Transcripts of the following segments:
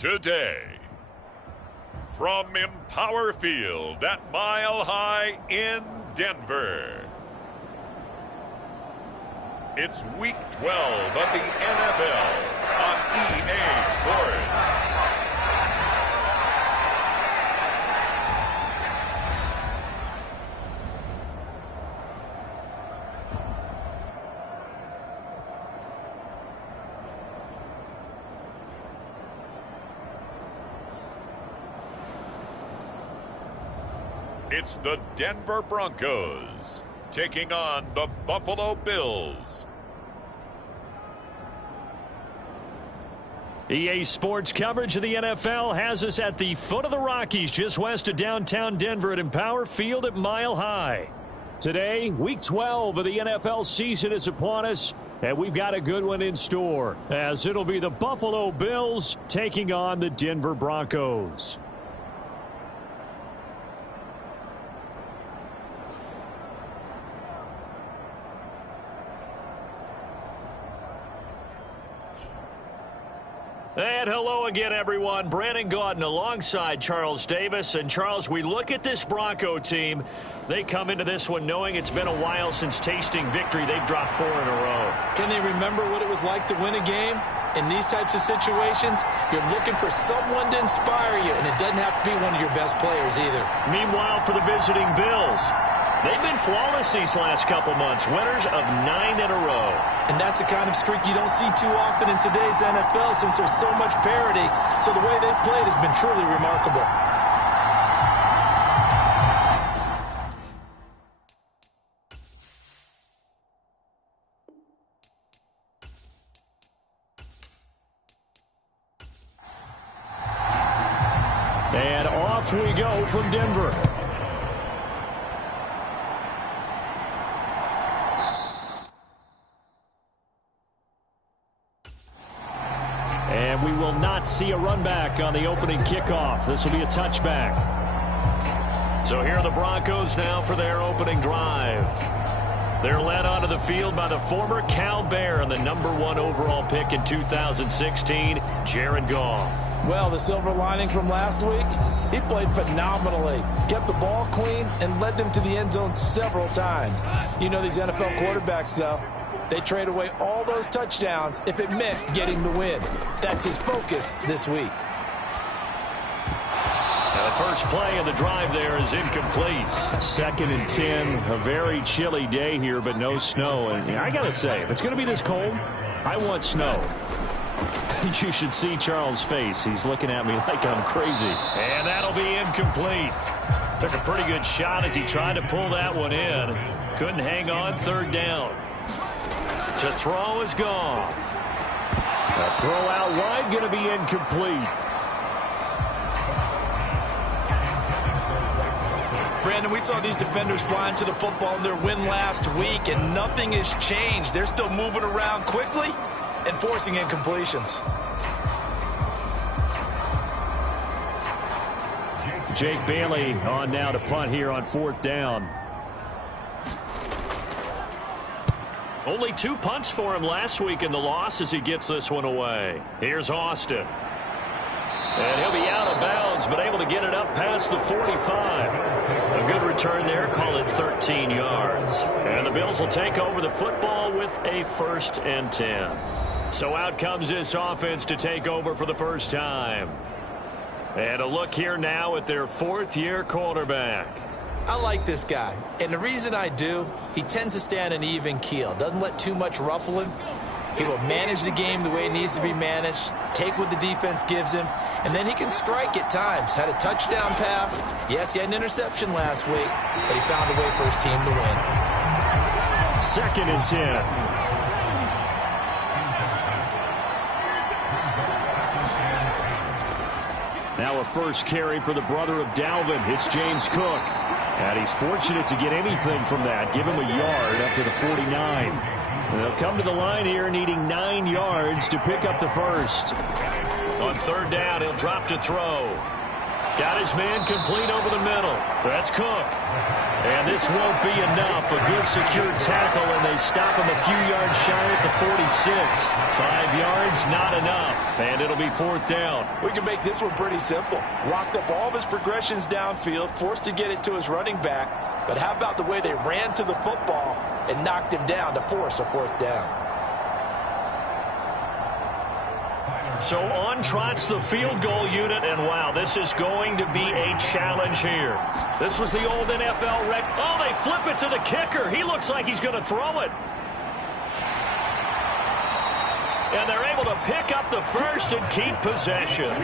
today. From Empower Field at Mile High in Denver, it's Week 12 of the NFL on EA Sports. It's the Denver Broncos taking on the Buffalo Bills. EA Sports coverage of the NFL has us at the foot of the Rockies, just west of downtown Denver at Empower Field at Mile High. Today, Week 12 of the NFL season is upon us, and we've got a good one in store, as it'll be the Buffalo Bills taking on the Denver Broncos. And hello again, everyone. Brandon Gaudin alongside Charles Davis. And, Charles, we look at this Bronco team. They come into this one knowing it's been a while since tasting victory. They've dropped 4 in a row. Can they remember what it was like to win a game? In these types of situations, you're looking for someone to inspire you, and it doesn't have to be one of your best players either. Meanwhile, for the visiting Bills, they've been flawless these last couple months, winners of 9 in a row. And that's the kind of streak you don't see too often in today's NFL since there's so much parity. So the way they've played has been truly remarkable. And off we go from Denver. And we will not see a run back on the opening kickoff. This will be a touchback. So here are the Broncos now for their opening drive. They're led onto the field by the former Cal Bear and the #1 overall pick in 2016, Jared Goff. Well, the silver lining from last week, he played phenomenally. Kept the ball clean and led them to the end zone several times. You know these NFL quarterbacks, though. They trade away all those touchdowns if it meant getting the win. That's his focus this week. Now the first play of the drive there is incomplete. 2nd and 10, a very chilly day here, but no snow. And I got to say, if it's going to be this cold, I want snow. You should see Charles' face. He's looking at me like I'm crazy. And that'll be incomplete. Took a pretty good shot as he tried to pull that one in. Couldn't hang on, 3rd down. To throw is Goff. A throw out wide, going to be incomplete. Brandon, we saw these defenders flying to the football in their win last week, and nothing has changed. They're still moving around quickly and forcing incompletions. Jake Bailey on now to punt here on 4th down. Only 2 punts for him last week in the loss as he gets this one away. Here's Austin. And he'll be out of bounds, but able to get it up past the 45. A good return there, call it 13 yards. And the Bills will take over the football with a 1st and 10. So out comes this offense to take over for the first time. And a look here now at their 4th-year quarterback. I like this guy, and the reason I do, he tends to stay on an even keel. Doesn't let too much ruffle him. He will manage the game the way it needs to be managed, take what the defense gives him, and then he can strike at times. Had a touchdown pass. Yes, he had an interception last week, but he found a way for his team to win. 2nd and 10. Now a first carry for the brother of Dalvin. It's James Cook. And he's fortunate to get anything from that. Give him a yard up to the 49. And they'll come to the line here needing 9 yards to pick up the first. On 3rd down, he'll drop to throw. Got his man complete over the middle. That's Cook. And this won't be enough. A good secure tackle, and they stop him a few yards shy at the 46. 5 yards, not enough. And it'll be 4th down. We can make this one pretty simple. Locked up all of his progressions downfield, forced to get it to his running back. But how about the way they ran to the football and knocked him down to force a 4th down? So on trots the field goal unit, and wow, this is going to be a challenge here. This was the old NFL rec. Oh, they flip it to the kicker. He looks like he's going to throw it. And they're able to pick up the first and keep possession.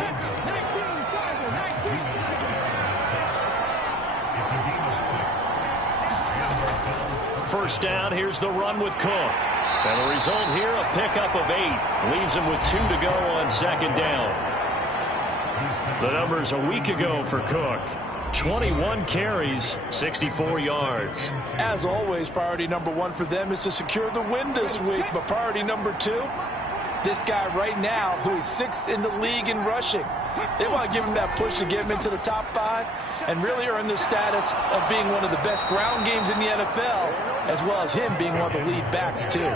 First down, here's the run with Cook. And the result here, a pickup of 8. Leaves him with 2 to go on 2nd down. The numbers a week ago for Cook. 21 carries, 64 yards. As always, priority number 1 for them is to secure the win this week. But priority number 2, this guy right now who is 6th in the league in rushing. They want to give him that push to get him into the top 5 and really earn their status of being one of the best ground games in the NFL, as well as him being one of the lead backs too.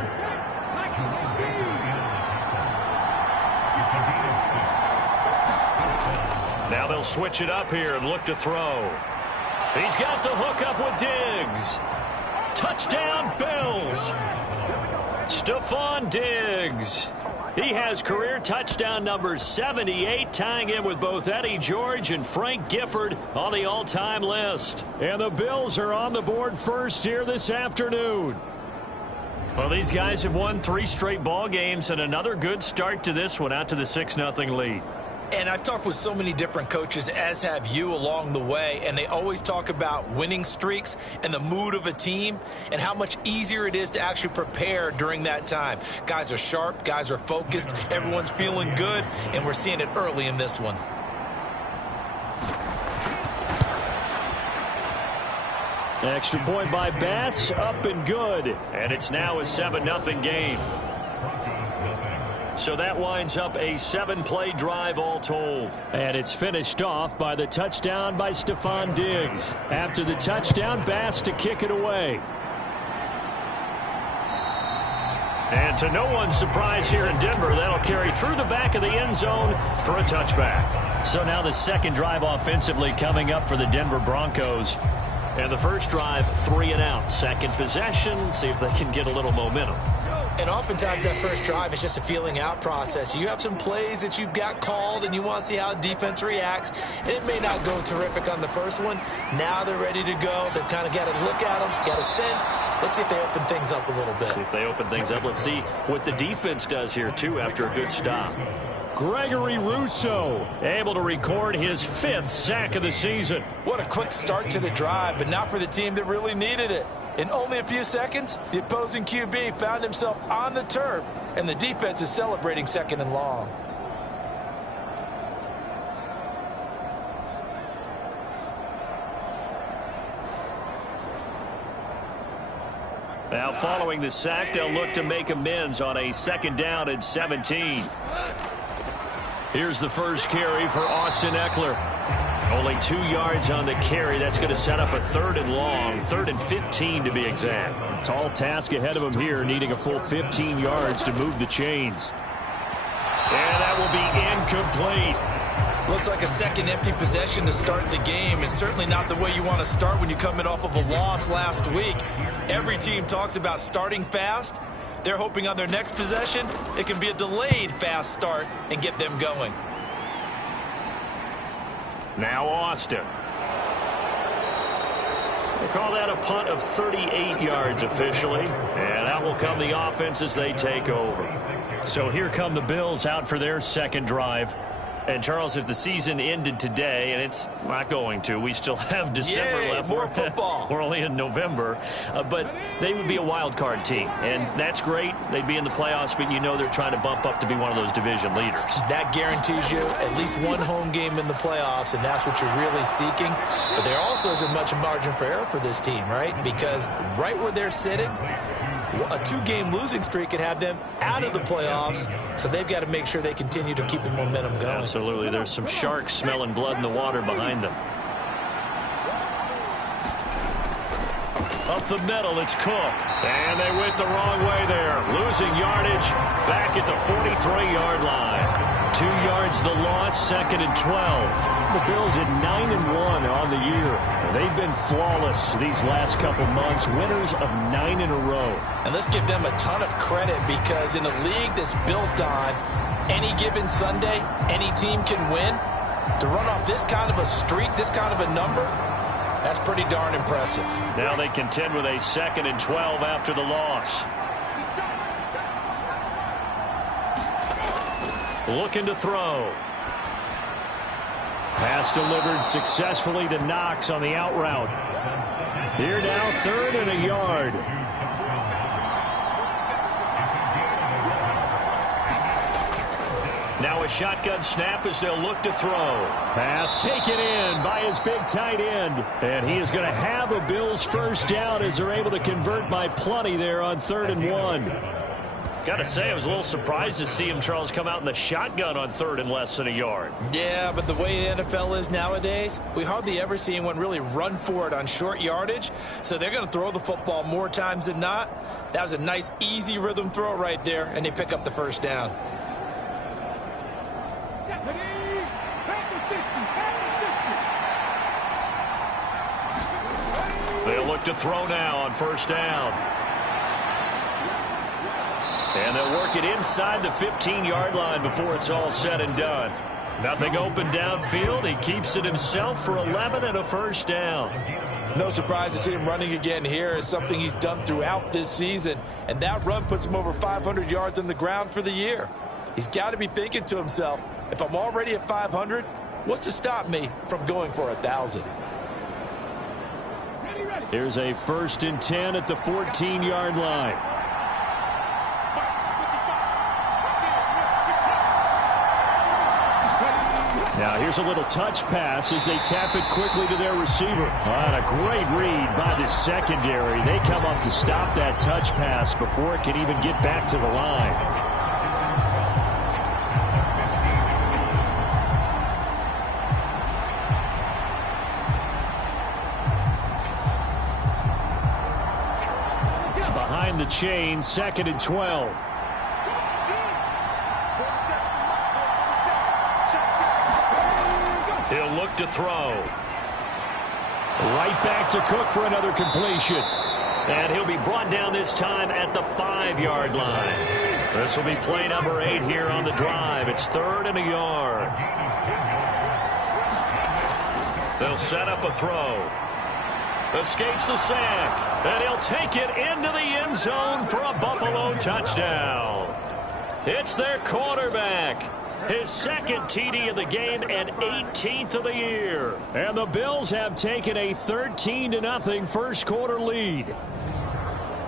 Now they'll switch it up here and look to throw. He's got the hook up with Diggs. Touchdown, Bills. Stephon Diggs. He has career touchdown number 78, tying him with both Eddie George and Frank Gifford on the all-time list. And the Bills are on the board first here this afternoon. Well, these guys have won 3 straight ball games, and another good start to this one, out to the 6-0 lead. And I've talked with so many different coaches, as have you, along the way, and they always talk about winning streaks and the mood of a team and how much easier it is to actually prepare during that time. Guys are sharp, guys are focused, everyone's feeling good, and we're seeing it early in this one. Extra point by Bass, up and good. And it's now a 7-0 game. So that winds up a 7-play drive all told. And it's finished off by the touchdown by Stephon Diggs. After the touchdown, Bass to kick it away. And to no one's surprise here in Denver, that'll carry through the back of the end zone for a touchback. So now the second drive offensively coming up for the Denver Broncos. And the first drive, 3 and out. Second possession, see if they can get a little momentum. And oftentimes that first drive is just a feeling out process. You have some plays that you've got called and you want to see how defense reacts. And it may not go terrific on the first one. Now they're ready to go. They've kind of got to look at them, got a sense. Let's see if they open things up a little bit. See if they open things up. Let's see what the defense does here, too, after a good stop. Gregory Rousseau able to record his 5th sack of the season. What a quick start to the drive, but not for the team that really needed it. In only a few seconds, the opposing QB found himself on the turf, and the defense is celebrating 2nd and long. Now following the sack, they'll look to make amends on a 2nd down and 17. Here's the first carry for Austin Eckler. Only 2 yards on the carry. That's going to set up a 3rd and long, 3rd and 15 to be exact. Tall task ahead of him here, needing a full 15 yards to move the chains. And that will be incomplete. Looks like a second empty possession to start the game, and certainly not the way you want to start when you're coming off of a loss last week. Every team talks about starting fast. They're hoping on their next possession it can be a delayed fast start and get them going. Now Austin. They call that a punt of 38 yards officially. And out will come the offense as they take over. So here come the Bills out for their second drive. And, Charles, if the season ended today, and it's not going to, we still have December left. More football. We're only in November. But they would be a wild card team. And that's great. They'd be in the playoffs, but you know they're trying to bump up to be one of those division leaders. That guarantees you at least one home game in the playoffs, and that's what you're really seeking. But there also isn't much margin for error for this team, right? Because right where they're sitting, A 2-game losing streak could have them out of the playoffs, so they've got to make sure they continue to keep the momentum going. Absolutely. There's some sharks smelling blood in the water behind them. Up the middle, it's Cook. And they went the wrong way there. Losing yardage back at the 43-yard line. 2 yards the loss, 2nd and 12. The Bills at 9-1 on the year. They've been flawless these last couple months, winners of 9 in a row. And let's give them a ton of credit, because in a league that's built on any given Sunday, any team can win. To run off this kind of a streak, this kind of a number, that's pretty darn impressive. Now they contend with a 2nd and 12 after the loss. Looking to throw. Pass delivered successfully to Knox on the out route. Here now, 3rd and a yard. Now a shotgun snap as they'll look to throw. Pass taken in by his big tight end. And he is going to have a Bills first down as they're able to convert by plenty there on 3rd and 1. Got to say, I was a little surprised to see him, Charles, come out in the shotgun on 3rd and less than a yard. Yeah, but the way the NFL is nowadays, we hardly ever see anyone really run for it on short yardage. So they're going to throw the football more times than not. That was a nice, easy rhythm throw right there, and they pick up the first down. They'll look to throw now on 1st down. And they'll work it inside the 15-yard line before it's all said and done. Nothing open downfield. He keeps it himself for 11 and a first down. No surprise to see him running again here. It's something he's done throughout this season. And that run puts him over 500 yards on the ground for the year. He's got to be thinking to himself, if I'm already at 500, what's to stop me from going for 1,000? Here's a 1st and 10 at the 14-yard line. Now here's a little touch pass as they tap it quickly to their receiver. And a great read by the secondary. They come up to stop that touch pass before it can even get back to the line. Behind the chain, 2nd and 12. He'll look to throw. Right back to Cook for another completion. And he'll be brought down this time at the 5-yard line. This will be play number 8 here on the drive. It's 3rd and a yard. They'll set up a throw. Escapes the sack. And he'll take it into the end zone for a Buffalo touchdown. It's their quarterback. His 2nd TD of the game and 18th of the year. And the Bills have taken a 13-0 first quarter lead.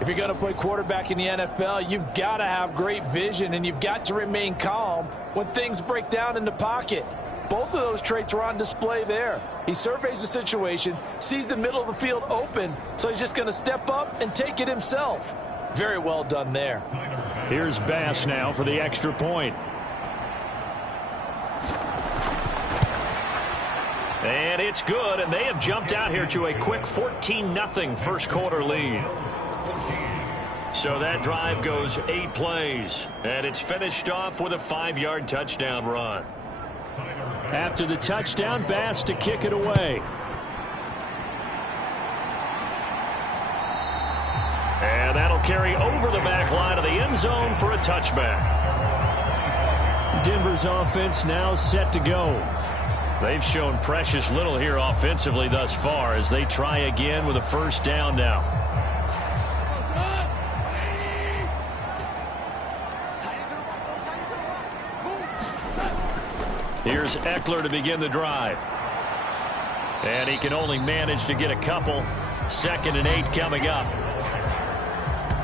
If you're going to play quarterback in the NFL, you've got to have great vision, and you've got to remain calm when things break down in the pocket. Both of those traits were on display there. He surveys the situation, sees the middle of the field open, so he's just going to step up and take it himself. Very well done there. Here's Bass now for the extra point. And it's good, and they have jumped out here to a quick 14-0 first quarter lead. So that drive goes 8 plays, and it's finished off with a 5-yard touchdown run. After the touchdown, Bass to kick it away. And that'll carry over the back line of the end zone for a touchback. Denver's offense now set to go. They've shown precious little here offensively thus far as they try again with a first down now. Here's Eckler to begin the drive. And he can only manage to get a couple. 2nd and 8 coming up.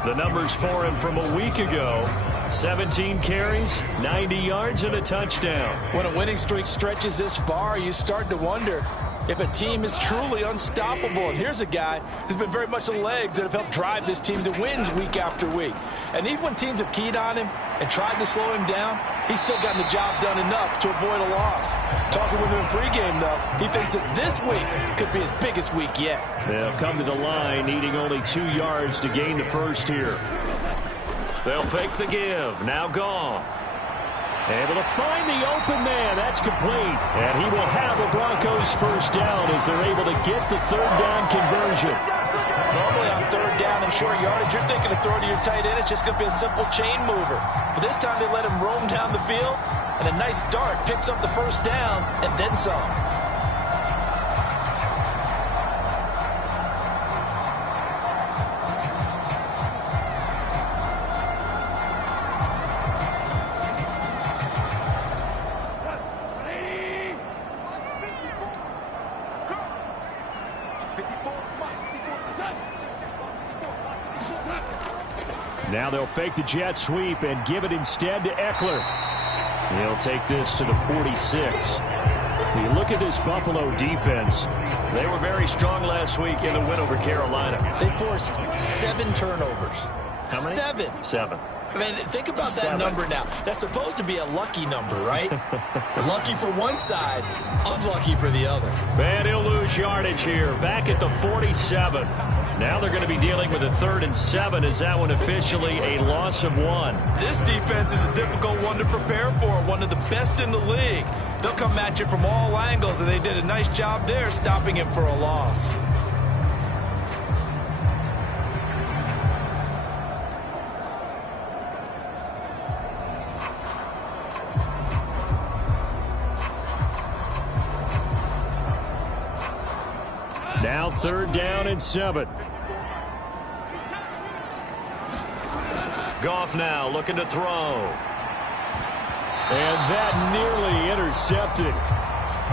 The numbers for him from a week ago. 17 carries, 90 yards, and a touchdown. When a winning streak stretches this far, you start to wonder, if a team is truly unstoppable. And here's a guy who's been very much the legs that have helped drive this team to wins week after week. And even when teams have keyed on him and tried to slow him down, he's still gotten the job done enough to avoid a loss. Talking with him in pregame, though, he thinks that this week could be his biggest week yet. They'll come to the line needing only 2 yards to gain the first here. They'll fake the give. Now Goff. Able to find the open man. That's complete. And he will have a Broncos first down as they're able to get the third down conversion. Normally on third down and short yardage, you're thinking of throwing to your tight end. It's just going to be a simple chain mover. But this time they let him roam down the field, and a nice dart picks up the first down and then some. Now they'll fake the jet sweep and give it instead to Eckler. He'll take this to the 46. You look at this Buffalo defense. They were very strong last week in the win over Carolina. They forced 7 turnovers. How many? 7. I mean, think about that number now. That's supposed to be a lucky number, right? Lucky for one side, unlucky for the other. And he'll lose yardage here. Back at the 47. Now they're going to be dealing with a 3rd and 7. Is that one officially a loss of 1? This defense is a difficult one to prepare for. One of the best in the league. They'll come at you from all angles, and they did a nice job there stopping him for a loss. Now 3rd down and 7. Goff now looking to throw. And that nearly intercepted.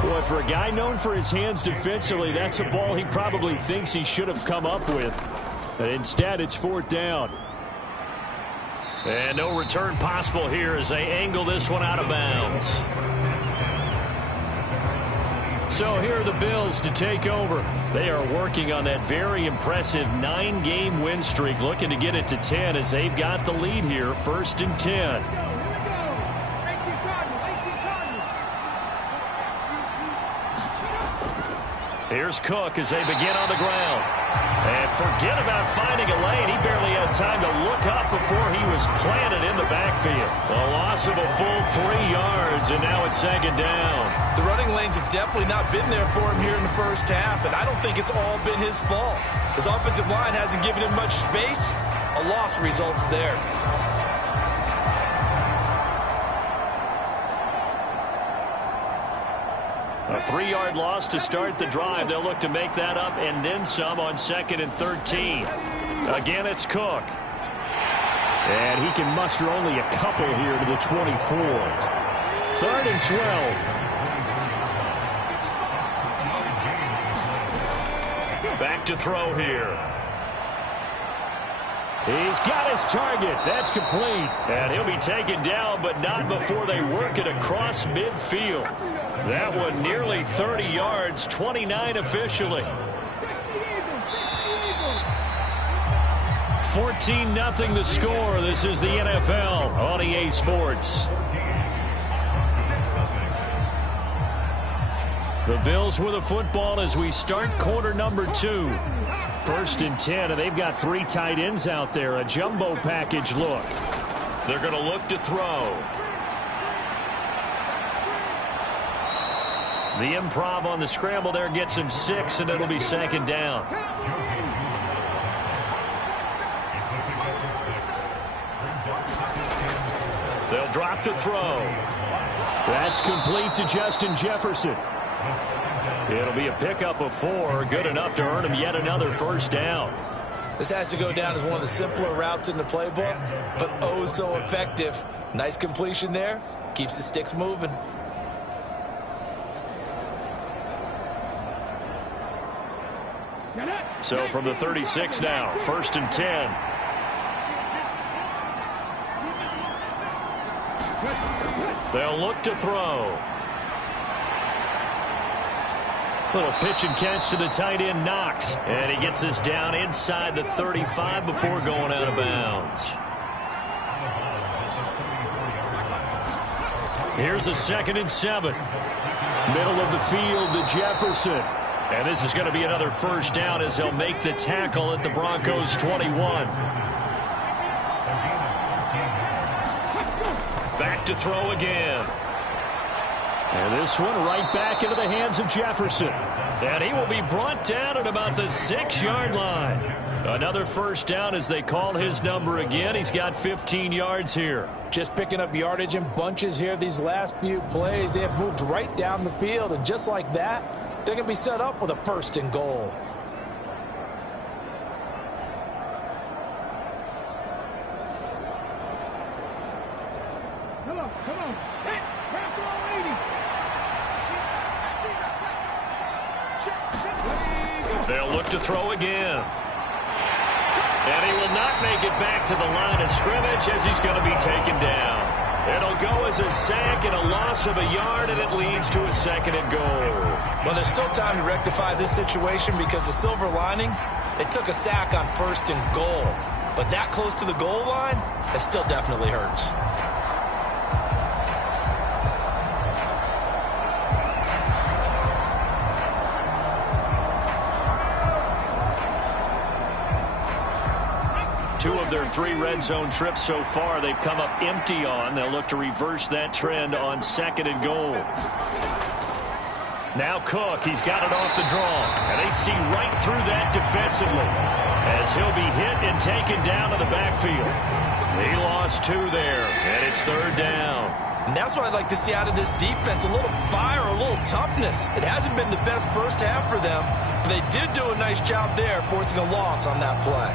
Boy, for a guy known for his hands defensively, that's a ball he probably thinks he should have come up with. But instead, it's 4th down. And no return possible here as they angle this one out of bounds. So here are the Bills to take over. They are working on that very impressive 9-game win streak, looking to get it to 10 as they've got the lead here, 1st and 10. Here's Cook as they begin on the ground. And forget about finding a lane. He barely had time to look up before he was planted in the backfield. A loss of a full 3 yards, and now it's 2nd down. The running lanes have definitely not been there for him here in the first half, and I don't think it's all been his fault. His offensive line hasn't given him much space. A loss results there. A 3-yard loss to start the drive. They'll look to make that up and then some on 2nd and 13. Again, it's Cook. And he can muster only a couple here to the 24. 3rd and 12. Back to throw here. He's got his target. That's complete. And he'll be taken down, but not before they work it across midfield. That one nearly 30 yards, 29 officially. 14-0 the score. This is the NFL on EA Sports. The Bills with the football as we start quarter number 2. 1st and 10, and they've got 3 tight ends out there. A jumbo package look. They're going to look to throw. The improv on the scramble there gets him 6, and it'll be 2nd down. They'll drop to throw. That's complete to Justin Jefferson. It'll be a pickup of 4, good enough to earn him yet another 1st down. This has to go down as one of the simpler routes in the playbook, but oh so effective. Nice completion there. Keeps the sticks moving. So from the 36 now, 1st and 10. They'll look to throw. Little pitch and catch to the tight end, Knox. And he gets us down inside the 35 before going out of bounds. Here's a 2nd and 7. Middle of the field to Jefferson. And this is going to be another first down as they'll make the tackle at the Broncos 21. Back to throw again. And this one right back into the hands of Jefferson. And he will be brought down at about the 6-yard line. Another first down as they call his number again. He's got 15 yards here. Just picking up yardage in bunches here these last few plays. They have moved right down the field, and just like that, they're going to be set up with a 1st and goal. Come on. Hey, They'll look to throw again. And he will not make it back to the line of scrimmage as he's going to be taken down. It'll go as a sack and a loss of a yard, and it leads to a 2nd and goal. Well, there's still time to rectify this situation because the silver lining, they took a sack on 1st and goal. But that close to the goal line, it still definitely hurts. Two of their 3 red zone trips so far, they've come up empty on. They'll look to reverse that trend on 2nd and goal. Now Cook, he's got it off the draw. And they see right through that defensively as he'll be hit and taken down to the backfield. He lost 2 there, and it's 3rd down. And that's what I'd like to see out of this defense, a little fire, a little toughness. It hasn't been the best first half for them, but they did do a nice job there forcing a loss on that play.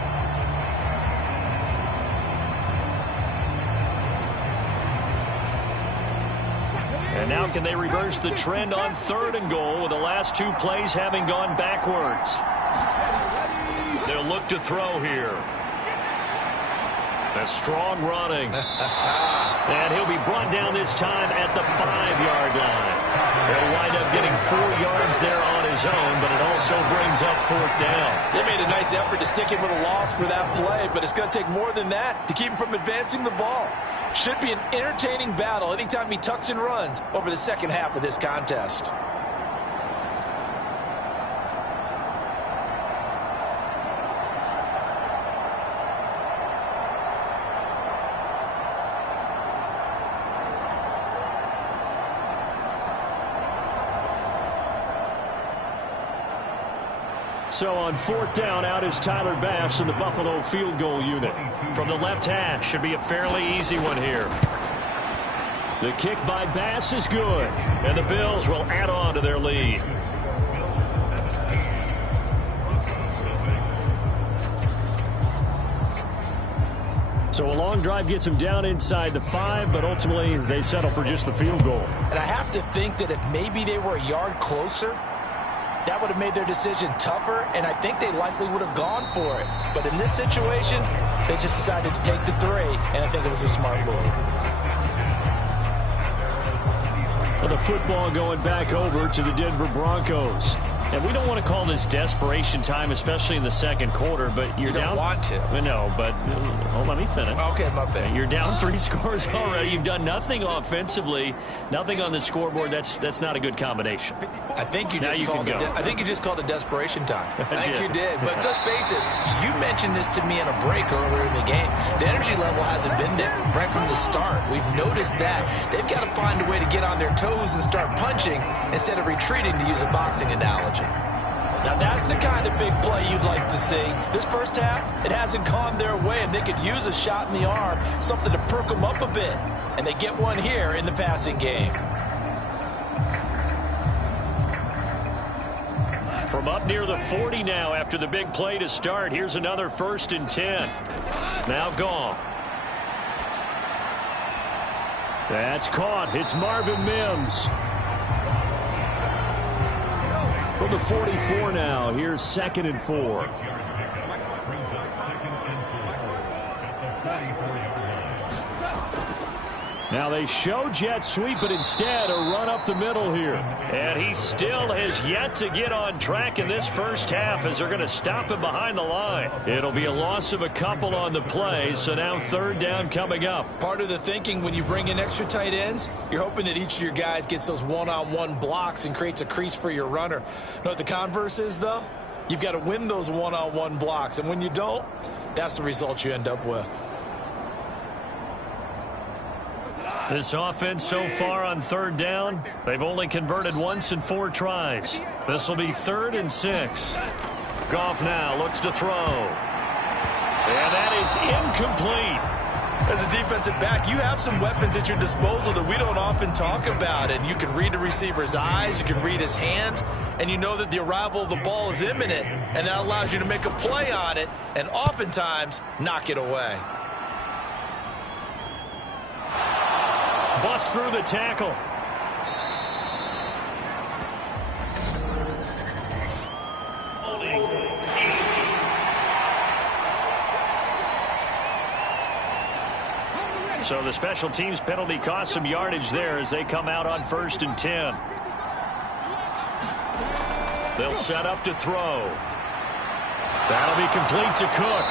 And now can they reverse the trend on 3rd and goal with the last 2 plays having gone backwards? They'll look to throw here. A strong running. And he'll be brought down this time at the 5-yard line. He'll wind up getting 4 yards there on his own, but it also brings up 4th down. They made a nice effort to stick him with a loss for that play, but it's going to take more than that to keep him from advancing the ball. Should be an entertaining battle anytime he tucks and runs over the second half of this contest. So on 4th down, out is Tyler Bass in the Buffalo field goal unit. From the left hash, should be a fairly easy one here. The kick by Bass is good, and the Bills will add on to their lead. So a long drive gets them down inside the 5, but ultimately they settle for just the field goal. And I have to think that if maybe they were a yard closer, that would have made their decision tougher, and I think they likely would have gone for it. But in this situation, they just decided to take the 3, and I think it was a smart move. Well, the football going back over to the Denver Broncos. And we don't want to call this desperation time, especially in the second quarter, but you're down. You don't want to. No, but let me finish. Okay, my bad. You're down 3 scores already. You've done nothing offensively, nothing on the scoreboard. That's not a good combination. I think you just called it desperation time. I think you did. But let's face it, you mentioned this to me in a break earlier in the game. The energy level hasn't been there right from the start. We've noticed that. They've got to find a way to get on their toes and start punching instead of retreating, to use a boxing analogy. Now that's the kind of big play you'd like to see. This first half, it hasn't gone their way, and they could use a shot in the arm, something to perk them up a bit. And they get one here in the passing game. From up near the 40 now after the big play to start. Here's another 1st and 10. Now gone. That's caught. It's Marvin Mims. From the 44 now, here's 2nd and 4. Now they show jet sweep, but instead a run up the middle here. And he still has yet to get on track in this first half as they're going to stop him behind the line. It'll be a loss of a couple on the play, so now third down coming up. Part of the thinking when you bring in extra tight ends, you're hoping that each of your guys gets those one-on-one blocks and creates a crease for your runner. You know what the converse is, though? You've got to win those one-on-one blocks, and when you don't, that's the result you end up with. This offense so far on third down, they've only converted once in 4 tries. This will be 3rd and 6. Goff now looks to throw. And that is incomplete. As a defensive back, you have some weapons at your disposal that we don't often talk about. And you can read the receiver's eyes, you can read his hands, and you know that the arrival of the ball is imminent. And that allows you to make a play on it and oftentimes knock it away. Bust through the tackle. So the special teams penalty cost some yardage there as they come out on 1st and 10. They'll set up to throw. That'll be complete to Cook.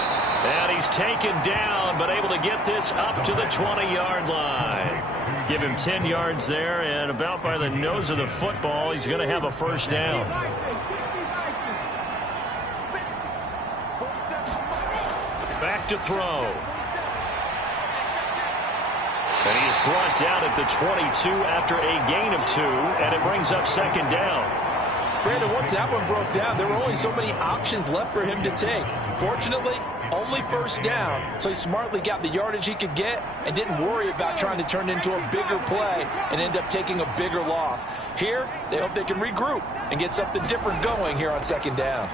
And he's taken down, but able to get this up to the 20-yard line. Give him 10 yards there, and about by the nose of the football, he's going to have a first down. Back to throw. And he is brought down at the 22 after a gain of 2, and it brings up 2nd down. Brandon, once that one broke down, there were only so many options left for him to take. Fortunately, only first down, so he smartly got the yardage he could get and didn't worry about trying to turn it into a bigger play and end up taking a bigger loss. Here, they hope they can regroup and get something different going here on 2nd down.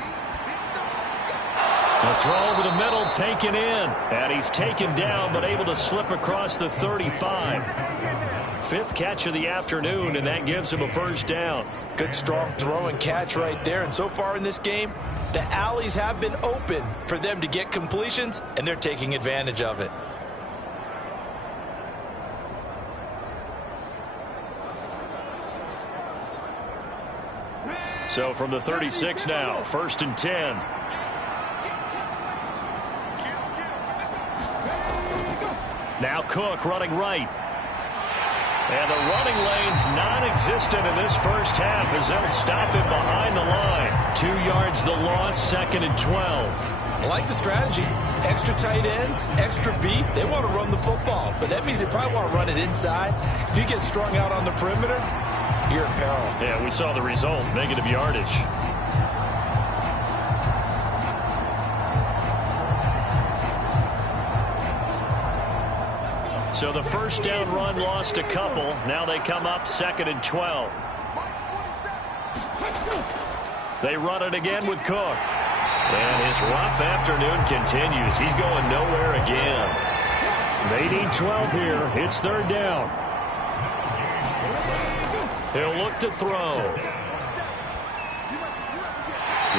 The throw over the middle taken in, and he's taken down but able to slip across the 35. 5th catch of the afternoon, and that gives him a first down. Good strong throw and catch right there. And so far in this game, the alleys have been open for them to get completions, and they're taking advantage of it. So from the 36 now, 1st and 10. Now Cook running right. And the running lane's non-existent in this first half as they'll stop him behind the line. 2 yards the loss, 2nd and 12. I like the strategy. Extra tight ends, extra beef. They want to run the football, but that means they probably want to run it inside. If you get strung out on the perimeter, you're in peril. Yeah, we saw the result, negative yardage. So the first down run lost a couple. Now they come up 2nd and 12. They run it again with Cook. And his rough afternoon continues. He's going nowhere again. They need 12 here. It's 3rd down. He'll look to throw.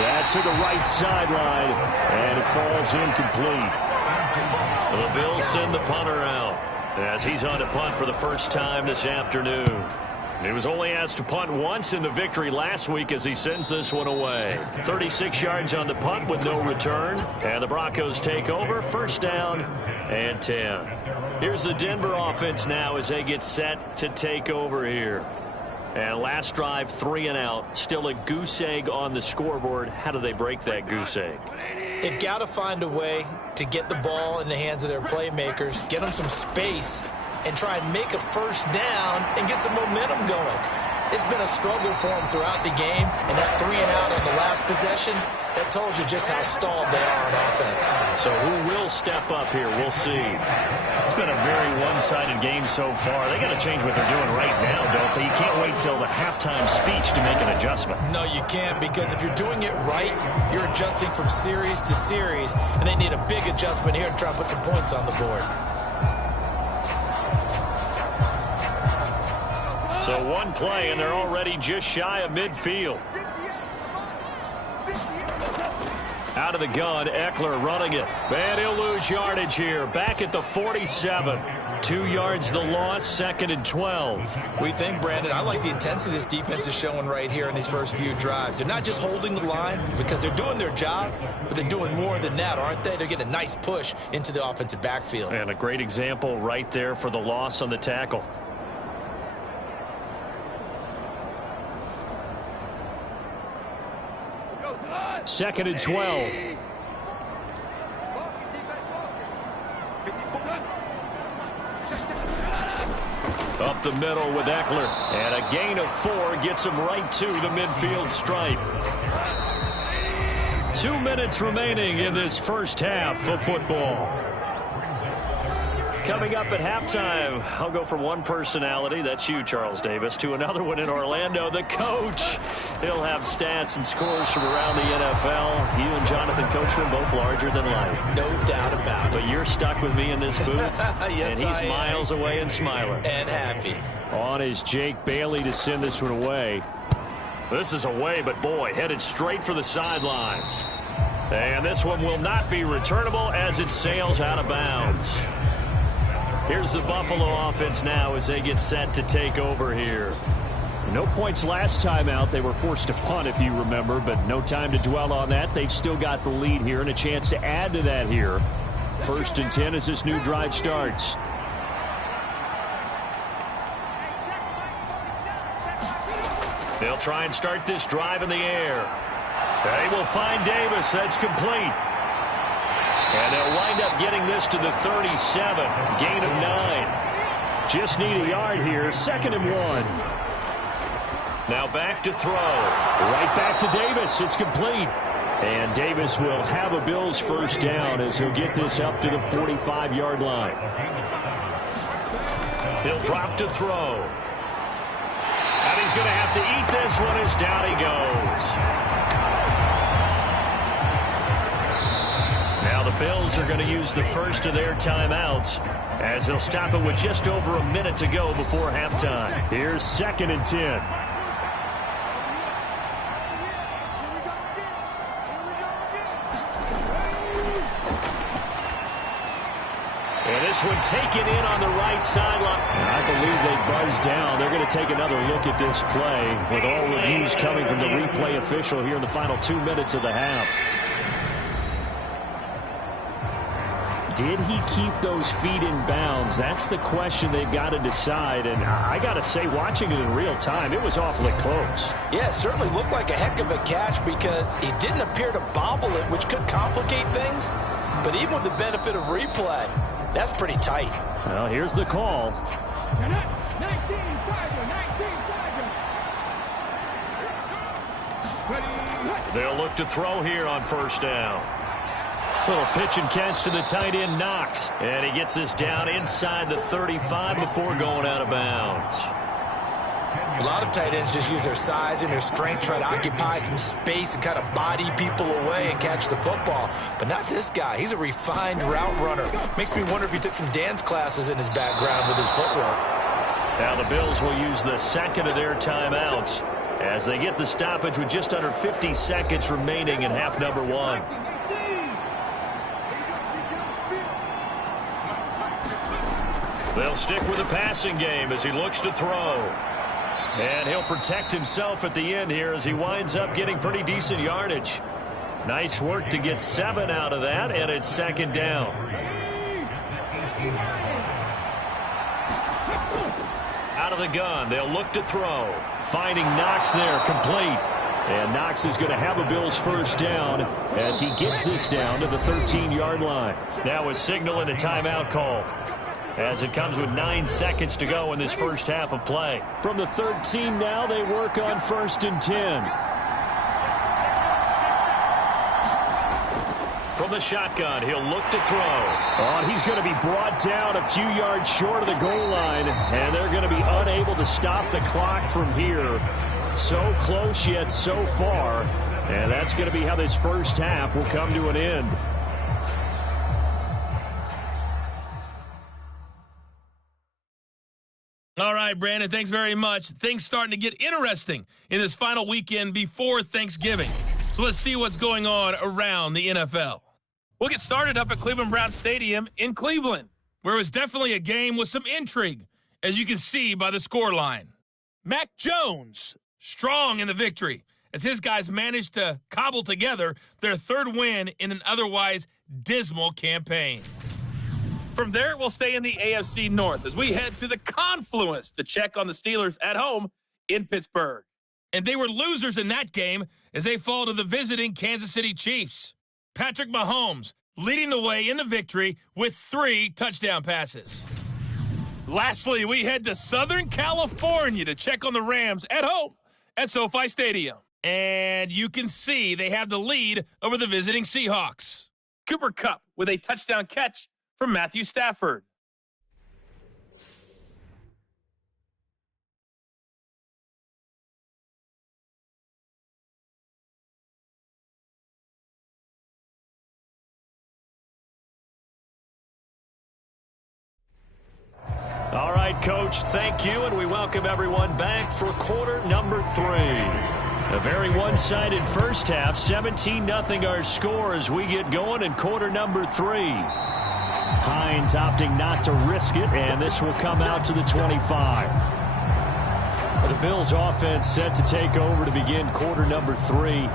That's to the right sideline. And it falls incomplete. The Bills send the punter out as he's on to punt for the first time this afternoon. He was only asked to punt once in the victory last week as he sends this one away. 36 yards on the punt with no return. And the Broncos take over. 1st down and 10. Here's the Denver offense now as they get set to take over here. And last drive, 3 and out. Still a goose egg on the scoreboard. How do they break that goose egg? They've got to find a way to get the ball in the hands of their playmakers, get them some space, and try and make a first down and get some momentum going. It's been a struggle for them throughout the game, and that 3 and out on the last possession, that told you just how stalled they are on offense. So who will step up here? We'll see. It's been a very one-sided game so far. They got to change what they're doing right now, don't they? You can't wait till the halftime speech to make an adjustment. No, you can't, because if you're doing it right, you're adjusting from series to series, and they need a big adjustment here to try and put some points on the board. So one play, and they're already just shy of midfield. Out of the gun, Eckler running it. And he'll lose yardage here. Back at the 47. 2 yards the loss, 2nd and 12. We think, Brandon, I like the intensity this defense is showing right here in these first few drives. They're not just holding the line because they're doing their job, but they're doing more than that, aren't they? They're getting a nice push into the offensive backfield. And a great example right there for the loss on the tackle. Second and 12. Up the middle with Eckler. And a gain of 4 gets him right to the midfield stripe. 2 minutes remaining in this first half of football. Coming up at halftime, I'll go from one personality, that's you, Charles Davis, to another one in Orlando, the coach. He'll have stats and scores from around the NFL. You and Jonathan Coachman both larger than life. No doubt about it. But you're stuck with me in this booth, yes, and he's miles away and smiling. And happy. On is Jake Bailey to send this one away. This is away, but boy, headed straight for the sidelines. And this one will not be returnable as it sails out of bounds. Here's the Buffalo offense now as they get set to take over here. No points last time out. They were forced to punt, if you remember, but no time to dwell on that. They've still got the lead here and a chance to add to that here. 1st and 10 as this new drive starts. They'll try and start this drive in the air. They will find Davis. That's complete. And they'll wind up getting this to the 37. Gain of 9. Just need a yard here. 2nd and 1. Now back to throw. Right back to Davis. It's complete. And Davis will have a Bills first down as he'll get this up to the 45-yard line. He'll drop to throw. And he's going to have to eat this one as down he goes. Now the Bills are going to use the first of their timeouts as they'll stop it with just over a minute to go before halftime. Here's 2nd and 10. And this one taken in on the right sideline. I believe they buzzed down. They're going to take another look at this play with all reviews coming from the replay official here in the final 2 minutes of the half. Did he keep those feet in bounds? That's the question they've got to decide. And I got to say, watching it in real time, it was awfully close. Yeah, it certainly looked like a heck of a catch because he didn't appear to bobble it, which could complicate things. But even with the benefit of replay, that's pretty tight. Well, here's the call. They'll look to throw here on 1st down. Little pitch and catch to the tight end, Knox. And he gets this down inside the 35 before going out of bounds. A lot of tight ends just use their size and their strength, try to occupy some space and kind of body people away and catch the football. But not this guy. He's a refined route runner. Makes me wonder if he took some dance classes in his background with his footwork. Now the Bills will use the 2nd of their timeouts as they get the stoppage with just under 50 seconds remaining in half number 1. They'll stick with the passing game as he looks to throw. And he'll protect himself at the end here as he winds up getting pretty decent yardage. Nice work to get 7 out of that, and it's 2nd down. Out of the gun, they'll look to throw. Finding Knox there, complete. And Knox is going to have a Bills first down as he gets this down to the 13-yard line. Now a signal and a timeout call, as it comes with 9 seconds to go in this first half of play. From the 13 now, they work on 1st and 10. From the shotgun, he'll look to throw. Oh, and he's going to be brought down a few yards short of the goal line, and they're going to be unable to stop the clock from here. So close yet so far, and that's going to be how this first half will come to an end. All right, Brandon, thanks very much. Things starting to get interesting in this final weekend before Thanksgiving. So let's see what's going on around the NFL. We'll get started up at Cleveland Browns Stadium in Cleveland, where it was definitely a game with some intrigue, as you can see by the scoreline. Mac Jones, strong in the victory, as his guys managed to cobble together their third win in an otherwise dismal campaign. From there, we'll stay in the AFC North as we head to the Confluence to check on the Steelers at home in Pittsburgh. And they were losers in that game as they fall to the visiting Kansas City Chiefs. Patrick Mahomes leading the way in the victory with 3 touchdown passes. Lastly, we head to Southern California to check on the Rams at home at SoFi Stadium. And you can see they have the lead over the visiting Seahawks. Cooper Kupp with a touchdown catch from Matthew Stafford. All right, Coach, thank you, and we welcome everyone back for quarter number 3. A very one-sided first half, 17-0 our score as we get going in quarter number 3. Hines opting not to risk it, and this will come out to the 25. The Bills offense set to take over to begin quarter number 3.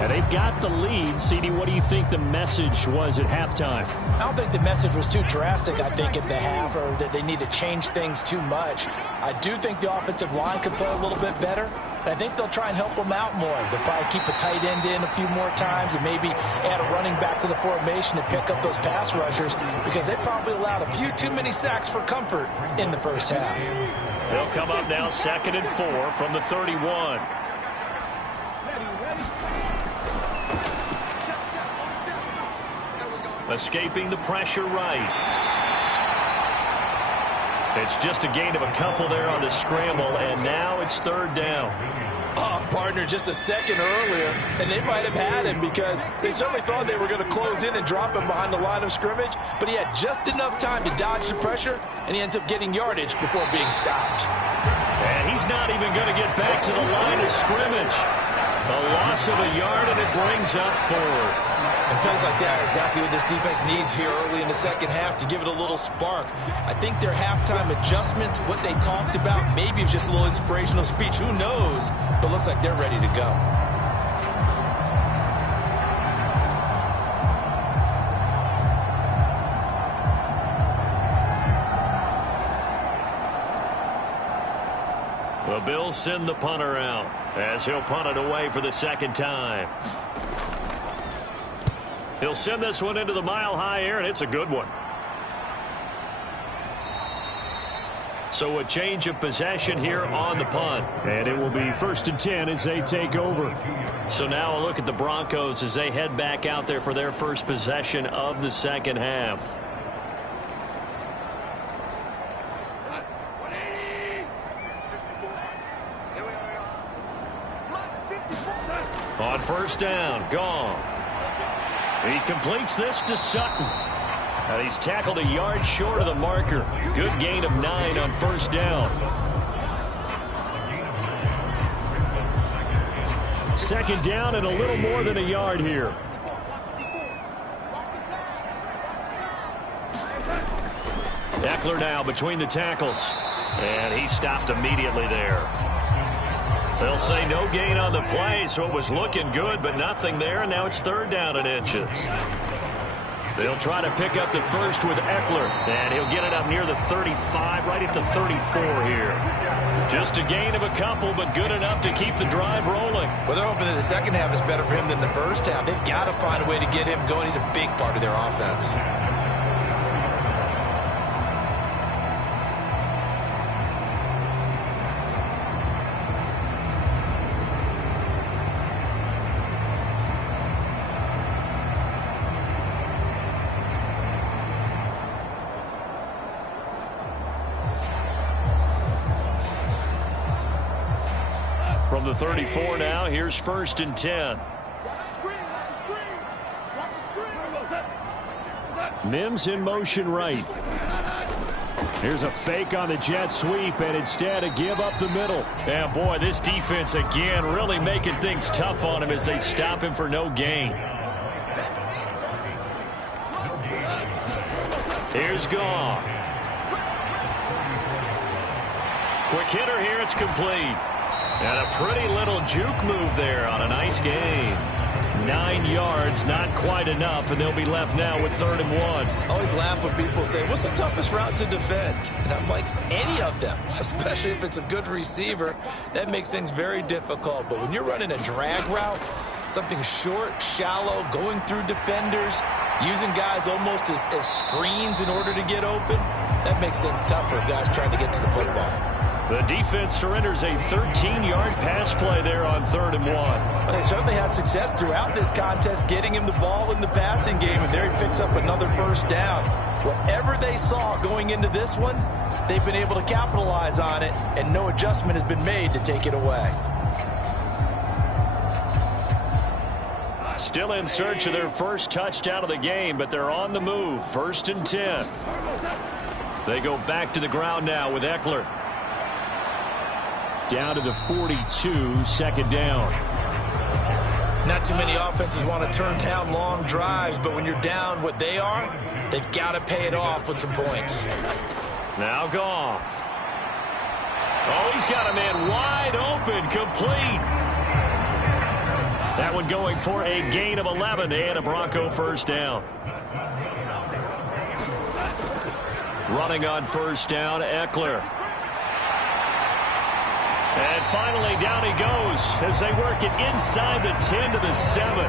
And they've got the lead. CD, what do you think the message was at halftime? I don't think the message was too drastic, I think, at the half, or that they need to change things too much. I do think the offensive line could play a little bit better. And I think they'll try and help them out more. They'll probably keep a tight end in a few more times and maybe add a running back to the formation and pick up those pass rushers because they probably allowed a few too many sacks for comfort in the first half. They'll come up now 2nd and 4 from the 31. Escaping the pressure right. It's just a gain of a couple there on the scramble, and now it's 3rd down. Oh, partner, just a second earlier, and they might have had him because they certainly thought they were going to close in and drop him behind the line of scrimmage, but he had just enough time to dodge the pressure, and he ends up getting yardage before being stopped. And he's not even going to get back to the line of scrimmage. A loss of a yard, and it brings up 4th. And plays like that are exactly what this defense needs here early in the second half to give it a little spark. I think their halftime adjustment, what they talked about, maybe it was just a little inspirational speech. Who knows? But looks like they're ready to go. The Bills send the punter out as he'll punt it away for the 2nd time. He'll send this one into the mile-high air, and it's a good one. So a change of possession here on the punt. And it will be 1st and 10 as they take over. So now a look at the Broncos as they head back out there for their first possession of the second half. On 1st down, Goff. He completes this to Sutton. And he's tackled a yard short of the marker. Good gain of 9 on 1st down. 2nd down and a little more than a yard here. Eckler now between the tackles. And he stopped immediately there. They'll say no gain on the play, so it was looking good, but nothing there, and now it's 3rd down and inches. They'll try to pick up the first with Eckler, and he'll get it up near the 35, right at the 34 here. Just a gain of a couple, but good enough to keep the drive rolling. Well, they're hoping that the second half is better for him than the first half. They've got to find a way to get him going. He's a big part of their offense. From the 34 now, here's 1st and 10. Mims in motion right. Here's a fake on the jet sweep, and instead a give up the middle. And boy, this defense again really making things tough on him as they stop him for no gain. Here's Goff. Quick hitter here. It's complete. And a pretty little juke move there on a nice game. 9 yards, not quite enough, and they'll be left now with 3rd and 1. I always laugh when people say, what's the toughest route to defend? And I'm like, any of them, especially if it's a good receiver. That makes things very difficult. But when you're running a drag route, something short, shallow, going through defenders, using guys almost as screens in order to get open, that makes things tougher if guys trying to get to the football. The defense surrenders a 13-yard pass play there on 3rd and 1. Well, they certainly had success throughout this contest getting him the ball in the passing game, and there he picks up another 1st down. Whatever they saw going into this one, they've been able to capitalize on it, and no adjustment has been made to take it away. Still in search of their first touchdown of the game, but they're on the move. 1st and 10. They go back to the ground now with Eckler. Down to the 42, 2nd down. Not too many offenses want to turn down long drives, but when you're down what they are, they've got to pay it off with some points. Now Goff. Oh, he's got a man wide open, complete. That one going for a gain of 11 and a Bronco 1st down. Running on 1st down, Eckler. And finally, down he goes as they work it inside the 10 to the 7.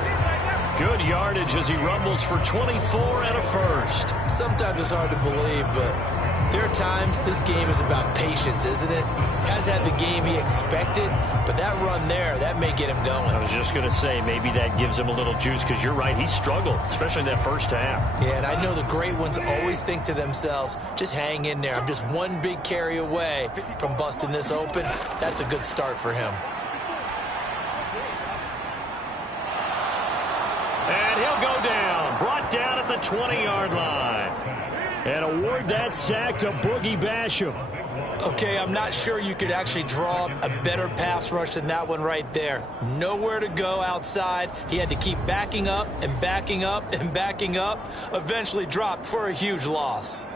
Good yardage as he rumbles for 24 and a 1st. Sometimes it's hard to believe, but there are times this game is about patience, isn't it? Has had the game he expected, but that run there, that may get him going. I was just going to say, maybe that gives him a little juice, because you're right, he struggled, especially in that 1st half. Yeah, and I know the great ones always think to themselves, just hang in there. I'm just one big carry away from busting this open. That's a good start for him. And he'll go down, brought down at the 20-yard line. And award that sack to Boogie Basham. Okay, I'm not sure you could actually draw a better pass rush than that one right there. Nowhere to go outside. He had to keep backing up and backing up and backing up. Eventually dropped for a huge loss.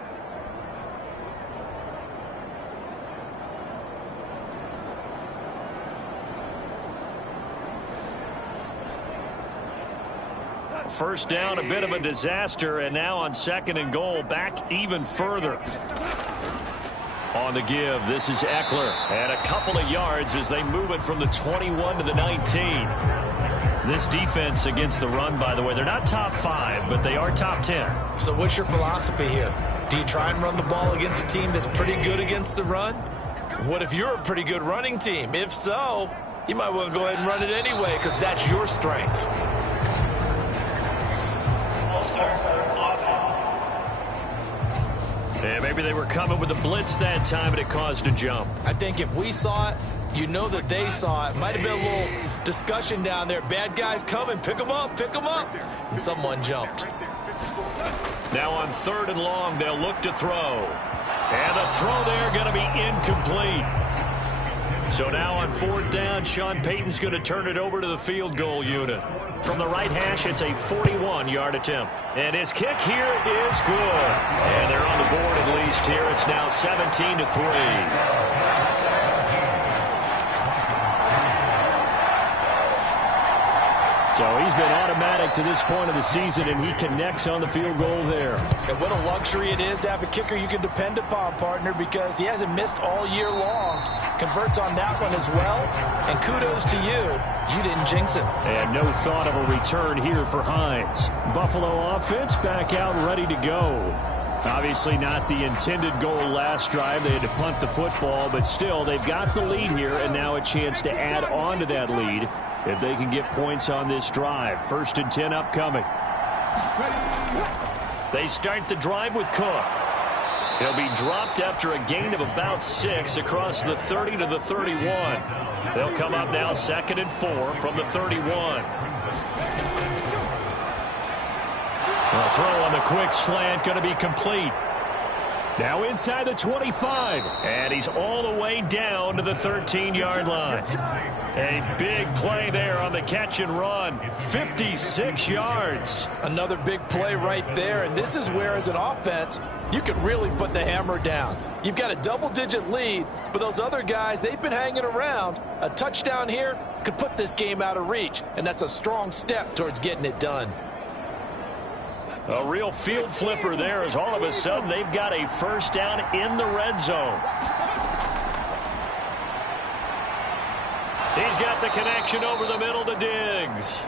First down, a bit of a disaster, and now on 2nd and goal, back even further. On the give, this is Eckler, and a couple of yards as they move it from the 21 to the 19. This defense against the run, by the way, they're not top 5, but they are top 10. So what's your philosophy here? Do you try and run the ball against a team that's pretty good against the run? What if you're a pretty good running team? If so, you might well go ahead and run it anyway, because that's your strength. Yeah, maybe they were coming with a blitz that time, and it caused a jump. I think if we saw it, you know that they saw it. Might have been a little discussion down there. Bad guys coming, pick them up, pick them up. And someone jumped. Now on 3rd and long, they'll look to throw. And the throw there going to be incomplete. So now on 4th down, Sean Payton's going to turn it over to the field goal unit. From the right hash, it's a 41-yard attempt. And his kick here is good. And they're on the board at least here. It's now 17-3. So he's been automatic to this point of the season, and he connects on the field goal there. And what a luxury it is to have a kicker you can depend upon, partner, because he hasn't missed all year long. Converts on that one as well. And kudos to you. You didn't jinx it. And no thought of a return here for Hines. Buffalo offense back out ready to go. Obviously not the intended goal last drive. They had to punt the football, but still they've got the lead here, and now a chance to add on to that lead if they can get points on this drive. 1st and 10 upcoming. They start the drive with Cook. He'll be dropped after a gain of about 6 across the 30 to the 31. They'll come up now 2nd and 4 from the 31. A throw on the quick slant going to be complete. Now inside the 25. And he's all the way down to the 13-yard line. A big play there on the catch and run. 56 yards. Another big play right there, and this is where, as an offense, you can really put the hammer down. You've got a double-digit lead, but those other guys, they've been hanging around. A touchdown here could put this game out of reach, and that's a strong step towards getting it done. A real field flipper there, as all of a sudden they've got a first down in the red zone. He's got the connection over the middle to Diggs.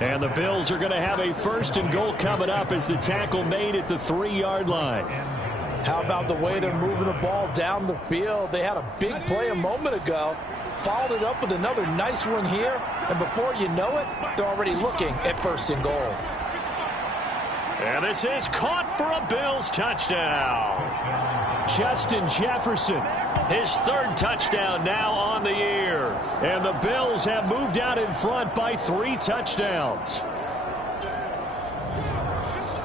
And the Bills are going to have a first and goal coming up as the tackle made at the 3-yard line. How about the way they're moving the ball down the field? They had a big play a moment ago, followed it up with another nice one here, and before you know it, they're already looking at first and goal. And this is caught for a Bills touchdown. Justin Jefferson, his third touchdown now on the year. And the Bills have moved out in front by 3 touchdowns.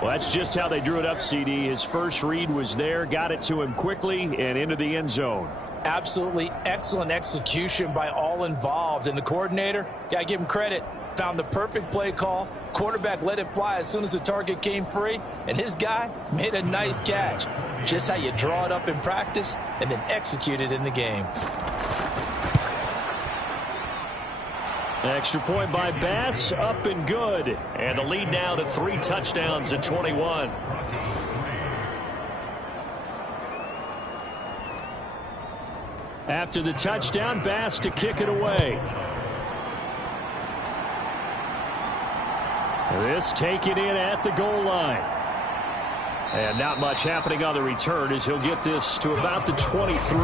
Well, that's just how they drew it up, CD. His first read was there, got it to him quickly, and into the end zone. Absolutely excellent execution by all involved. And the coordinator, got to give him credit, found the perfect play call. Quarterback let it fly as soon as the target came free, and his guy made a nice catch. Just how you draw it up in practice and then execute it in the game. Extra point by Bass, up and good. And the lead now to 3 touchdowns at 21. After the touchdown, Bass to kick it away. This taken in at the goal line. And not much happening on the return as he'll get this to about the 23.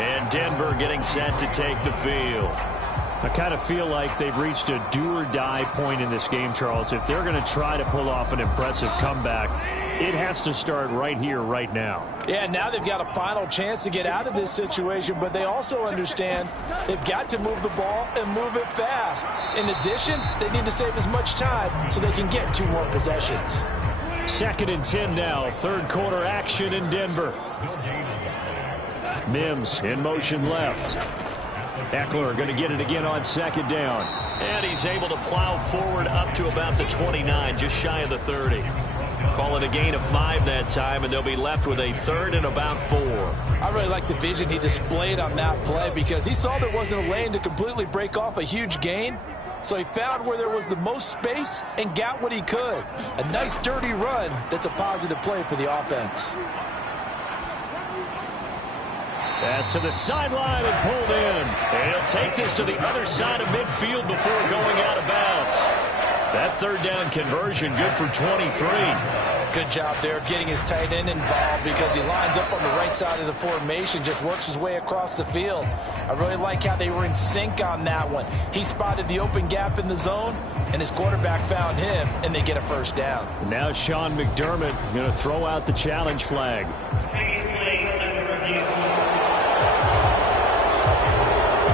And Denver getting set to take the field. I kind of feel like they've reached a do-or-die point in this game, Charles. If they're going to try to pull off an impressive comeback, it has to start right here, right now. Yeah, now they've got a final chance to get out of this situation, but they also understand they've got to move the ball and move it fast. In addition, they need to save as much time so they can get 2 more possessions. 2nd and 10 now, third quarter action in Denver. Mims in motion left. Eckler going to get it again on 2nd down. And he's able to plow forward up to about the 29, just shy of the 30. Call it a gain of 5 that time, and they'll be left with a 3rd and about 4. I really like the vision he displayed on that play because he saw there wasn't a lane to completely break off a huge gain. So he found where there was the most space and got what he could. A nice dirty run that's a positive play for the offense. Pass to the sideline and pulled in. And he'll take this to the other side of midfield before going out of bounds. That 3rd down conversion good for 23. Good job there of getting his tight end involved because he lines up on the right side of the formation, just works his way across the field. I really like how they were in sync on that one. He spotted the open gap in the zone, and his quarterback found him, and they get a first down. Now Sean McDermott going to throw out the challenge flag.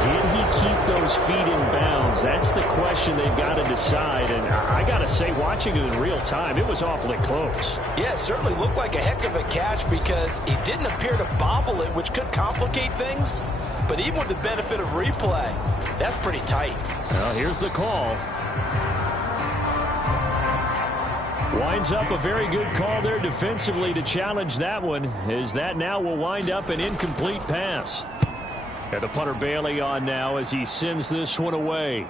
Did he keep those feet in bounds? That's the question they've got to decide. And I got to say, watching it in real time, it was awfully close. Yeah, it certainly looked like a heck of a catch because he didn't appear to bobble it, which could complicate things. But even with the benefit of replay, that's pretty tight. Well, here's the call. Winds up a very good call there defensively to challenge that one, as that now will wind up an incomplete pass. And the punter Bailey on now as he sends this one away.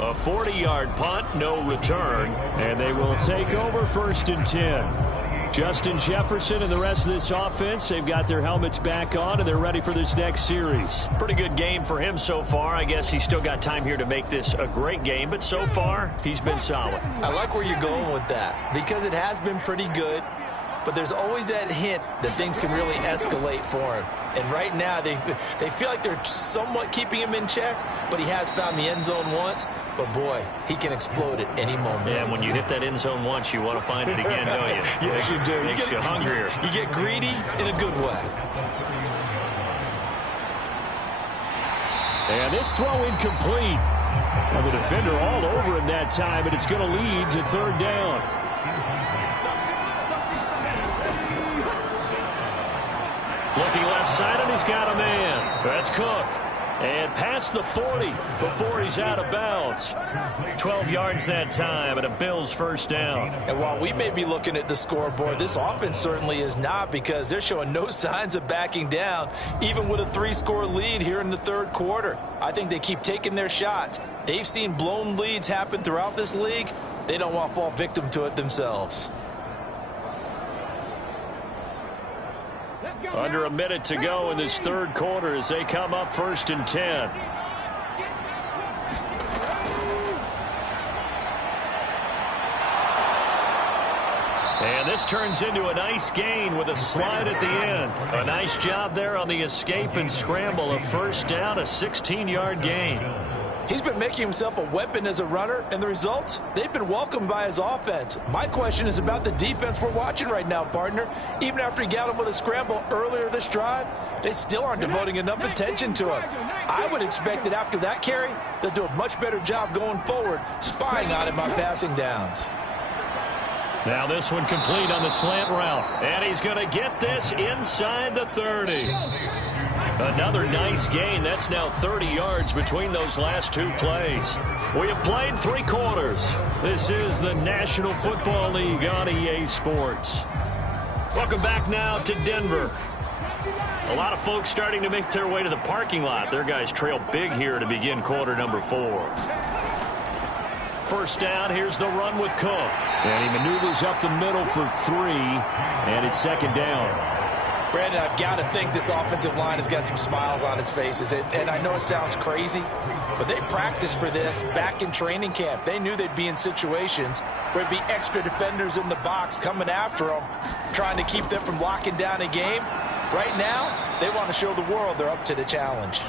A 40-yard punt, no return, and they will take over 1st and 10. Justin Jefferson and the rest of this offense, they've got their helmets back on, and they're ready for this next series. Pretty good game for him so far. I guess he's still got time here to make this a great game, but so far, he's been solid. I like where you're going with that because it has been pretty good. But there's always that hint that things can really escalate for him. And right now, they feel like they're somewhat keeping him in check, but he has found the end zone once. But, boy, he can explode at any moment. Yeah, when you hit that end zone once, you want to find it again, don't you? Yes, you do. Makes you hungrier. You get greedy in a good way. And this throw incomplete. Well, the defender all over him that time, and it's going to lead to 3rd down. side, and he's got a man. That's Cook. And past the 40 before he's out of bounds. 12 yards that time, and a Bills first down. And while we may be looking at the scoreboard, this offense certainly is not, because they're showing no signs of backing down, even with a 3-score lead here in the third quarter. I think they keep taking their shots. They've seen blown leads happen throughout this league. They don't want to fall victim to it themselves. Under a minute to go in this third quarter as they come up 1st and 10. And this turns into a nice gain with a slide at the end. A nice job there on the escape and scramble. A first down, a 16-yard gain. He's been making himself a weapon as a runner, and the results, they've been welcomed by his offense. My question is about the defense we're watching right now, partner. Even after he got him with a scramble earlier this drive, they still aren't devoting enough attention to him. I would expect that after that carry, they'll do a much better job going forward, spying on him on passing downs. Now this one complete on the slant route, and he's going to get this inside the 30. Another nice gain. That's now 30 yards between those last two plays. We have played 3 quarters. This is the National Football League on EA Sports. Welcome back now to Denver. A lot of folks starting to make their way to the parking lot. Their guys trail big here to begin quarter number 4. First down, here's the run with Cook. And he maneuvers up the middle for 3, and it's 2nd down. Brandon, I've got to think this offensive line has got some smiles on its faces. And I know it sounds crazy, but they practiced for this back in training camp. They knew they'd be in situations where there'd be extra defenders in the box coming after them, trying to keep them from locking down a game. Right now, they want to show the world they're up to the challenge.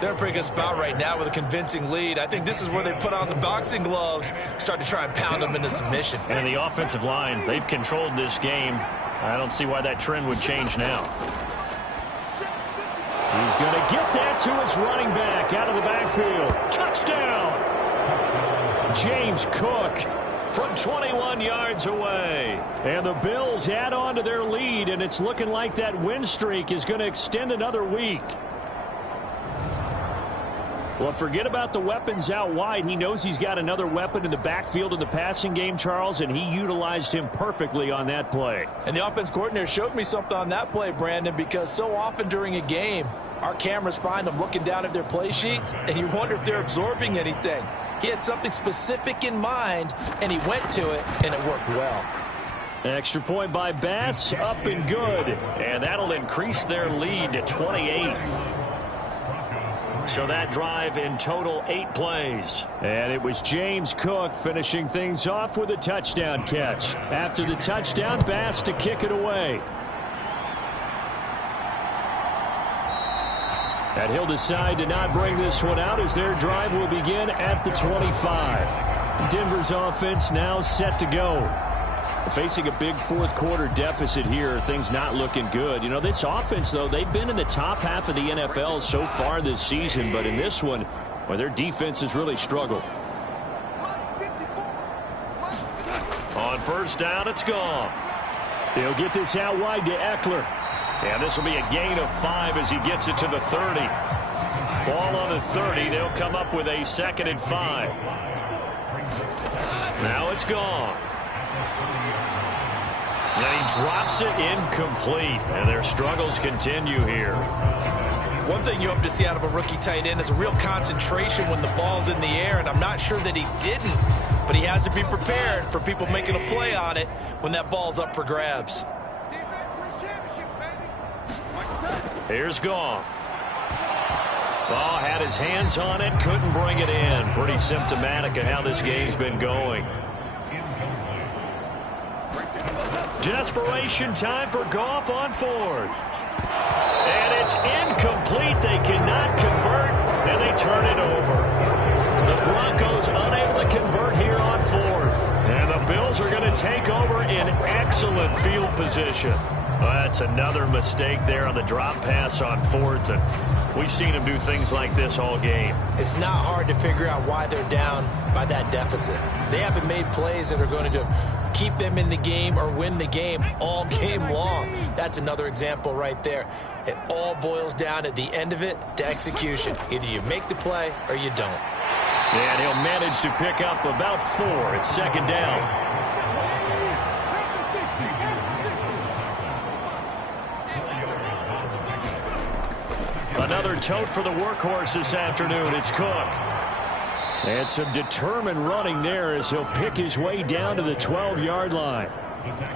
They're in a pretty good spot right now with a convincing lead. I think this is where they put on the boxing gloves, start to try and pound them into submission. And the offensive line, they've controlled this game. I don't see why that trend would change now. He's going to get that to his running back out of the backfield. Touchdown! James Cook from 21 yards away. And the Bills add on to their lead, and it's looking like that win streak is going to extend another week. Well, forget about the weapons out wide. He knows he's got another weapon in the backfield in the passing game, Charles, and he utilized him perfectly on that play. And the offense coordinator showed me something on that play, Brandon, because so often during a game, our cameras find them looking down at their play sheets, and you wonder if they're absorbing anything. He had something specific in mind, and he went to it, and it worked well. Extra point by Bass, up and good. And that'll increase their lead to 28. So that drive in total 8 plays. And it was James Cook finishing things off with a touchdown catch. After the touchdown, Bass to kick it away. And he'll decide to not bring this one out as their drive will begin at the 25. Denver's offense now set to go. Facing a big fourth quarter deficit here, things not looking good. You know, this offense, though, they've been in the top half of the NFL so far this season, but in this one, well, their defense has really struggled. On first down, it's gone. They'll get this out wide to Eckler. And this will be a gain of 5 as he gets it to the 30. Ball on the 30. They'll come up with a 2nd and 5. Now it's gone. And he drops it incomplete, and their struggles continue here. One thing you hope to see out of a rookie tight end is a real concentration when the ball's in the air, and I'm not sure that he didn't, but he has to be prepared for people making a play on it when that ball's up for grabs. Here's Goff. Ball had his hands on it, couldn't bring it in. Pretty symptomatic of how this game's been going. Desperation time for Goff on 4th. And it's incomplete. They cannot convert, and they turn it over. The Broncos unable to convert here on 4th. And the Bills are going to take over in excellent field position. Well, that's another mistake there on the drop pass on 4th, and we've seen them do things like this all game. It's not hard to figure out why they're down by that deficit. They haven't made plays that are going to keep them in the game or win the game all game long. That's another example right there. It all boils down at the end of it to execution. Either you make the play or you don't. And he'll manage to pick up about 4. It's second down. Another tote for the workhorse this afternoon. It's Cook. And some determined running there as he'll pick his way down to the 12-yard line.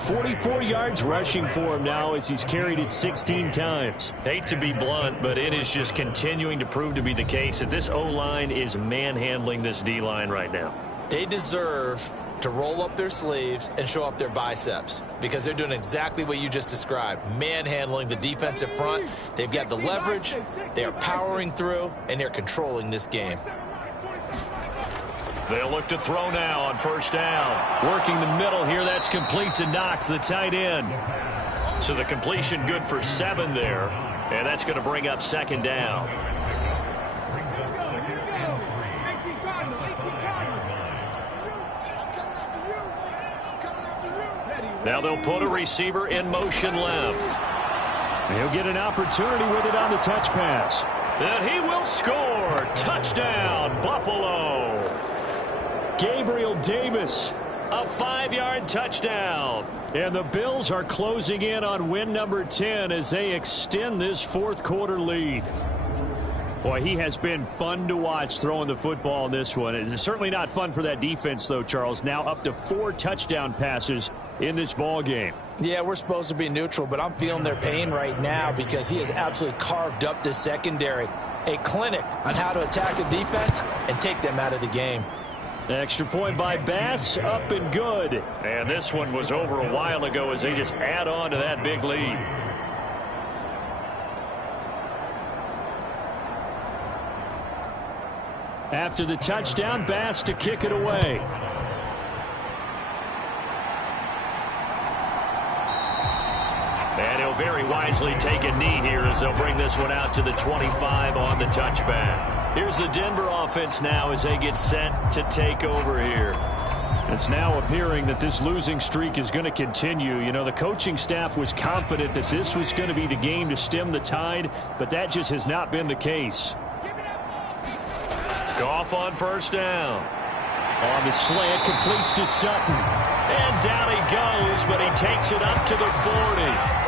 44 yards rushing for him now as he's carried it 16 times. Hate to be blunt, but it is just continuing to prove to be the case that this O-line is manhandling this D-line right now. They deserve to roll up their sleeves and show up their biceps because they're doing exactly what you just described, manhandling the defensive front. They've got the leverage, they're powering through, and they're controlling this game. They'll look to throw now on first down. Working the middle here, that's complete to Knox, the tight end. So the completion good for 7 there, and that's going to bring up second down. Now they'll put a receiver in motion left. He'll get an opportunity with it on the touch pass. And he will score. Touchdown, Buffalo. Gabriel Davis, a 5-yard touchdown. And the Bills are closing in on win number 10 as they extend this fourth-quarter lead. Boy, he has been fun to watch throwing the football in this one. It's certainly not fun for that defense, though, Charles. Now up to 4 touchdown passes in this ball game. Yeah, we're supposed to be neutral, but I'm feeling their pain right now because he has absolutely carved up this secondary. A clinic on how to attack the defense and take them out of the game. Extra point by Bass, up and good. And this one was over a while ago as they just add on to that big lead. After the touchdown, Bass to kick it away. And he'll very wisely take a knee here as they'll bring this one out to the 25 on the touchback. Here's the Denver offense now as they get set to take over here. It's now appearing that this losing streak is going to continue. You know, the coaching staff was confident that this was going to be the game to stem the tide, but that just has not been the case. Goff on first down. On the slant, completes to Sutton. And down he goes, but he takes it up to the 40.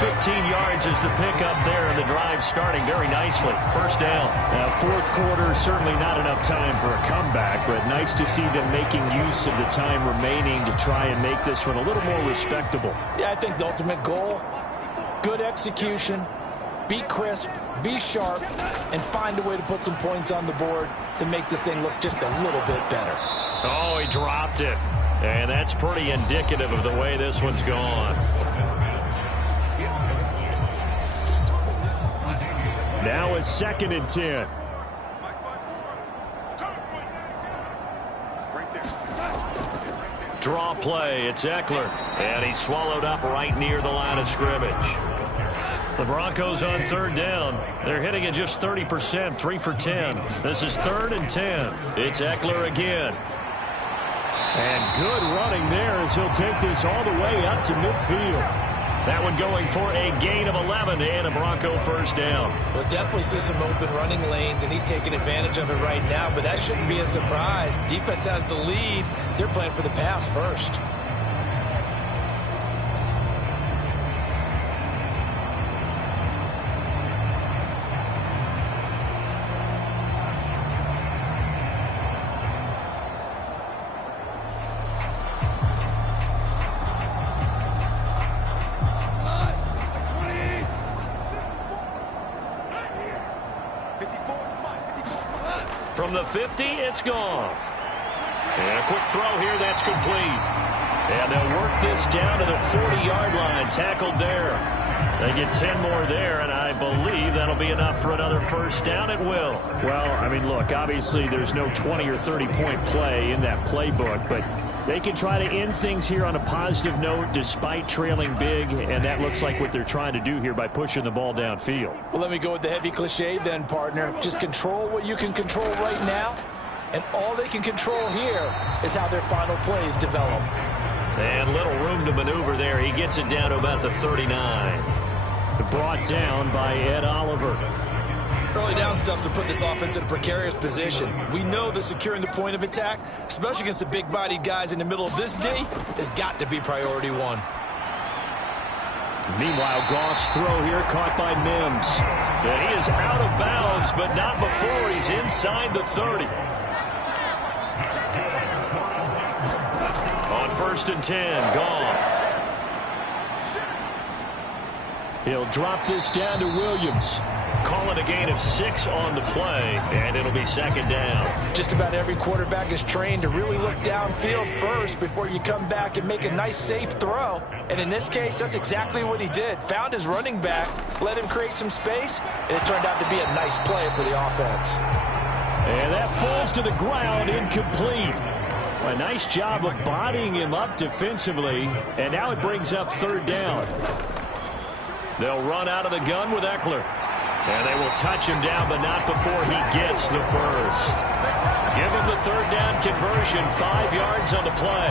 15 yards is the pickup there, and the drive starting very nicely. First down. Now, fourth quarter, certainly not enough time for a comeback, but nice to see them making use of the time remaining to try and make this one a little more respectable. Yeah, I think the ultimate goal, good execution, be crisp, be sharp, and find a way to put some points on the board to make this thing look just a little bit better. Oh, he dropped it. And that's pretty indicative of the way this one's gone. Now it's 2nd and 10. Draw play. It's Eckler. And he's swallowed up right near the line of scrimmage. The Broncos on third down. They're hitting at just 30%, 3 for 10. This is 3rd and 10. It's Eckler again. And good running there as he'll take this all the way up to midfield. That one going for a gain of 11 and a Bronco first down. We'll definitely see some open running lanes, and he's taking advantage of it right now, but that shouldn't be a surprise. Defense has the lead. They're playing for the pass first. From the 50, it's Goff. And a quick throw here, that's complete. And they'll work this down to the 40-yard line, tackled there. They get 10 more there, and I believe that'll be enough for another first down. It will. Well, I mean, look, obviously there's no 20 or 30-point play in that playbook, but they can try to end things here on a positive note despite trailing big, and that looks like what they're trying to do here by pushing the ball downfield. Well, let me go with the heavy cliche then, partner. Just control what you can control right now, and all they can control here is how their final plays develop. And little room to maneuver there. He gets it down to about the 39. Brought down by Ed Oliver. Early down stuff's to put this offense in a precarious position. We know that securing the point of attack, especially against the big-bodied guys in the middle of this D, has got to be priority one. Meanwhile, Goff's throw here caught by Mims. And he is out of bounds, but not before he's inside the 30. On 1st and 10, Goff. He'll drop this down to Williams. Call it a gain of 6 on the play, and it'll be 2nd down. Just about every quarterback is trained to really look downfield first before you come back and make a nice, safe throw. And in this case, that's exactly what he did. Found his running back, let him create some space, and it turned out to be a nice play for the offense. And that falls to the ground, incomplete. A nice job of bodying him up defensively, and now it brings up 3rd down. They'll run out of the gun with Eckler. And they will touch him down, but not before he gets the first. Give him the 3rd down conversion, 5 yards on the play.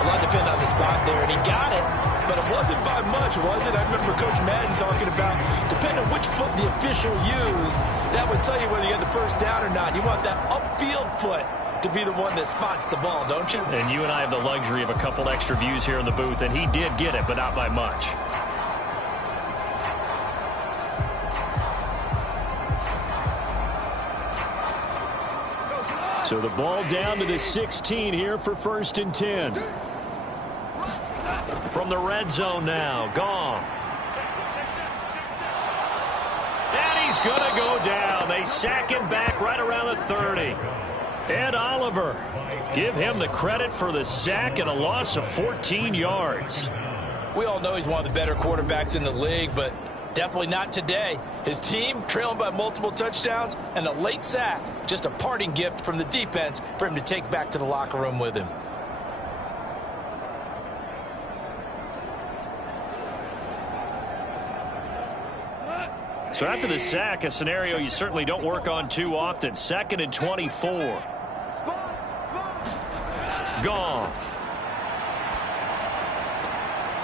A lot depended on the spot there, and he got it, but it wasn't by much, was it? I remember Coach Madden talking about, depending on which foot the official used, that would tell you whether you had the first down or not. You want that upfield foot to be the one that spots the ball, don't you? And you and I have the luxury of a couple extra views here in the booth, and he did get it, but not by much. So the ball down to the 16 here for 1st and 10. From the red zone now, Goff. And he's going to go down. They sack him back right around the 30. Ed Oliver, give him the credit for the sack and a loss of 14 yards. We all know he's one of the better quarterbacks in the league, but definitely not today. His team trailing by multiple touchdowns and a late sack. Just a parting gift from the defense for him to take back to the locker room with him. So after the sack, a scenario you certainly don't work on too often. 2nd and 24. Goff.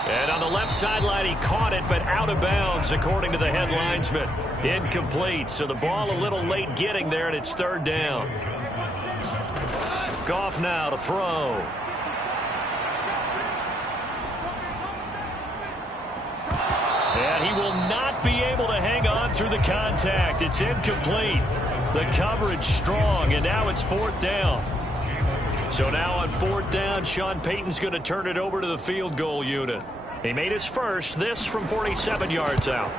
And on the left sideline, he caught it, but out of bounds, according to the head linesman. Incomplete, so the ball a little late getting there, and it's 3rd down. Goff now to throw. And he will not be able to hang on through the contact. It's incomplete. The coverage strong, and now it's 4th down. So now on 4th down, Sean Payton's going to turn it over to the field goal unit. He made his first, this from 47 yards out.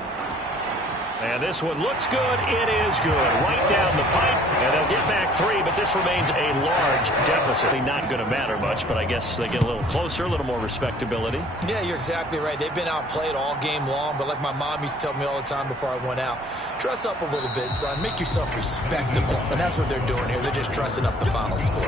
And this one looks good. It is good. Right down the pipe, and they'll get back 3, but this remains a large deficit. Not going to matter much, but I guess they get a little closer, a little more respectability. Yeah, you're exactly right. They've been outplayed all game long, but like my mom used to tell me all the time before I went out, dress up a little bit, son. Make yourself respectable. And that's what they're doing here. They're just dressing up the final score.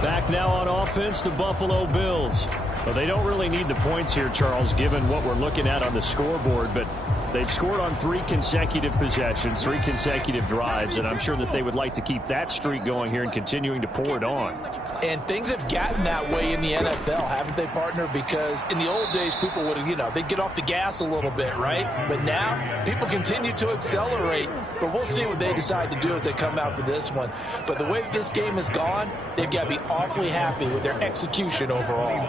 Back now on offense, the Buffalo Bills. Well, they don't really need the points here, Charles, given what we're looking at on the scoreboard, but they've scored on 3 consecutive possessions, 3 consecutive drives, and I'm sure that they would like to keep that streak going here and continuing to pour it on. And things have gotten that way in the NFL, haven't they, partner? Because in the old days, people would, they'd get off the gas a little bit, right? But now, people continue to accelerate, but we'll see what they decide to do as they come out for this one. But the way this game has gone, they've got to be awfully happy with their execution overall.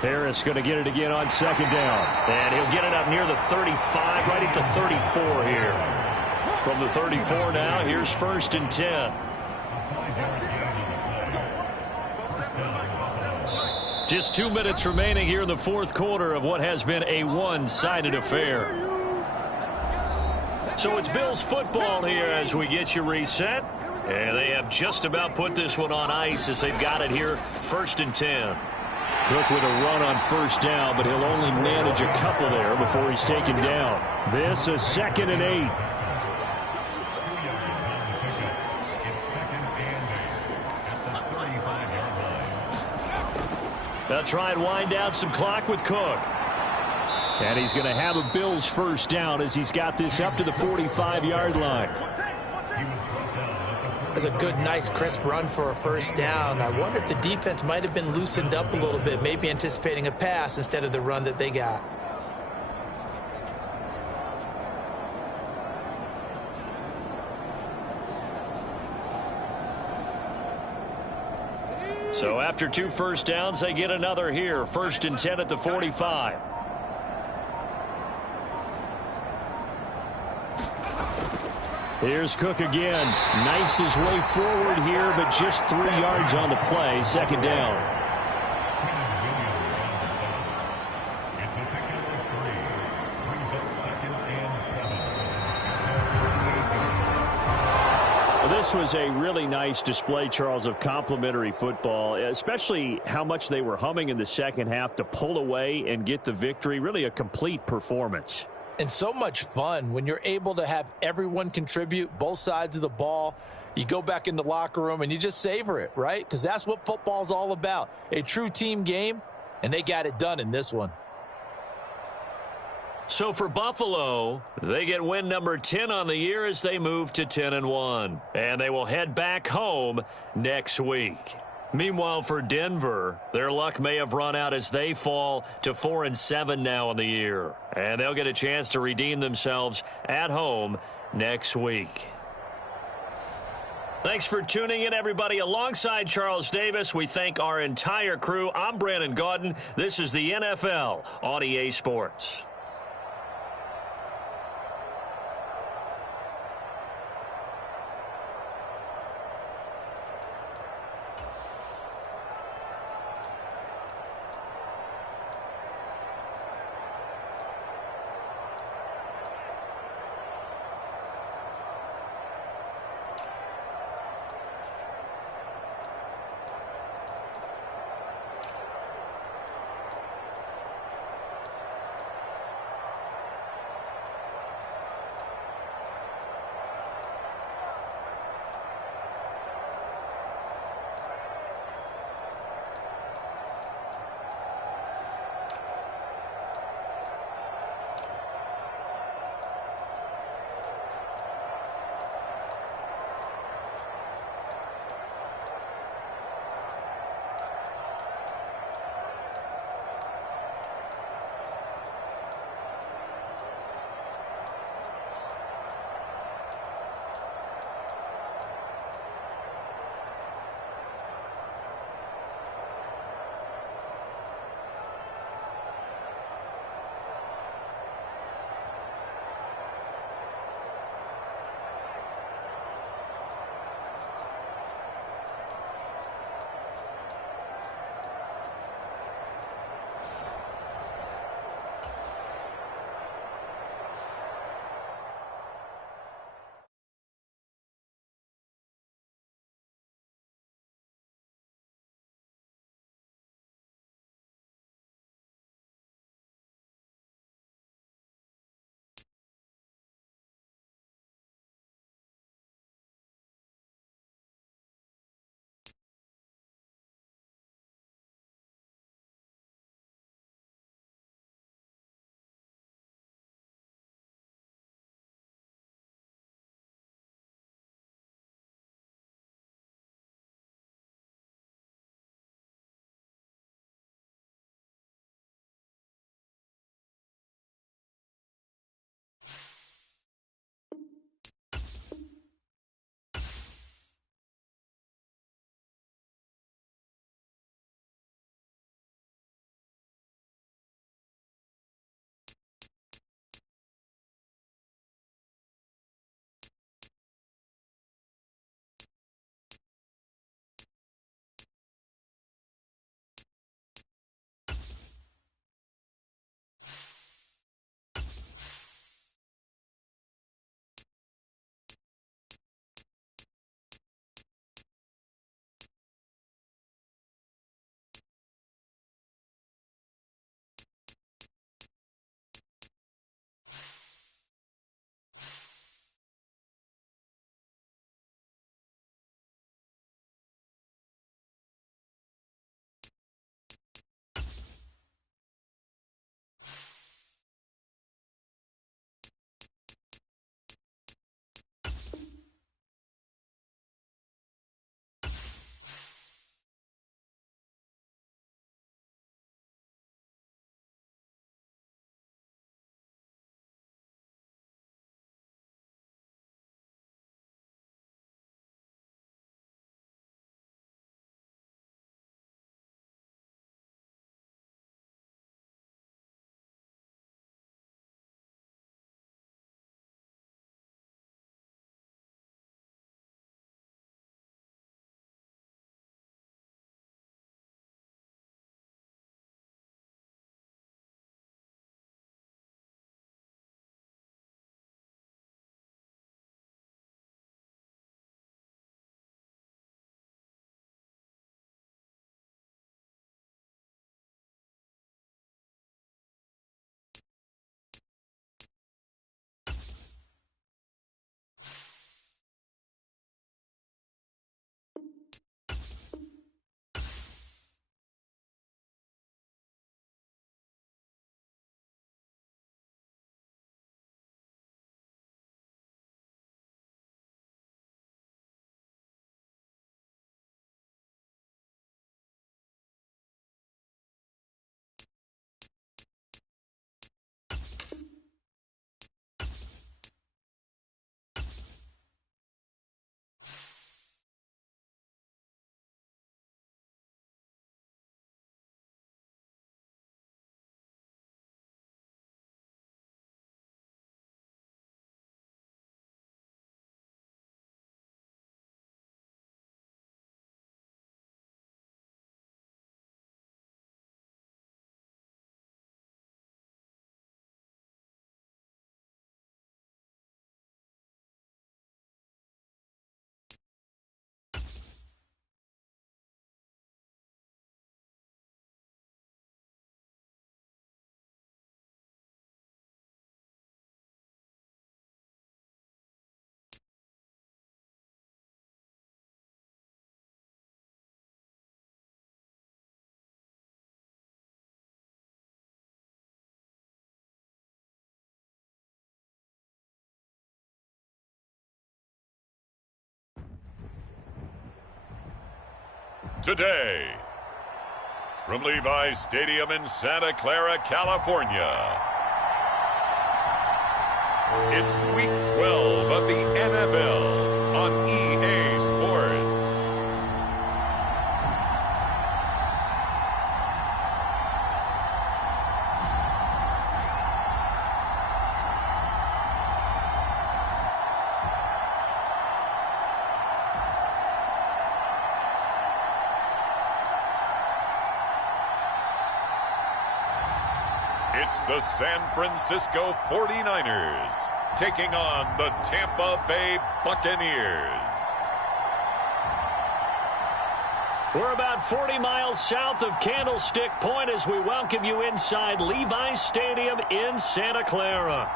Harris going to get it again on 2nd down. And he'll get it up near the 35, right at the 34 here. From the 34 now, here's 1st and 10. Just 2 minutes remaining here in the 4th quarter of what has been a one-sided affair. So it's Bills football here as we get you reset. And they have just about put this one on ice as they've got it here, 1st and 10. Cook with a run on 1st down, but he'll only manage a couple there before he's taken down. This is 2nd and 8. They'll try and wind down some clock with Cook. And he's going to have a Bills 1st down as he's got this up to the 45-yard line. That's a good, nice, crisp run for a first down. I wonder if the defense might have been loosened up a little bit, maybe anticipating a pass instead of the run that they got. So after 2 first downs, they get another here. 1st and 10 at the 45. Here's Cook again. Knifes his way forward here, but just 3 yards on the play. 2nd down. This was a really nice display, Charles, of complimentary football, especially how much they were humming in the second half to pull away and get the victory. Really a complete performance. And so much fun when you're able to have everyone contribute, both sides of the ball. You go back in the locker room and you just savor it, right? Because that's what football's all about. A true team game, and they got it done in this one. So for Buffalo, they get win number 10 on the year as they move to 10-1. And they will head back home next week. Meanwhile, for Denver, their luck may have run out as they fall to 4-7 now in the year. And they'll get a chance to redeem themselves at home next week. Thanks for tuning in, everybody. Alongside Charles Davis, we thank our entire crew. I'm Brandon Gaudin. This is the NFL on EA Sports. today. From Levi's Stadium in Santa Clara, California, it's Week 12 of the NFL on EA Sports. It's the San Francisco 49ers taking on the Tampa Bay Buccaneers. We're about 40 miles south of Candlestick Point as we welcome you inside Levi's Stadium in Santa Clara.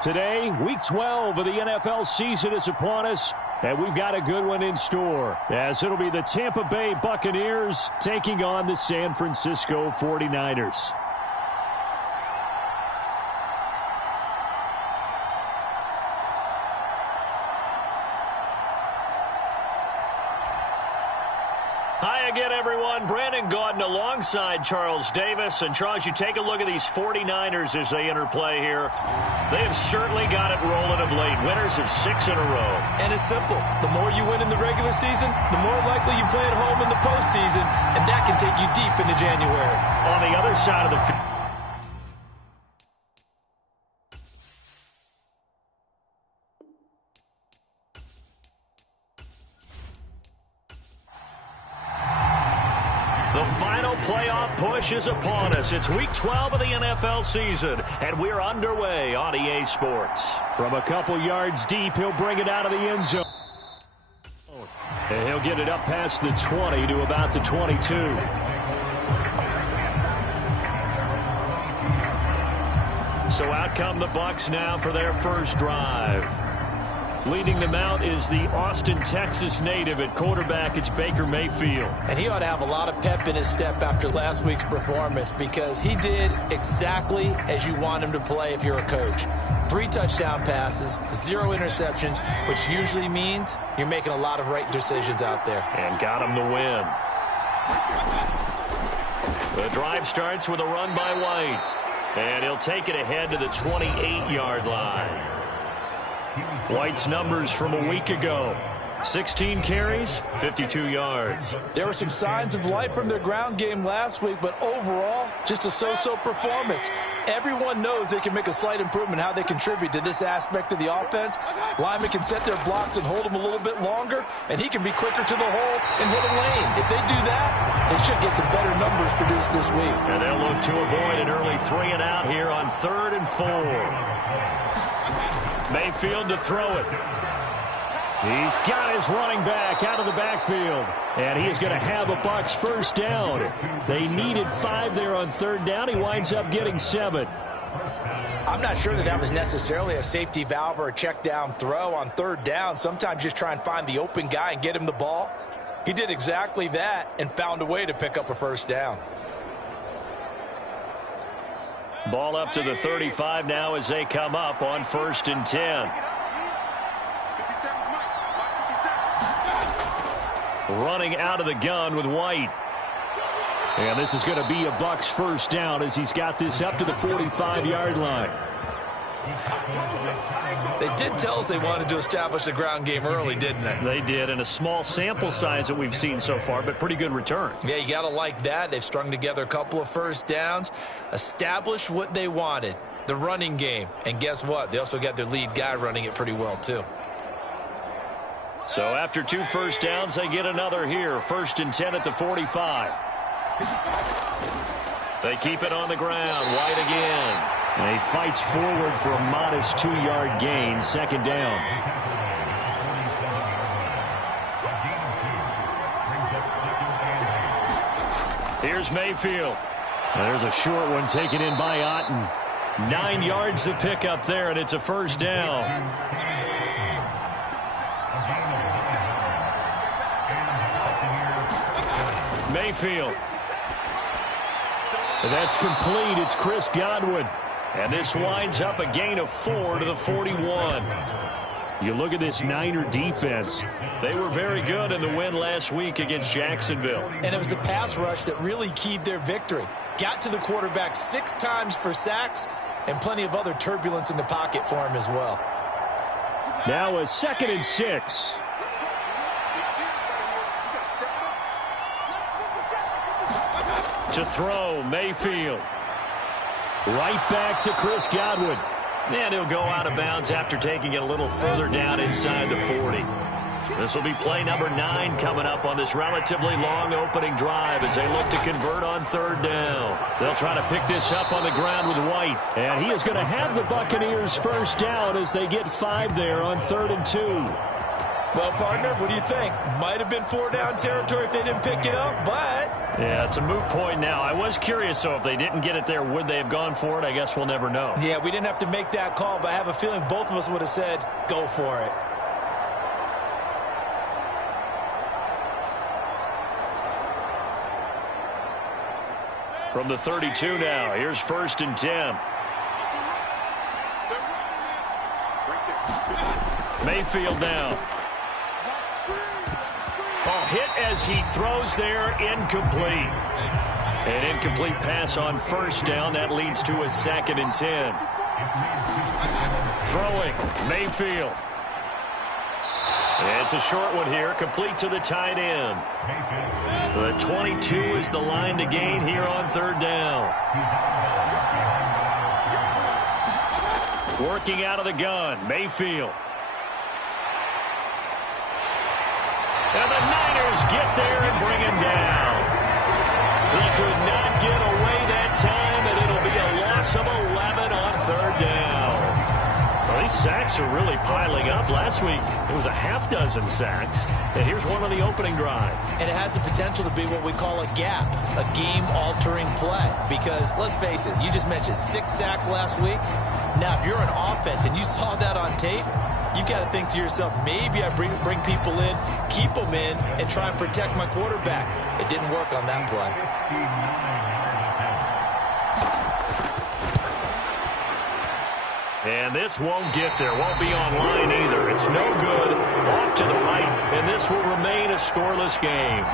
Today, Week 12 of the NFL season is upon us, and we've got a good one in store, as it'll be the Tampa Bay Buccaneers taking on the San Francisco 49ers. Hi again, everyone. Brandon Gaudin alongside Charles Davis. And, Charles, you take a look at these 49ers as they interplay here. They have certainly got it rolling of late. Winners of 6 in a row. And it's simple. The more you win in the regular season, the more likely you play at home in the postseason, and that can take you deep into January. On the other side of the field. The final playoff push is upon us. It's Week 12 of the NFL season, and we're underway on EA Sports. From a couple yards deep, he'll bring it out of the end zone. And he'll get it up past the 20 to about the 22. So out come the Bucs now for their first drive. Leading them out is the Austin, Texas native. At quarterback, it's Baker Mayfield. And he ought to have a lot of pep in his step after last week's performance, because he did exactly as you want him to play if you're a coach. 3 touchdown passes, 0 interceptions, which usually means you're making a lot of right decisions out there. And got him the win. The drive starts with a run by White. And he'll take it ahead to the 28-yard line. White's numbers from a week ago: 16 carries, 52 yards. There were some signs of life from their ground game last week, but overall, just a so-so performance. Everyone knows they can make a slight improvement how they contribute to this aspect of the offense. Linemen can set their blocks and hold them a little bit longer, and he can be quicker to the hole and hit a lane. If they do that, they should get some better numbers produced this week. And they'll look to avoid an early 3 and out here on 3rd and 4. Mayfield to throw it. He's got his running back out of the backfield. And he is going to have a Bucs first down. They needed 5 there on 3rd down. He winds up getting 7. I'm not sure that was necessarily a safety valve or a check down throw on 3rd down. Sometimes just try and find the open guy and get him the ball. He did exactly that and found a way to pick up a first down. Ball up to the 35 now as they come up on 1st and 10. Running out of the gun with White. And this is going to be a Bucs first down as he's got this up to the 45-yard line. They did tell us they wanted to establish the ground game early, didn't they? They did, in a small sample size that we've seen so far, but pretty good return. Yeah, you got to like that. They've strung together a couple of first downs, established what they wanted, the running game. And guess what? They also got their lead guy running it pretty well, too. So after 2 first downs, they get another here. 1st and 10 at the 45. They keep it on the ground. White again. And he fights forward for a modest 2-yard gain. 2nd down. Here's Mayfield. There's a short one taken in by Otten. 9 yards to pick up there, and it's a first down. Mayfield. That's complete. It's Chris Godwin. And this winds up a gain of 4 to the 41. You look at this Niner defense. They were very good in the win last week against Jacksonville. And it was the pass rush that really keyed their victory. Got to the quarterback 6 times for sacks and plenty of other turbulence in the pocket for him as well. Now a 2nd and 6. To throw, Mayfield. Right back to Chris Godwin. And he'll go out of bounds after taking it a little further down inside the 40. This will be play number 9 coming up on this relatively long opening drive as they look to convert on 3rd down. They'll try to pick this up on the ground with White. And he is going to have the Buccaneers 1st down as they get 5 there on 3rd and 2. Well, partner, what do you think? Might have been 4-down territory if they didn't pick it up, but... Yeah, it's a moot point now. I was curious, so if they didn't get it there, would they have gone for it? I guess we'll never know. Yeah, we didn't have to make that call, but I have a feeling both of us would have said, go for it. From the 32 now, here's 1st and 10. Mayfield now. Oh, hit as he throws there, incomplete. An incomplete pass on 1st down. That leads to a 2nd and 10. Throwing, Mayfield. It's a short one here, complete to the tight end. The 22 is the line to gain here on 3rd down. Working out of the gun, Mayfield. And the Niners get there and bring him down. He could not get away that time, and it'll be a loss of 11 on 3rd down. Well, these sacks are really piling up. Last week, it was a half-dozen sacks. And here's one on the opening drive. And it has the potential to be what we call a gap, a game-altering play. Because, let's face it, you just mentioned 6 sacks last week. Now, if you're an offense and you saw that on tape, you've got to think to yourself, maybe I bring people in, keep them in, and try and protect my quarterback. It didn't work on that play. And this won't get there, won't be online either. It's no good, off to the right, and this will remain a scoreless game.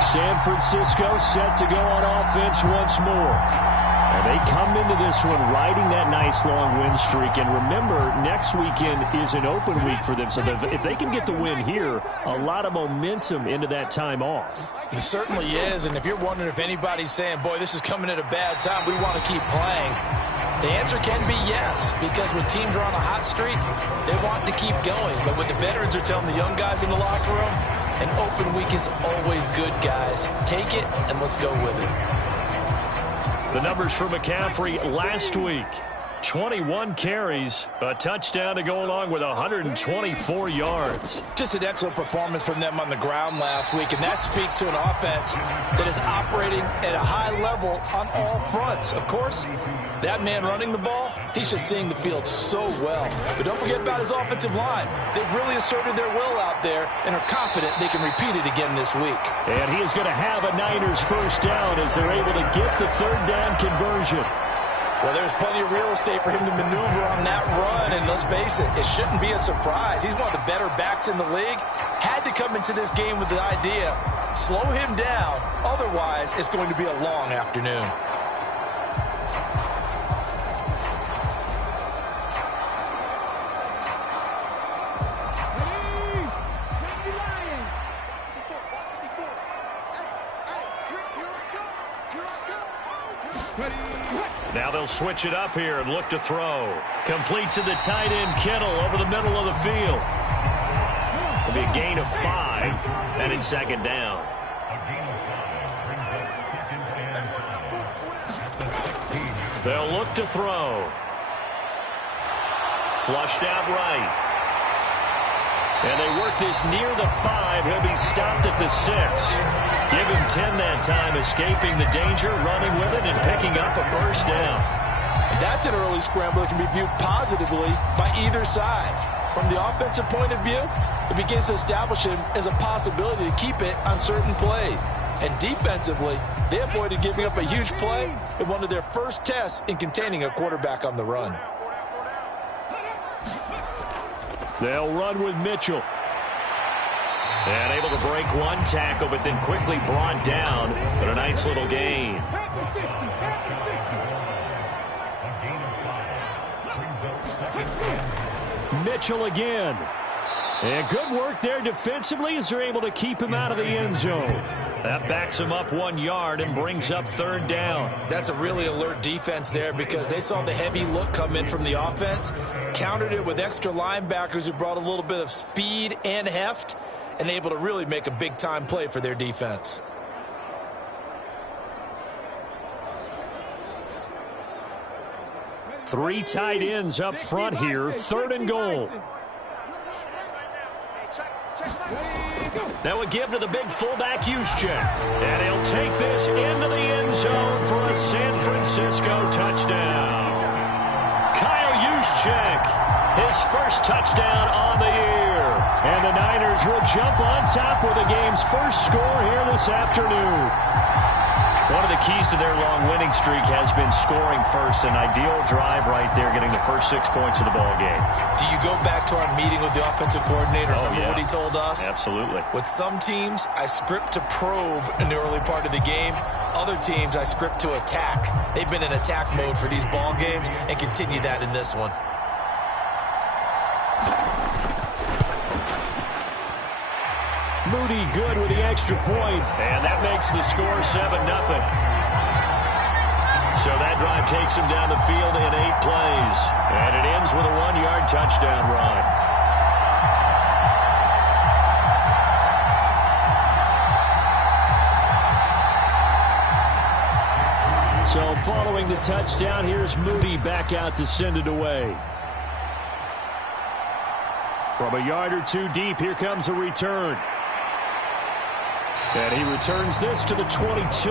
San Francisco set to go on offense once more. And they come into this one riding that nice long win streak. And remember, next weekend is an open week for them. So if they can get the win here, a lot of momentum into that time off. He certainly is. And if you're wondering if anybody's saying, boy, this is coming at a bad time, we want to keep playing, the answer can be yes. Because when teams are on a hot streak, they want to keep going. But what the veterans are telling the young guys in the locker room, an open week is always good, guys. Take it and let's go with it. The numbers for McCaffrey last week. 21 carries, a touchdown to go along with 124 yards. Just an excellent performance from them on the ground last week, and that speaks to an offense that is operating at a high level on all fronts. Of course, that man running the ball, he's just seeing the field so well. But don't forget about his offensive line. They've really asserted their will out there and are confident they can repeat it again this week. And he is going to have a Niners 1st down as they're able to get the 3rd down conversion. Well, there's plenty of real estate for him to maneuver on that run, and let's face it, it shouldn't be a surprise. He's one of the better backs in the league. Had to come into this game with the idea, slow him down, otherwise it's going to be a long afternoon. Now they'll switch it up here and look to throw. Complete to the tight end, Kittle, over the middle of the field. It'll be a gain of 5, and it's 2nd down. They'll look to throw. Flushed out right. And they work this near the 5. He'll be stopped at the 6. Give him 10 that time, escaping the danger, running with it, and picking up a 1st down. That's an early scramble that can be viewed positively by either side. From the offensive point of view, it begins to establish him as a possibility to keep it on certain plays. And defensively, they avoided giving up a huge play in one of their first tests in containing a quarterback on the run. They'll run with Mitchell. And able to break one tackle, but then quickly brought down. But a nice little gain. Mitchell again. And good work there defensively as they're able to keep him out of the end zone. That backs him up 1 yard and brings up third down. That's a really alert defense there because they saw the heavy look come in from the offense, countered it with extra linebackers who brought a little bit of speed and heft, and able to really make a big-time play for their defense. Three tight ends up front here, third and goal. That would give to the big fullback Juszczyk. And he'll take this into the end zone for a San Francisco touchdown. Kyle Juszczyk, his first touchdown on the year. And the Niners will jump on top with the game's first score here this afternoon. One of the keys to their long winning streak has been scoring first. An ideal drive right there, getting the first 6 points of the ball game. Do you go back to our meeting with the offensive coordinator? Remember what he told us? Absolutely. With some teams, I script to probe in the early part of the game. Other teams, I script to attack. They've been in attack mode for these ball games and continue that in this one. Moody good with the extra point, and that makes the score 7-0. So that drive takes him down the field in 8 plays, and it ends with a 1-yard touchdown run. So following the touchdown, here's Moody back out to send it away. From a yard or two deep, here comes a return. And he returns this to the 22.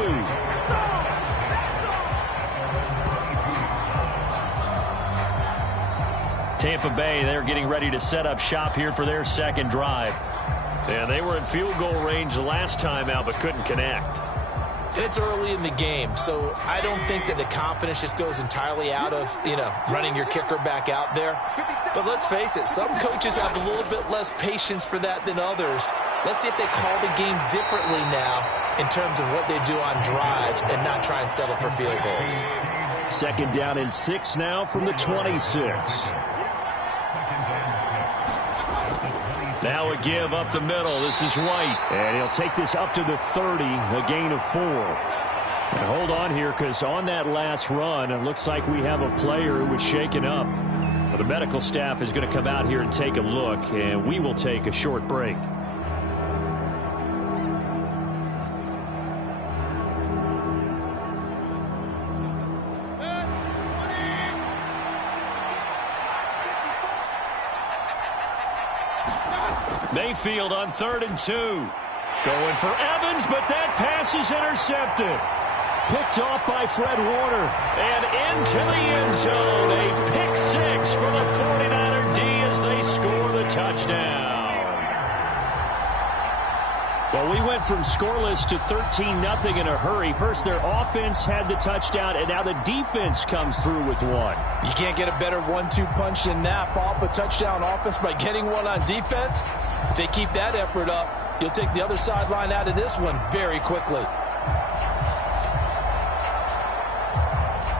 Tampa Bay, they're getting ready to set up shop here for their second drive. And they were in field goal range the last time out, but couldn't connect. And it's early in the game, so I don't think that the confidence just goes entirely out of, running your kicker back out there. But let's face it, some coaches have a little bit less patience for that than others. Let's see if they call the game differently now in terms of what they do on drives and not try and settle for field goals. Second down and 6 now from the 26. Now a give up the middle. This is White. And he'll take this up to the 30, a gain of 4. And hold on here, because on that last run, it looks like we have a player who was shaken up. Well, the medical staff is going to come out here and take a look, and we will take a short break. Mayfield on 3rd and 2. Going for Evans, but that pass is intercepted. Picked off by Fred Warner. And into the end zone. A pick 6 for the 49er D as they score the touchdown. Well, we went from scoreless to 13-0 in a hurry. First, their offense had the touchdown, and now the defense comes through with one. You can't get a better 1-2 punch than that. Follow up a touchdown offense by getting one on defense. If they keep that effort up, you'll take the other sideline out of this one very quickly.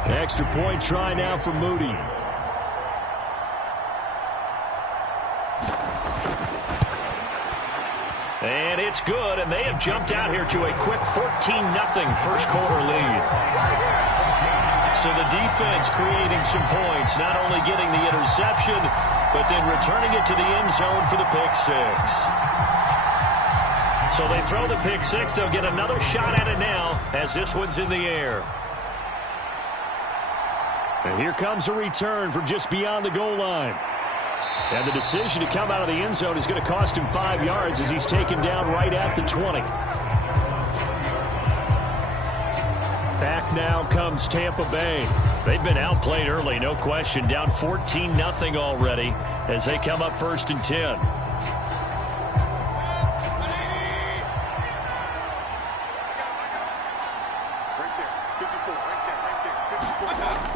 An extra point try now for Moody. And it's good, and they have jumped out here to a quick 14-0 first quarter lead. So the defense creating some points, not only getting the interception, but then returning it to the end zone for the pick 6. So they throw the pick 6. They'll get another shot at it now as this one's in the air. And here comes a return from just beyond the goal line. And the decision to come out of the end zone is going to cost him 5 yards as he's taken down right at the 20. Back now comes Tampa Bay. They've been outplayed early, no question. Down 14-0 already as they come up 1st and 10.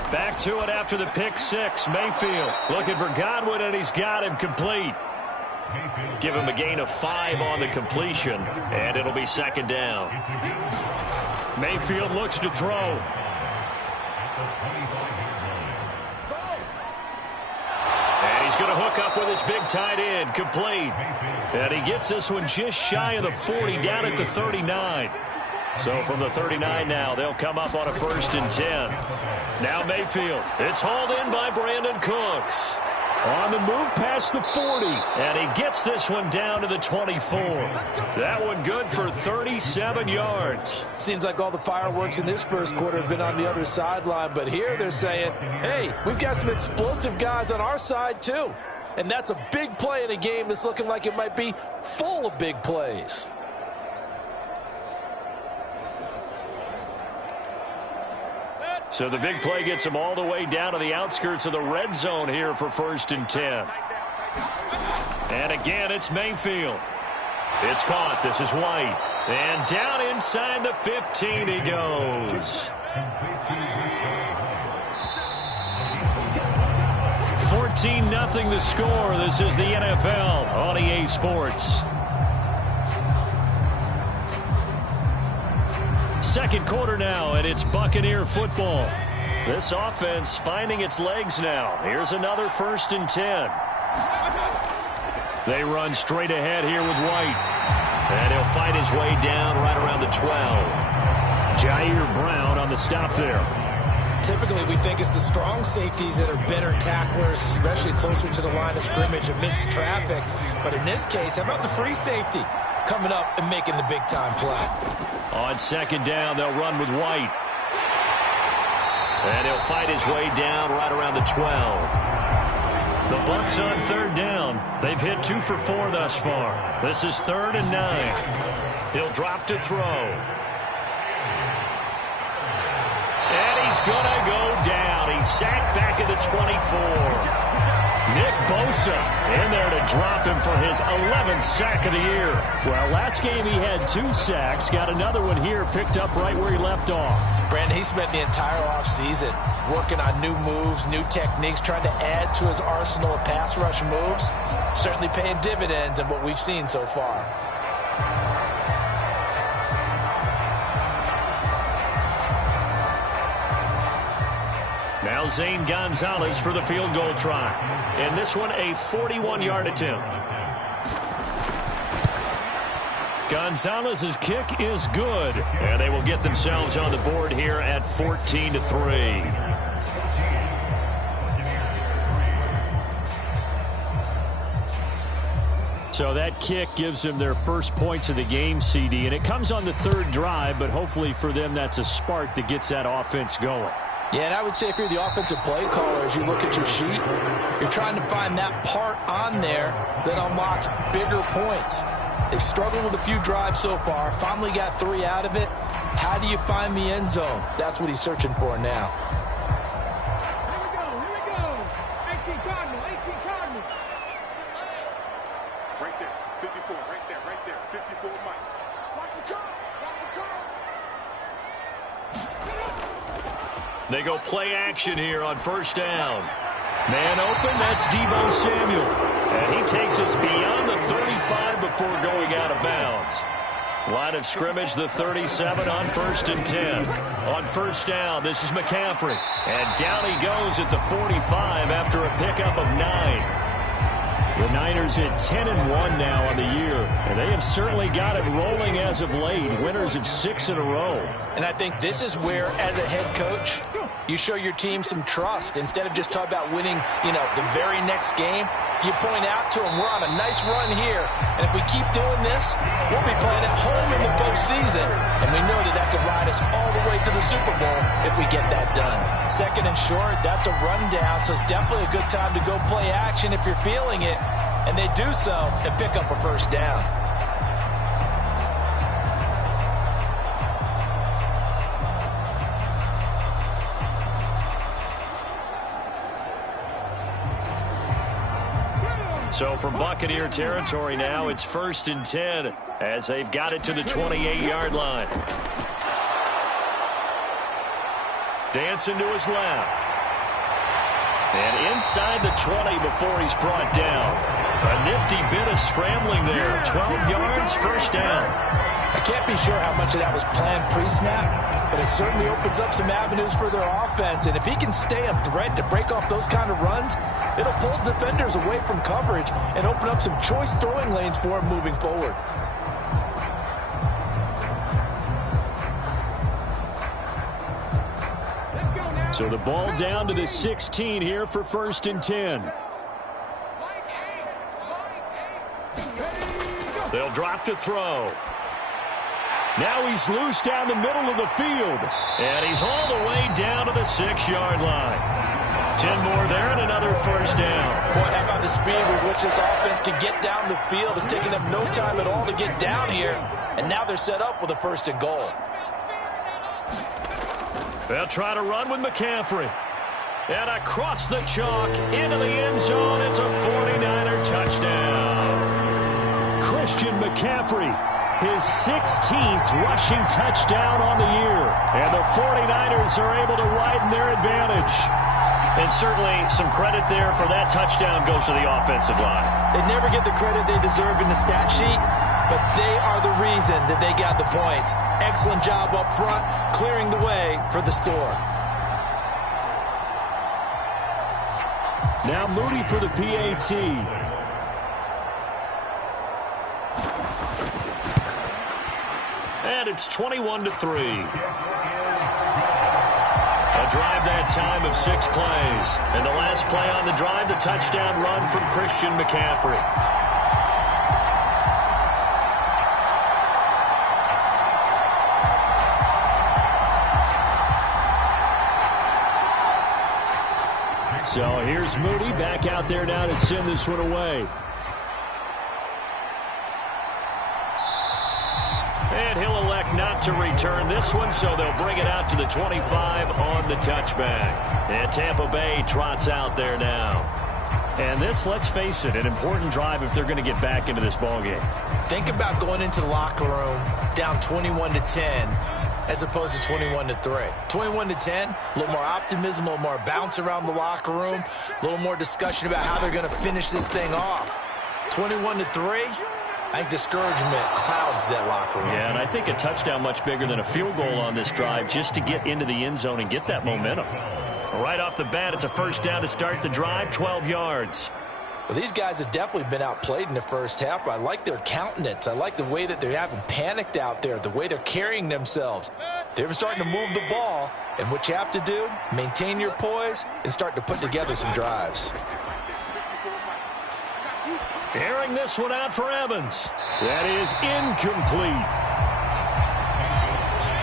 Back to it after the pick six. Mayfield looking for Godwin, and he's got him complete. Give him a gain of 5 on the completion, and it'll be 2nd down. Mayfield looks to throw. And he's going to hook up with his big tight end, complete. And he gets this one just shy of the 40, down at the 39. So from the 39 now, they'll come up on a 1st and 10. Now Mayfield. It's hauled in by Brandon Cooks. On the move past the 40. And he gets this one down to the 24. That one good for 37 yards. Seems like all the fireworks in this first quarter have been on the other sideline. But here they're saying, hey, we've got some explosive guys on our side too. And that's a big play in a game that's looking like it might be full of big plays. So the big play gets him all the way down to the outskirts of the red zone here for 1st and 10. And again, it's Mayfield. It's caught. This is White. And down inside the 15 he goes. 14-0 the score. This is the NFL on EA Sports. Second quarter now, and it's Buccaneer football. This offense finding its legs now. Here's another 1st and 10. They run straight ahead here with White. And he'll fight his way down right around the 12. Jair Brown on the stop there. Typically, we think it's the strong safeties that are better tacklers, especially closer to the line of scrimmage amidst traffic. But in this case, how about the free safety coming up and making the big-time play? On 2nd down, they'll run with White. And he'll fight his way down right around the 12. The Bucs on 3rd down. They've hit 2 for 4 thus far. This is 3rd and 9. He'll drop to throw. And he's going to go down. He's sacked back at the 24. Nick Bosa in there to drop him for his 11th sack of the year. Well, last game he had 2 sacks. Got another one here, picked up right where he left off. Brandon, he spent the entire offseason working on new moves, new techniques, trying to add to his arsenal of pass rush moves. Certainly paying dividends in what we've seen so far. Now Zane Gonzalez for the field goal try. And this one a 41-yard attempt. Gonzalez's kick is good. And they will get themselves on the board here at 14-3. So that kick gives them their first points of the game, CD. And it comes on the 3rd drive, but hopefully for them that's a spark that gets that offense going. Yeah, and I would say if you're the offensive play caller, as you look at your sheet, you're trying to find that part on there that unlocks bigger points. They've struggled with a few drives so far, finally got 3 out of it. How do you find the end zone? That's what he's searching for now. Here we go. 18 Cardinal. Right there, 54, right there, 54 Mike. Watch the curl. They go play action here on 1st down. Man open, that's Deebo Samuel. And he takes us beyond the 35 before going out of bounds. Line of scrimmage, the 37 on 1st and 10. On 1st down, this is McCaffrey. And down he goes at the 45 after a pickup of 9. The Niners at 10-1 now on the year, and they have certainly got it rolling as of late. Winners of 6 in a row. And I think this is where, as a head coach, you show your team some trust. Instead of just talking about winning, the very next game, you point out to them, we're on a nice run here, and if we keep doing this, we'll be playing at home in the postseason, and we know that could ride us all the way to the Super Bowl if we get that done. 2nd and short, that's a rundown, so it's definitely a good time to go play action if you're feeling it, and they do so and pick up a 1st down. So from Buccaneer territory now, it's 1st and 10 as they've got it to the 28-yard line. Dancing to his left. And inside the 20 before he's brought down. A nifty bit of scrambling there. 12 yards, 1st down. I can't be sure how much of that was planned pre-snap, but it certainly opens up some avenues for their offense. And if he can stay a threat to break off those kind of runs, it'll pull defenders away from coverage and open up some choice throwing lanes for him moving forward. So the ball down to the 16 here for 1st and 10. They'll drop to throw. Now he's loose down the middle of the field. And he's all the way down to the 6-yard line. 10 more there and another 1st down. Boy, how about the speed with which this offense can get down the field? It's taking them no time at all to get down here. And now they're set up with a 1st and goal. They'll try to run with McCaffrey. And across the chalk into the end zone. It's a 49er touchdown. Christian McCaffrey, his 16th rushing touchdown on the year. And the 49ers are able to widen their advantage. And certainly some credit there for that touchdown goes to the offensive line. They never get the credit they deserve in the stat sheet, but they are the reason that they got the points. Excellent job up front, clearing the way for the score. Now Moody for the PAT. And it's 21-3. A drive that time of 6 plays. And the last play on the drive, the touchdown run from Christian McCaffrey. So here's Moody back out there now to send this one away. And he'll elect not to return this one, so they'll bring it out to the 25 on the touchback. And Tampa Bay trots out there now. And this, let's face it, an important drive if they're going to get back into this ballgame. Think about going into the locker room down 21-10 as opposed to 21-3. 21-10, a little more optimism, a little more bounce around the locker room, a little more discussion about how they're going to finish this thing off. 21-3, I think discouragement clouds that locker room. Yeah, and I think a touchdown much bigger than a field goal on this drive just to get into the end zone and get that momentum. Right off the bat, it's a 1st down to start the drive, 12 yards. Well, these guys have definitely been outplayed in the first half. I like their countenance. I like the way that they haven't panicked out there, the way they're carrying themselves. They're starting to move the ball, and what you have to do, maintain your poise and start to put together some drives. Airing this one out for Evans. That is incomplete.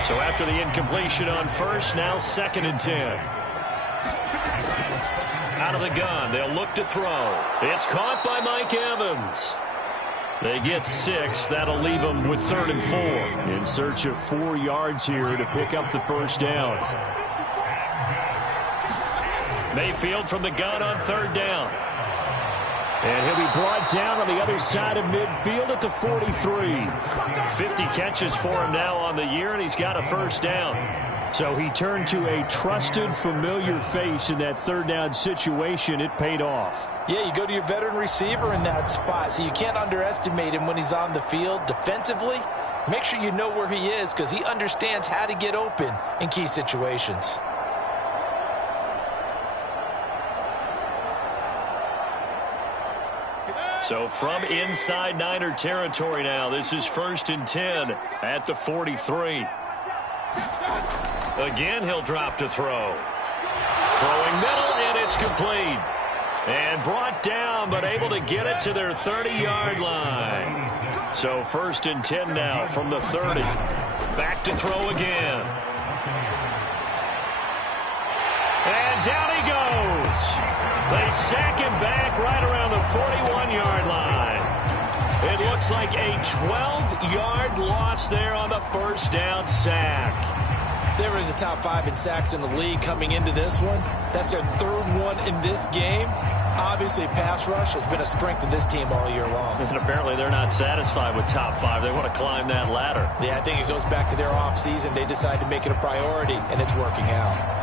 So after the incompletion on 1st, now 2nd and 10. Out of the gun, they'll look to throw. It's caught by Mike Evans. They get 6. That'll leave them with 3rd and 4. In search of 4 yards here to pick up the 1st down. Mayfield from the gun on 3rd down. And he'll be brought down on the other side of midfield at the 43. 50 catches for him now on the year, and he's got a 1st down. So he turned to a trusted, familiar face in that 3rd down situation. It paid off. Yeah, you go to your veteran receiver in that spot, so you can't underestimate him when he's on the field. Defensively, make sure you know where he is because he understands how to get open in key situations. So from inside Niner territory now, this is 1st and 10 at the 43. Again, he'll drop to throw. Throwing middle, and it's complete. And brought down, but able to get it to their 30-yard line. So 1st and 10 now from the 30. Back to throw again. And down he goes. They sack him back right around the 41-yard line. It looks like a 12-yard loss there on the 1st down sack. They were in the top 5 in sacks in the league coming into this one. That's their 3rd one in this game. Obviously, pass rush has been a strength of this team all year long. And apparently they're not satisfied with top 5. They want to climb that ladder. Yeah, I think it goes back to their offseason. They decided to make it a priority, and it's working out.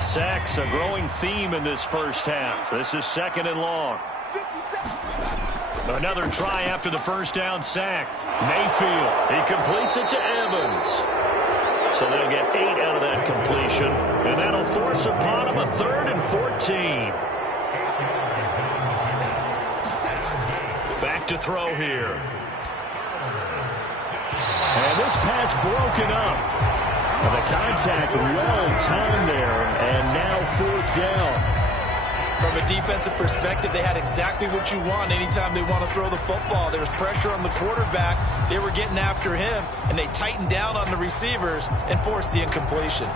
Sacks, a growing theme in this first half. This is 2nd and long. Another try after the first down sack. Mayfield, he completes it to Evans. So they'll get 8 out of that completion, and that'll force upon him a 3rd and 14. Back to throw here. And this pass broken up. The contact well-timed there, and now 4th down. From a defensive perspective, they had exactly what you want anytime they want to throw the football. There was pressure on the quarterback. They were getting after him, and they tightened down on the receivers and forced the incompletion.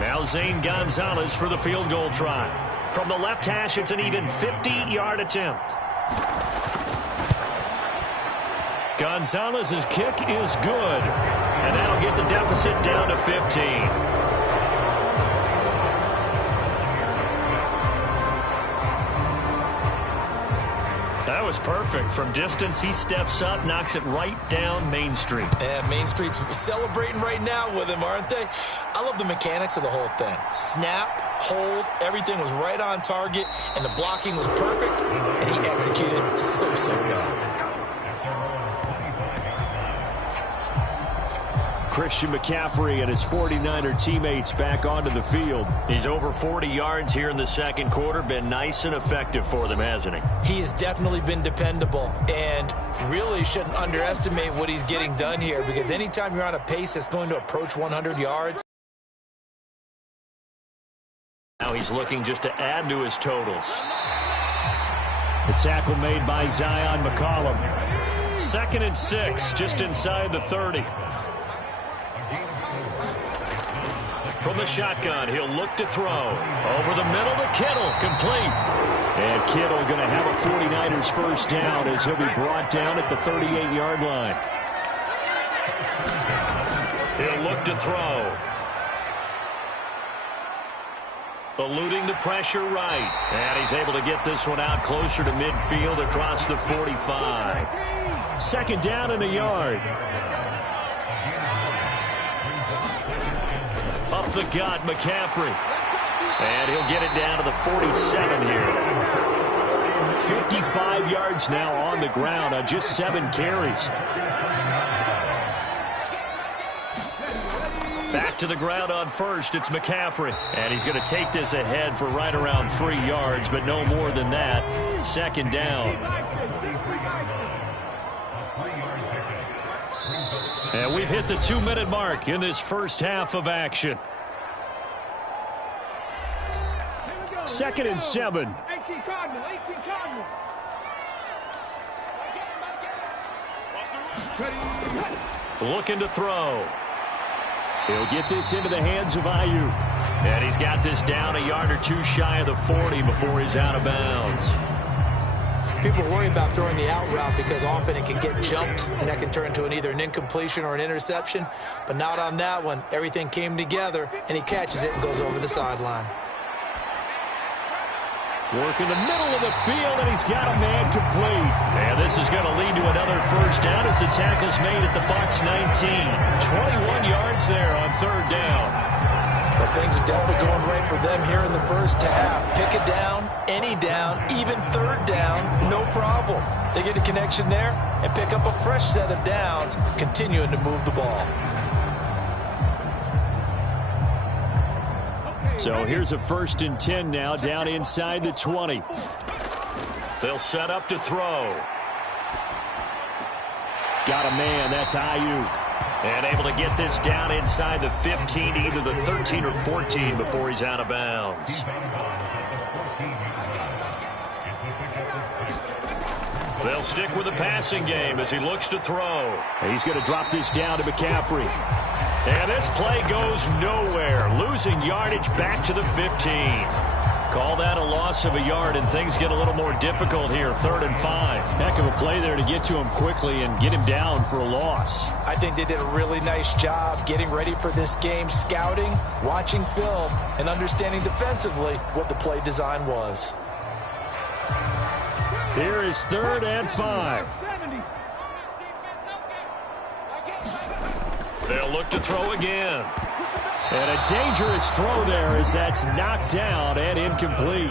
Now Zane Gonzalez for the field goal try. From the left hash, it's an even 50-yard attempt. Gonzalez's kick is good, and that'll get the deficit down to 15. That was perfect. From distance, he steps up, knocks it right down Main Street. And Main Street's celebrating right now with him, aren't they? I love the mechanics of the whole thing. Snap, hold, everything was right on target, and the blocking was perfect, and he executed so well. Christian McCaffrey and his 49er teammates back onto the field. He's over 40 yards here in the second quarter. Been nice and effective for them, hasn't he? He has definitely been dependable, and really shouldn't underestimate what he's getting done here, because anytime you're on a pace that's going to approach 100 yards. Now he's looking just to add to his totals. The tackle made by Zion McCollum. 2nd and 6, just inside the 30. From the shotgun, he'll look to throw. Over the middle to Kittle, complete. And Kittle going to have a 49ers first down as he'll be brought down at the 38-yard line. He'll look to throw. Eluding the pressure right. And he's able to get this one out closer to midfield across the 45. 2nd down and a yard. Up the gut, McCaffrey. And he'll get it down to the 47 here. 55 yards now on the ground on just 7 carries. Back to the ground on first, it's McCaffrey. And he's going to take this ahead for right around 3 yards, but no more than that. 2nd down. And we've hit the 2-minute mark in this first half of action. 2nd and 7. 18 Cardinal. Looking to throw. He'll get this into the hands of Ayuk. And he's got this down a yard or 2 shy of the 40 before he's out of bounds. People worry about throwing the out route because often it can get jumped, and that can turn into either an incompletion or an interception. But not on that one. Everything came together, and he catches it and goes over the sideline. Work in the middle of the field, and he's got a man complete. And this is going to lead to another first down as the tackle's made at the Bucs 19. 21 yards there on 3rd down. But things are definitely going right for them here in the first half. Pick a down, any down, even 3rd down, no problem. They get a connection there and pick up a fresh set of downs, continuing to move the ball. So here's a 1st and 10 now down inside the 20. They'll set up to throw. Got a man, that's Ayuk. And able to get this down inside the 15, either the 13 or 14 before he's out of bounds. They'll stick with the passing game as he looks to throw. He's going to drop this down to McCaffrey. And this play goes nowhere. Losing yardage back to the 15. Call that a loss of a yard, and things get a little more difficult here, 3rd and 5. Heck of a play there to get to him quickly and get him down for a loss. I think they did a really nice job getting ready for this game, scouting, watching film, and understanding defensively what the play design was. Here is 3rd and 5. They'll look to throw again. And a dangerous throw there as that's knocked down and incomplete.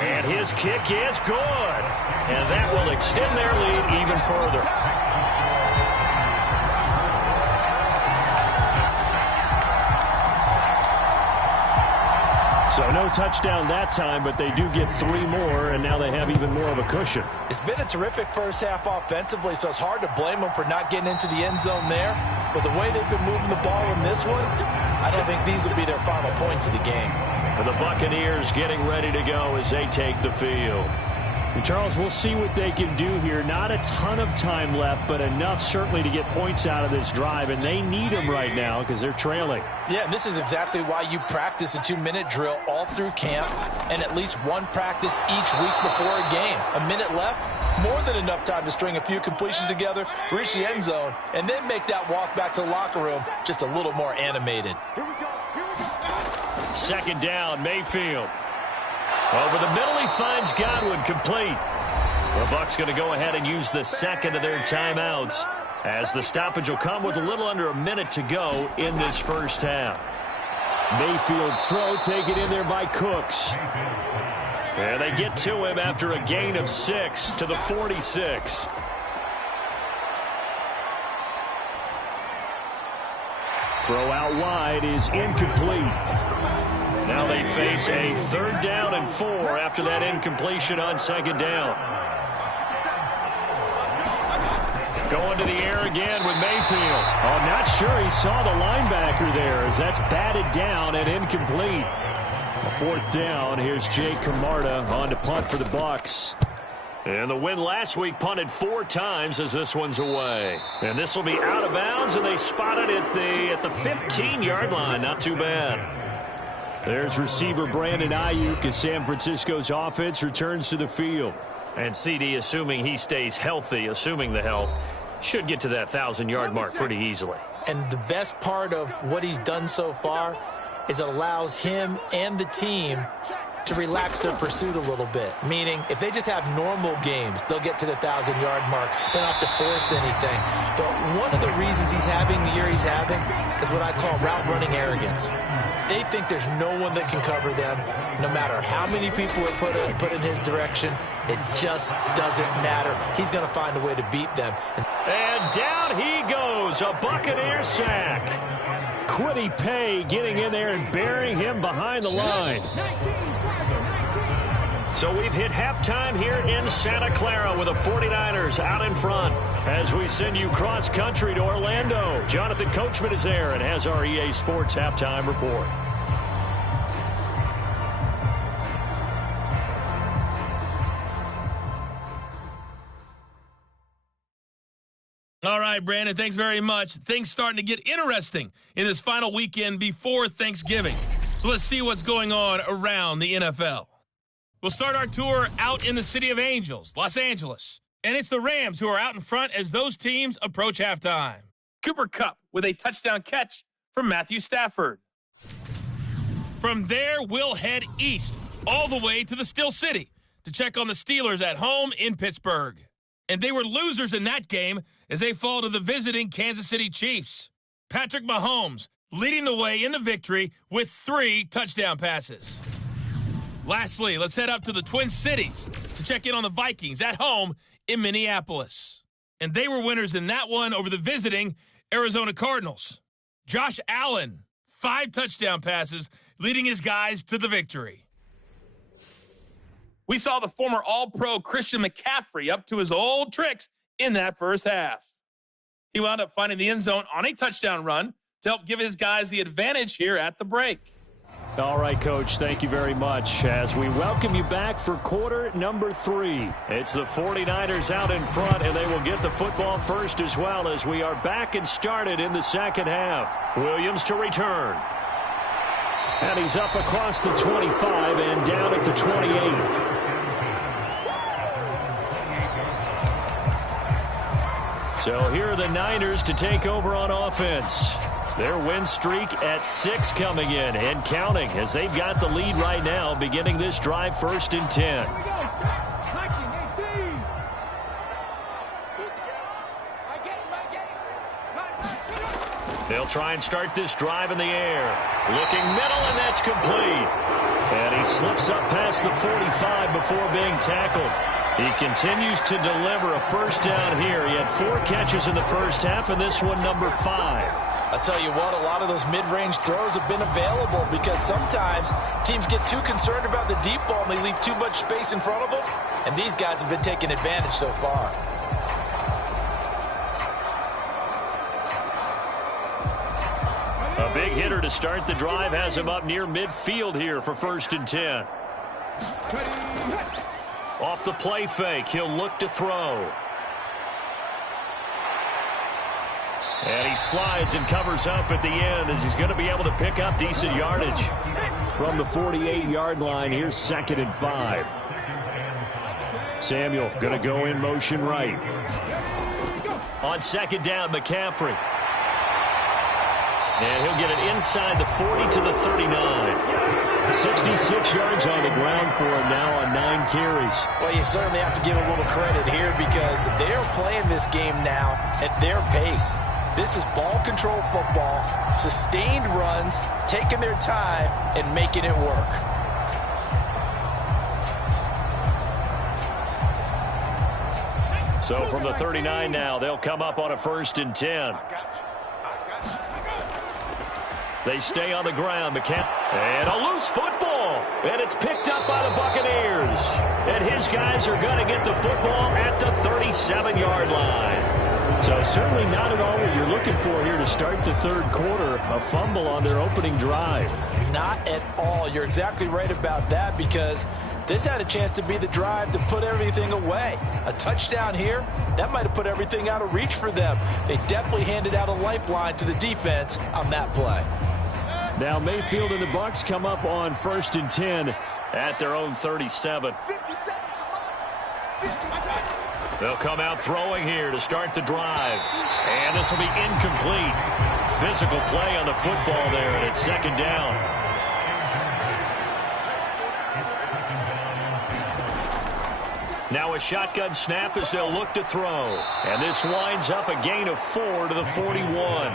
And his kick is good. And that will extend their lead even further. So no touchdown that time, but they do get 3 more, and now they have even more of a cushion. It's been a terrific first half offensively, so it's hard to blame them for not getting into the end zone there. But the way they've been moving the ball in this one, I don't think these will be their final points of the game. And the Buccaneers getting ready to go as they take the field. And Charles, we'll see what they can do here. Not a ton of time left, but enough certainly to get points out of this drive, and they need them right now because they're trailing. Yeah, and this is exactly why you practice a 2-minute drill all through camp and at least one practice each week before a game. A minute left, more than enough time to string a few completions together, reach the end zone, and then make that walk back to the locker room just a little more animated. 2nd down, Mayfield. Over the middle, he finds Godwin, complete. The Bucs going to go ahead and use the 2nd of their timeouts as the stoppage will come with a little under a minute to go in this first half. Mayfield's throw taken in there by Cooks. And they get to him after a gain of 6 to the 46. Throw out wide is incomplete. Now they face a 3rd down and 4 after that incompletion on 2nd down. Going to the air again with Mayfield. Oh, not sure he saw the linebacker there as that's batted down and incomplete. A 4th down. Here's Jake Camarda on to punt for the Bucs. And the win last week punted 4 times as this one's away. And this will be out of bounds, and they spot it at the 15-yard line. Not too bad. There's receiver Brandon Ayuk as San Francisco's offense returns to the field. And CD, assuming he stays healthy, assuming the health, should get to that 1,000-yard mark pretty easily. And the best part of what he's done so far is it allows him and the team to relax their pursuit a little bit. Meaning, if they just have normal games, they'll get to the 1,000-yard mark. They don't have to force anything. But one of the reasons he's having the year he's having is what I call route running arrogance. They think there's no one that can cover them. No matter how many people are put in his direction, it just doesn't matter. He's going to find a way to beat them. And down he goes, a Buccaneer sack. Kwity Paye getting in there and burying him behind the line. So we've hit halftime here in Santa Clara with the 49ers out in front. As we send you cross-country to Orlando, Jonathan Coachman is there and has our EA Sports halftime report. All right, Brandon, thanks very much. Things starting to get interesting in this final weekend before Thanksgiving. So let's see what's going on around the NFL. We'll start our tour out in the City of Angels, Los Angeles. And it's the Rams who are out in front as those teams approach halftime. Cooper Kupp with a touchdown catch from Matthew Stafford. From there, we'll head east all the way to the Steel City to check on the Steelers at home in Pittsburgh. And they were losers in that game as they fall to the visiting Kansas City Chiefs. Patrick Mahomes leading the way in the victory with 3 touchdown passes. Lastly, let's head up to the Twin Cities to check in on the Vikings at home in Minneapolis. And they were winners in that one over the visiting Arizona Cardinals. Josh Allen, 5 touchdown passes, leading his guys to the victory. We saw the former All-Pro Christian McCaffrey up to his old tricks in that first half. He wound up finding the end zone on a touchdown run to help give his guys the advantage here at the break. All right, Coach, thank you very much. As we welcome you back for quarter number 3. It's the 49ers out in front, and they will get the football first as well as we are back and started in the second half. Williams to return. And he's up across the 25 and down at the 28. So here are the Niners to take over on offense. Their win streak at 6 coming in and counting as they've got the lead right now beginning this drive 1st and 10. They'll try and start this drive in the air. Looking middle, and that's complete. And he slips up past the 45 before being tackled. He continues to deliver a first down here. He had 4 catches in the first half, and this one number 5. I'll tell you what, a lot of those mid-range throws have been available because sometimes teams get too concerned about the deep ball and they leave too much space in front of them, and these guys have been taking advantage so far. A big hitter to start the drive has him up near midfield here for 1st and 10. Off the play fake, he'll look to throw. And he slides and covers up at the end as he's going to be able to pick up decent yardage. From the 48-yard line, here's 2nd and 5. Samuel going to go in motion right. On 2nd down, McCaffrey. And he'll get it inside the 40 to the 39. 66 yards on the ground for him now on 9 carries. Well, you certainly have to give a little credit here because they're playing this game now at their pace. This is ball control football, sustained runs, taking their time, and making it work. So from the 39 now, they'll come up on a 1st and 10. They stay on the ground. And a loose football. And it's picked up by the Buccaneers. And his guys are going to get the football at the 37-yard line. So certainly not at all what you're looking for here to start the 3rd quarter. A fumble on their opening drive. Not at all. You're exactly right about that because this had a chance to be the drive to put everything away. A touchdown here, that might have put everything out of reach for them. They definitely handed out a lifeline to the defense on that play. Now Mayfield and the Bucs come up on 1st and 10 at their own 37. They'll come out throwing here to start the drive. And this will be incomplete. Physical play on the football there, and it's 2nd down. Now a shotgun snap as they'll look to throw. And this winds up a gain of 4 to the 41.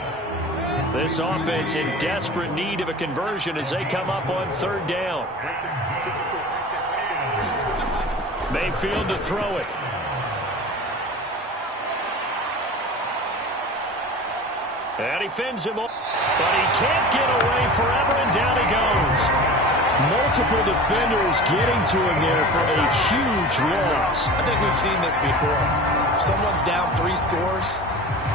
This offense in desperate need of a conversion as they come up on 3rd down. Mayfield to throw it. And he fends him up, but he can't get away forever, and down he goes. Multiple defenders getting to him there for a huge loss. I think we've seen this before. Someone's down 3 scores.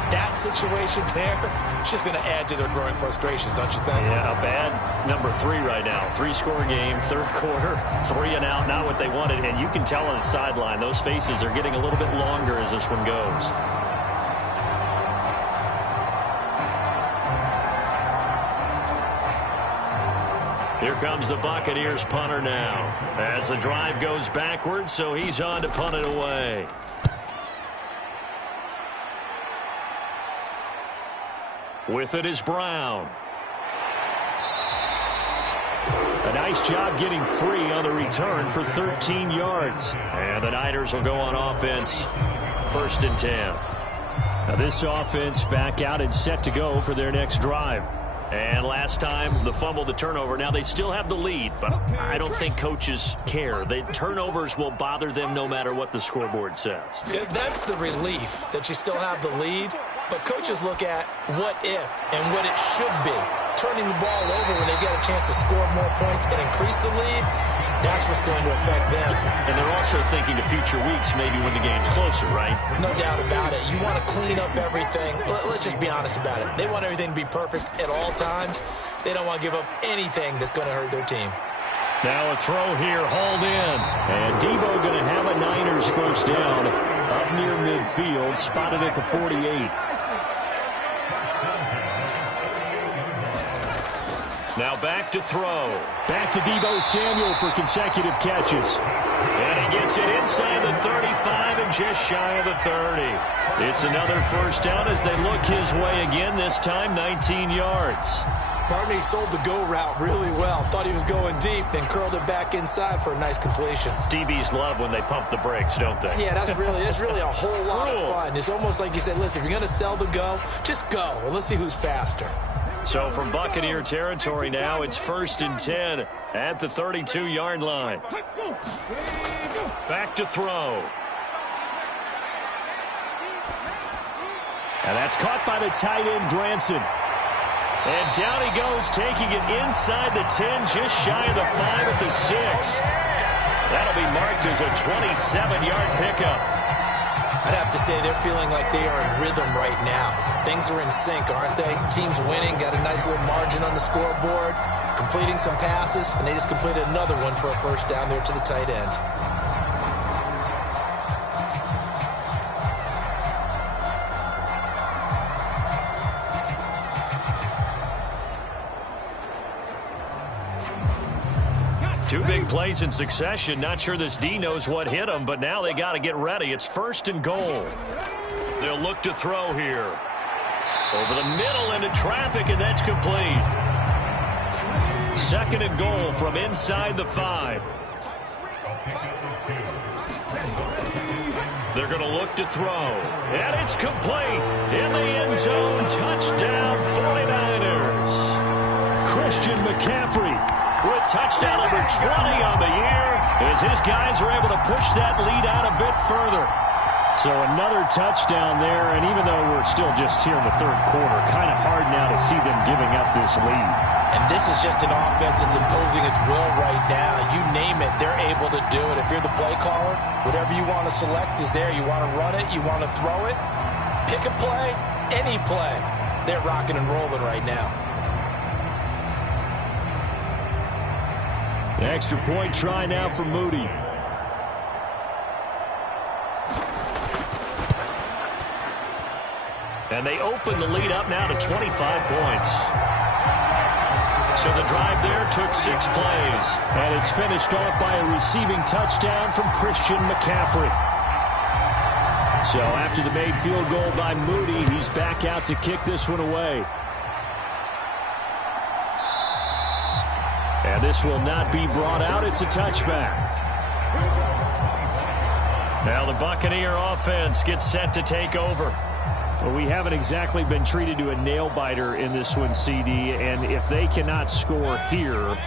That situation there, it's just going to add to their growing frustrations, don't you think? Yeah, a bad number 3 right now. 3-score game, 3rd quarter, 3 and out, not what they wanted. And you can tell on the sideline, those faces are getting a little bit longer as this one goes. Here comes the Buccaneers punter now as the drive goes backwards, so he's on to punt it away. With it is Brown. A nice job getting free on the return for 13 yards. And the Niners will go on offense, 1st and 10. Now this offense back out and set to go for their next drive. And last time, the fumble, the turnover. Now, they still have the lead, but I don't think coaches care. The turnovers will bother them no matter what the scoreboard says. Yeah, that's the relief, that you still have the lead. But coaches look at what if and what it should be. Turning the ball over when they get a chance to score more points and increase the lead, that's what's going to affect them. And they're also thinking to future weeks, maybe when the game's closer, right? No doubt about it. You want to clean up everything. Let's just be honest about it. They want everything to be perfect at all times. They don't want to give up anything that's going to hurt their team. Now a throw here, hauled in. And Debo going to have a Niners first down up near midfield, spotted at the 48. Now back to throw. Back to Debo Samuel for consecutive catches. And he gets it inside the 35 and just shy of the 30. It's another first down as they look his way again, this time 19 yards. Pardon me, sold the go route really well. Thought he was going deep, then curled it back inside for a nice completion. DBs love when they pump the brakes, don't they? Yeah, that's really a whole lot of fun. It's almost like you said, listen, if you're going to sell the go, just go. And let's see who's faster. So from Buccaneer territory now, it's 1st and 10 at the 32-yard line. Back to throw. And that's caught by the tight end, Granson. And down he goes, taking it inside the 10, just shy of the 5 at the 6. That'll be marked as a 27-yard pickup. I'd have to say they're feeling like they are in rhythm right now. Things are in sync, aren't they? Team's winning, got a nice little margin on the scoreboard, completing some passes, and they just completed another one for a first down there to the tight end. Two big plays in succession. Not sure this D knows what hit him, but now they got to get ready. It's 1st and goal. They'll look to throw here. Over the middle into traffic, and that's complete. 2nd and goal from inside the 5. They're going to look to throw. And it's complete. In the end zone, touchdown 49ers. Christian McCaffrey with touchdown number 20 on the year as his guys are able to push that lead out a bit further. So another touchdown there, and even though we're still just here in the 3rd quarter, kind of hard now to see them giving up this lead. And this is just an offense that's imposing its will right now. You name it, they're able to do it. If you're the play caller, whatever you want to select is there. You want to run it, you want to throw it, pick a play, any play. They're rocking and rolling right now. The extra point try now for Moody. And they open the lead up now to 25 points. So the drive there took 6 plays. And it's finished off by a receiving touchdown from Christian McCaffrey. So after the made field goal by Moody, he's back out to kick this one away. And this will not be brought out. It's a touchback. Now the Buccaneer offense gets set to take over. Well, we haven't exactly been treated to a nail-biter in this one, CD, and if they cannot score here,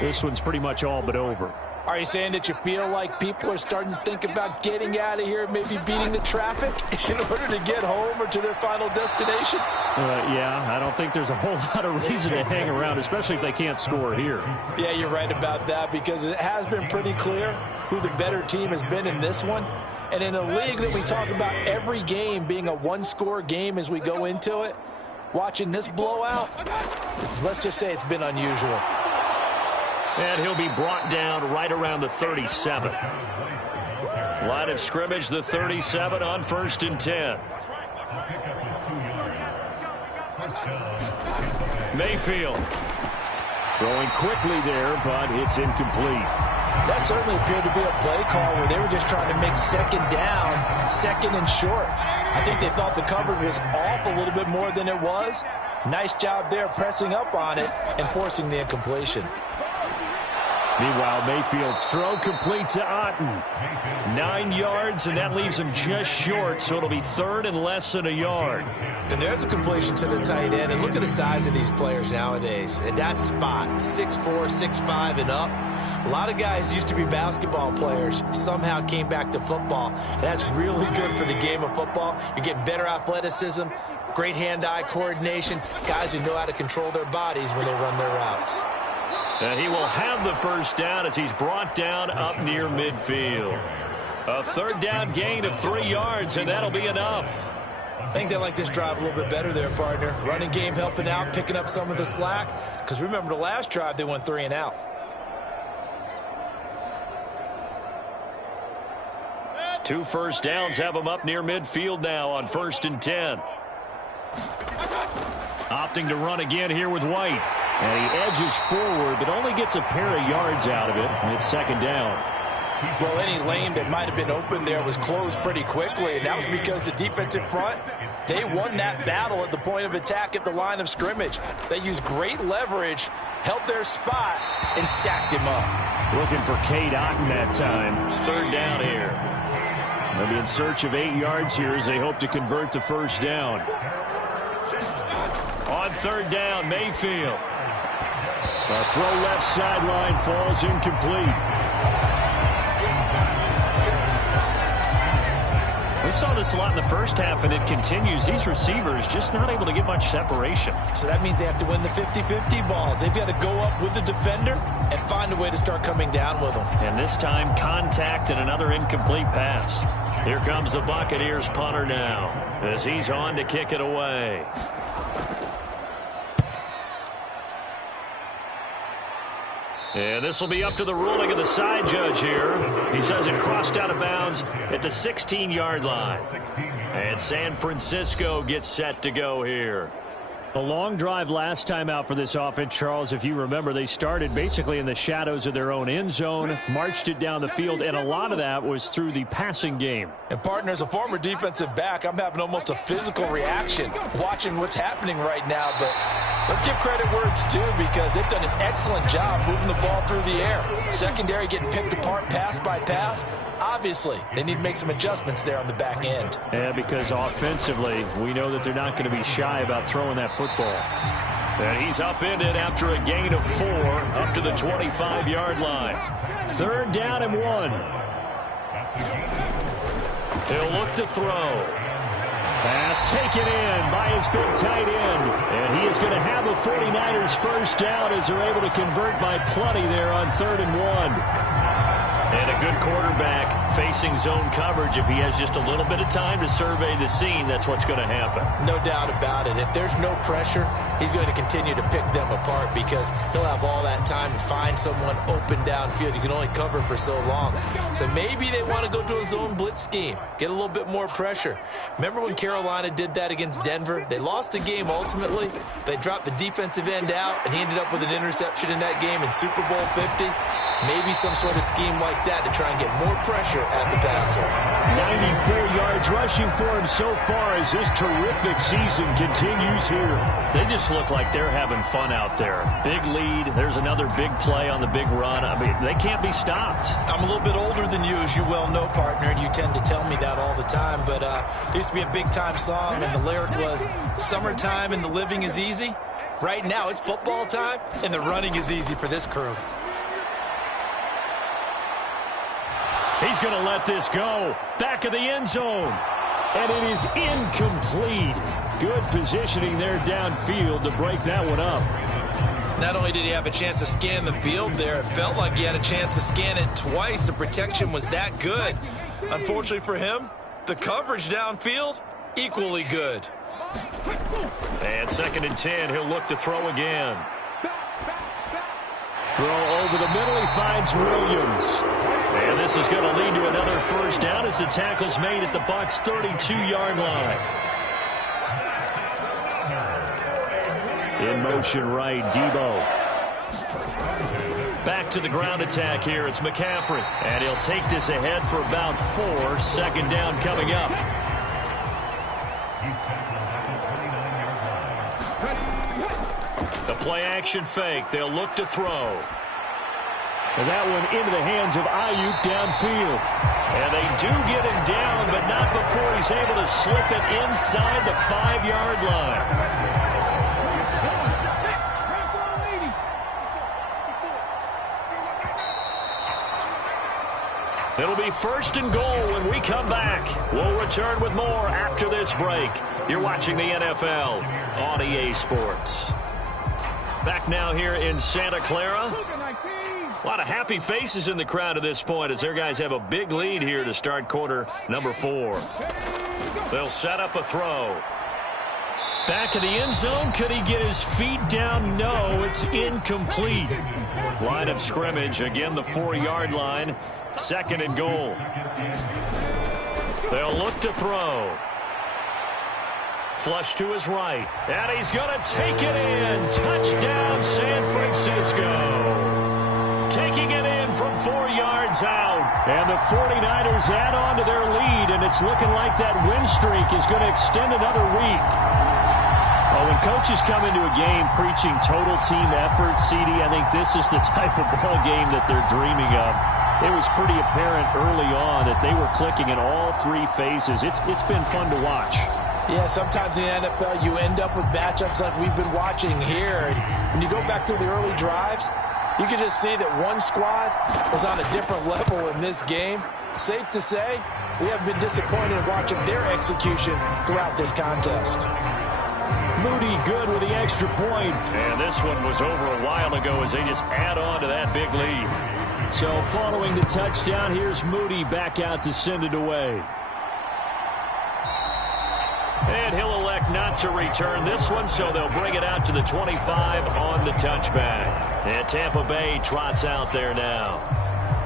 this one's pretty much all but over. Are you saying that you feel like people are starting to think about getting out of here, maybe beating the traffic in order to get home or to their final destination? Yeah, I don't think there's a whole lot of reason to hang around, especially if they can't score here. Yeah, you're right about that, because it has been pretty clear who the better team has been in this one. And in a league that we talk about every game being a one-score game as we go into it, watching this blowout, let's just say it's been unusual. And he'll be brought down right around the 37. Line of scrimmage, the 37 on 1st and 10. Mayfield throwing quickly there, but it's incomplete. That certainly appeared to be a play call where they were just trying to make 2nd down, 2nd and short. I think they thought the coverage was off a little bit more than it was. Nice job there pressing up on it and forcing the incompletion. Meanwhile, Mayfield's throw complete to Otten. 9 yards, and that leaves him just short, so it'll be 3rd and less than a yard. And there's a completion to the tight end. And look at the size of these players nowadays. At that spot, 6'4", 6'5", and up. A lot of guys used to be basketball players, somehow came back to football. And that's really good for the game of football. You're getting better athleticism, great hand-eye coordination, guys who know how to control their bodies when they run their routes. And he will have the first down as he's brought down up near midfield. A 3rd down gain of 3 yards, and that'll be enough. I think they like this drive a little bit better there, partner. Running game helping out, picking up some of the slack. Because remember, the last drive, they went 3 and out. Two first downs have them up near midfield now on 1st and 10. Opting to run again here with White. And he edges forward, but only gets a pair of yards out of it. And it's 2nd down. Well, any lane that might have been open there was closed pretty quickly, and that was because the defensive front, they won that battle at the point of attack at the line of scrimmage. They used great leverage, held their spot, and stacked him up. Looking for Cade Otton that time. 3rd down here. They'll be in search of 8 yards here as they hope to convert the 1st down. On 3rd down, Mayfield. A throw left sideline falls incomplete. We saw this a lot in the first half, and it continues. These receivers just not able to get much separation. So that means they have to win the 50-50 balls. They've got to go up with the defender and find a way to start coming down with them. And this time, contact and another incomplete pass. Here comes the Buccaneers punter now as he's on to kick it away. And this will be up to the ruling of the side judge here. He says it crossed out of bounds at the 16-yard line. And San Francisco gets set to go here. A long drive last time out for this offense, Charles. If you remember, they started basically in the shadows of their own end zone, marched it down the field, and a lot of that was through the passing game. And, partner, as a former defensive back, I'm having almost a physical reaction watching what's happening right now. But let's give credit where it's due, because they've done an excellent job moving the ball through the air. Secondary getting picked apart pass by pass. Obviously, they need to make some adjustments there on the back end. Yeah, because offensively, we know that they're not going to be shy about throwing that football. And he's upended after a gain of 4 up to the 25-yard line. 3rd down and 1. He'll look to throw. Pass taken in by his big tight end. And he is going to have a 49ers 1st down as they're able to convert by plenty there on 3rd and 1. And a good quarterback facing zone coverage. If he has just a little bit of time to survey the scene, that's what's going to happen. No doubt about it. If there's no pressure, he's going to continue to pick them apart, because he'll have all that time to find someone open downfield. You can only cover for so long. So maybe they want to go to a zone blitz scheme, get a little bit more pressure. Remember when Carolina did that against Denver? They lost the game ultimately. They dropped the defensive end out, and he ended up with an interception in that game in Super Bowl 50. Maybe some sort of scheme like that to try and get more pressure at the passer. 94 yards rushing for him so far as this terrific season continues here. They just look like they're having fun out there. Big lead. There's another big play on the big run. I mean, they can't be stopped. I'm a little bit older than you, as you well know, partner, and you tend to tell me that all the time. But there used to be a big-time song, and the lyric was, "Summertime and the living is easy." Right now, it's football time, and the running is easy for this crew. He's going to let this go. Back of the end zone. And it is incomplete. Good positioning there downfield to break that one up. Not only did he have a chance to scan the field there, it felt like he had a chance to scan it twice. The protection was that good. Unfortunately for him, the coverage downfield, equally good. And 2nd and 10, he'll look to throw again. Throw over the middle, he finds Williams. And this is going to lead to another 1st down as the tackle's made at the Bucs' 32-yard line. In motion right, Debo. Back to the ground attack here. It's McCaffrey. And he'll take this ahead for about 4. 2nd down coming up. The play action fake. They'll look to throw. And that one into the hands of Ayuk downfield. And they do get him down, but not before he's able to slip it inside the 5-yard line. It'll be 1st and goal when we come back. We'll return with more after this break. You're watching the NFL on EA Sports. Back now here in Santa Clara. A lot of happy faces in the crowd at this point as their guys have a big lead here to start quarter number 4. They'll set up a throw. Back in the end zone. Could he get his feet down? No, it's incomplete. Line of scrimmage. Again, the 4-yard line. 2nd and goal. They'll look to throw. Flush to his right. And he's going to take it in. Touchdown, San Francisco. Taking it in from 4 yards out. And the 49ers add on to their lead, and it's looking like that win streak is going to extend another week. Oh, when coaches come into a game preaching total team effort, CD, I think this is the type of ball game that they're dreaming of. It was pretty apparent early on that they were clicking in all 3 phases. It's been fun to watch. Yeah, sometimes in the NFL you end up with matchups like we've been watching here. And when you go back to the early drives, you can just see that one squad was on a different level in this game. Safe to say, we have been disappointed in watching their execution throughout this contest. Moody good with the extra point. And this one was over a while ago as they just add on to that big lead. So following the touchdown, here's Moody back out to send it away. And he'll elect not to return this one, so they'll bring it out to the 25 on the touchback. And Tampa Bay trots out there now.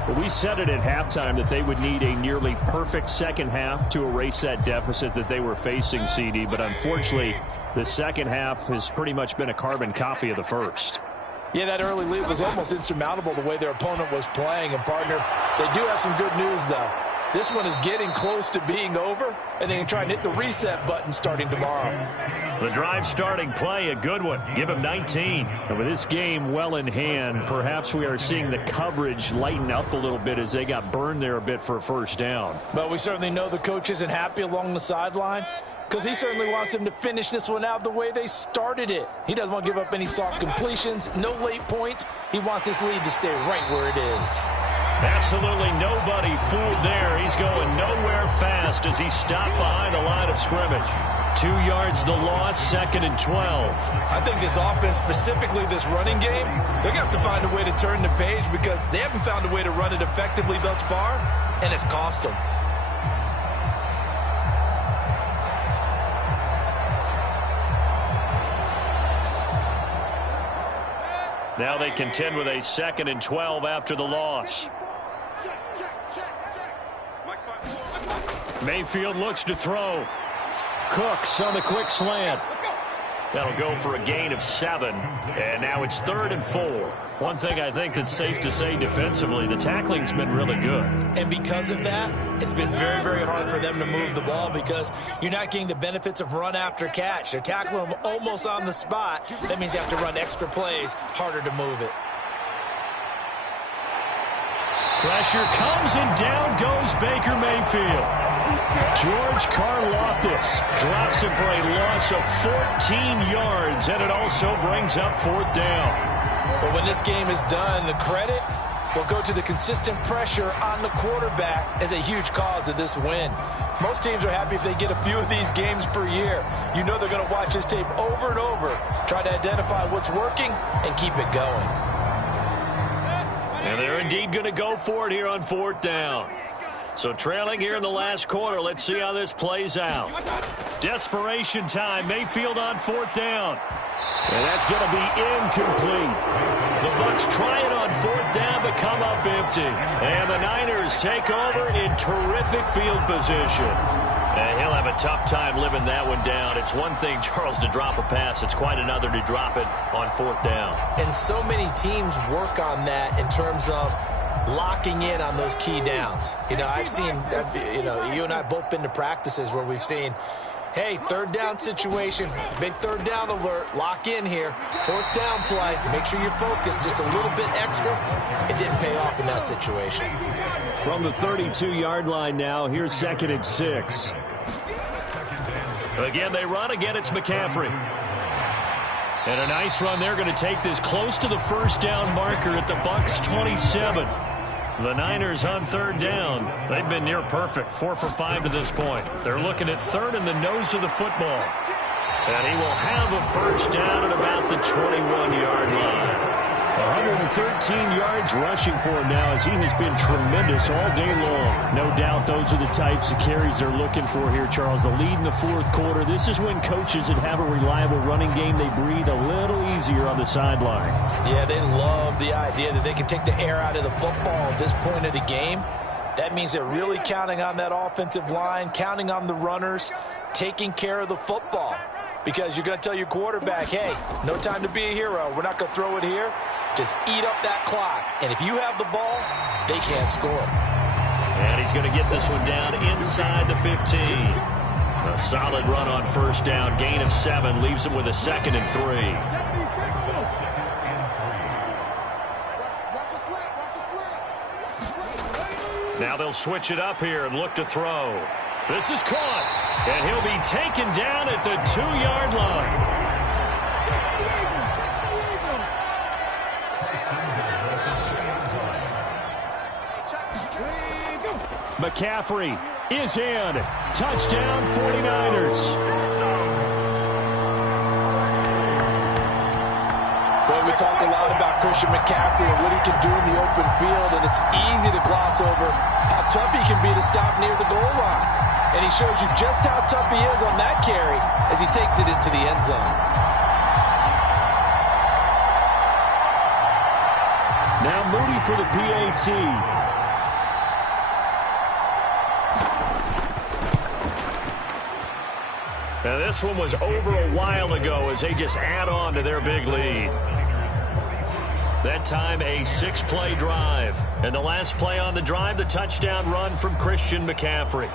Well, we said it at halftime that they would need a nearly perfect second half to erase that deficit that they were facing, CD. But unfortunately, the second half has pretty much been a carbon copy of the first. Yeah, that early lead was almost insurmountable the way their opponent was playing. And, partner, they do have some good news, though. This one is getting close to being over, and they can try and hit the reset button starting tomorrow. The drive starting play, a good one. Give him 19. And with this game well in hand, perhaps we are seeing the coverage lighten up a little bit as they got burned there a bit for a first down. But we certainly know the coach isn't happy along the sideline because he certainly wants them to finish this one out the way they started it. He doesn't want to give up any soft completions, no late points. He wants his lead to stay right where it is. Absolutely nobody fooled there. He's going nowhere fast as he stopped behind the line of scrimmage. 2 yards the loss, 2nd and 12. I think this offense, specifically this running game, they're going to have to find a way to turn the page because they haven't found a way to run it effectively thus far, and it's cost them. Now they contend with a 2nd and 12 after the loss. Mayfield looks to throw. Cooks on the quick slant. That'll go for a gain of 7. And now it's 3rd and 4. One thing I think that's safe to say defensively, the tackling's been really good. And because of that, it's been very, very hard for them to move the ball because you're not getting the benefits of run after catch. They're tackling them almost on the spot. That means you have to run extra plays, harder to move it. Pressure comes and down goes Baker Mayfield. George Karlaftis drops him for a loss of 14 yards, and it also brings up 4th down. But when this game is done, the credit will go to the consistent pressure on the quarterback as a huge cause of this win. Most teams are happy if they get a few of these games per year. You know they're going to watch this tape over and over, try to identify what's working, and keep it going. And they're indeed going to go for it here on 4th down. So trailing here in the last quarter, let's see how this plays out. Desperation time, Mayfield on 4th down. And that's going to be incomplete. The Bucs try it on 4th down but come up empty. And the Niners take over in terrific field position. And he'll have a tough time living that one down. It's one thing, Charles, to drop a pass. It's quite another to drop it on 4th down. And so many teams work on that in terms of locking in on those key downs. You know, I've seen, you and I both been to practices where we've seen, hey, 3rd down situation, big 3rd down alert, lock in here. 4th down play, make sure you're focused just a little bit extra. It didn't pay off in that situation. From the 32-yard line now, here's 2nd and 6. Again, they run. Again, it's McCaffrey. And a nice run. They're going to take this close to the 1st down marker at the Bucs 27. The Niners on 3rd down. They've been near perfect, 4 for 5 to this point. They're looking at 3rd in the nose of the football. And he will have a 1st down at about the 21-yard line. 113 yards rushing for him now as he has been tremendous all day long. No doubt those are the types of carries they're looking for here, Charles. The lead in the fourth quarter. This is when coaches that have a reliable running game, they breathe a little easier on the sideline. Yeah, they love the idea that they can take the air out of the football at this point of the game. That means they're really counting on that offensive line, counting on the runners, taking care of the football. Because you're going to tell your quarterback, hey, no time to be a hero. We're not going to throw it here. Just eat up that clock. And if you have the ball, they can't score. And he's going to get this one down inside the 15. A solid run on first down. Gain of 7 leaves him with a 2nd and 3. Now they'll switch it up here and look to throw. This is caught. And he'll be taken down at the 2-yard line. McCaffrey is in. Touchdown 49ers. Boy, we talk a lot about Christian McCaffrey and what he can do in the open field, and it's easy to gloss over how tough he can be to stop near the goal line. And he shows you just how tough he is on that carry as he takes it into the end zone. Now Moody for the PAT. Now this one was over a while ago as they just add on to their big lead. That time a 6-play drive. And the last play on the drive, the touchdown run from Christian McCaffrey.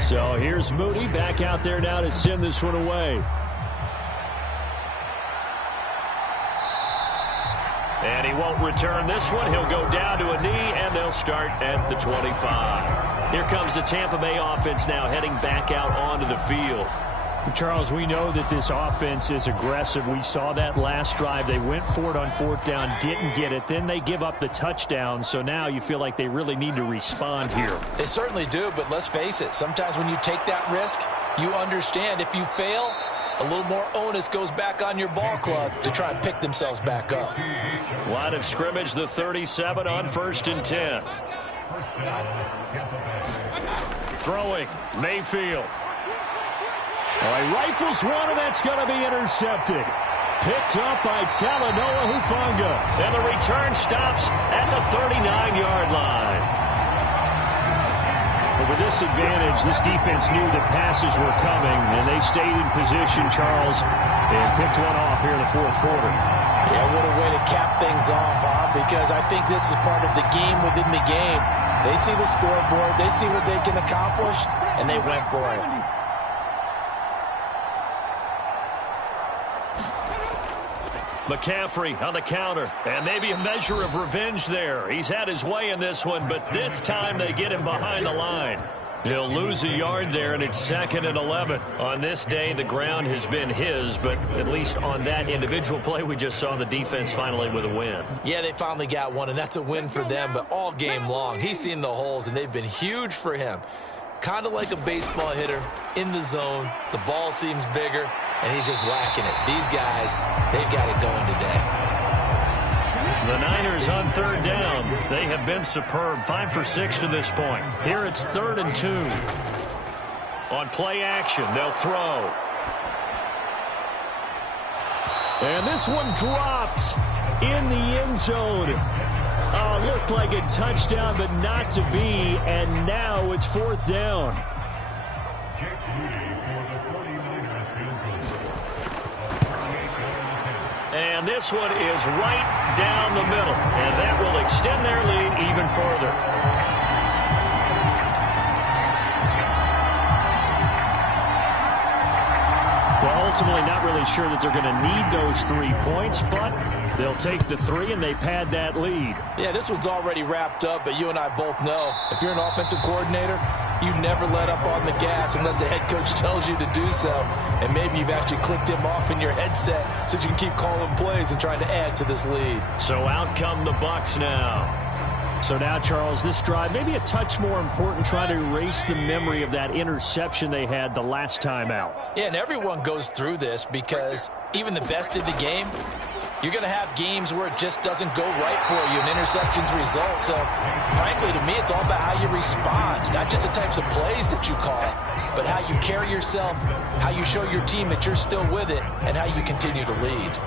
So here's Moody back out there now to send this one away. And he won't return this one. He'll go down to a knee, and they'll start at the 25. Here comes the Tampa Bay offense now heading back out onto the field. Charles, we know that this offense is aggressive. We saw that last drive. They went for it on 4th down, didn't get it. Then they give up the touchdown. So now you feel like they really need to respond here. They certainly do, but let's face it. Sometimes when you take that risk, you understand if you fail, a little more onus goes back on your ball club to try and pick themselves back up. Line of scrimmage, the 37 on 1st and 10. Throwing, Mayfield. He rifles one, and that's going to be intercepted. Picked up by Talanoa Hufanga. And the return stops at the 39-yard line. But with this advantage, this defense knew that passes were coming, and they stayed in position, Charles, and picked one off here in the fourth quarter. Yeah, what a way to cap things off, huh? Because I think this is part of the game within the game. They see the scoreboard, they see what they can accomplish, and they went for it. McCaffrey on the counter, and maybe a measure of revenge there. He's had his way in this one, but this time they get him behind the line. He'll lose a yard there, and it's 2nd and 11. On this day, the ground has been his, but at least on that individual play, we just saw the defense finally with a win. Yeah, they finally got one, and that's a win for them, but all game long, he's seen the holes, and they've been huge for him. Kind of like a baseball hitter in the zone. The ball seems bigger, and he's just whacking it. These guys, they've got it going today. The Niners on 3rd down. They have been superb. 5 for 6 to this point. Here it's 3rd and 2. On play action, they'll throw. And this one dropped in the end zone. Looked like a touchdown, but not to be. And now it's 4th down. And this one is right down the middle. And that will extend their lead even further. Well, ultimately not really sure that they're going to need those 3 points, but they'll take the 3 and they pad that lead. Yeah, this one's already wrapped up, but you and I both know if you're an offensive coordinator, you never let up on the gas unless the head coach tells you to do so. And maybe you've actually clicked him off in your headset so you can keep calling plays and trying to add to this lead. So out come the Bucs now. So now, Charles, this drive maybe a touch more important, trying to erase the memory of that interception they had the last time out. Yeah, and everyone goes through this because even the best in the game, you're going to have games where it just doesn't go right for you, and interceptions result. So, frankly, to me, it's all about how you respond, not just the types of plays that you call, but how you carry yourself, how you show your team that you're still with it, and how you continue to lead.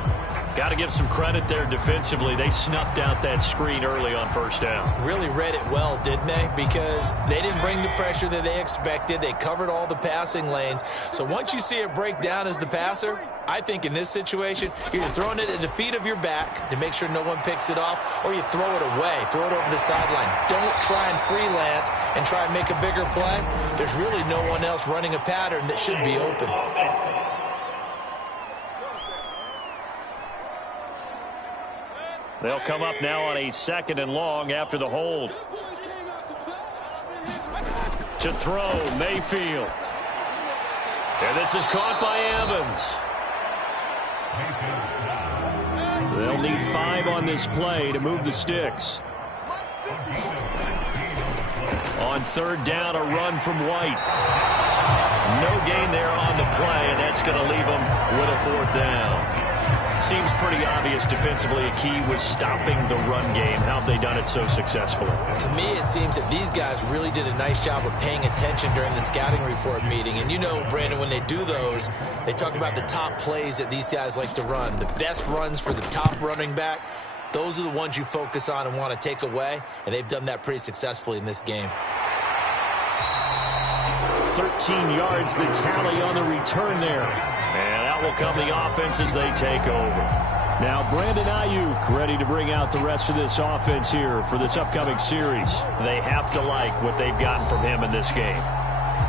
Got to give some credit there defensively. They snuffed out that screen early on first down. Really read it well, didn't they? Because they didn't bring the pressure that they expected. They covered all the passing lanes. So once you see it break down as the passer, I think in this situation, you're either throwing it at the feet of your back to make sure no one picks it off, or you throw it away, throw it over the sideline. Don't try and freelance and try and make a bigger play. There's really no one else running a pattern that should be open. They'll come up now on a 2nd and long after the hold. To throw, Mayfield. And this is caught by Evans. They'll need 5 on this play to move the sticks. On 3rd down, a run from White. No gain there on the play, and that's going to leave them with a 4th down. Seems pretty obvious defensively a key was stopping the run game. How have they done it so successfully? To me, it seems that these guys really did a nice job of paying attention during the scouting report meeting. And you know, Brandon, when they do those, they talk about the top plays that these guys like to run. The best runs for the top running back, those are the ones you focus on and want to take away. And they've done that pretty successfully in this game. 13 yards the tally on the return there. And out will come the offense as they take over. Now Brandon Ayuk ready to bring out the rest of this offense here for this upcoming series. They have to like what they've gotten from him in this game.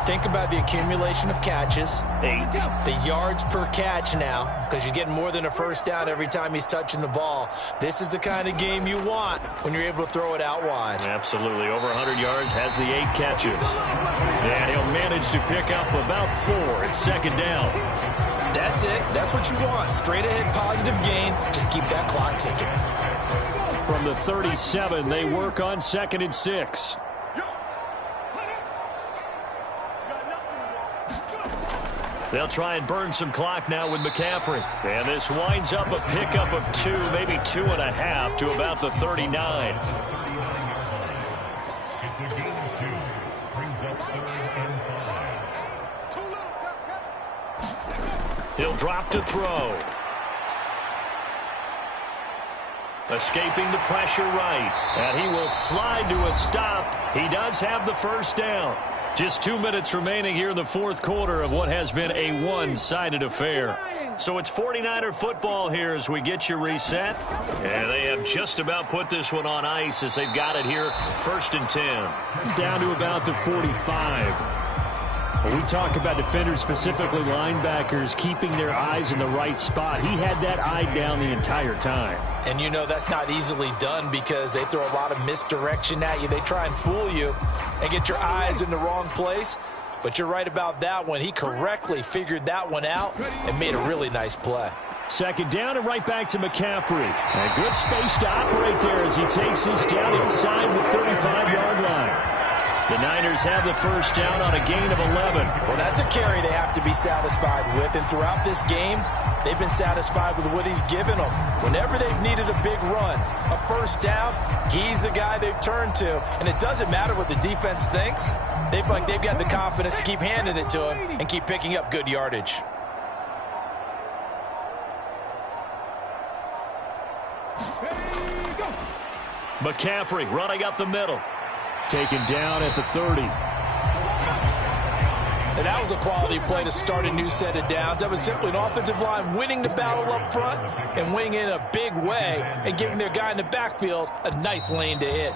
Think about the accumulation of catches. 8. The yards per catch now, because you're getting more than a first down every time he's touching the ball. This is the kind of game you want when you're able to throw it out wide. Absolutely. Over 100 yards, has the 8 catches. And he'll manage to pick up about 4 at 2nd down. That's it. That's what you want. Straight ahead positive gain. Just keep that clock ticking. From the 37, they work on 2nd and 6. They'll try and burn some clock now with McCaffrey. And this winds up a pickup of 2, maybe 2.5 to about the 39. He'll drop to throw. Escaping the pressure right. And he will slide to a stop. He does have the first down. Just 2 minutes remaining here in the 4th quarter of what has been a one-sided affair. So it's 49er football here as we get you reset. And they have just about put this one on ice as they've got it here 1st and 10. Down to about the 45. When we talk about defenders, specifically linebackers, keeping their eyes in the right spot, he had that eye down the entire time. And you know that's not easily done because they throw a lot of misdirection at you. They try and fool you and get your eyes in the wrong place. But you're right about that one. He correctly figured that one out and made a really nice play. 2nd down and right back to McCaffrey. A good space to operate there as he takes this down inside the 35-yard line. The Niners have the first down on a gain of 11. Well, that's a carry they have to be satisfied with. And throughout this game, they've been satisfied with what he's given them. Whenever they've needed a big run, a first down, he's the guy they've turned to. And it doesn't matter what the defense thinks. They've got the confidence to keep handing it to him and keep picking up good yardage. McCaffrey running up the middle. Taken down at the 30. And that was a quality play to start a new set of downs. That was simply an offensive line winning the battle up front and winning in a big way and giving their guy in the backfield a nice lane to hit.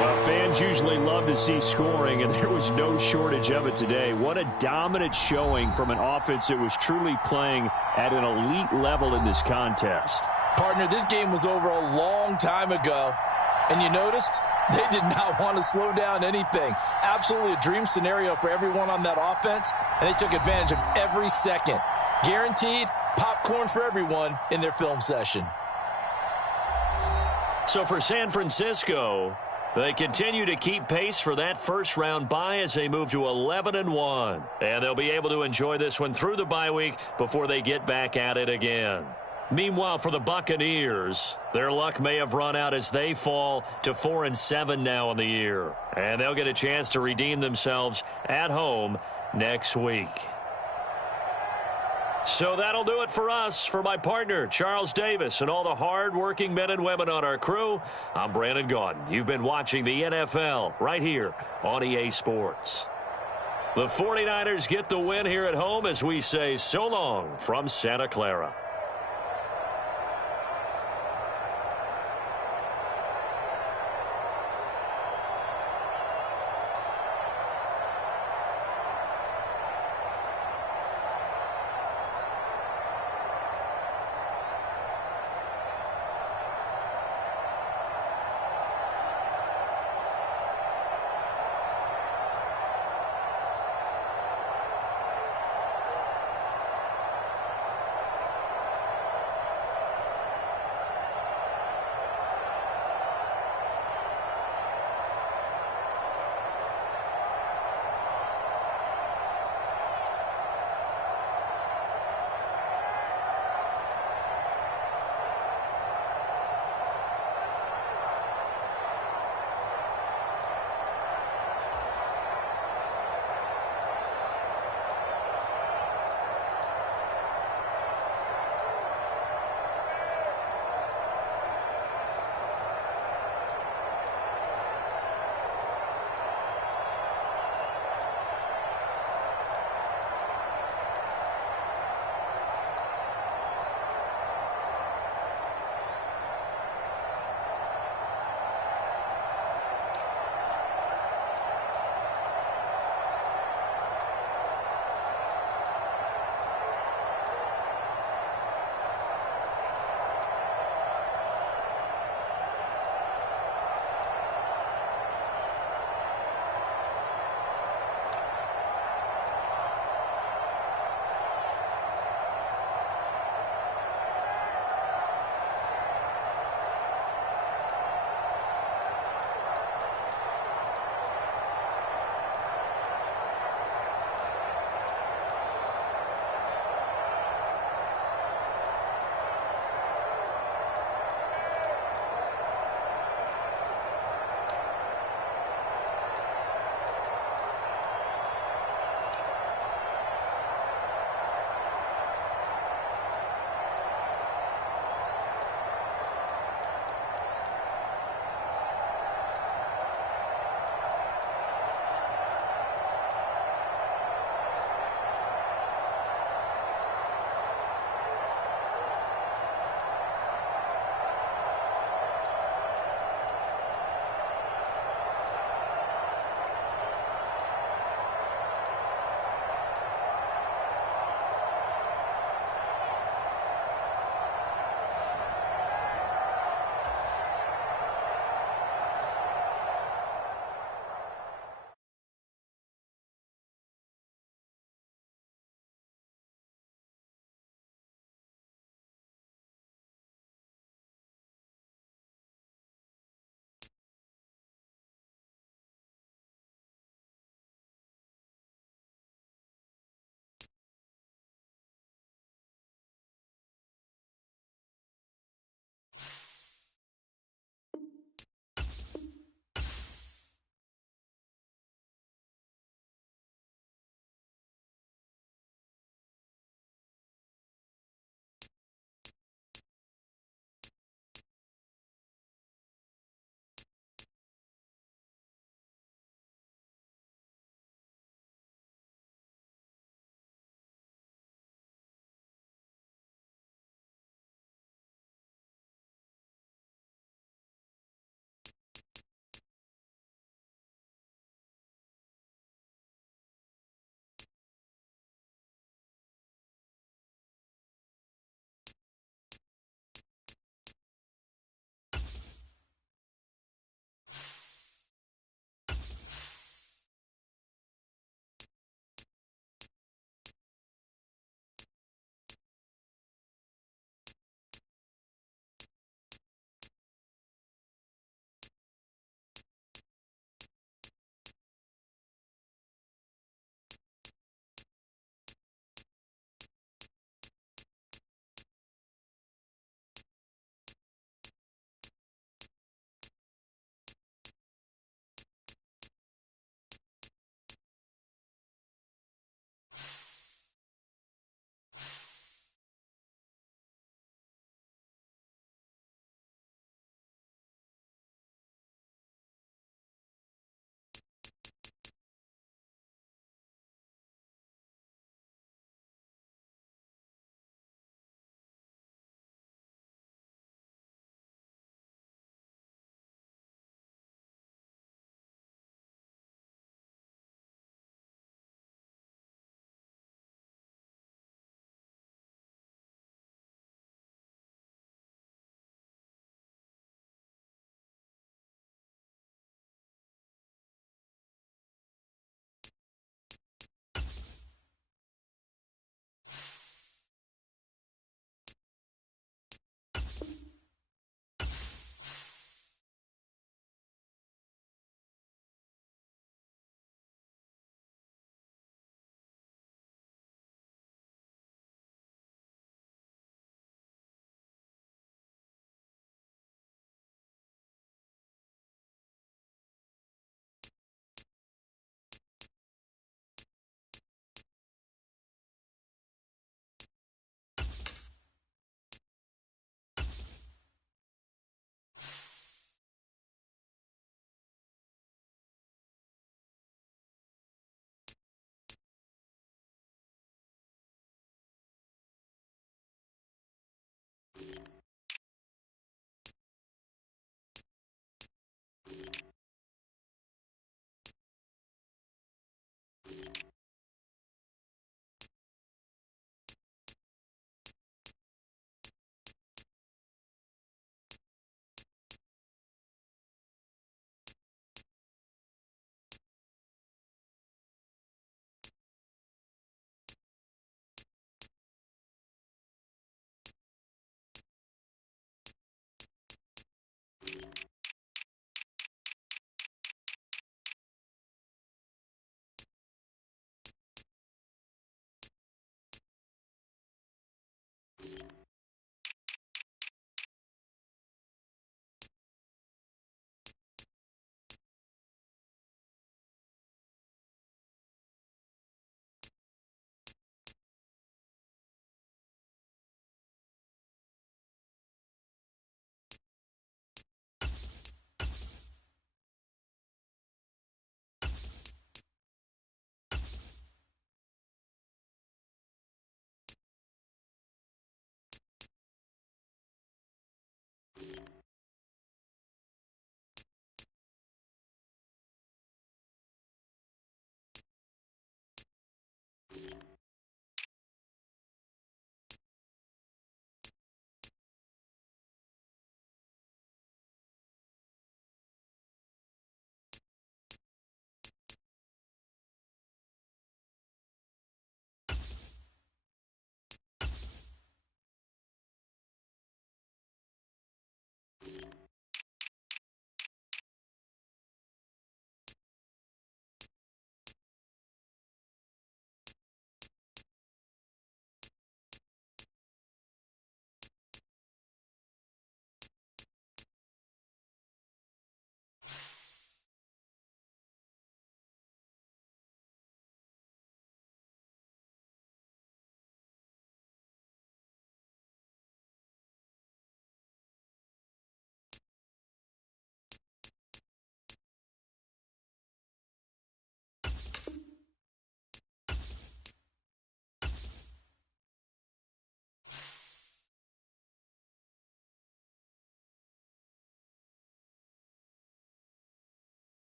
Well, fans usually love to see scoring, and there was no shortage of it today. What a dominant showing from an offense that was truly playing at an elite level in this contest. Partner, this game was over a long time ago. And you noticed they did not want to slow down anything. Absolutely a dream scenario for everyone on that offense, and they took advantage of every second. Guaranteed popcorn for everyone in their film session. So for San Francisco, they continue to keep pace for that first-round bye as they move to 11-1. And they'll be able to enjoy this one through the bye week before they get back at it again. Meanwhile, for the Buccaneers, their luck may have run out as they fall to 4-7 now in the year. And they'll get a chance to redeem themselves at home next week. So that'll do it for us. For my partner, Charles Davis, and all the hard-working men and women on our crew, I'm Brandon Gaudin. You've been watching the NFL right here on EA Sports. The 49ers get the win here at home as we say so long from Santa Clara.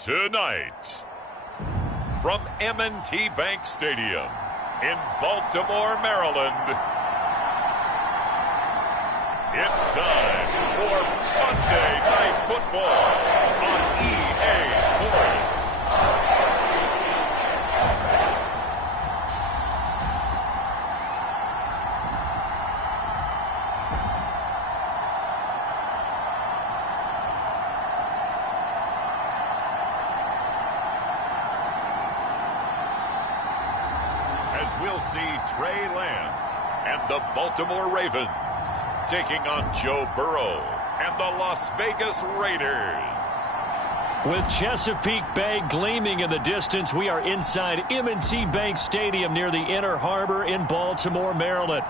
Tonight, from M&T Bank Stadium in Baltimore, Maryland, it's time for Monday Night Football on EA Sports. We'll see Trey Lance and the Baltimore Ravens taking on Joe Burrow and the Las Vegas Raiders. With Chesapeake Bay gleaming in the distance, we are inside M&T Bank Stadium near the Inner Harbor in Baltimore, Maryland.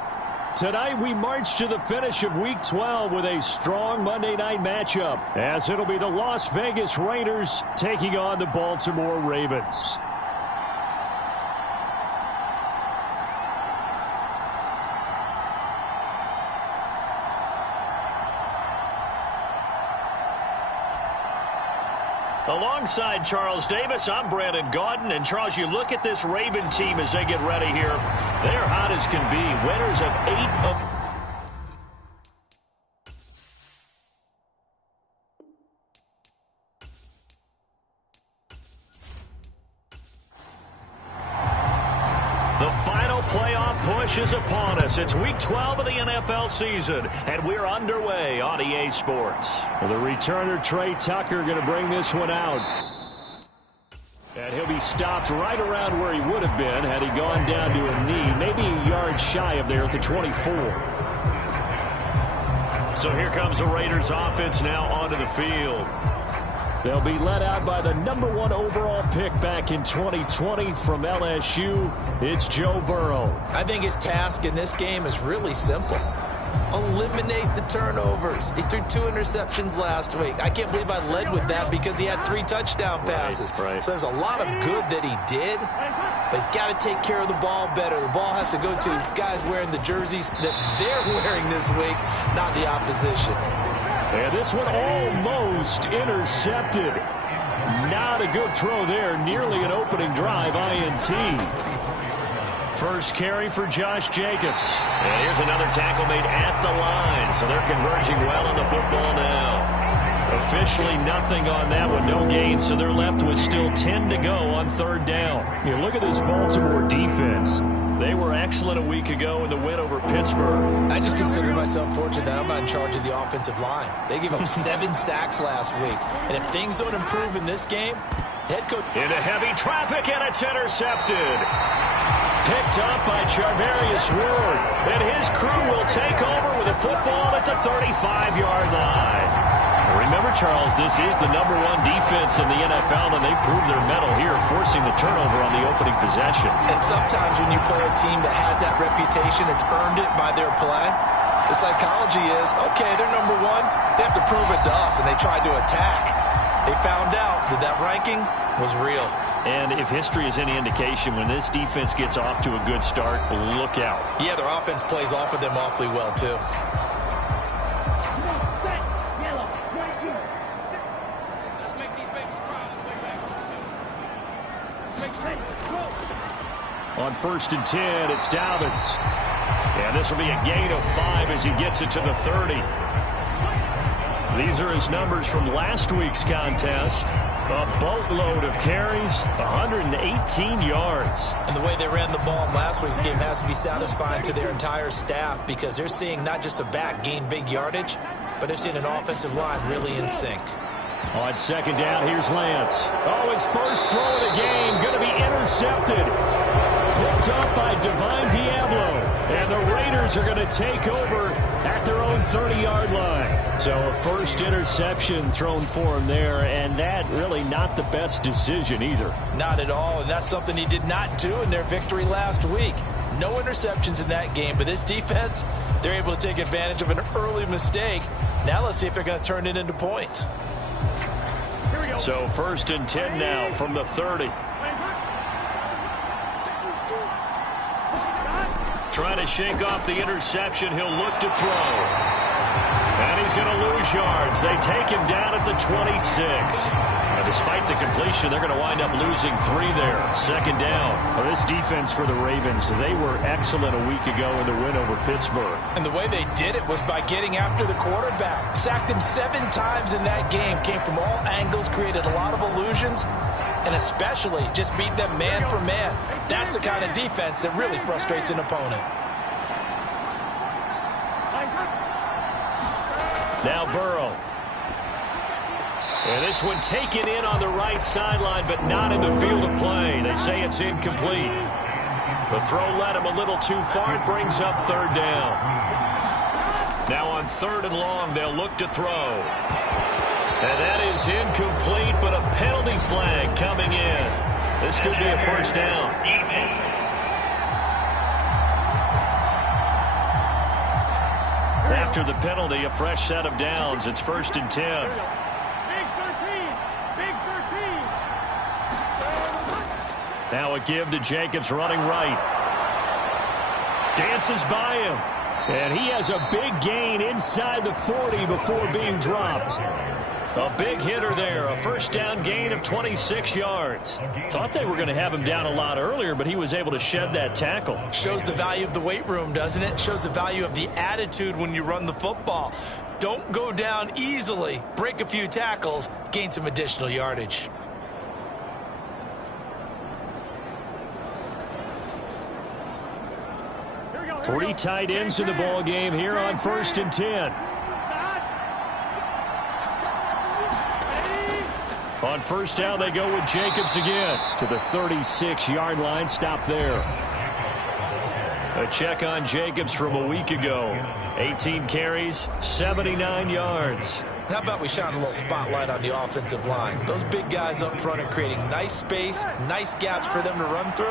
Tonight, we march to the finish of Week 12 with a strong Monday night matchup, as it'll be the Las Vegas Raiders taking on the Baltimore Ravens. Alongside Charles Davis, I'm Brandon Gaudin. And, Charles, you look at this Raven team as they get ready here. They're hot as can be. Winners of 8 of... The final playoff push is upon us. It's Week 12 of the NFL season, and we're underway on EA Sports. Well, the returner, Trey Tucker, going to bring this one out. And he'll be stopped right around where he would have been had he gone down to a knee, maybe a yard shy of there at the 24. So here comes the Raiders offense now onto the field. They'll be led out by the #1 overall pick back in 2020 from LSU. It's Joe Burrow. I think his task in this game is really simple. Eliminate the turnovers. He threw 2 interceptions last week. I can't believe I led with that because he had 3 touchdown passes. Right. So there's a lot of good that he did, but he's got to take care of the ball better. The ball has to go to guys wearing the jerseys that they're wearing this week, not the opposition. And this one almost intercepted. Not a good throw there. Nearly an opening drive, INT. First carry for Josh Jacobs. And here's another tackle made at the line. So they're converging well on the football now. Officially nothing on that one. No gain. So they're left with still 10 to go on 3rd down. You look at this Baltimore defense. They were excellent a week ago in the win over Pittsburgh. I just consider myself fortunate that I'm not in charge of the offensive line. They gave up 7 sacks last week. And if things don't improve in this game, head coach... Into heavy traffic, and it's intercepted. Picked up by Charvarius Ward. And his crew will take over with a football at the 35-yard line. Remember, Charles, this is the #1 defense in the NFL, and they proved their mettle here, forcing the turnover on the opening possession. And sometimes when you play a team that has that reputation, it's earned it by their play. The psychology is, okay, they're #1. They have to prove it to us, and they tried to attack. They found out that that ranking was real. And if history is any indication, when this defense gets off to a good start, look out. Yeah, their offense plays off of them awfully well, too. On 1st and 10, it's Dobbins. And this will be a gain of 5 as he gets it to the 30. These are his numbers from last week's contest. A boatload of carries, 118 yards. And the way they ran the ball in last week's game has to be satisfying to their entire staff because they're seeing not just a back gain big yardage, but they're seeing an offensive line really in sync. On 2nd down, here's Lance. Oh, his first throw of the game, going to be intercepted. Picked up by Divine Diablo. And the Raiders are going to take over at their own 30-yard line. So a first interception thrown for him there, and that really not the best decision either. Not at all, and that's something he did not do in their victory last week. No interceptions in that game, but this defense, they're able to take advantage of an early mistake. Now let's see if they're going to turn it into points. So 1st and 10 now from the 30. Trying to shake off the interception. He'll look to throw. And he's going to lose yards. They take him down at the 26. And despite the completion, they're going to wind up losing 3 there. Second down. Well, this defense for the Ravens, they were excellent a week ago in the win over Pittsburgh. And the way they did it was by getting after the quarterback. Sacked him 7 times in that game. Came from all angles, created a lot of illusions, and especially just beat them man for man. That's the kind of defense that really frustrates an opponent. Now Burrow. And this one taken in on the right sideline, but not in the field of play. They say it's incomplete. The throw led him a little too far. It brings up third down. Now on 3rd and long, they'll look to throw. And that is incomplete, but a penalty flag coming in. This could be a first down. After the penalty, a fresh set of downs. It's 1st and 10. Now a give to Jacobs running right. Dances by him. And he has a big gain inside the 40 before being dropped. A big hitter there. A first down gain of 26 yards. Thought they were going to have him down a lot earlier, but he was able to shed that tackle. Shows the value of the weight room, doesn't it? Shows the value of the attitude when you run the football. Don't go down easily. Break a few tackles. Gain some additional yardage. Three tight ends in the ball game here on 1st and 10. On first down, they go with Jacobs again. To the 36-yard line. Stop there. A check on Jacobs from a week ago. 18 carries, 79 yards. How about we shine a little spotlight on the offensive line? Those big guys up front are creating nice space, nice gaps for them to run through.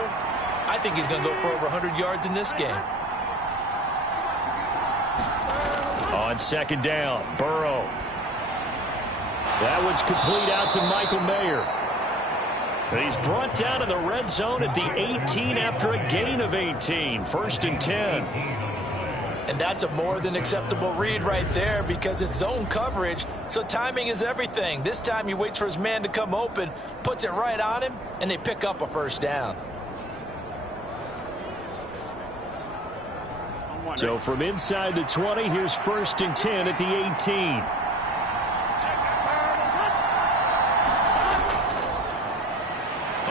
I think he's going to go for over 100 yards in this game. On 2nd down, Burrow. That one's complete out to Michael Mayer. And he's brought down in the red zone at the 18 after a gain of 18. 1st and 10. And that's a more than acceptable read right there because it's zone coverage, so timing is everything. This time he waits for his man to come open, puts it right on him, and they pick up a first down. So from inside the 20, here's 1st and 10 at the 18.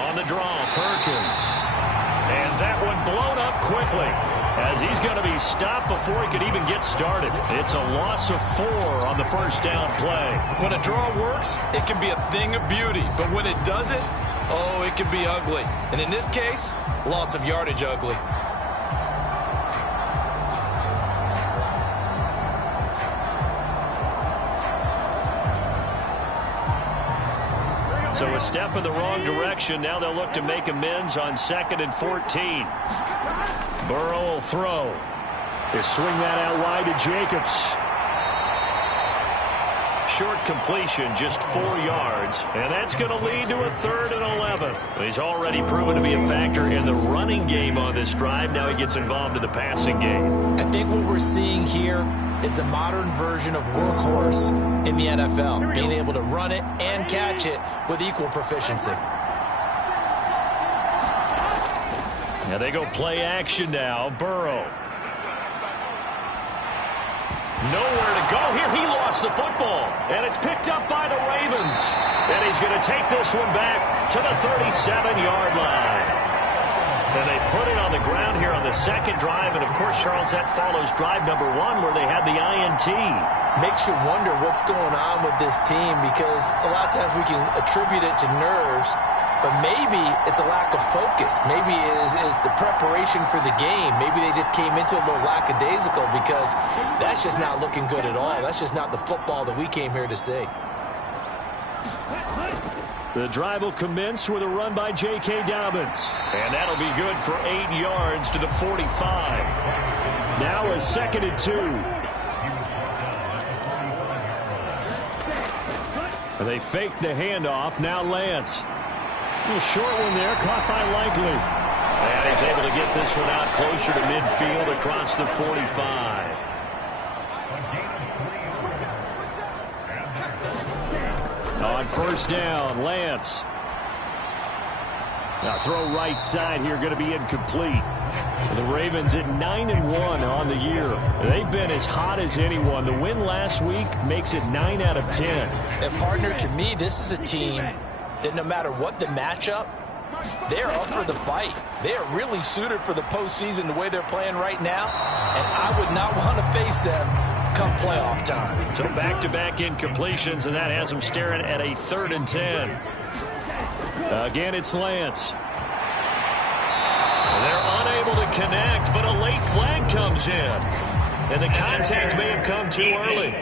On the draw, Perkins. And that one blown up quickly as he's going to be stopped before he could even get started. It's a loss of 4 on the first down play. When a draw works, it can be a thing of beauty. But when it doesn't, oh, it can be ugly. And in this case, loss of yardage ugly. So a step in the wrong direction. Now they'll look to make amends on 2nd and 14. Burrow will throw. They swing that out wide to Jacobs. Short completion, just 4 yards. And that's going to lead to a 3rd and 11. He's already proven to be a factor in the running game on this drive. Now he gets involved in the passing game. I think what we're seeing here is the modern version of workhorse in the NFL, being able to run it and catch it with equal proficiency. Now they go play action now. Burrow. Nowhere to go here. He lost the football. And it's picked up by the Ravens. And he's going to take this one back to the 37-yard line. And they put it on the ground here on the second drive. And, of course, Charles, that follows drive number 1 where they had the INT. Makes you wonder what's going on with this team because a lot of times we can attribute it to nerves, but maybe it's a lack of focus. Maybe it is the preparation for the game. Maybe they just came into a little lackadaisical because that's just not looking good at all. That's just not the football that we came here to see. The drive will commence with a run by J.K. Dobbins. And that'll be good for 8 yards to the 45. Now a 2nd and 2. They fake the handoff. Now Lance. A short one there, caught by Likely. And he's able to get this one out closer to midfield across the 45. On first down, Lance. Now throw right side here, going to be incomplete. The Ravens at 9-1 on the year. They've been as hot as anyone. The win last week makes it 9 out of 10. And partner, to me, this is a team that no matter what the matchup, they're up for the fight. They are really suited for the postseason the way they're playing right now, and I would not want to face them come playoff time. So back-to-back incompletions, and that has them staring at a 3rd and 10. Again, it's Lance. They're unable to connect, but a late flag comes in. And the contact may have come too early.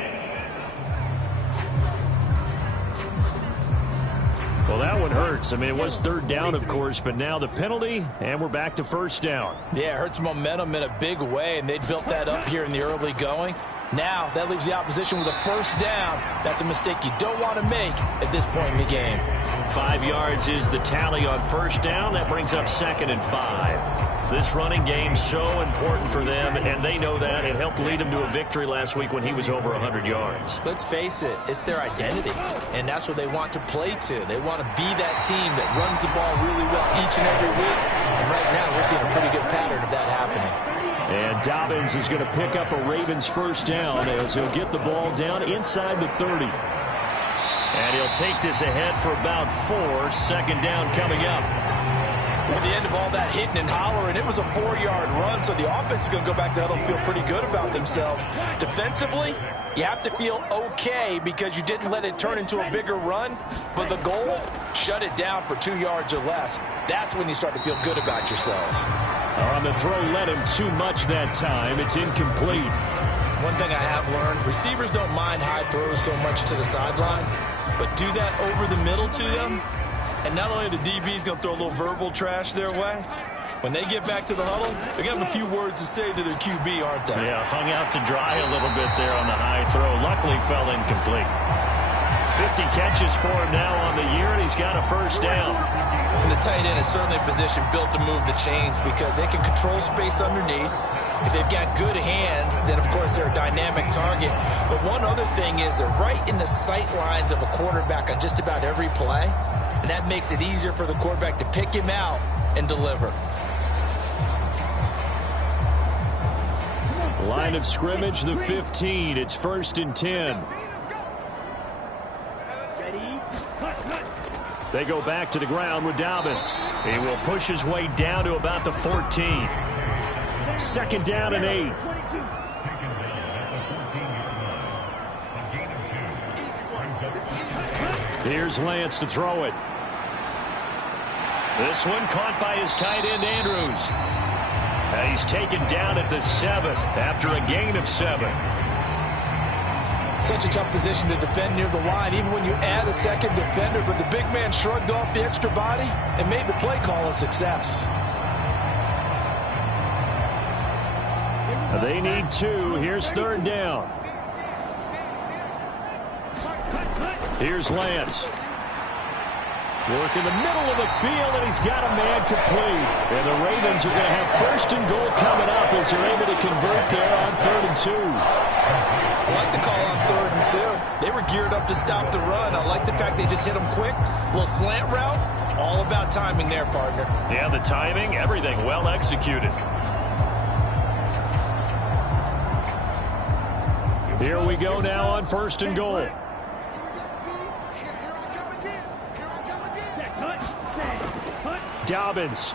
Well, that one hurts. I mean, it was 3rd down, of course, but now the penalty, and we're back to 1st down. Yeah, it hurts momentum in a big way, and they built that up here in the early going. Now, that leaves the opposition with a 1st down. That's a mistake you don't want to make at this point in the game. 5 yards is the tally on 1st down. That brings up 2nd and 5. This running game so important for them, and they know that. It helped lead them to a victory last week when he was over 100 yards. Let's face it, it's their identity, and that's what they want to play to. They want to be that team that runs the ball really well each and every week, and right now we're seeing a pretty good pattern of that happening. And Dobbins is going to pick up a Ravens 1st down as he'll get the ball down inside the 30. And he'll take this ahead for about 4. 2nd down coming up. At the end of all that hitting and hollering, it was a 4-yard run, so the offense is going to go back to huddle and feel pretty good about themselves. Defensively, you have to feel okay because you didn't let it turn into a bigger run, but the goal, shut it down for 2 yards or less. That's when you start to feel good about yourselves. On the throw, let him too much that time. It's incomplete. One thing I have learned, receivers don't mind high throws so much to the sideline, but do that over the middle to them, and not only the DB's going to throw a little verbal trash their way, when they get back to the huddle, they're going to have a few words to say to their QB, aren't they? Yeah, hung out to dry a little bit there on the high throw. Luckily fell incomplete. 50 catches for him now on the year, and he's got a 1st down. And the tight end is certainly a position built to move the chains because they can control space underneath. If they've got good hands, then, of course, they're a dynamic target. But one other thing is they're right in the sight lines of a quarterback on just about every play, and that makes it easier for the quarterback to pick him out and deliver. Line of scrimmage, the 15. It's 1st and 10. They go back to the ground with Dobbins. He will push his way down to about the 14. 2nd down and 8. Here's Lance to throw it. This one caught by his tight end, Andrews. And he's taken down at the 7 after a gain of 7. Such a tough position to defend near the line, even when you add a second defender, but the big man shrugged off the extra body and made the play call a success. They need 2. Here's 3rd down. Here's Lance. Work in the middle of the field, and he's got a man complete. And the Ravens are going to have 1st and goal coming up as they're able to convert there on 3rd and 2. I like the call on 3rd and 2. They were geared up to stop the run. I like the fact they just hit them quick. A little slant route. All about timing there, partner. Yeah, the timing, everything well executed. Here we go now on 1st and goal. Dobbins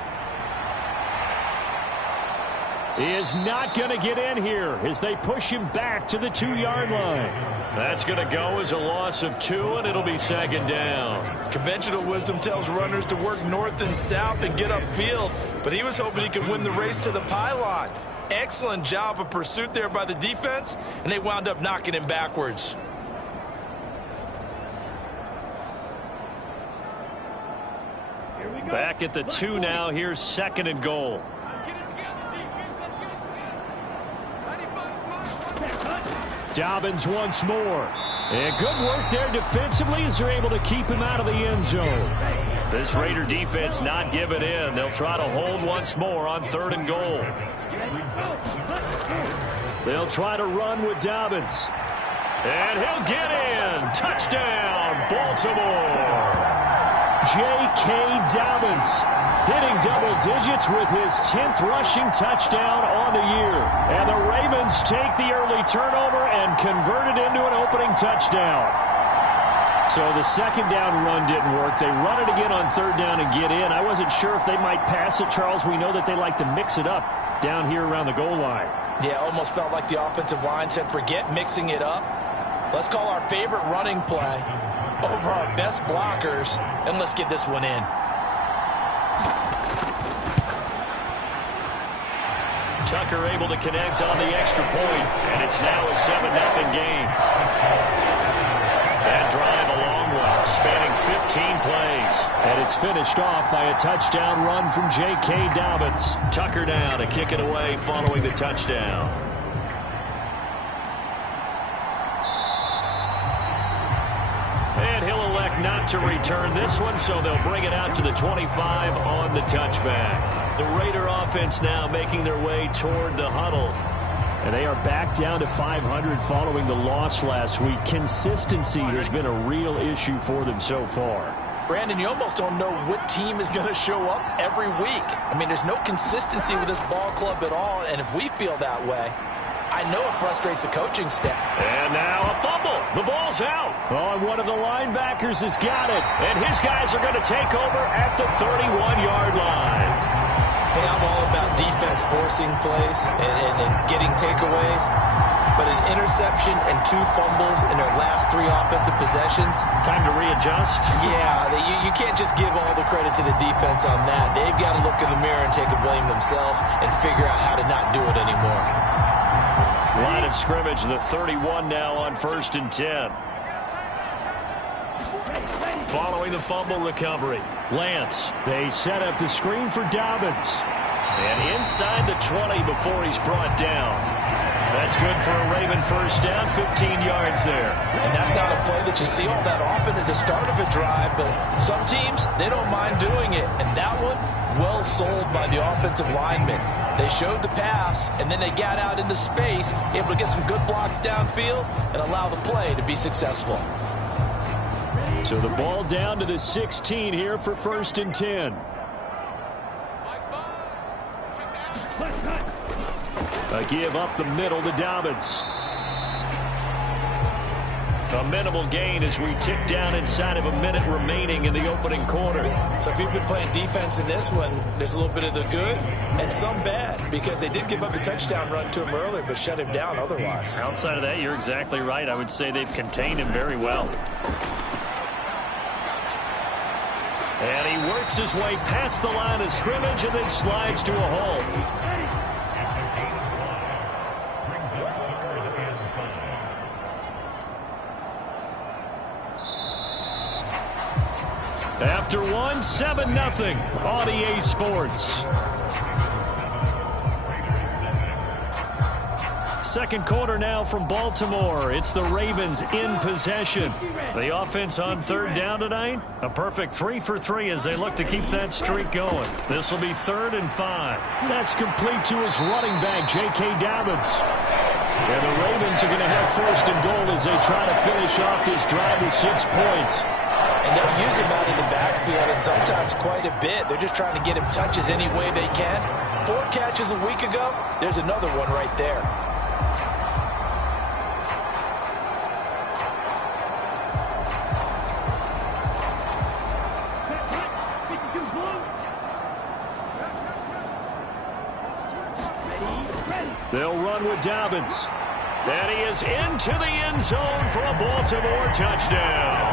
is not going to get in here as they push him back to the 2-yard line. That's going to go as a loss of 2, and it'll be 2nd down. Conventional wisdom tells runners to work north and south and get upfield, but he was hoping he could win the race to the pylon. Excellent job of pursuit there by the defense, and they wound up knocking him backwards. Back at the 2 now. Here's 2nd and goal. Dobbins once more. And good work there defensively as they're able to keep him out of the end zone. This Raider defense not giving in. They'll try to hold once more on 3rd and goal. They'll try to run with Dobbins. And he'll get in. Touchdown, Baltimore. J.K. Dobbins hitting double digits with his 10th rushing touchdown on the year. And the Ravens take the early turnover and convert it into an opening touchdown. So the second down run didn't work. They run it again on third down and get in. I wasn't sure if they might pass it, Charles. We know that they like to mix it up down here around the goal line. Yeah, almost felt like the offensive line said, forget mixing it up. Let's call our favorite running play over our best blockers, and let's get this one in. Tucker able to connect on the extra point, and it's now a 7-0 game. That drive a long one, spanning 15 plays. And it's finished off by a touchdown run from J.K. Dobbins. Tucker down to kick it away following the touchdown. And he'll elect not to return this one, so they'll bring it out to the 25 on the touchback. The Raider offense now making their way toward the huddle. And they are back down to 500 following the loss last week. Consistency has been a real issue for them so far. Brandon, you almost don't know what team is going to show up every week. I mean, there's no consistency with this ball club at all, and if we feel that way, I know it frustrates the coaching staff. And now a fumble. The ball's out. Oh, and one of the linebackers has got it. And his guys are going to take over at the 31-yard line. Hey, I'm all about defense forcing plays and getting takeaways. But an interception and 2 fumbles in their last 3 offensive possessions. Time to readjust. Yeah, you can't just give all the credit to the defense on that. They've got to look in the mirror and take the blame themselves and figure out how to not do it anymore. Line of scrimmage, the 31 now on 1st and 10. Following the fumble recovery, Lance. They set up the screen for Dobbins. And inside the 20 before he's brought down. That's good for a Raven first down, 15 yards there. And that's not a play that you see all that often at the start of a drive, but some teams, they don't mind doing it. And that one, well sold by the offensive lineman. They showed the pass, and then they got out into space, able to get some good blocks downfield and allow the play to be successful. So the ball down to the 16 here for 1st and 10. A give up the middle to Dobbins. A minimal gain as we tick down inside of a minute remaining in the opening quarter. So if you've been playing defense in this one, there's a little bit of the good and some bad, because they did give up the touchdown run to him earlier but shut him down otherwise. Outside of that, you're exactly right. I would say they've contained him very well. And he works his way past the line of scrimmage and then slides to a hole. After one, 7-0 on EA Sports. Second quarter now from Baltimore. It's the Ravens in possession. The offense on third down tonight. A perfect 3 for 3 as they look to keep that streak going. This will be 3rd and 5. That's complete to his running back, J.K. Dobbins. And the Ravens are going to have 1st and goal as they try to finish off this drive with 6 points. And they'll use him out in the backfield, and sometimes quite a bit. They're just trying to get him touches any way they can. 4 catches a week ago. There's another one right there. They'll run with Dobbins. And he is into the end zone for a Baltimore touchdown.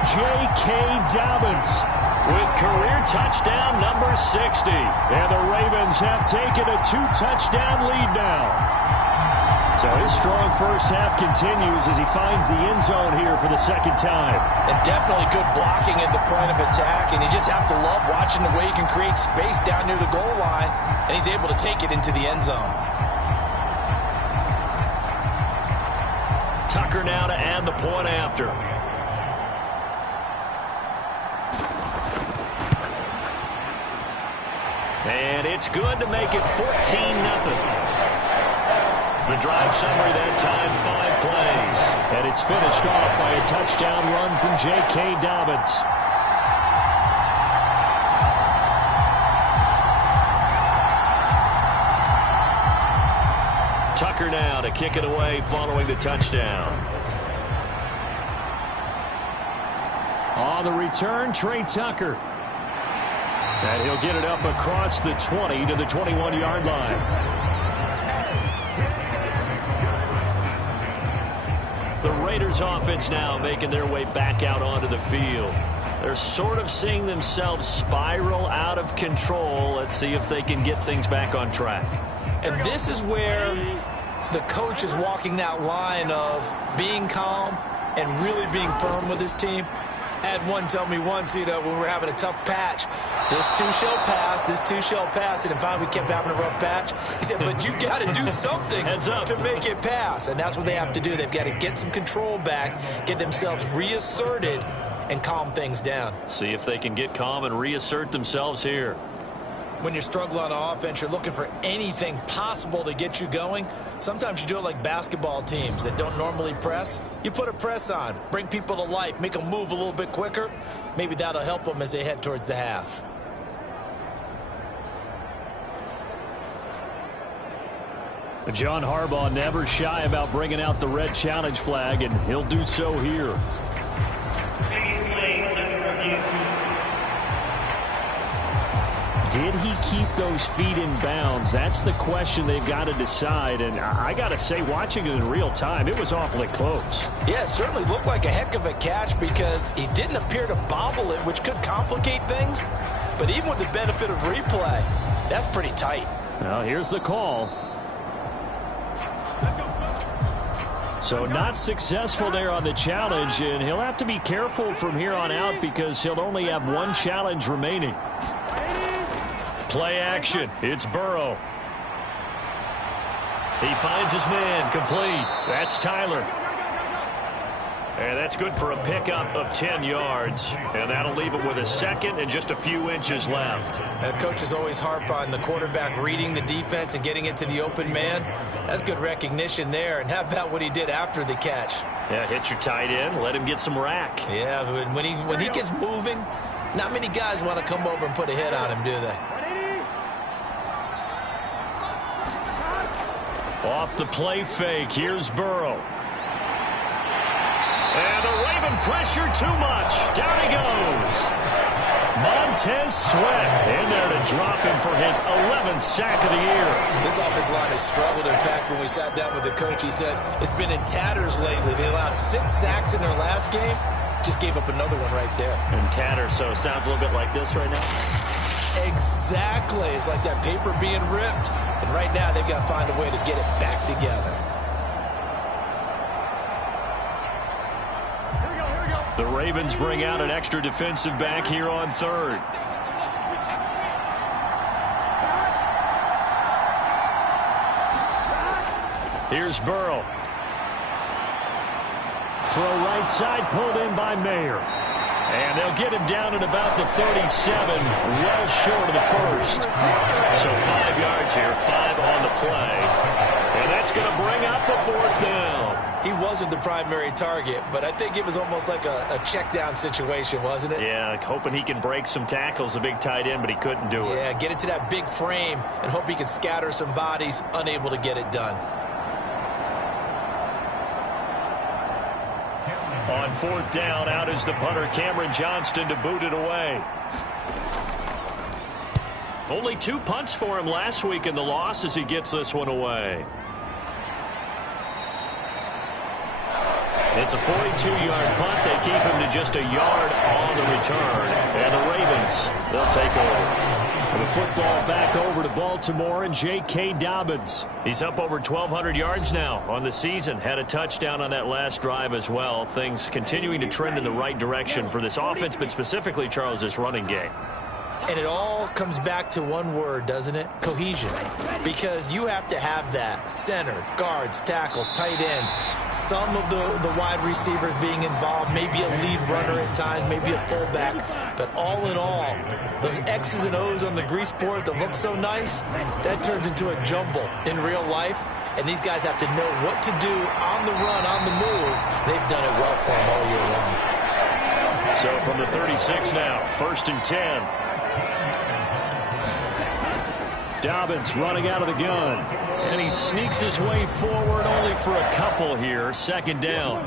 J.K. Dobbins with career touchdown number 60. And the Ravens have taken a 2-touchdown lead now. So his strong first half continues as he finds the end zone here for the second time. And definitely good blocking at the point of attack, and you just have to love watching the way he can create space down near the goal line, and he's able to take it into the end zone. Tucker now to add the point after. And it's good to make it 14-0. The drive summary that time, 5 plays. And it's finished off by a touchdown run from J.K. Dobbins. Tucker now to kick it away following the touchdown. On the return, Trey Tucker. And he'll get it up across the 20 to the 21-yard line. The Raiders offense now making their way back out onto the field. They're sort of seeing themselves spiral out of control. Let's see if they can get things back on track. And this is where the coach is walking that line of being calm and really being firm with his team. I had one tell me once, when we were having a tough patch, this too shall pass, this too shall pass. And finally we kept having a rough patch. He said, but you got to do something to make it pass. And that's what they have to do. They've got to get some control back, get themselves reasserted, and calm things down. See if they can get calm and reassert themselves here. When you're struggling on offense, you're looking for anything possible to get you going. Sometimes you do it like basketball teams that don't normally press. You put a press on, bring people to life, make them move a little bit quicker. Maybe that'll help them as they head towards the half. John Harbaugh never shy about bringing out the red challenge flag, and he'll do so here. Did he keep those feet in bounds? That's the question they've got to decide. And I got to say, watching it in real time, it was awfully close. Yeah, it certainly looked like a heck of a catch because he didn't appear to bobble it, which could complicate things. But even with the benefit of replay, that's pretty tight. Well, here's the call. So not successful there on the challenge, and he'll have to be careful from here on out because he'll only have one challenge remaining. Play action. It's Burrow. He finds his man complete. That's Tyler. And that's good for a pickup of 10 yards. And that'll leave him with a second and just a few inches left. And coaches always harp on the quarterback reading the defense and getting it to the open man. That's good recognition there. And how about what he did after the catch? Yeah, hit your tight end. Let him get some rack. Yeah, when he gets moving, not many guys want to come over and put a hit on him, do they? Off the play fake, here's Burrow. And the Raven pressure too much. Down he goes. Montez Sweat in there to drop him for his 11th sack of the year. This offensive line has struggled. In fact, when we sat down with the coach, he said it's been in tatters lately. They allowed 6 sacks in their last game. Just gave up another one right there. In tatters, so it sounds a little bit like this right now. Exactly. It's like that paper being ripped. And right now, they've got to find a way to get it back together. The Ravens bring out an extra defensive back here on third. Here's Burrow. Throw right side, pulled in by Mayer. And they'll get him down at about the 37, well short of the first. So 5 yards here, 5 on the play. And that's going to bring up a 4th down. He wasn't the primary target, but I think it was almost like a check down situation, wasn't it? Yeah, hoping he can break some tackles, a big tight end, but he couldn't do it. Yeah, get it to that big frame and hope he can scatter some bodies, unable to get it done. On 4th down, out is the punter, Cameron Johnston, to boot it away. Only 2 punts for him last week in the loss as he gets this one away. It's a 42-yard punt. They keep him to just a yard on the return. And the Ravens, they'll take over. And the football back over to Baltimore and J.K. Dobbins. He's up over 1,200 yards now on the season. Had a touchdown on that last drive as well. Things continuing to trend in the right direction for this offense, but specifically, Charles, this running game. And it all comes back to one word, doesn't it? Cohesion. Because you have to have that. Center, guards, tackles, tight ends. Some of the wide receivers being involved. Maybe a lead runner at times. Maybe a fullback. But all in all, those X's and O's on the grease board that look so nice, that turns into a jumble in real life. And these guys have to know what to do on the run, on the move. They've done it well for them all year long. So from the 36 now, 1st and 10. Dobbins running out of the gun. And he sneaks his way forward only for a couple here. 2nd down.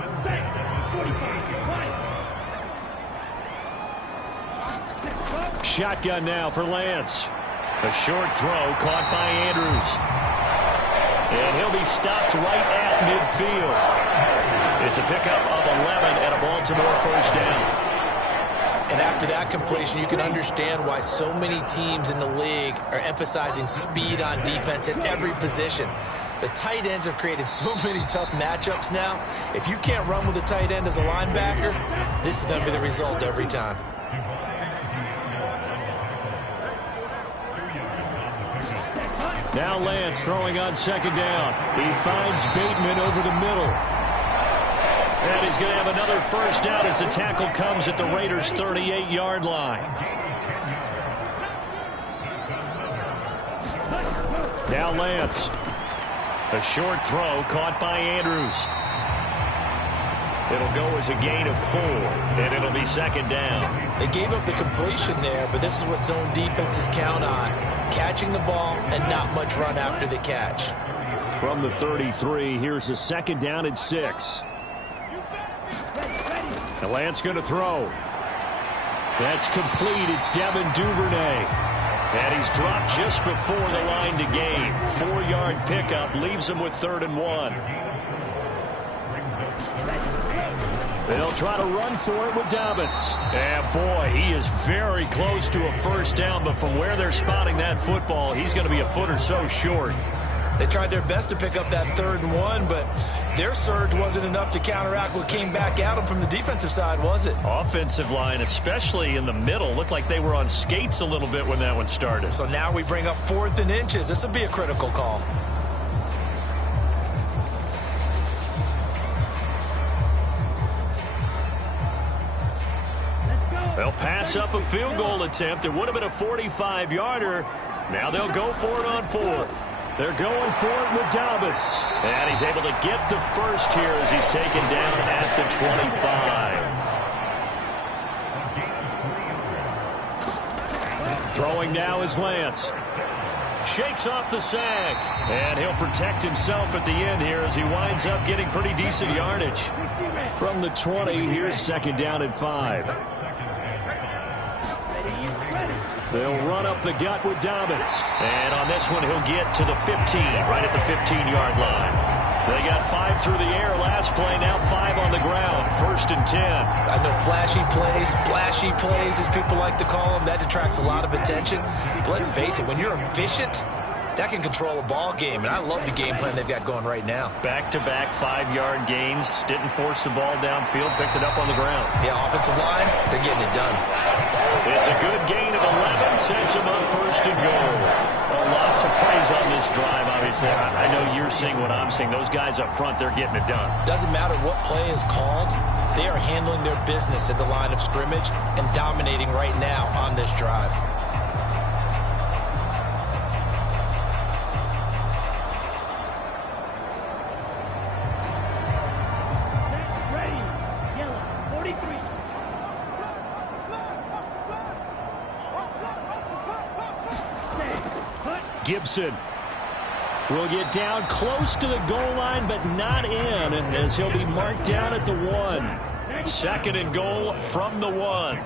Shotgun now for Lance. A short throw caught by Andrews. And he'll be stopped right at midfield. It's a pickup of 11 and a Baltimore 1st down. And after that completion, you can understand why so many teams in the league are emphasizing speed on defense at every position. The tight ends have created so many tough matchups now. If you can't run with a tight end as a linebacker, this is going to be the result every time. Now Lance throwing on 2nd down. He finds Bateman over the middle. And he's going to have another 1st down as the tackle comes at the Raiders' 38-yard line. Now Lance. A short throw caught by Andrews. It'll go as a gain of 4, and it'll be 2nd down. They gave up the completion there, but this is what zone defenses count on. Catching the ball and not much run after the catch. From the 33, here's a 2nd down and 6. The Lance going to throw. That's complete. It's Devin Duvernay. And he's dropped just before the line to gain. 4-yard pickup leaves him with 3rd and 1. They'll try to run for it with Dobbins. And boy, he is very close to a 1st down, but from where they're spotting that football, he's going to be a foot or so short. They tried their best to pick up that 3rd and 1, but their surge wasn't enough to counteract what came back at them from the defensive side, was it? Offensive line, especially in the middle, looked like they were on skates a little bit when that one started. So now we bring up 4th and inches. This will be a critical call. They'll pass up a field goal attempt. It would have been a 45-yarder. Now they'll go for it on 4th. They're going for it with Dobbins. And he's able to get the 1st here as he's taken down at the 25. Throwing now is Lance. Shakes off the sack. And he'll protect himself at the end here as he winds up getting pretty decent yardage. From the 20, here's 2nd down and 5. They'll run up the gut with Dobbins. And on this one, he'll get to the 15, right at the 15-yard line. They got 5 through the air last play, now 5 on the ground. 1st and 10. I know flashy plays, as people like to call them. That detracts a lot of attention. But let's face it, when you're efficient, that can control a ball game, and I love the game plan they've got going right now. Back-to-back 5-yard gains. Didn't force the ball downfield, picked it up on the ground. Yeah, offensive line, they're getting it done. It's a good gain of 11, sets him on 1st and goal. Well, lots of praise on this drive, obviously. I know you're seeing what I'm seeing. Those guys up front, they're getting it done. Doesn't matter what play is called. They are handling their business at the line of scrimmage and dominating right now on this drive. Gibson will get down close to the goal line, but not in, as he'll be marked down at the 1. 2nd and goal from the 1.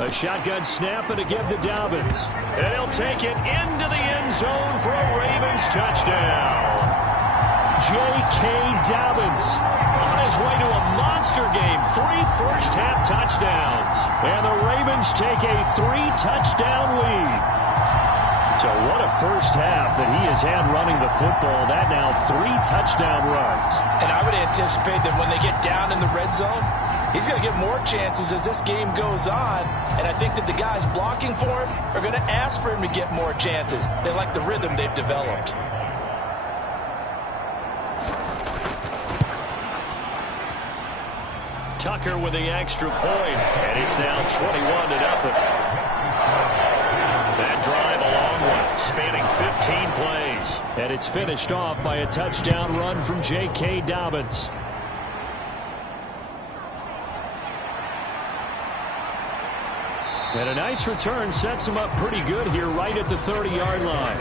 A shotgun snap and a give to Dobbins. And he'll take it into the end zone for a Ravens touchdown. J.K. Dobbins on his way to a monster game. 3 first-half touchdowns. And the Ravens take a 3-touchdown lead. So what a first half that he has had running the football. That now 3 touchdown runs. And I would anticipate that when they get down in the red zone, he's going to get more chances as this game goes on. And I think that the guys blocking for him are going to ask for him to get more chances. They like the rhythm they've developed. Tucker with the extra point, and it's now 21-0. That drive a long one. spanning 15 plays. And it's finished off by a touchdown run from J.K. Dobbins. And a nice return sets him up pretty good here right at the 30-yard line.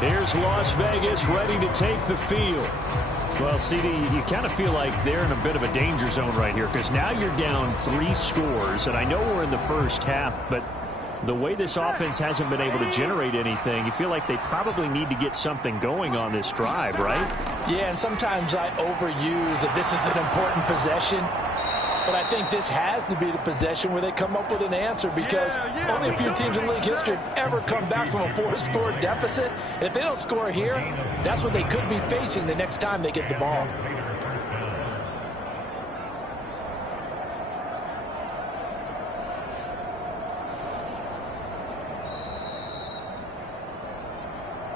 Here's Las Vegas ready to take the field. Well, CD, you kind of feel like they're in a bit of a danger zone right here because now you're down 3 scores, and I know we're in the first half, but the way this offense hasn't been able to generate anything, you feel like they probably need to get something going on this drive, right? Yeah, and sometimes I overuse that this is an important possession. But I think this has to be the possession where they come up with an answer because only a few teams in league history have ever come back from a 4-score deficit. And if they don't score here, that's what they could be facing the next time they get the ball.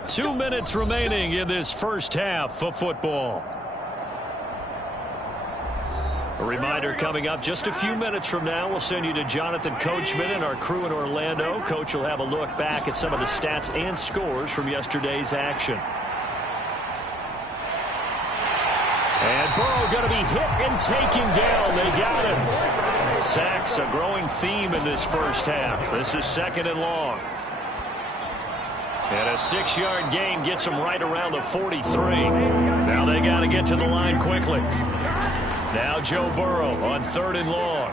Two minutes remaining in this first half of football. A reminder coming up just a few minutes from now, we'll send you to Jonathan Coachman and our crew in Orlando. Coach will have a look back at some of the stats and scores from yesterday's action. And Burrow going to be hit and taken down. They got him. Sacks, a growing theme in this first half. This is 2nd and long. And a 6-yard gain gets them right around the 43. Now they got to get to the line quickly. Now Joe Burrow on 3rd and long.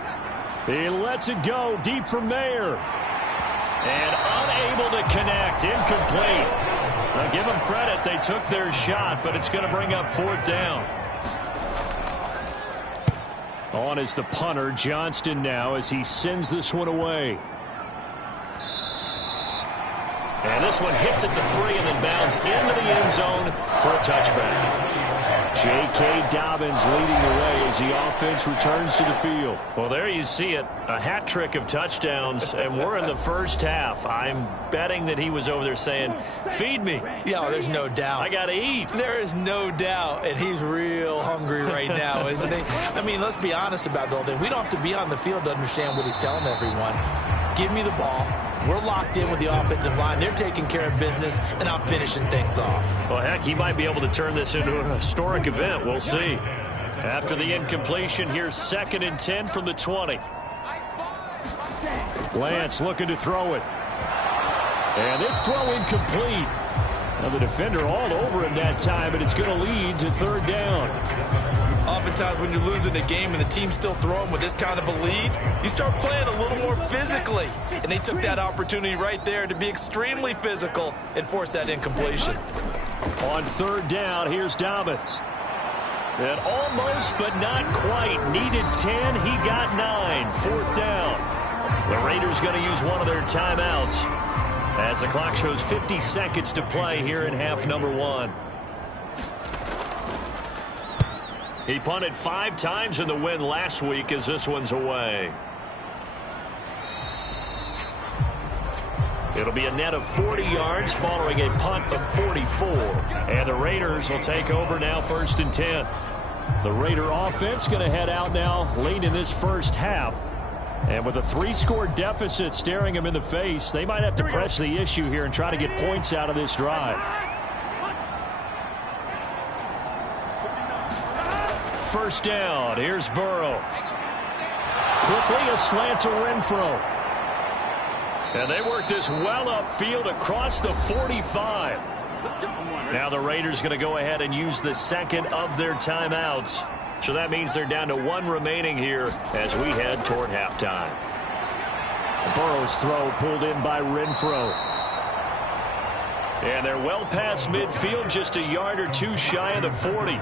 He lets it go deep for Mayer. And unable to connect. Incomplete. Now give them credit. They took their shot, but it's going to bring up 4th down. On is the punter, Johnston, now as he sends this one away. And this one hits at the 3 and then bounds into the end zone for a touchback. J.K. Dobbins leading the way as the offense returns to the field. Well, there you see it. A hat trick of touchdowns, and we're in the first half. I'm betting that he was over there saying, feed me. Yeah, there's no doubt. I got to eat. There is no doubt, and he's real hungry right now, isn't he? I mean, let's be honest about the whole thing. We don't have to be on the field to understand what he's telling everyone. Give me the ball. We're locked in with the offensive line. They're taking care of business, and I'm finishing things off. Well, heck, he might be able to turn this into a historic event. We'll see. After the incompletion, here's 2nd and 10 from the 20. Lance looking to throw it. And this throw incomplete. Now the defender all over him that time, but it's going to lead to 3rd down. Oftentimes when you're losing a game and the team's still throwing with this kind of a lead, you start playing a little more physically. And they took that opportunity right there to be extremely physical and force that incompletion. On 3rd down, here's Dobbins. And almost but not quite. Needed 10, he got 9. 4th down. The Raiders going to use one of their timeouts as the clock shows 50 seconds to play here in half number 1. He punted 5 times in the win last week as this one's away. It'll be a net of 40 yards following a punt of 44. And the Raiders will take over now 1st and 10. The Raider offense going to head out now late in this first half. And with a 3-score deficit staring them in the face, they might have to press the issue here and try to get points out of this drive. First down. Here's Burrow. Quickly a slant to Renfro. And they work this well upfield across the 45. Now the Raiders going to go ahead and use the 2nd of their timeouts. So that means they're down to 1 remaining here as we head toward halftime. Burrow's throw pulled in by Renfro. And they're well past midfield, just a yard or 2 shy of the 40.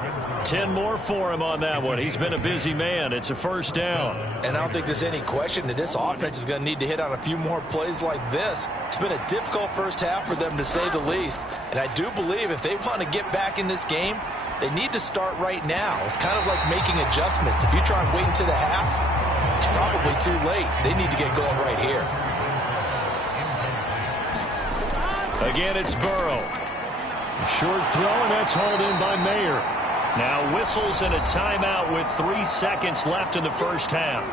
10 more for him on that one. He's been a busy man. It's a 1st down. And I don't think there's any question that this offense is going to need to hit on a few more plays like this. It's been a difficult first half for them, to say the least. And I do believe if they want to get back in this game, they need to start right now. It's kind of like making adjustments. If you try and wait until the half, it's probably too late. They need to get going right here. Again, it's Burrow. Short throw, and that's hauled in by Mayer. Now whistles and a timeout with 3 seconds left in the first half.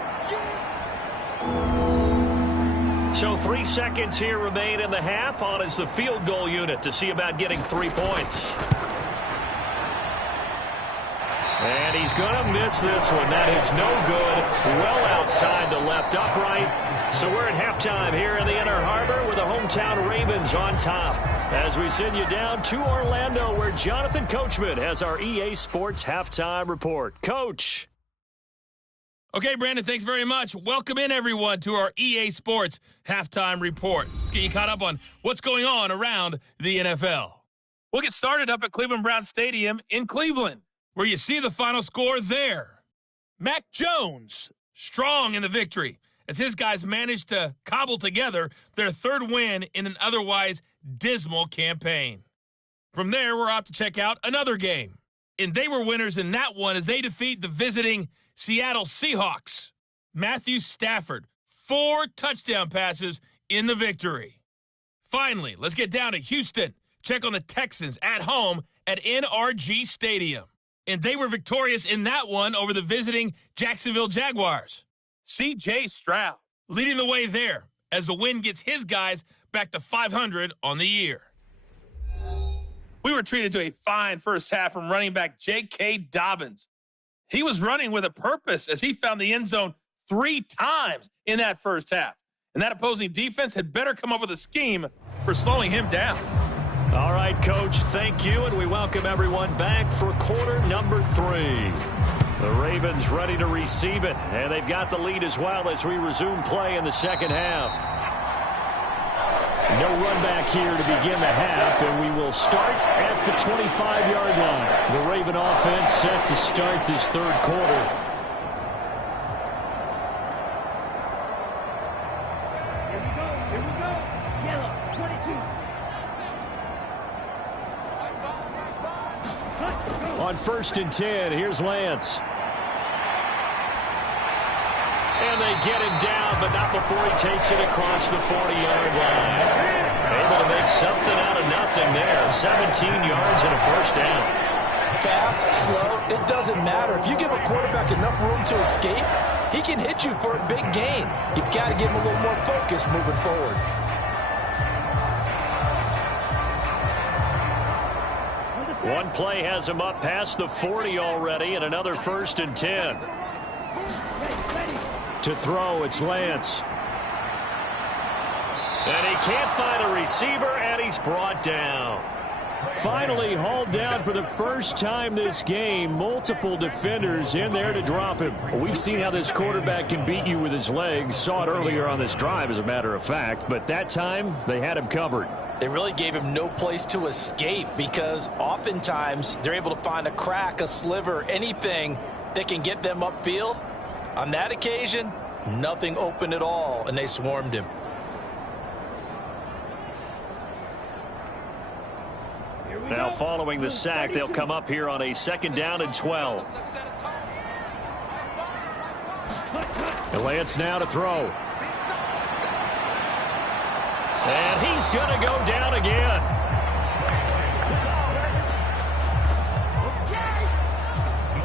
So 3 seconds here remain in the half. On is the field goal unit to see about getting 3 points. And he's going to miss this one. That is no good. Well outside the left upright. So we're at halftime here in the Inner Harbor with the hometown Ravens on top. As we send you down to Orlando, where Jonathan Coachman has our EA Sports Halftime Report. Coach. Okay, Brandon, thanks very much. Welcome in, everyone, to our EA Sports Halftime Report. Let's get you caught up on what's going on around the NFL. We'll get started up at Cleveland Browns Stadium in Cleveland, where you see the final score there. Mac Jones, strong in the victory, as his guys managed to cobble together their third win in an otherwise dismal campaign. From there, we're off to check out another game. And they were winners in that one as they defeat the visiting Seattle Seahawks. Matthew Stafford, 4 touchdown passes in the victory. Finally, let's get down to Houston. Check on the Texans at home at NRG Stadium. And they were victorious in that one over the visiting Jacksonville Jaguars. C.J. Stroud leading the way there as the win gets his guys back to 500 on the year. We were treated to a fine first half from running back J.K. Dobbins. He was running with a purpose as he found the end zone 3 times in that first half. And that opposing defense had better come up with a scheme for slowing him down. All right, Coach, thank you, and we welcome everyone back for quarter number 3. The Ravens ready to receive it, and they've got the lead as well as we resume play in the second half. No run back here to begin the half, and we will start at the 25-yard line. The Raven offense set to start this third quarter. Here we go. Yellow, 22. On 1st and 10, here's Lance. And they get him down, but not before he takes it across the 40-yard line. Able to make something out of nothing there. 17 yards and a first down. Fast, slow, it doesn't matter. If you give a quarterback enough room to escape, he can hit you for a big gain. You've got to give him a little more focus moving forward. One play has him up past the 40 already, and another 1st and 10. To throw, it's Lance. And he can't find a receiver, and he's brought down. Finally hauled down for the first time this game. Multiple defenders in there to drop him. We've seen how this quarterback can beat you with his legs. Saw it earlier on this drive, as a matter of fact. But that time, they had him covered. They really gave him no place to escape because oftentimes they're able to find a crack, a sliver, anything that can get them upfield. On that occasion, nothing open at all, and they swarmed him. Now following the sack, they'll come up here on a 2nd down and 12. And Lance now to throw. And he's going to go down again.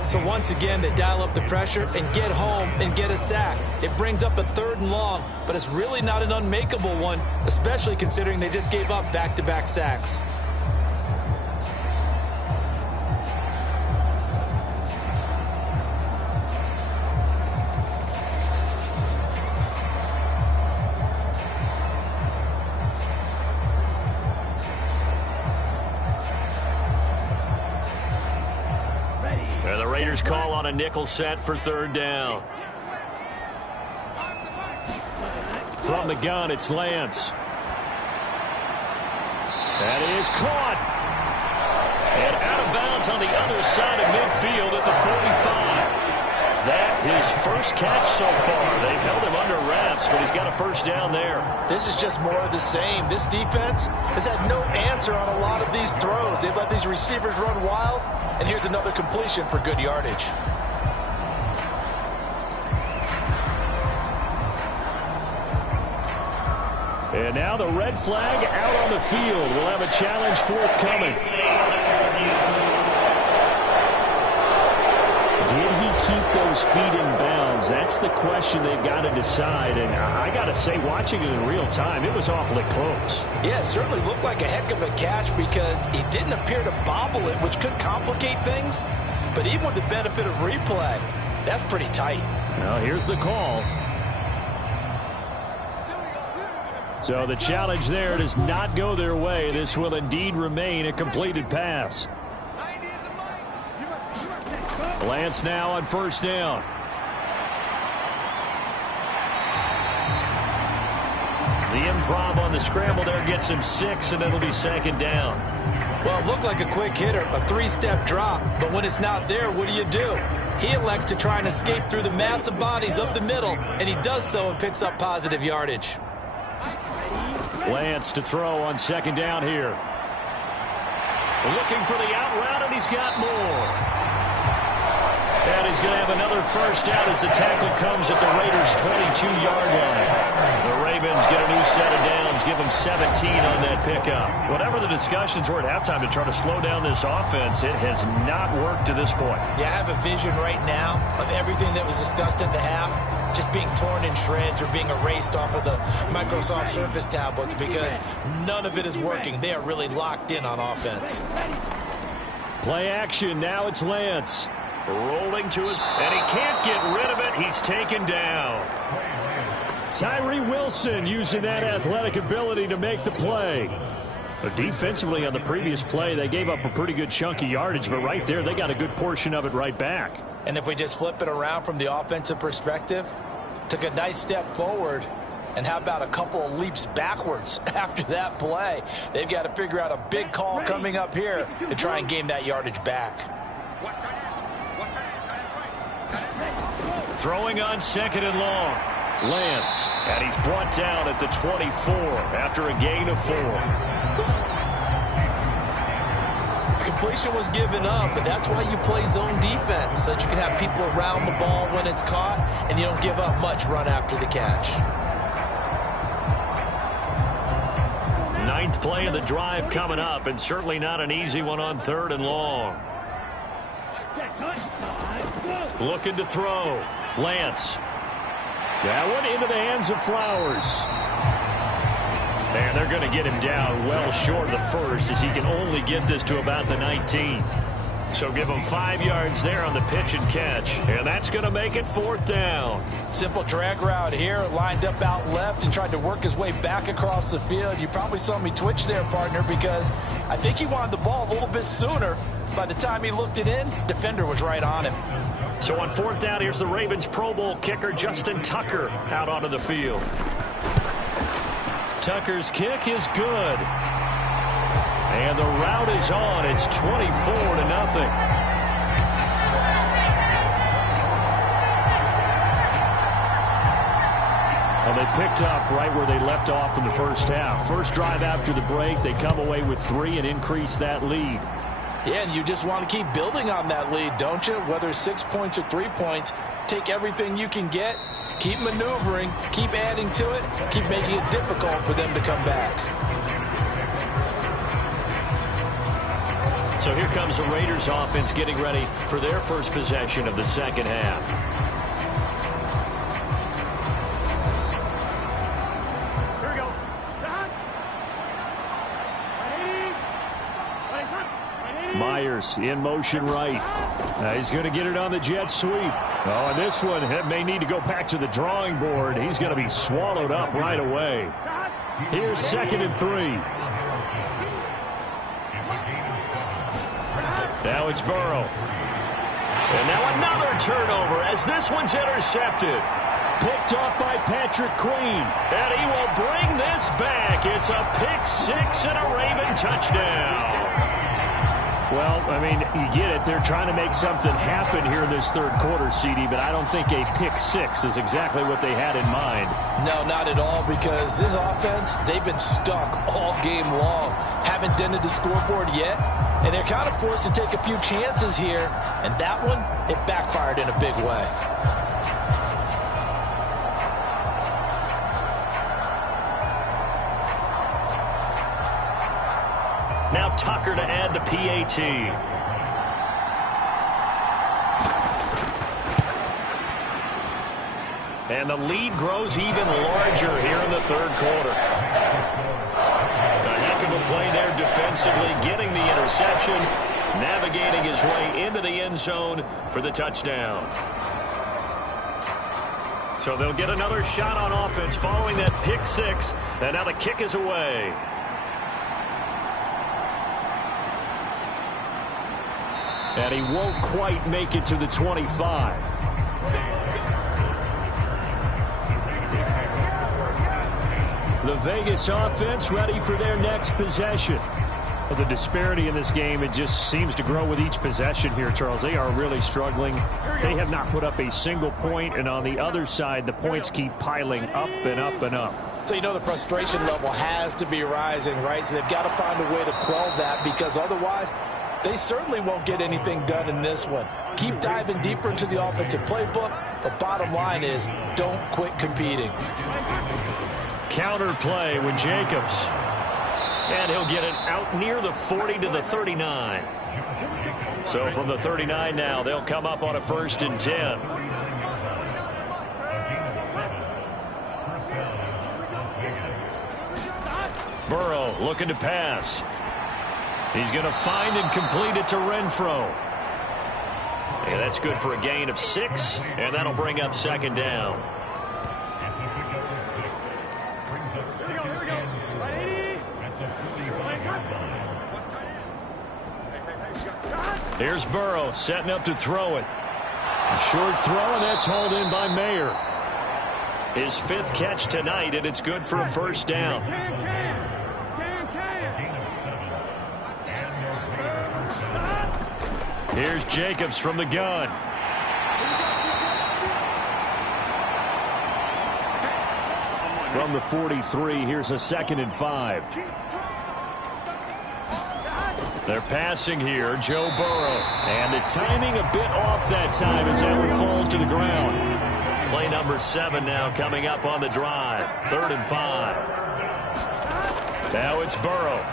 So once again, they dial up the pressure and get home and get a sack. It brings up a 3rd and long, but it's really not an unmakeable one, especially considering they just gave up back-to-back sacks. And the Raiders call on a nickel set for 3rd down. From the gun, it's Lance. That is caught. And out of bounds on the other side of midfield at the 45. That his first catch so far. They've held him under wraps, but he's got a first down there. This is just more of the same. This defense has had no answer on a lot of these throws. They've let these receivers run wild, and here's another completion for good yardage. And now the red flag out on the field. We'll have a challenge forthcoming. Did he keep those feet in bounds? That's the question they've got to decide. And I got to say, watching it in real time, it was awfully close. Yeah, it certainly looked like a heck of a catch because he didn't appear to bobble it, which could complicate things. But even with the benefit of replay, that's pretty tight. Well, here's the call. So the challenge there does not go their way. This will indeed remain a completed pass. Lance now on first down. The improv on the scramble there gets him 6, and it'll be second down. Well, it looked like a quick hitter, a 3-step drop. But when it's not there, what do? He elects to try and escape through the massive bodies up the middle, and he does so and picks up positive yardage. Lance to throw on second down here. Looking for the out route, and he's got more. And he's going to have another first down as the tackle comes at the Raiders' 22-yard line. The Ravens get a new set of downs, give them 17 on that pickup. Whatever the discussions were at halftime to try to slow down this offense, it has not worked to this point. Yeah, I have a vision right now of everything that was discussed at the half just being torn in shreds or being erased off of the Microsoft Surface tablets because none of it is working. They are really locked in on offense. Play action. Now it's Lance. Rolling to his, and he can't get rid of it. He's taken down. Tyree Wilson using that athletic ability to make the play. But defensively on the previous play, they gave up a pretty good chunk of yardage, but right there, they got a good portion of it right back. And if we just flip it around from the offensive perspective, took a nice step forward, and how about a couple of leaps backwards after that play? They've got to figure out a big call coming up here to try and gain that yardage back. Throwing on second and long. Lance, and he's brought down at the 24 after a gain of 4. Completion was given up, but that's why you play zone defense, so that you can have people around the ball when it's caught, and you don't give up much run after the catch. 9th play of the drive coming up, and certainly not an easy one on 3rd and long. Looking to throw. Lance. That one into the hands of Flowers. And they're going to get him down well short of the first as he can only get this to about the 19. So give him 5 yards there on the pitch and catch. And that's going to make it 4th down. Simple drag route here, lined up out left and tried to work his way back across the field. You probably saw me twitch there, partner, because I think he wanted the ball a little bit sooner. By the time he looked it in, defender was right on him. So on 4th down, here's the Ravens Pro Bowl kicker Justin Tucker out onto the field. Tucker's kick is good. And the route is on. It's 24-0. Well, they picked up right where they left off in the first half. First drive after the break, they come away with 3 and increase that lead. Yeah, and you just want to keep building on that lead, don't you? Whether it's 6 points or 3 points, take everything you can get, keep maneuvering, keep adding to it, keep making it difficult for them to come back. So here comes the Raiders offense getting ready for their first possession of the second half. Here we go. Myers in motion right. He's going to get it on the jet sweep. Oh, and this one may need to go back to the drawing board. He's going to be swallowed up right away. Here's 2nd and 3. Now it's Burrow. And now another turnover as this one's intercepted. Picked off by Patrick Queen. And he will bring this back. It's a pick 6 and a Raven touchdown. Well, I mean, you get it. They're trying to make something happen here in this 3rd quarter, CD, but I don't think a pick 6 is exactly what they had in mind. No, not at all, because this offense, they've been stuck all game long. Haven't dented the scoreboard yet, and they're kind of forced to take a few chances here, and that one, it backfired in a big way. Now Tucker to add the PAT. And the lead grows even larger here in the third quarter. A heck of a play there defensively, getting the interception, navigating his way into the end zone for the touchdown. So they'll get another shot on offense following that pick six, and now the kick is away. And he won't quite make it to the 25. The Vegas offense ready for their next possession. Well, the disparity in this game, it just seems to grow with each possession here, Charles. They are really struggling. They have not put up a single point, and on the other side, the points keep piling up and up and up. So you know the frustration level has to be rising, right? So they've got to find a way to quell that, because otherwise they certainly won't get anything done in this one. Keep diving deeper into the offensive playbook. The bottom line is don't quit competing. Counter play with Jacobs. And he'll get it out near the 40 to the 39. So from the 39 now, they'll come up on a 1st and 10. Burrow looking to pass. He's going to find and complete it to Renfro. And that's good for a gain of 6, and that'll bring up 2nd down. Here's Burrow setting up to throw it. A short throw, and that's hauled in by Mayer. His 5th catch tonight, and it's good for a 1st down. Here's Jacobs from the gun. From the 43, here's a 2nd and 5. They're passing here, Joe Burrow. And the timing a bit off that time as that one falls to the ground. Play number 7 now coming up on the drive. 3rd and 5. Now it's Burrow.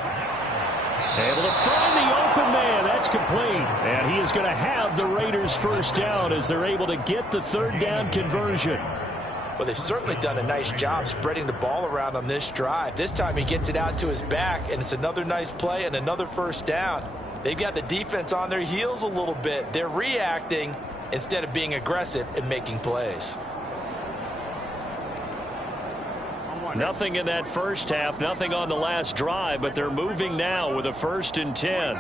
Able to find the open man. That's complete. And he is going to have the Raiders' 1st down as they're able to get the 3rd down conversion. Well, they've certainly done a nice job spreading the ball around on this drive. This time he gets it out to his back, and it's another nice play and another 1st down. They've got the defense on their heels a little bit. They're reacting instead of being aggressive and making plays. Nothing in that first half, nothing on the last drive, but they're moving now with a 1st and 10.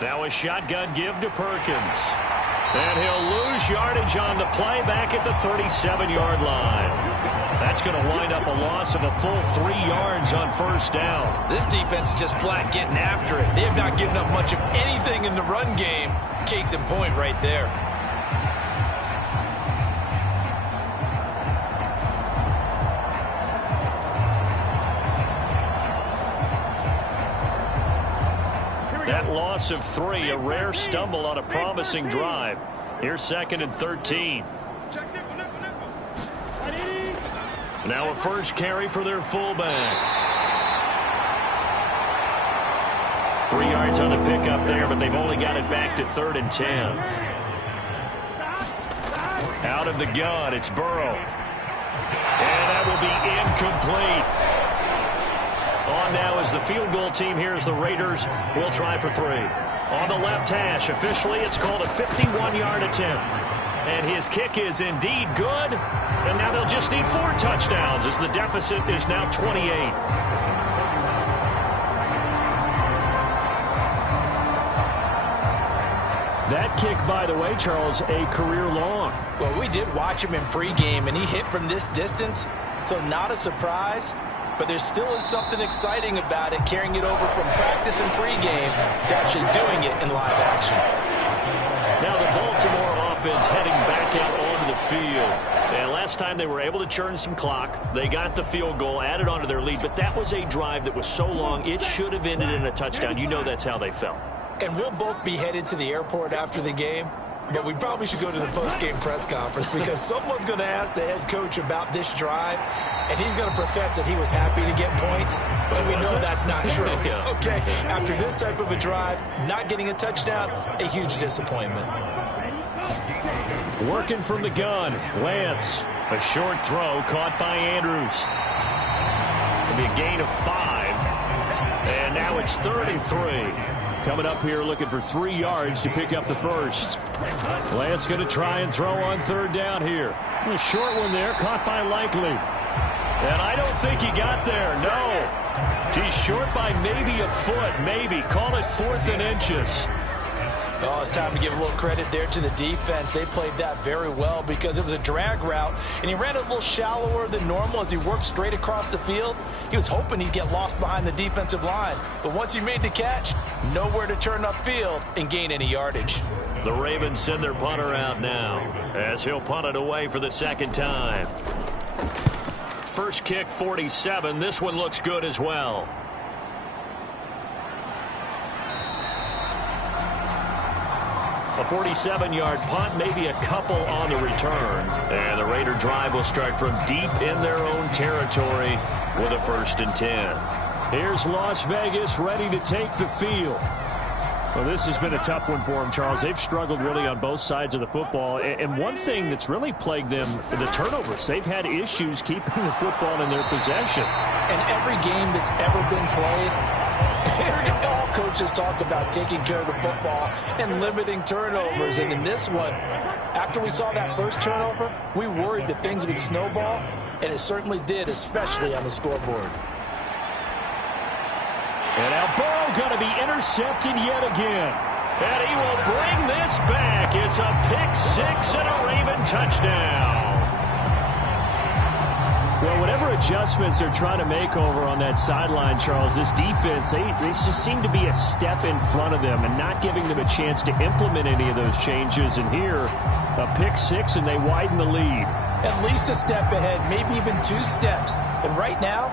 Now a shotgun give to Perkins. And he'll lose yardage on the play back at the 37-yard line. That's going to wind up a loss of a full 3 yards on 1st down. This defense is just flat getting after it. They have not given up much of anything in the run game. Case in point right there. That loss of 3, a rare stumble on a promising drive. Here's 2nd and 13. Now a 1st carry for their fullback. 3 yards on the pickup there, but they've only got it back to 3rd and 10. Out of the gun, it's Burrow. And that will be incomplete. On now is the field goal team here as the Raiders will try for 3. On the left hash, officially it's called a 51-yard attempt. And his kick is indeed good. And now they'll just need 4 touchdowns as the deficit is now 28. That kick, by the way, Charles, a career long. Well, we did watch him in pregame, and he hit from this distance, so not a surprise. But there still is something exciting about it, carrying it over from practice and pregame to actually doing it in live action. Now the Baltimore offense heading back out onto the field. And last time they were able to churn some clock. They got the field goal, added onto their lead. But that was a drive that was so long, it should have ended in a touchdown. You know that's how they felt. And we'll both be headed to the airport after the game. but we probably should go to the post-game press conference because someone's going to ask the head coach about this drive, and he's going to profess that he was happy to get points, but we know that's not true. Okay, after this type of a drive, not getting a touchdown, a huge disappointment. Working from the gun, Lance. A short throw caught by Andrews. It'll be a gain of 5. And now it's 3rd and 3. Coming up here looking for 3 yards to pick up the first. Lance going to try and throw on 3rd down here. A short one there, caught by Likely. And I don't think he got there, no. He's short by maybe a foot, maybe. Call it 4th and inches. Oh, it's time to give a little credit there to the defense. They played that very well because it was a drag route, and he ran a little shallower than normal as he worked straight across the field. He was hoping he'd get lost behind the defensive line, but once he made the catch, nowhere to turn upfield and gain any yardage. The Ravens send their punter out now as he'll punt it away for the 2nd time. First kick, 47. This one looks good as well. A 47-yard punt, maybe a couple on the return. And the Raider drive will start from deep in their own territory with a 1st and 10. Here's Las Vegas ready to take the field. Well, this has been a tough one for them, Charles. They've struggled really on both sides of the football. And one thing that's really plagued them, the turnovers. They've had issues keeping the football in their possession. And every game that's ever been played, all coaches talk about taking care of the football and limiting turnovers. And in this one, after we saw that first turnover, we worried that things would snowball, and it certainly did, especially on the scoreboard. And now Burrow going to be intercepted yet again. And he will bring this back. It's a pick-6 and a Raven touchdown. Well, whatever adjustments they're trying to make over on that sideline, Charles, this defense, they just seem to be a step in front of them and not giving them a chance to implement any of those changes. And here, a pick-6, and they widen the lead. At least a step ahead, maybe even 2 steps. And right now,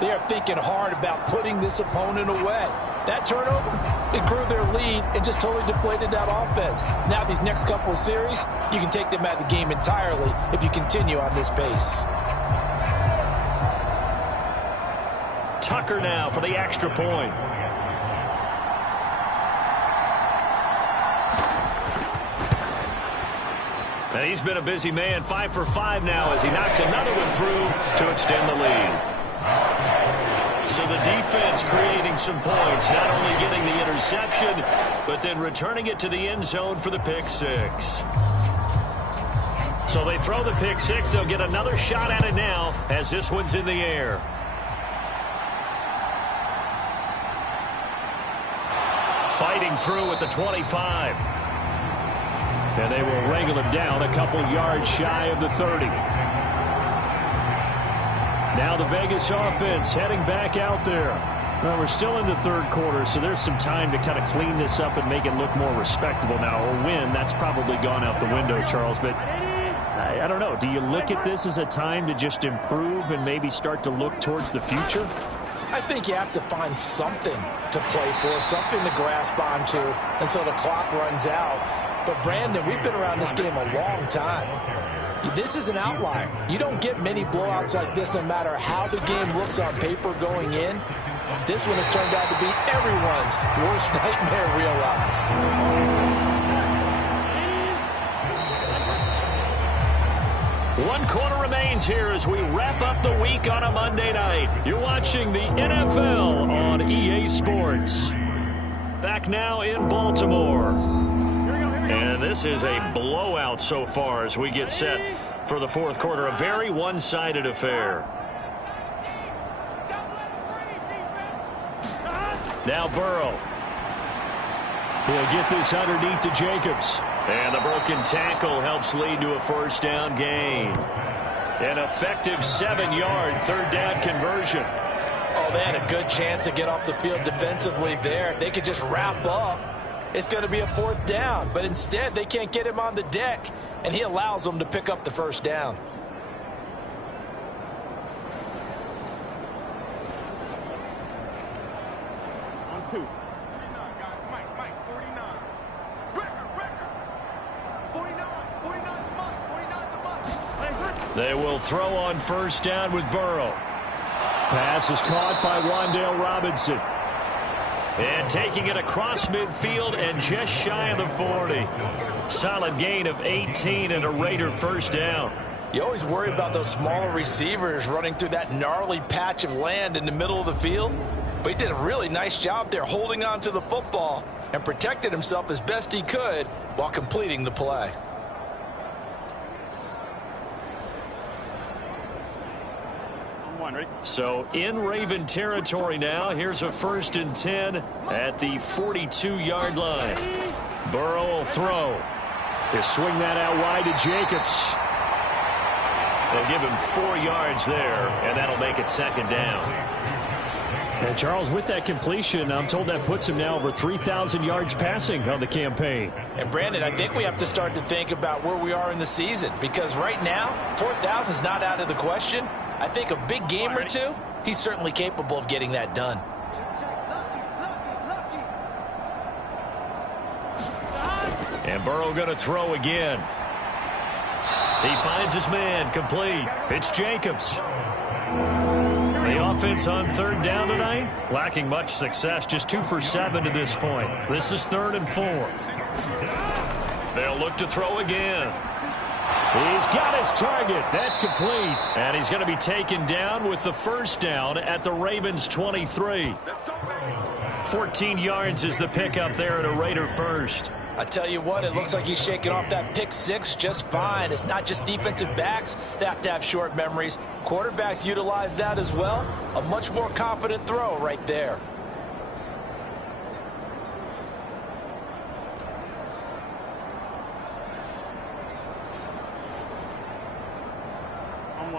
they are thinking hard about putting this opponent away. That turnover, it grew their lead and just totally deflated that offense. Now these next couple of series, you can take them out of the game entirely if you continue on this pace. Tucker now for the extra point. And he's been a busy man, 5 for 5 now as he knocks another one through to extend the lead. So the defense creating some points, not only getting the interception, but then returning it to the end zone for the pick-6. So they throw the pick-6. They'll get another shot at it now as this one's in the air. Fighting through at the 25. And they will wrangle him down a couple yards shy of the 30. Now the Vegas offense heading back out there. Well, we're still in the 3rd quarter, so there's some time to kind of clean this up and make it look more respectable now. Or win, that's probably gone out the window, Charles. But I don't know. Do you look at this as a time to just improve and maybe start to look towards the future? I think you have to find something to play for, something to grasp onto until the clock runs out. But, Brandon, we've been around this game a long time. This is an outlier. You don't get many blowouts like this no matter how the game looks on paper going in. This one has turned out to be everyone's worst nightmare realized. 1 quarter remains here as we wrap up the week on a Monday night. You're watching the NFL on EA Sports. Back now in Baltimore. And this is a blowout so far as we get set for the 4th quarter. A very one-sided affair. Now Burrow. He'll get this underneath to Jacobs. And the broken tackle helps lead to a 1st down gain. An effective 7-yard 3rd down conversion. Oh, they had a good chance to get off the field defensively there. If they could just wrap up, it's going to be a 4th down. But instead, they can't get him on the deck, and he allows them to pick up the 1st down. On 2. 49, guys. Mike, 49. Record. They will throw on first down with Burrow. Pass is caught by Wan'Dale Robinson. And taking it across midfield and just shy of the 40. Solid gain of 18 and a Raider first down. You always worry about those smaller receivers running through that gnarly patch of land in the middle of the field. But he did a really nice job there holding on to the football and protected himself as best he could while completing the play. So in Raven territory now. Here's a 1st and 10 at the 42-yard line. Burrow will throw. He'll swing that out wide to Jacobs. They'll give him 4 yards there, and that'll make it 2nd down. And Charles, with that completion, I'm told that puts him now over 3,000 yards passing on the campaign. And Brandon, I think we have to start to think about where we are in the season, because right now, 4,000 is not out of the question. I think a big game or two, he's certainly capable of getting that done. And Burrow going to throw again. He finds his man, complete. It's Jacobs. The offense on 3rd down tonight, lacking much success, just 2 for 7 to this point. This is 3rd and 4. They'll look to throw again. He's got his target. That's complete. And he's going to be taken down with the first down at the Ravens 23. 14 yards is the pickup there at a Raider first. I tell you what, it looks like he's shaking off that pick 6 just fine. It's not just defensive backs that have short memories. Quarterbacks utilize that as well. A much more confident throw right there.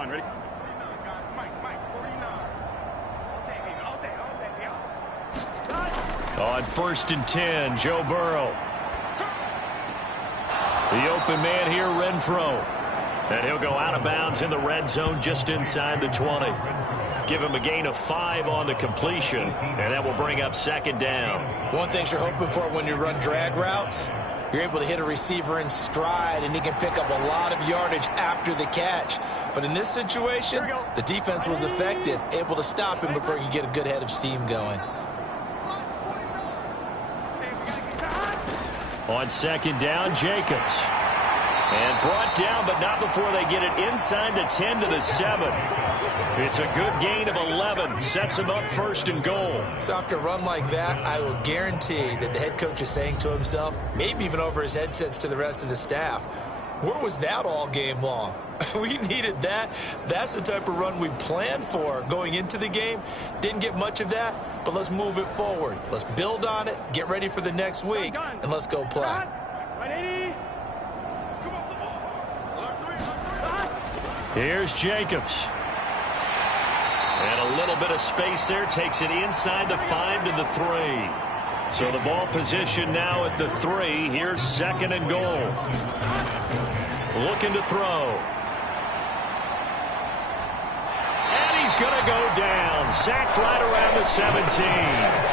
Ready? On 1st and 10, Joe Burrow. The open man here, Renfro. And he'll go out of bounds in the red zone just inside the 20. Give him a gain of 5 on the completion, and that will bring up 2nd down. One thing you're hoping for when you run drag routes, you're able to hit a receiver in stride, and he can pick up a lot of yardage after the catch. But in this situation, the defense was effective, able to stop him before he could get a good head of steam going. On 2nd down, Jacobs. And brought down, but not before they get it inside the 10 to the 7. It's a good gain of 11. Sets him up 1st and goal. So after a run like that, I will guarantee that the head coach is saying to himself, maybe even over his headsets to the rest of the staff, where was that all game long? We needed that. That's the type of run we planned for going into the game. Didn't get much of that, but let's move it forward. Let's build on it, get ready for the next week, and let's go play. Here's Jacobs. And a little bit of space there. Takes it inside the 5 to the 3. So the ball position now at the 3. Here's 2nd and goal. Looking to throw. And he's going to go down. Sacked right around the 17.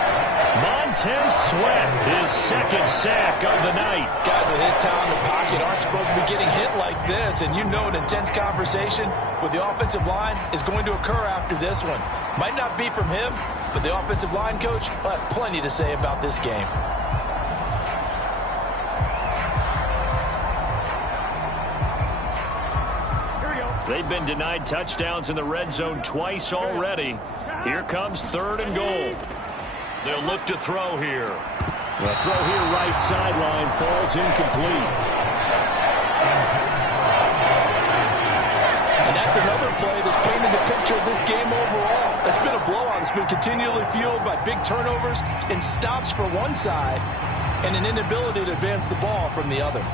Montez Sweat, his 2nd sack of the night. Guys with his talent in the pocket aren't supposed to be getting hit like this, and you know an intense conversation with the offensive line is going to occur after this one. Might not be from him, but the offensive line coach will have plenty to say about this game. They've been denied touchdowns in the red zone twice already. Here comes 3rd and goal. They'll look to throw here. The throw here right sideline falls incomplete. And that's another play that's painted the picture of this game overall. It's been a blowout. It's been continually fueled by big turnovers and stops for one side and an inability to advance the ball from the other.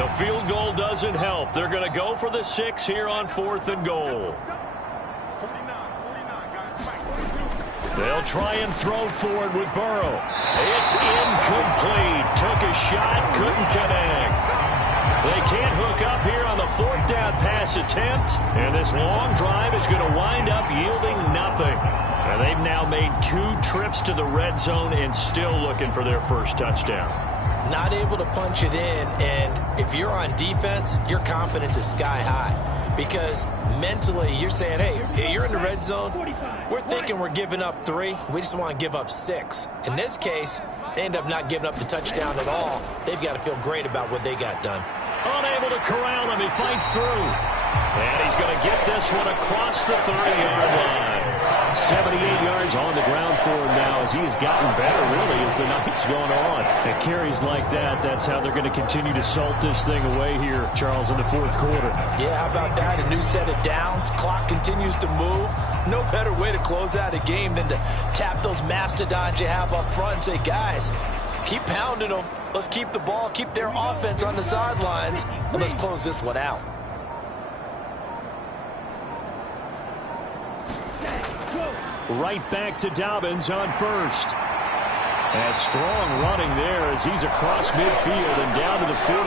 The field goal doesn't help. They're going to go for the 6 here on 4th and goal. They'll try and throw forward with Burrow. It's incomplete. Took a shot, couldn't connect. They can't hook up here on the 4th down pass attempt. And this long drive is going to wind up yielding nothing. And they've now made 2 trips to the red zone and still looking for their first touchdown. not able to punch it in, and if you're on defense, your confidence is sky high. Because mentally, you're saying, hey, you're in the red zone. We're thinking we're giving up 3. We just want to give up 6. In this case, they end up not giving up the touchdown at all. They've got to feel great about what they got done. Unable to corral him. He fights through. And he's going to get this one across the 30-yard line. 78 yards on the ground for him now as he has gotten better, really, as the night's going on. And carries like that, that's how they're going to continue to salt this thing away here, Charles, in the fourth quarter. Yeah, how about that? A new set of downs. Clock continues to move. No better way to close out a game than to tap those mastodons you have up front and say, guys, keep pounding them. Let's keep the ball, keep their offense on the sidelines, and let's close this one out. Right back to Dobbins on first. And strong running there as he's across midfield and down to the 49.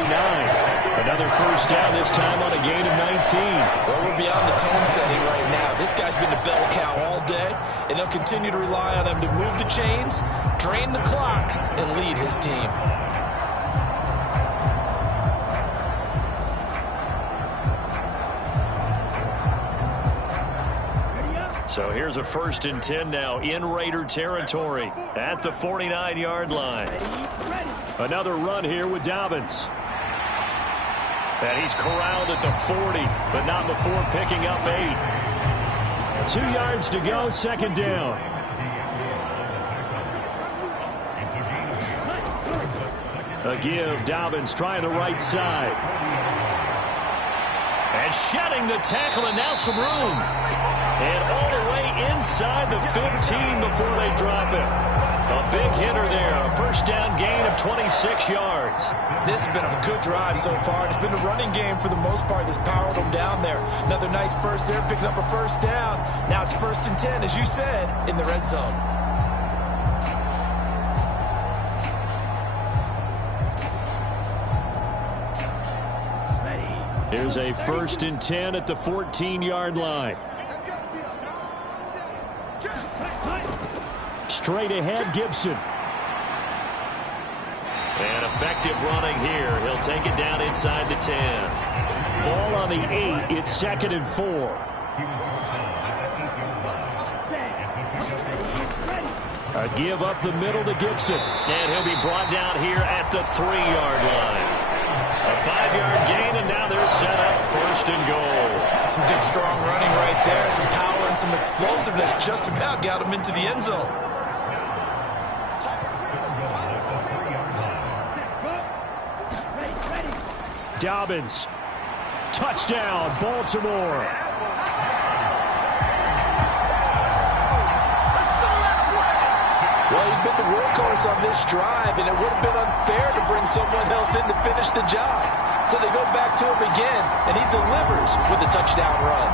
Another first down, this time on a gain of 19. Well, we're beyond the tone setting right now. This guy's been a bell cow all day, and they'll continue to rely on him to move the chains, drain the clock, and lead his team. So here's a 1st and 10 now in Raider territory at the 49-yard line. Another run here with Dobbins. And he's corralled at the 40, but not before picking up 8. 2 yards to go, 2nd down. A give, Dobbins trying the right side. And shedding the tackle, and now some room. And all the way inside the 15 before they drop it. A big hitter there. A first down gain of 26 yards. This has been a good drive so far. It's been a running game for the most part that's powered them down there. Another nice burst there, picking up a first down. Now it's 1st and 10, as you said, in the red zone. Here's a 1st and 10 at the 14-yard line. Straight ahead, Gibson. And effective running here. He'll take it down inside the 10. Ball on the 8. It's 2nd and 4. A give up the middle to Gibson. And he'll be brought down here at the 3-yard line. A 5-yard gain, and now they're set up 1st and goal. Some good, strong running right there. Some power and some explosiveness. Just about got him into the end zone. Dobbins. Touchdown, Baltimore. Well, he'd been the workhorse on this drive, and it would have been unfair to bring someone else in to finish the job. So they go back to him again, and he delivers with a touchdown run.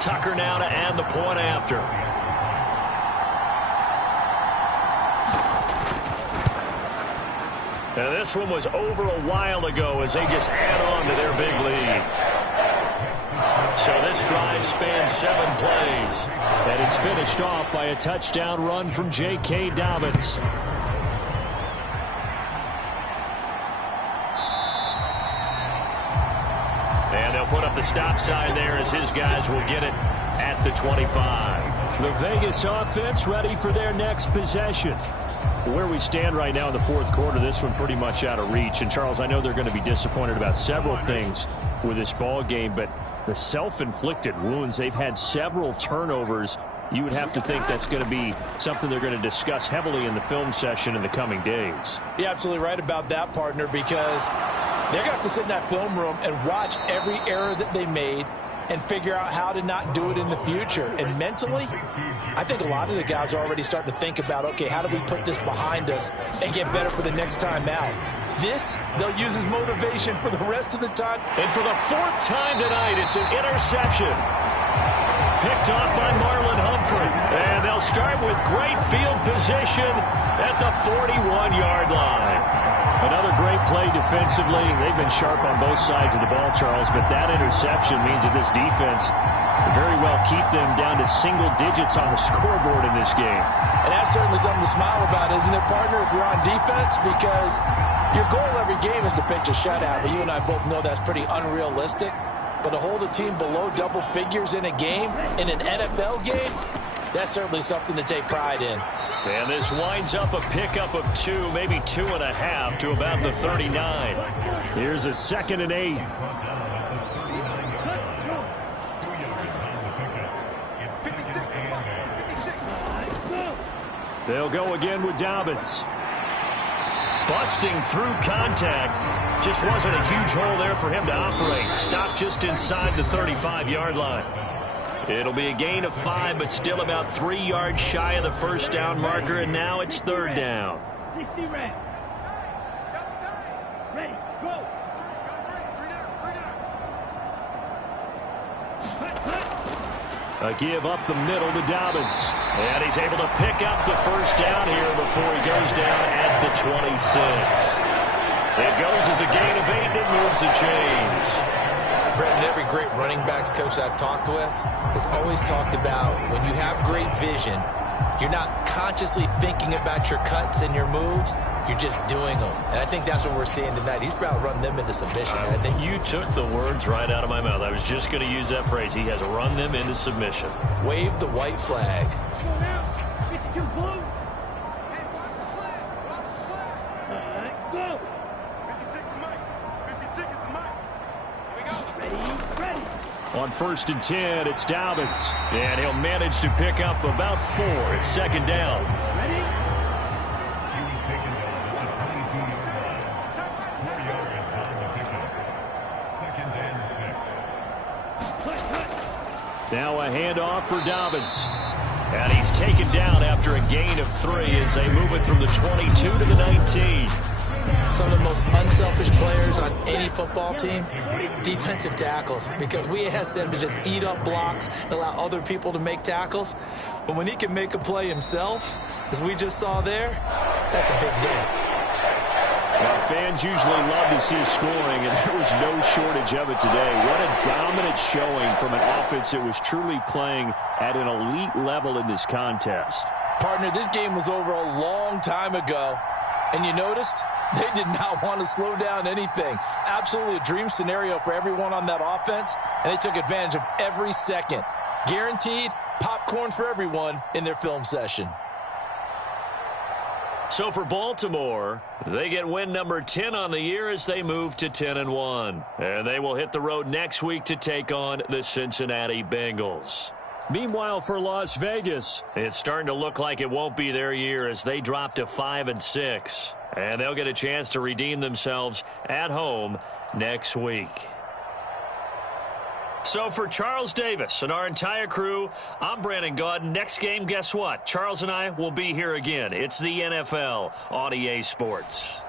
Tucker now to add the point after. Now this one was over a while ago as they just add on to their big lead. So this drive spans 7 plays. And it's finished off by a touchdown run from J.K. Dobbins. And they'll put up the stop sign there as his guys will get it at the 25. The Vegas offense ready for their next possession. Where we stand right now in the fourth quarter, this one pretty much out of reach. And, Charles, I know they're going to be disappointed about several things with this ball game, but the self-inflicted wounds, they've had several turnovers. You would have to think that's going to be something they're going to discuss heavily in the film session in the coming days. You're absolutely right about that, partner, because they're going to have to sit in that film room and watch every error that they made and figure out how to not do it in the future. And mentally, I think a lot of the guys are already starting to think about, okay, how do we put this behind us and get better for the next time out? This, they'll use as motivation for the rest of the time. And for the 4th time tonight, it's an interception. Picked off by Marlon Humphrey. And they'll start with great field position at the 41-yard line. Another great play defensively. They've been sharp on both sides of the ball, Charles, but that interception means that this defense can very well keep them down to single digits on the scoreboard in this game. And that's certainly something to smile about, isn't it, partner, if you're on defense? Because your goal every game is to pitch a shutout, but you and I both know that's pretty unrealistic. But to hold a team below double figures in a game, in an NFL game, that's certainly something to take pride in. And this winds up a pickup of 2, maybe 2.5 to about the 39. Here's a 2nd and 8. They'll go again with Dobbins. Busting through contact. Just wasn't a huge hole there for him to operate. Stopped just inside the 35-yard line. It'll be a gain of 5, but still about 3 yards shy of the first down marker, and now it's 3rd down. 60 red. Ready, go. A give up the middle to Dobbins. And he's able to pick up the first down here before he goes down at the 26. It goes as a gain of 8 and moves the chains. Brendan, every great running backs coach I've talked with has always talked about when you have great vision, you're not consciously thinking about your cuts and your moves. You're just doing them. And I think that's what we're seeing tonight. He's about running them into submission. I think you took the words right out of my mouth. I was just going to use that phrase. He has run them into submission. Wave the white flag. Go now. 52 blue. Hey, watch the sled. Watch the sled. All right, go. 56 is Mike. 56 is the Mike. Here we go. Ready. On 1st and 10, it's Dobbins. And he'll manage to pick up about 4. It's 2nd down. Ready. Now a handoff for Dobbins. And he's taken down after a gain of 3 as they move it from the 22 to the 19. Some of the most unselfish players on any football team, defensive tackles, because we ask them to just eat up blocks and allow other people to make tackles. But when he can make a play himself, as we just saw there, that's a big day. Well, fans usually love to see scoring, and there was no shortage of it today. What a dominant showing from an offense that was truly playing at an elite level in this contest. Partner, this game was over a long time ago, and you noticed they did not want to slow down anything. Absolutely a dream scenario for everyone on that offense, and they took advantage of every second. Guaranteed popcorn for everyone in their film session. So for Baltimore, they get win number 10 on the year as they move to 10-1. And they will hit the road next week to take on the Cincinnati Bengals. Meanwhile, for Las Vegas, it's starting to look like it won't be their year as they drop to 5-6. And they'll get a chance to redeem themselves at home next week. So for Charles Davis and our entire crew, I'm Brandon Gaudin. Next game, guess what? Charles and I will be here again. It's the NFL on EA Sports.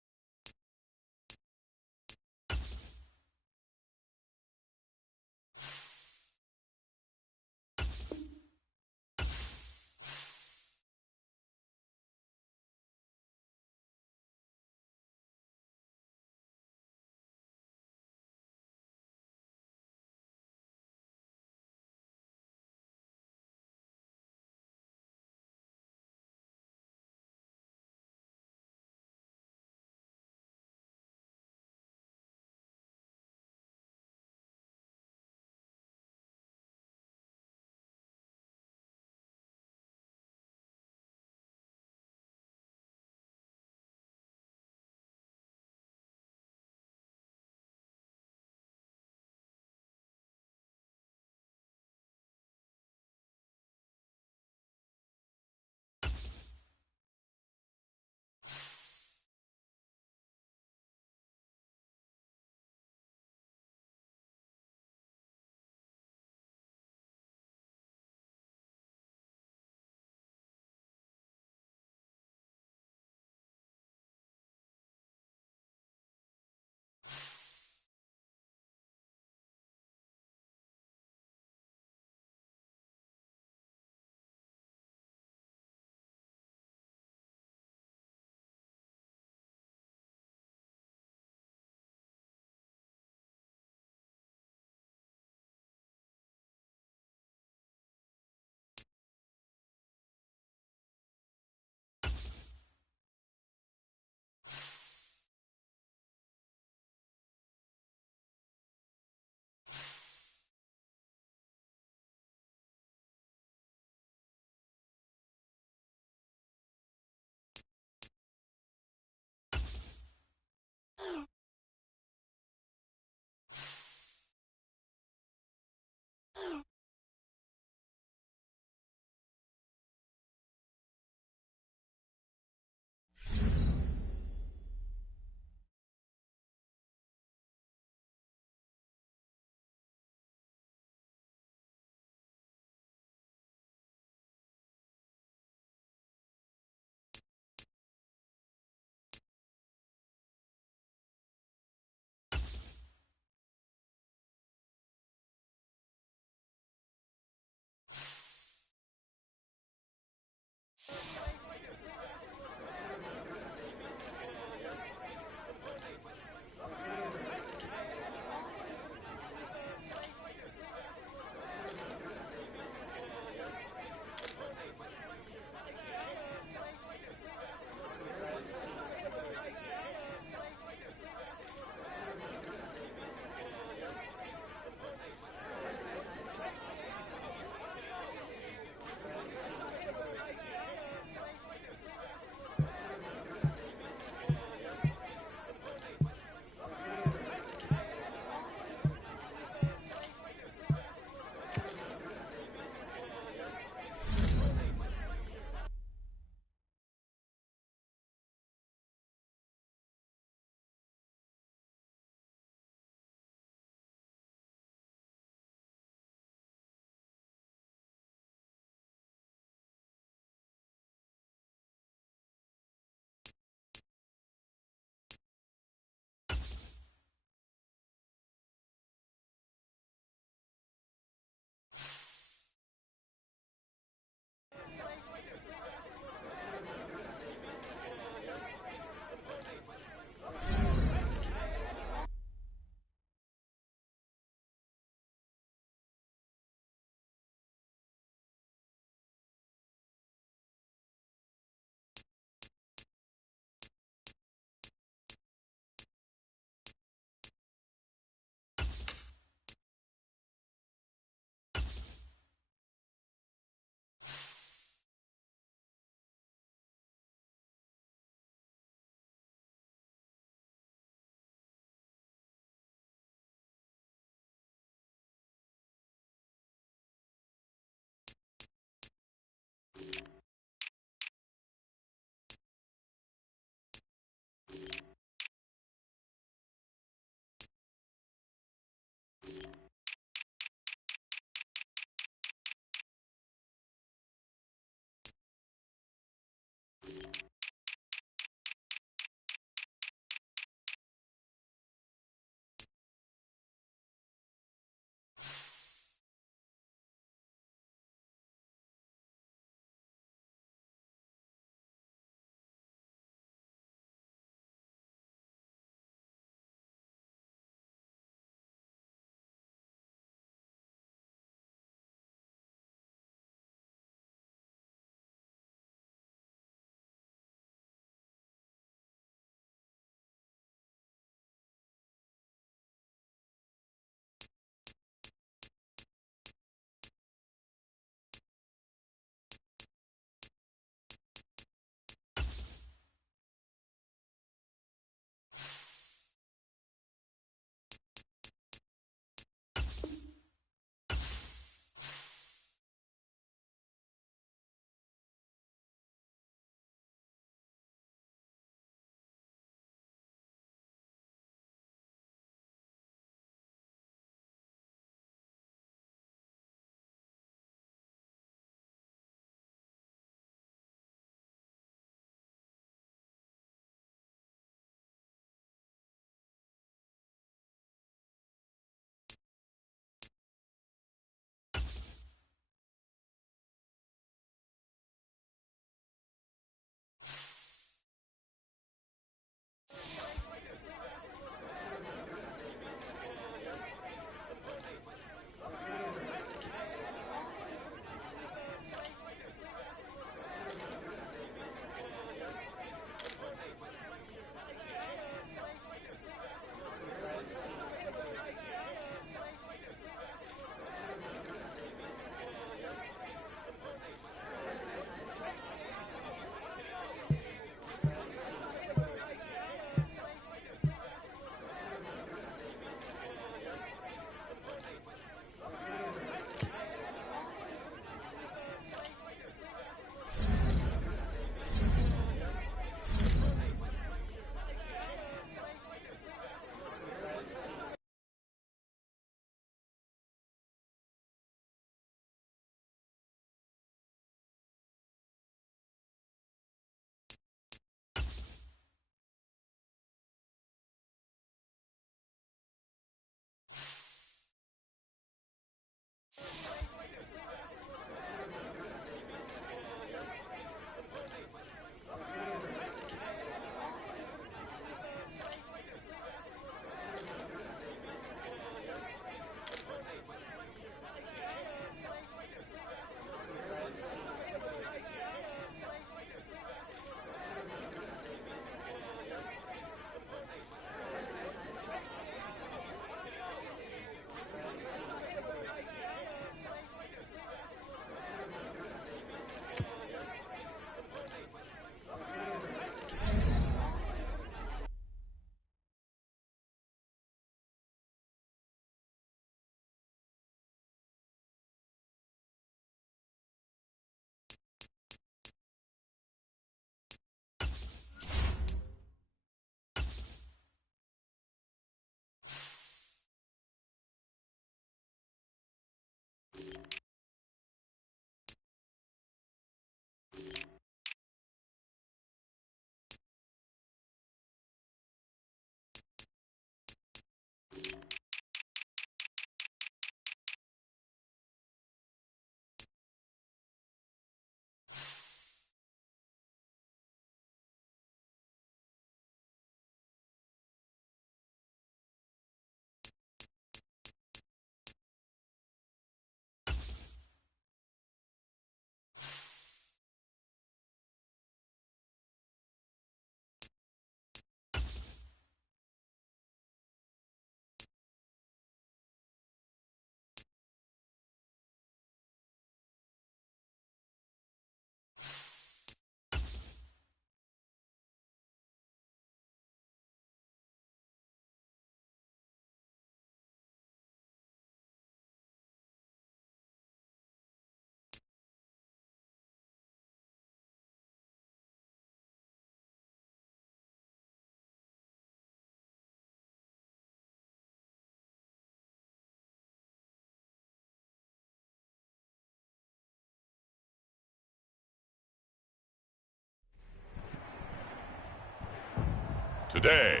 Today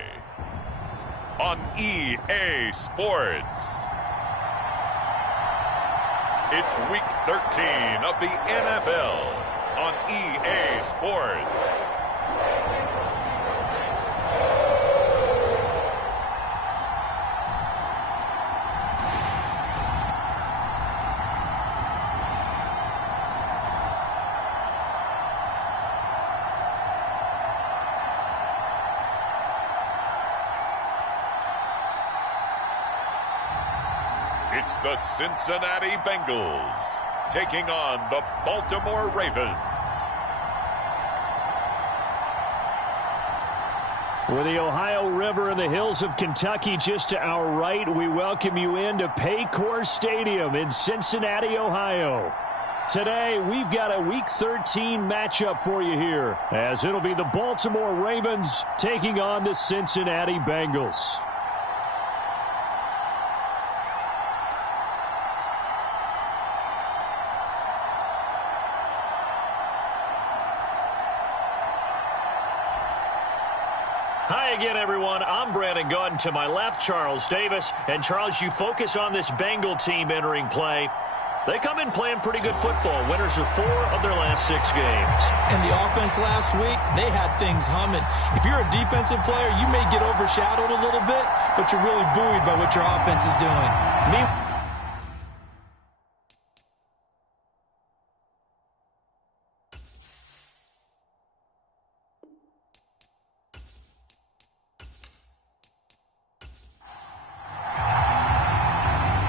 on EA Sports. It's week 13 of the NFL on EA Sports. It's the Cincinnati Bengals taking on the Baltimore Ravens. With the Ohio River and the hills of Kentucky just to our right, we welcome you into Paycor Stadium in Cincinnati, Ohio. Today, we've got a Week 13 matchup for you here, as it'll be the Baltimore Ravens taking on the Cincinnati Bengals. Hi again, everyone. I'm Brandon Gunn. To my left, Charles Davis. And, Charles, you focus on this Bengal team entering play. They come in playing pretty good football. Winners of 4 of their last 6 games. And the offense last week, they had things humming. If you're a defensive player, you may get overshadowed a little bit, but you're really buoyed by what your offense is doing.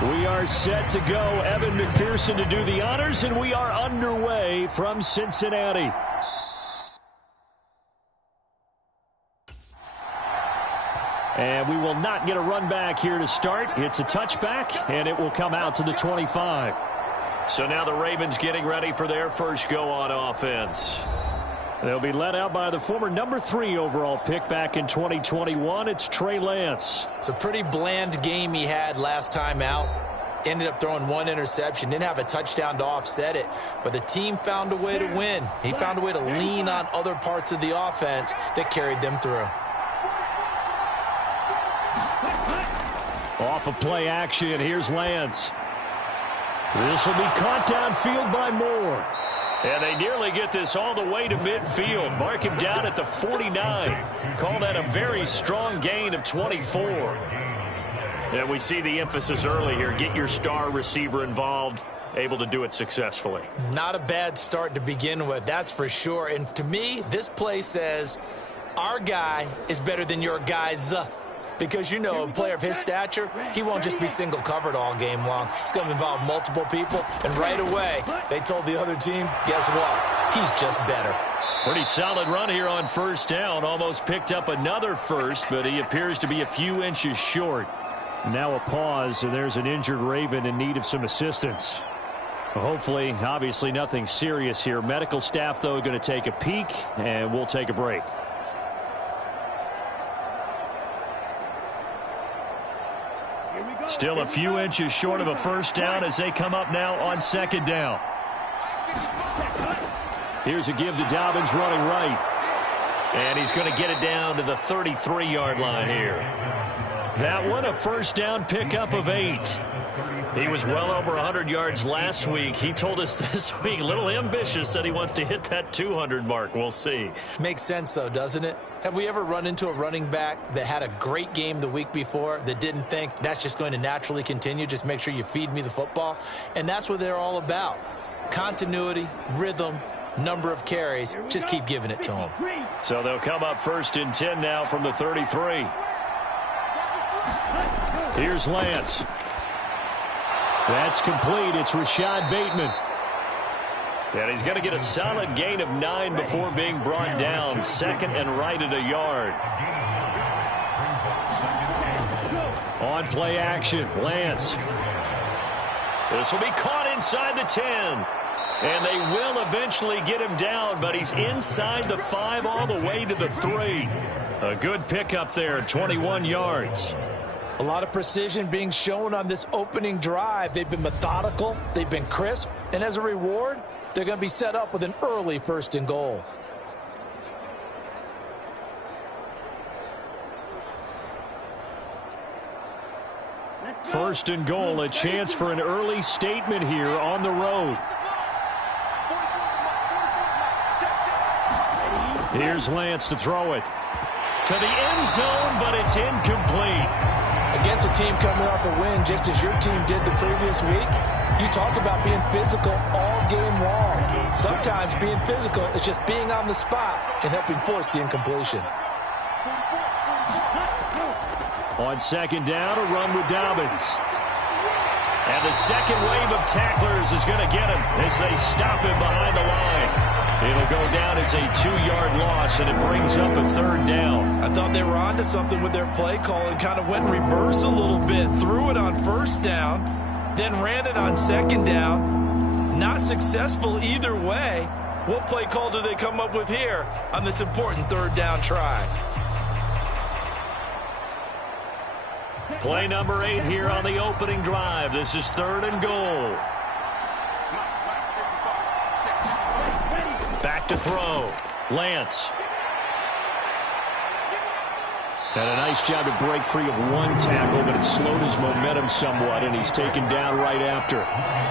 We are set to go. Evan McPherson to do the honors, and we are underway from Cincinnati. And we will not get a run back here to start. It's a touchback, and it will come out to the 25. So now the Ravens getting ready for their first go on offense. They'll be led out by the former number 3 overall pick back in 2021. It's Trey Lance. It's a pretty bland game he had last time out. Ended up throwing 1 interception. Didn't have a touchdown to offset it. But the team found a way to win. He found a way to lean on other parts of the offense that carried them through. Off of play action, here's Lance. This will be caught downfield by Moore. And they nearly get this all the way to midfield. Mark him down at the 49. Call that a very strong gain of 24. And we see the emphasis early here. Get your star receiver involved. Able to do it successfully. Not a bad start to begin with, that's for sure. And to me, this play says our guy is better than your guys. Because, you know, a player of his stature, he won't just be single covered all game long. It's going to involve multiple people. And right away, they told the other team, guess what? He's just better. Pretty solid run here on first down. Almost picked up another first, but he appears to be a few inches short. Now a pause, and there's an injured Raven in need of some assistance. Hopefully, obviously nothing serious here. Medical staff, though, going to take a peek, and we'll take a break. Still a few inches short of a first down as they come up now on second down. Here's a give to Dobbins running right. And he's going to get it down to the 33-yard line here. That one, a first down pickup of 8. He was well over 100 yards last week. He told us this week, a little ambitious, said he wants to hit that 200 mark. We'll see. Makes sense, though, doesn't it? Have we ever run into a running back that had a great game the week before that didn't think that's just going to naturally continue? Just make sure you feed me the football. And that's what they're all about. Continuity, rhythm, number of carries. Just keep giving it to them. So they'll come up first and 10 now from the 33. Here's Lance. That's complete. It's Rashad Bateman. And he's going to get a solid gain of 9 before being brought down. Second and right at a yard. On play action, Lance. This will be caught inside the 10. And they will eventually get him down, but he's inside the 5 all the way to the 3. A good pickup there, 21 yards. A lot of precision being shown on this opening drive. They've been methodical, they've been crisp, and as a reward, they're going to be set up with an early 1st and goal. First and goal, a chance for an early statement here on the road. Here's Lance to throw it. To the end zone, but it's incomplete. Against a team coming off a win just as your team did the previous week, you talk about being physical all game long. Sometimes being physical is just being on the spot and helping force the incompletion. On second down, a run with Dobbins. And the second wave of tacklers is going to get him as they stop him behind the line. It'll go down as a 2-yard loss, and it brings up a third down. I thought they were onto something with their play call and kind of went reverse a little bit. Threw it on first down, then ran it on second down. Not successful either way. What play call do they come up with here on this important third down try? Play number 8 here on the opening drive. This is third and goal. Back to throw. Lance. And a nice job to break free of one tackle, but it slowed his momentum somewhat, and he's taken down right after.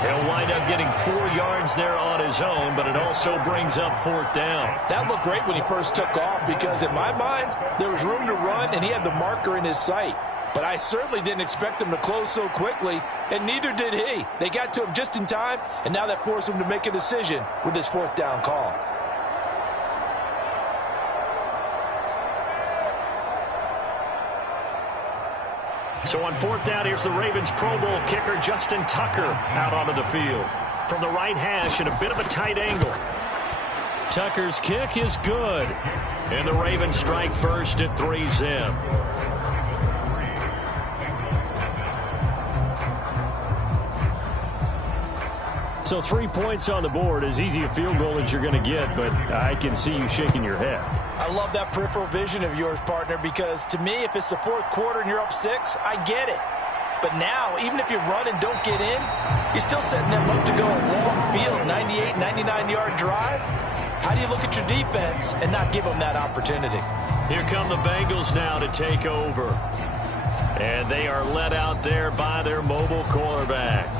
He'll wind up getting 4 yards there on his own, but it also brings up fourth down. That looked great when he first took off because, in my mind, there was room to run, and he had the marker in his sight. But I certainly didn't expect him to close so quickly, and neither did he. They got to him just in time, and now that forced him to make a decision with his fourth down call. So on fourth down, here's the Ravens Pro Bowl kicker Justin Tucker out onto the field. From the right hash at a bit of a tight angle. Tucker's kick is good. And the Ravens strike first at 3-zip. So 3 points on the board, as easy a field goal as you're going to get, but I can see you shaking your head. I love that peripheral vision of yours, partner, because to me, if it's the fourth quarter and you're up 6, I get it. But now, even if you run and don't get in, you're still setting them up to go a long field, 98, 99-yard drive. How do you look at your defense and not give them that opportunity? Here come the Bengals now to take over. And they are led out there by their mobile quarterback.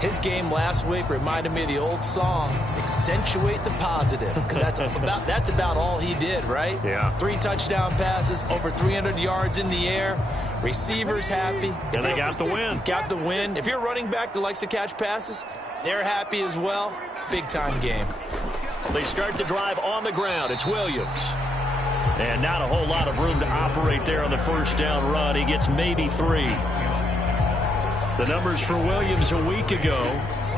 His game last week reminded me of the old song, Accentuate the Positive, because that's about all he did, right? Yeah. 3 touchdown passes, over 300 yards in the air, receivers happy. And they got the win. Got the win. If you're a running back that likes to catch passes, they're happy as well. Big-time game. They start the drive on the ground. It's Williams. And not a whole lot of room to operate there on the first down run. He gets maybe 3. The numbers for Williams a week ago,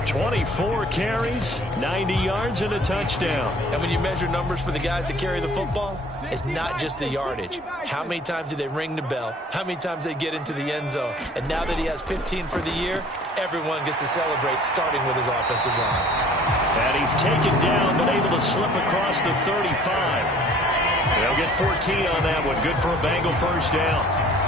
24 carries, 90 yards, and a touchdown. And when you measure numbers for the guys that carry the football, it's not just the yardage. How many times do they ring the bell? How many times they get into the end zone? And now that he has 15 for the year, everyone gets to celebrate, starting with his offensive line. And he's taken down, but able to slip across the 35. They'll get 14 on that one. Good for a Bengal first down.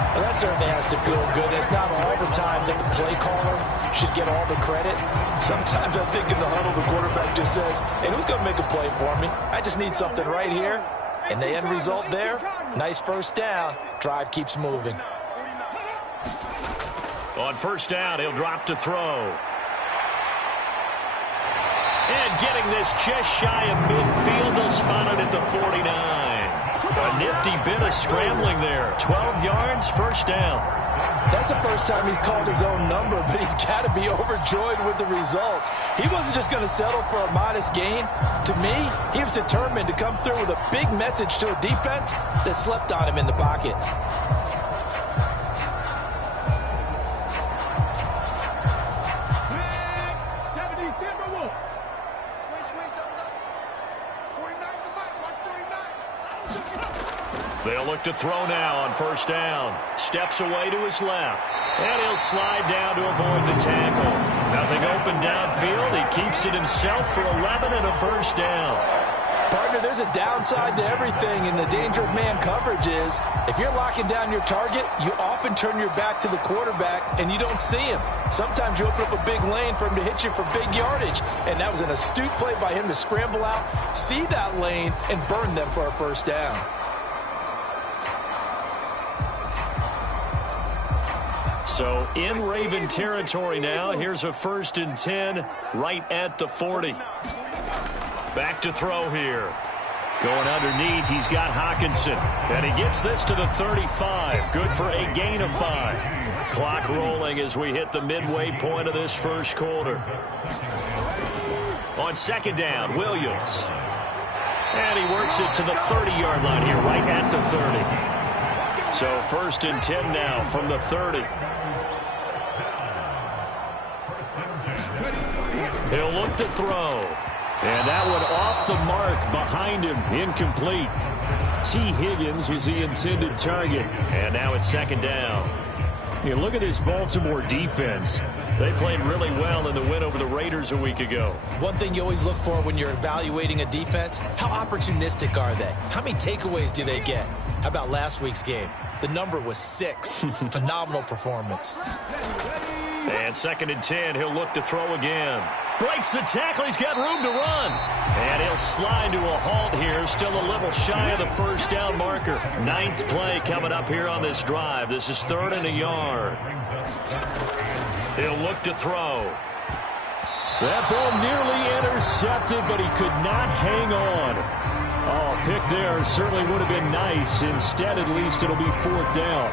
Well, that certainly has to feel good. It's not all the time that the play caller should get all the credit. Sometimes I think in the huddle, the quarterback just says, hey, who's going to make a play for me? I just need something right here. And the end result there, nice first down. Drive keeps moving. On first down, he'll drop to throw. And getting this just shy of midfield, they'll spot it at the 49. A nifty bit of scrambling there. 12 yards, first down. That's the first time he's called his own number, but he's got to be overjoyed with the results. He wasn't just going to settle for a modest gain. To me, he was determined to come through with a big message to a defense that slept on him in the pocket. They'll look to throw now on first down. Steps away to his left. And he'll slide down to avoid the tackle. Nothing open downfield. He keeps it himself for 11 and a first down. Partner, there's a downside to everything, and the danger of man coverage is if you're locking down your target, you often turn your back to the quarterback and you don't see him. Sometimes you open up a big lane for him to hit you for big yardage, and that was an astute play by him to scramble out, see that lane, and burn them for a first down. So in Raven territory now. Here's a 1st and 10 right at the 40. Back to throw here. Going underneath, he's got Hawkinson. And he gets this to the 35. Good for a gain of 5. Clock rolling as we hit the midway point of this first quarter. On 2nd down, Williams. And he works it to the 30-yard line here, right at the 30. So 1st and 10 now from the 30. He'll look to throw. And that one off the mark behind him, incomplete. T. Higgins was the intended target. And now it's 2nd down. You look at this Baltimore defense. They played really well in the win over the Raiders a week ago. One thing you always look for when you're evaluating a defense, how opportunistic are they? How many takeaways do they get? How about last week's game? The number was 6. Phenomenal performance. And 2nd and 10, he'll look to throw again. Breaks the tackle, he's got room to run. And he'll slide to a halt here, still a little shy of the 1st down marker. 9th play coming up here on this drive. This is 3rd and a yard. He'll look to throw. That ball nearly intercepted, but he could not hang on. Oh, pick there certainly would have been nice. Instead, at least, it'll be 4th down.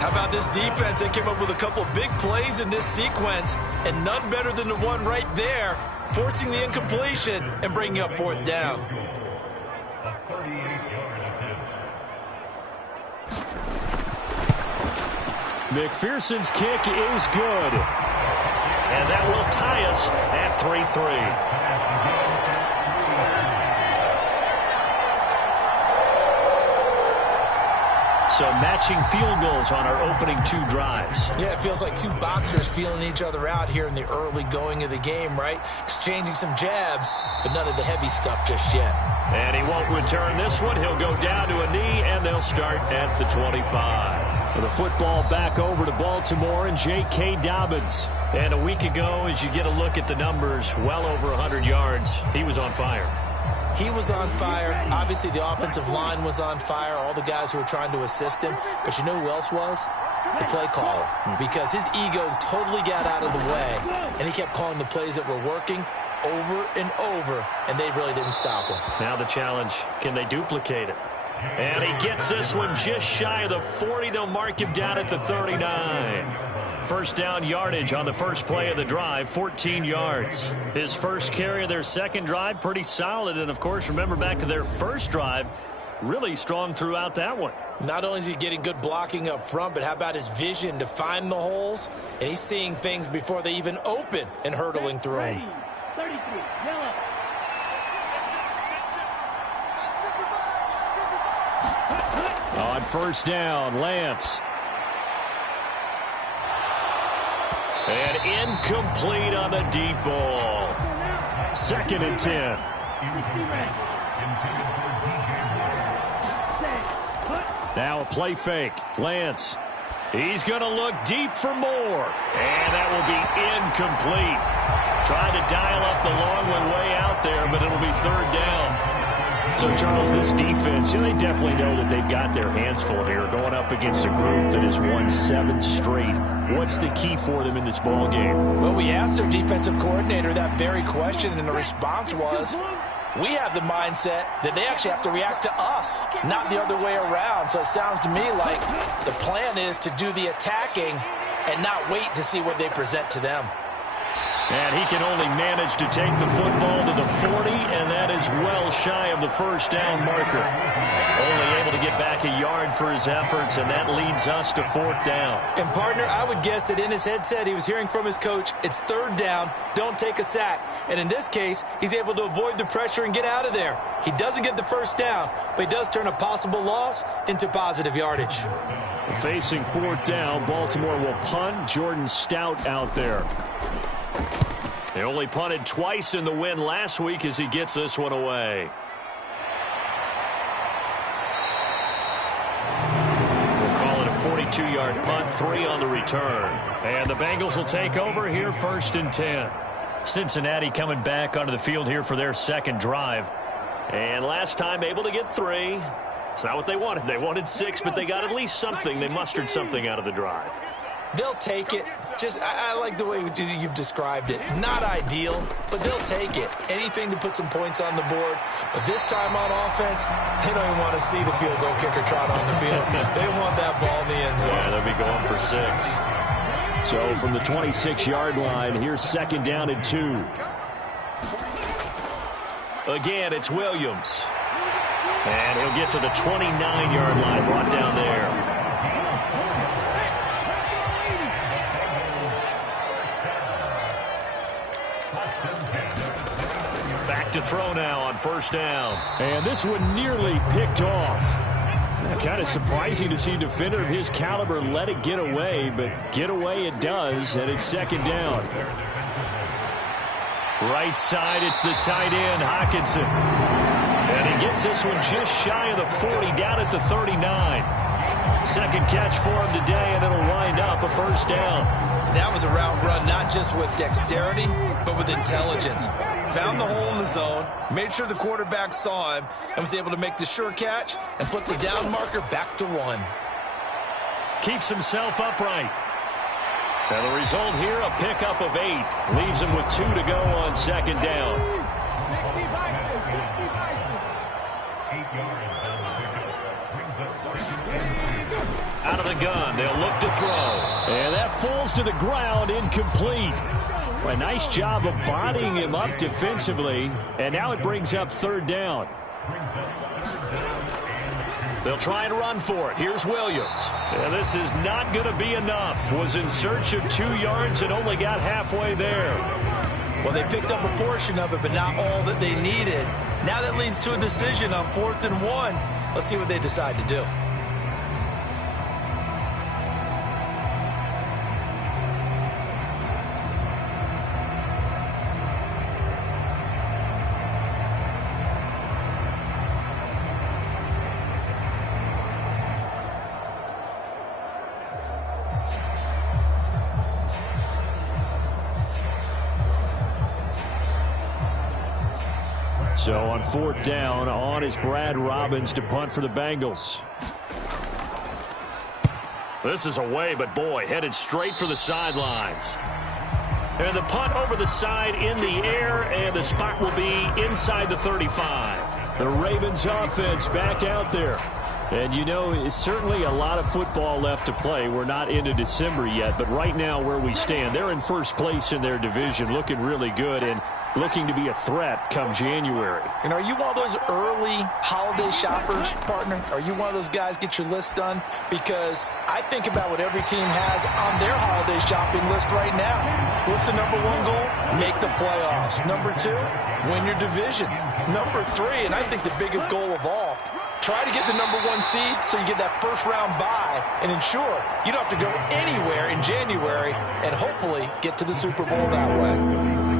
How about this defense? They came up with a couple big plays in this sequence, and none better than the one right there, forcing the incompletion and bringing up 4th down. McPherson's kick is good. And that will tie us at 3-3. So matching field goals on our opening 2 drives. Yeah, it feels like 2 boxers feeling each other out here in the early going of the game, right? Exchanging some jabs, but none of the heavy stuff just yet. And he won't return this one. He'll go down to a knee, and they'll start at the 25. The football back over to Baltimore and J.K. Dobbins. And a week ago, as you get a look at the numbers, well over 100 yards, he was on fire. He was on fire. Obviously, the offensive line was on fire, all the guys who were trying to assist him. But you know who else was? The play caller. Because his ego totally got out of the way, and he kept calling the plays that were working over and over, and they really didn't stop him. Now the challenge, can they duplicate it? And he gets this one just shy of the 40. They'll mark him down at the 39. 1st down yardage on the first play of the drive, 14 yards. His first carry of their 2nd drive, pretty solid. And, of course, remember back to their first drive, really strong throughout that one. Not only is he getting good blocking up front, but how about his vision to find the holes? And he's seeing things before they even open and hurdling through them. 33, yellow. On 1st down, Lance. And incomplete on the deep ball. 2nd and 10. Now a play fake. Lance. He's going to look deep for more. And that will be incomplete. Tried to dial up the long one way out there, but it'll be 3rd down. So, Charles, this defense, they definitely know that they've got their hands full here going up against a group that has won 7 straight. What's the key for them in this ball game? Well, we asked their defensive coordinator that very question, and the response was, we have the mindset that they actually have to react to us, not the other way around. So it sounds to me like the plan is to do the attacking and not wait to see what they present to them. And he can only manage to take the football to the 40, and that is well shy of the 1st down marker. Only able to get back a yard for his efforts, and that leads us to 4th down. And, partner, I would guess that in his headset he was hearing from his coach, it's 3rd down, don't take a sack. And in this case, he's able to avoid the pressure and get out of there. He doesn't get the 1st down, but he does turn a possible loss into positive yardage. Facing 4th down, Baltimore will punt. Jordan Stout out there. They only punted twice in the win last week as he gets this one away. We'll call it a 42-yard punt, 3 on the return. And the Bengals will take over here, 1st and 10. Cincinnati coming back onto the field here for their 2nd drive. And last time able to get 3. It's not what they wanted. They wanted 6, but they got at least something. They mustered something out of the drive. They'll take it. I like the way you've described it. Not ideal, but they'll take it. Anything to put some points on the board. But this time on offense, they don't even want to see the field goal kicker trot on the field. They want that ball in the end zone. Yeah, they'll be going for 6. So from the 26-yard line, here's 2nd down and 2. Again, it's Williams. And he'll get to the 29-yard line, brought down there. Back to throw now on 1st down. And this one nearly picked off. Kind of surprising to see a defender of his caliber let it get away, but get away it does, and it's 2nd down. Right side, it's the tight end, Hockenson. And he gets this one just shy of the 40, down at the 39. 2nd catch for him today, and it'll wind up a 1st down. That was a route run, not just with dexterity, but with intelligence. Found the hole in the zone, made sure the quarterback saw him, and was able to make the sure catch and flip the down marker back to 1. Keeps himself upright. And the result here, a pickup of 8. Leaves him with 2 to go on 2nd down. Out of the gun, they'll look to throw. And that falls to the ground, incomplete. A nice job of bodying him up defensively, and now it brings up 3rd down. They'll try and run for it. Here's Williams. And this is not going to be enough. Was in search of 2 yards and only got halfway there. Well, they picked up a portion of it, but not all that they needed. Now that leads to a decision on 4th and 1. Let's see what they decide to do. So on 4th down, on is Brad Robbins to punt for the Bengals. This is away, but boy, headed straight for the sidelines. And the punt over the side in the air, and the spot will be inside the 35. The Ravens offense back out there. And, you know, it's certainly a lot of football left to play. We're not into December yet, but right now where we stand, they're in 1st place in their division, looking really good and looking to be a threat come January. And are you one of those early holiday shoppers, partner? Are you one of those guys get your list done? Because I think about what every team has on their holiday shopping list right now. What's the number 1 goal? Make the playoffs. Number 2, win your division. Number 3, and I think the biggest goal of all, try to get the number 1 seed so you get that 1st round bye and ensure you don't have to go anywhere in January and hopefully get to the Super Bowl that way.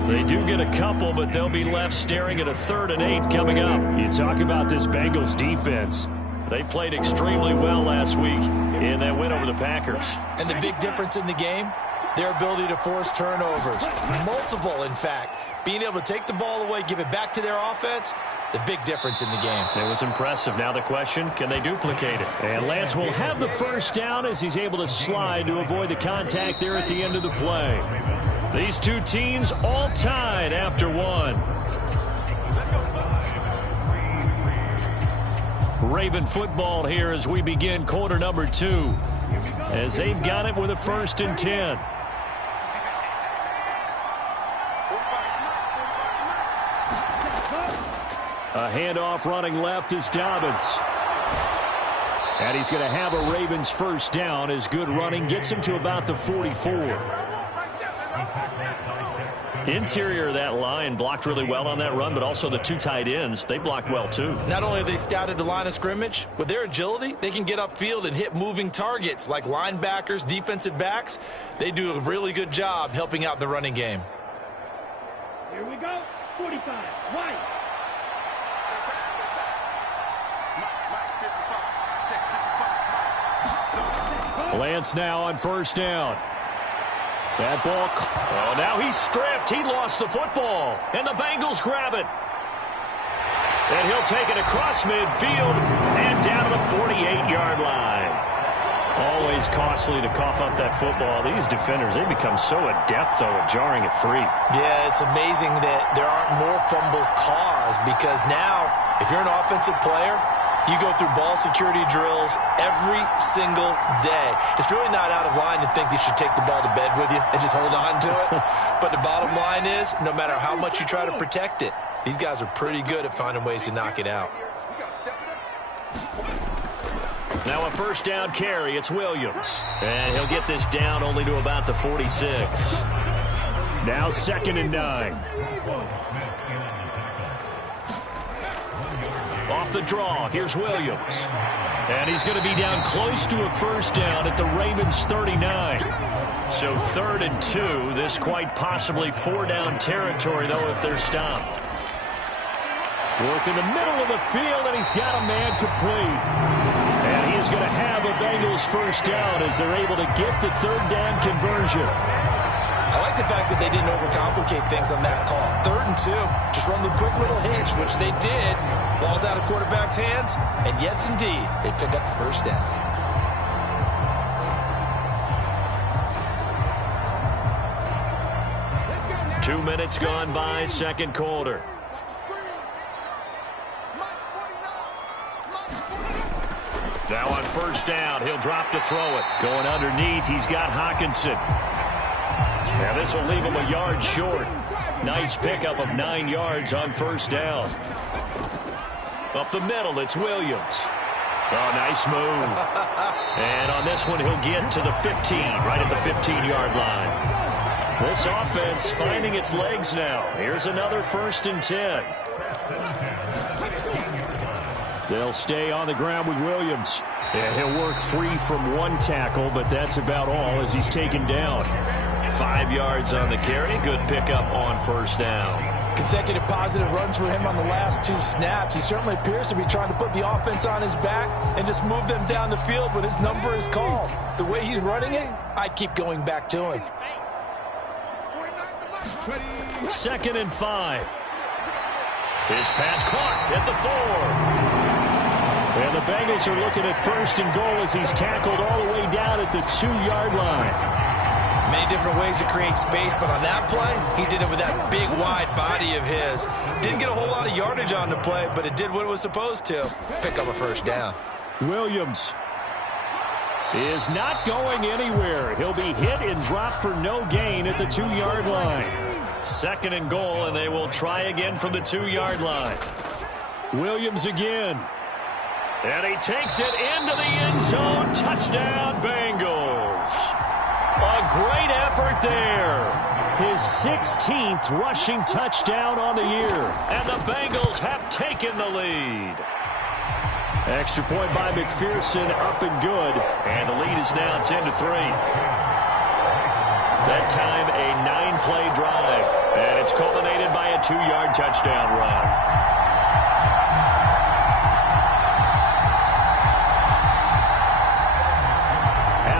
They do get a couple, but they'll be left staring at a 3rd and 8 coming up. You talk about this Bengals defense. They played extremely well last week in that win over the Packers. And the big difference in the game, their ability to force turnovers. Multiple, in fact. Being able to take the ball away, give it back to their offense, the big difference in the game. It was impressive. Now the question, can they duplicate it? And Lance will have the 1st down as he's able to slide to avoid the contact there at the end of the play. These 2 teams all tied after 1. Raven football here as we begin quarter number 2. As they've got it with a 1st and 10. A handoff running left is Dobbins. And he's going to have a Ravens 1st down as good running gets him to about the 44. Interior of that line blocked really well on that run, but also the 2 tight ends, they blocked well too. Not only have they scouted the line of scrimmage, with their agility, they can get upfield and hit moving targets like linebackers, defensive backs. They do a really good job helping out the running game. Here we go. 45. White. Lance now on 1st down. That ball. Oh, now he's stripped. He lost the football. And the Bengals grab it. And he'll take it across midfield and down to the 48-yard line. Always costly to cough up that football. These defenders, they become so adept, though, at jarring it free. Yeah, it's amazing that there aren't more fumbles caused because now, if you're an offensive player, you go through ball security drills every single day. It's really not out of line to think you should take the ball to bed with you and just hold on to it. But the bottom line is, no matter how much you try to protect it, these guys are pretty good at finding ways to knock it out. Now a first down carry, it's Williams. And he'll get this down only to about the 46. Now 2nd and 9. Off the draw, here's Williams. And he's going to be down close to a first down at the Ravens 39. So 3rd and 2, this quite possibly 4-down territory, though, if they're stopped. Work in the middle of the field, and he's got a man complete. And he is going to have a Bengals first down as they're able to get the 3rd down conversion. I like the fact that they didn't overcomplicate things on that call. 3rd and 2, just run the quick little hitch, which they did. Ball's out of quarterback's hands, and yes, indeed, they pick up the first down. Two minutes gone by, second quarter. Now on first down, he'll drop to throw it. Going underneath, he's got Hockenson. Now this will leave him a yard short. Nice pickup of 9 yards on first down. Up the middle, it's Williams. Oh, nice move. And on this one, he'll get to the 15, right at the 15-yard line. This offense finding its legs now. Here's another 1st and 10. They'll stay on the ground with Williams. And he'll work free from 1 tackle, but that's about all as he's taken down. 5 yards on the carry. Good pickup on first down. Consecutive positive runs for him on the last 2 snaps. He certainly appears to be trying to put the offense on his back and just move them down the field when his number is called. The way he's running it, I'd keep going back to him. 2nd and 5. His pass caught at the 4. And the Bengals are looking at 1st and goal as he's tackled all the way down at the 2-yard line. Many different ways to create space, but on that play, he did it with that big, wide body of his. Didn't get a whole lot of yardage on the play, but it did what it was supposed to. Pick up a first down. Williams is not going anywhere. He'll be hit and dropped for no gain at the 2-yard line. 2nd and goal, and they will try again from the 2-yard line. Williams again. And he takes it into the end zone. Touchdown, Bengals. A great effort there. His 16th rushing touchdown on the year. And the Bengals have taken the lead. Extra point by McPherson, up and good. And the lead is now 10-3. That time, a 9-play drive. And it's culminated by a 2-yard touchdown run.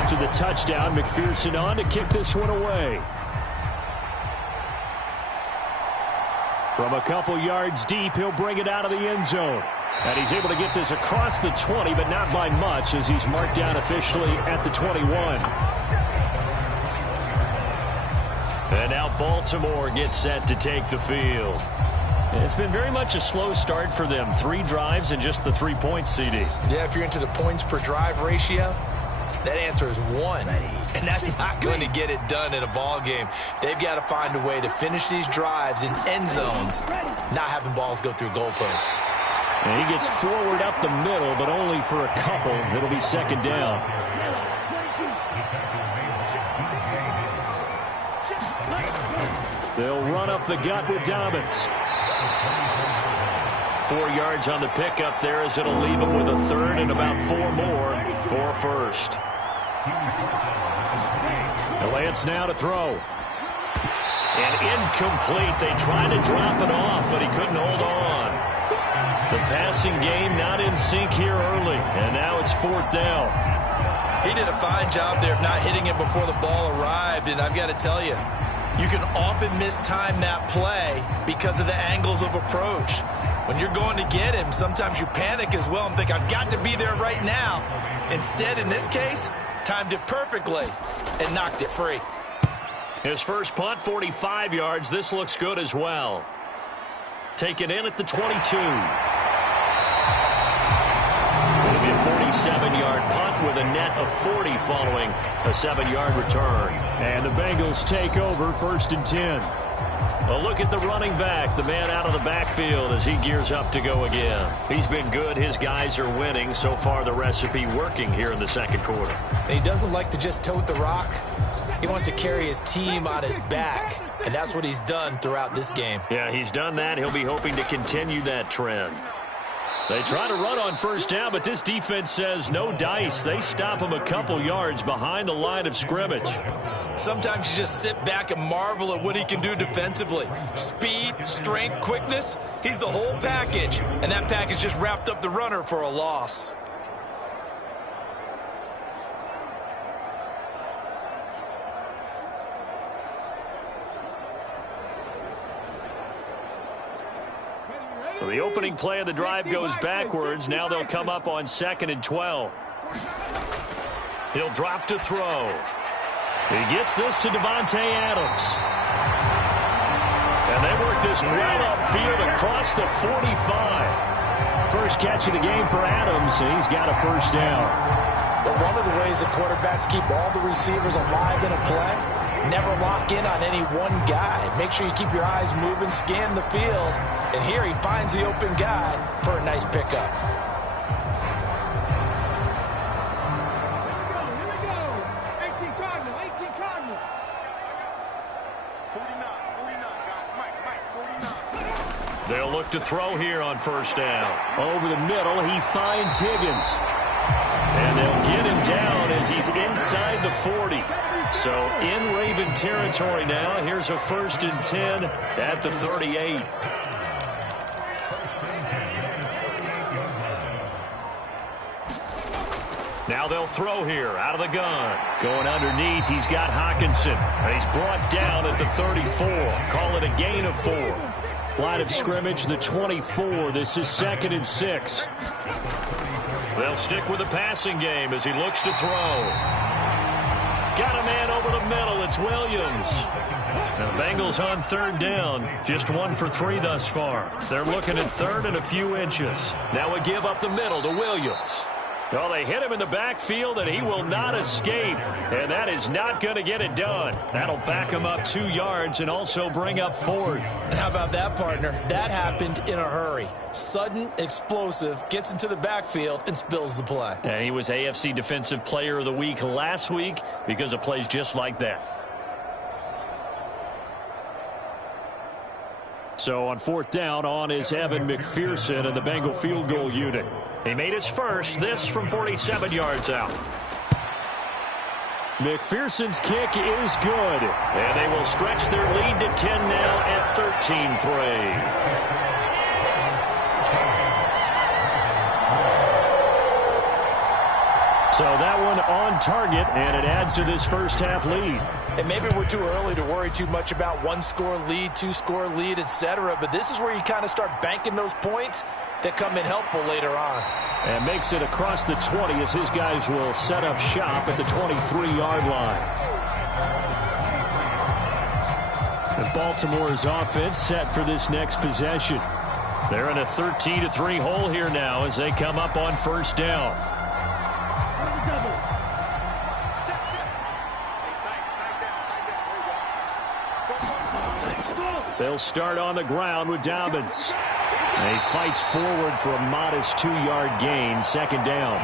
After the touchdown, McPherson on to kick this one away. From a couple yards deep, he'll bring it out of the end zone. And he's able to get this across the 20, but not by much as he's marked down officially at the 21. And now Baltimore gets set to take the field. It's been very much a slow start for them. 3 drives and just the 3 points, CD. Yeah, if you're into the points per drive ratio, that answer is 1. And that's not going to get it done in a ball game. They've got to find a way to finish these drives in end zones, not having balls go through goalposts. And he gets forward up the middle, but only for a couple. It'll be 2nd down. They'll run up the gut with Dobbins. 4 yards on the pickup there as it'll leave him with a 3rd and about 4 more for 1st. Lance now to throw. And incomplete. They tried to drop it off, but he couldn't hold on. The passing game not in sync here early, and now it's 4th down. He did a fine job there of not hitting it before the ball arrived, and I've got to tell you, you can often mistime that play because of the angles of approach. When you're going to get him, sometimes you panic as well and think, I've got to be there right now. Instead, in this case, timed it perfectly, and knocked it free. His first punt, 45 yards. This looks good as well. Taken in at the 22. It'll be a 47-yard punt with a net of 40 following a 7-yard return. And the Bengals take over 1st and 10. A look at the running back, the man out of the backfield as he gears up to go again. He's been good. His guys are winning. So far, the recipe working here in the second quarter. And he doesn't like to just tote the rock. He wants to carry his team on his back, and that's what he's done throughout this game. Yeah, he's done that. He'll be hoping to continue that trend. They try to run on 1st down, but this defense says no dice. They stop him a couple yards behind the line of scrimmage. Sometimes you just sit back and marvel at what he can do defensively. Speed, strength, quickness, he's the whole package, and that package just wrapped up the runner for a loss. So the opening play of the drive goes backwards. Now they'll come up on 2nd and 12. He'll drop to throw. He gets this to Devontae Adams. And they work this well upfield across the 45. First catch of the game for Adams, and he's got a 1st down. But one of the ways that quarterbacks keep all the receivers alive in a play, never lock in on any one guy. Make sure you keep your eyes moving, scan the field. And here he finds the open guy for a nice pickup. Here we go. 18 Cardinal, 18 Cardinal. 49, guys. Mike, 49. They'll look to throw here on 1st down. Over the middle, he finds Higgins. And they'll get him down as he's inside the 40. So in Raven territory now. Here's a 1st and 10 at the 38. Now they'll throw here out of the gun. Going underneath, he's got Hockenson. And he's brought down at the 34. Call it a gain of 4. Line of scrimmage, the 24. This is 2nd and 6. They'll stick with the passing game as he looks to throw. Got a man over the middle. It's Williams. Now the Bengals on 3rd down. Just 1 for 3 thus far. They're looking at 3rd and a few inches. Now a give up the middle to Williams. Well, they hit him in the backfield, and he will not escape. And that is not going to get it done. That'll back him up 2 yards and also bring up 4th. And how about that, partner? That happened in a hurry. Sudden, explosive, gets into the backfield and spills the play. And he was AFC Defensive Player of the Week last week because of plays just like that. So on 4th down, on is Evan McPherson and the Bengal field goal unit. He made his first, this from 47 yards out. McPherson's kick is good. And they will stretch their lead to 10 now at 13-3. So that one on target, and it adds to this first half lead. And maybe we're too early to worry too much about 1-score lead, 2-score lead, etc. But this is where you kind of start banking those points that come in helpful later on. And makes it across the 20 as his guys will set up shop at the 23-yard line. And Baltimore's offense set for this next possession. They're in a 13-3 hole here now as they come up on 1st down. They'll start on the ground with Dobbins. And he fights forward for a modest 2-yard gain, 2nd down.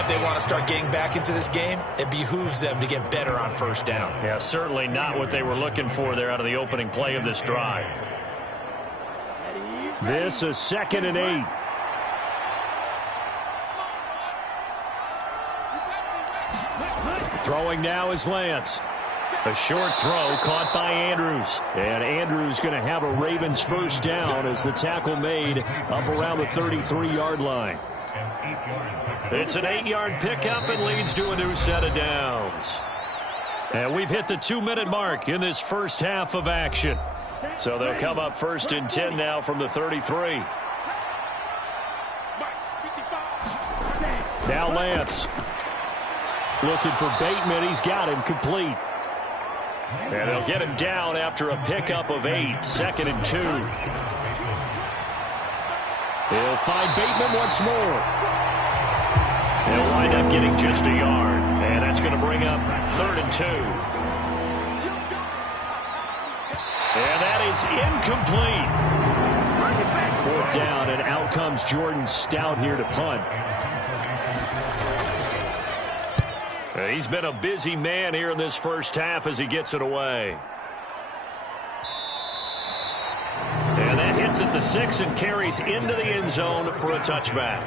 If they want to start getting back into this game, it behooves them to get better on 1st down. Yeah, certainly not what they were looking for there out of the opening play of this drive. This is 2nd and 8. Throwing now is Lance. A short throw caught by Andrews. And Andrews going to have a Ravens 1st down as the tackle made up around the 33-yard line. It's an 8-yard pickup and leads to a new set of downs. And we've hit the 2-minute mark in this first half of action. So they'll come up 1st and 10 now from the 33. Now Lance. Looking for Bateman. He's got him complete. And they'll get him down after a pickup of 8. 2nd and 2. He'll find Bateman once more. He'll wind up getting just a yard. And that's going to bring up 3rd and 2. And that is incomplete. 4th down, and out comes Jordan Stout here to punt. He's been a busy man here in this first half as he gets it away. And that hits at the 6 and carries into the end zone for a touchback.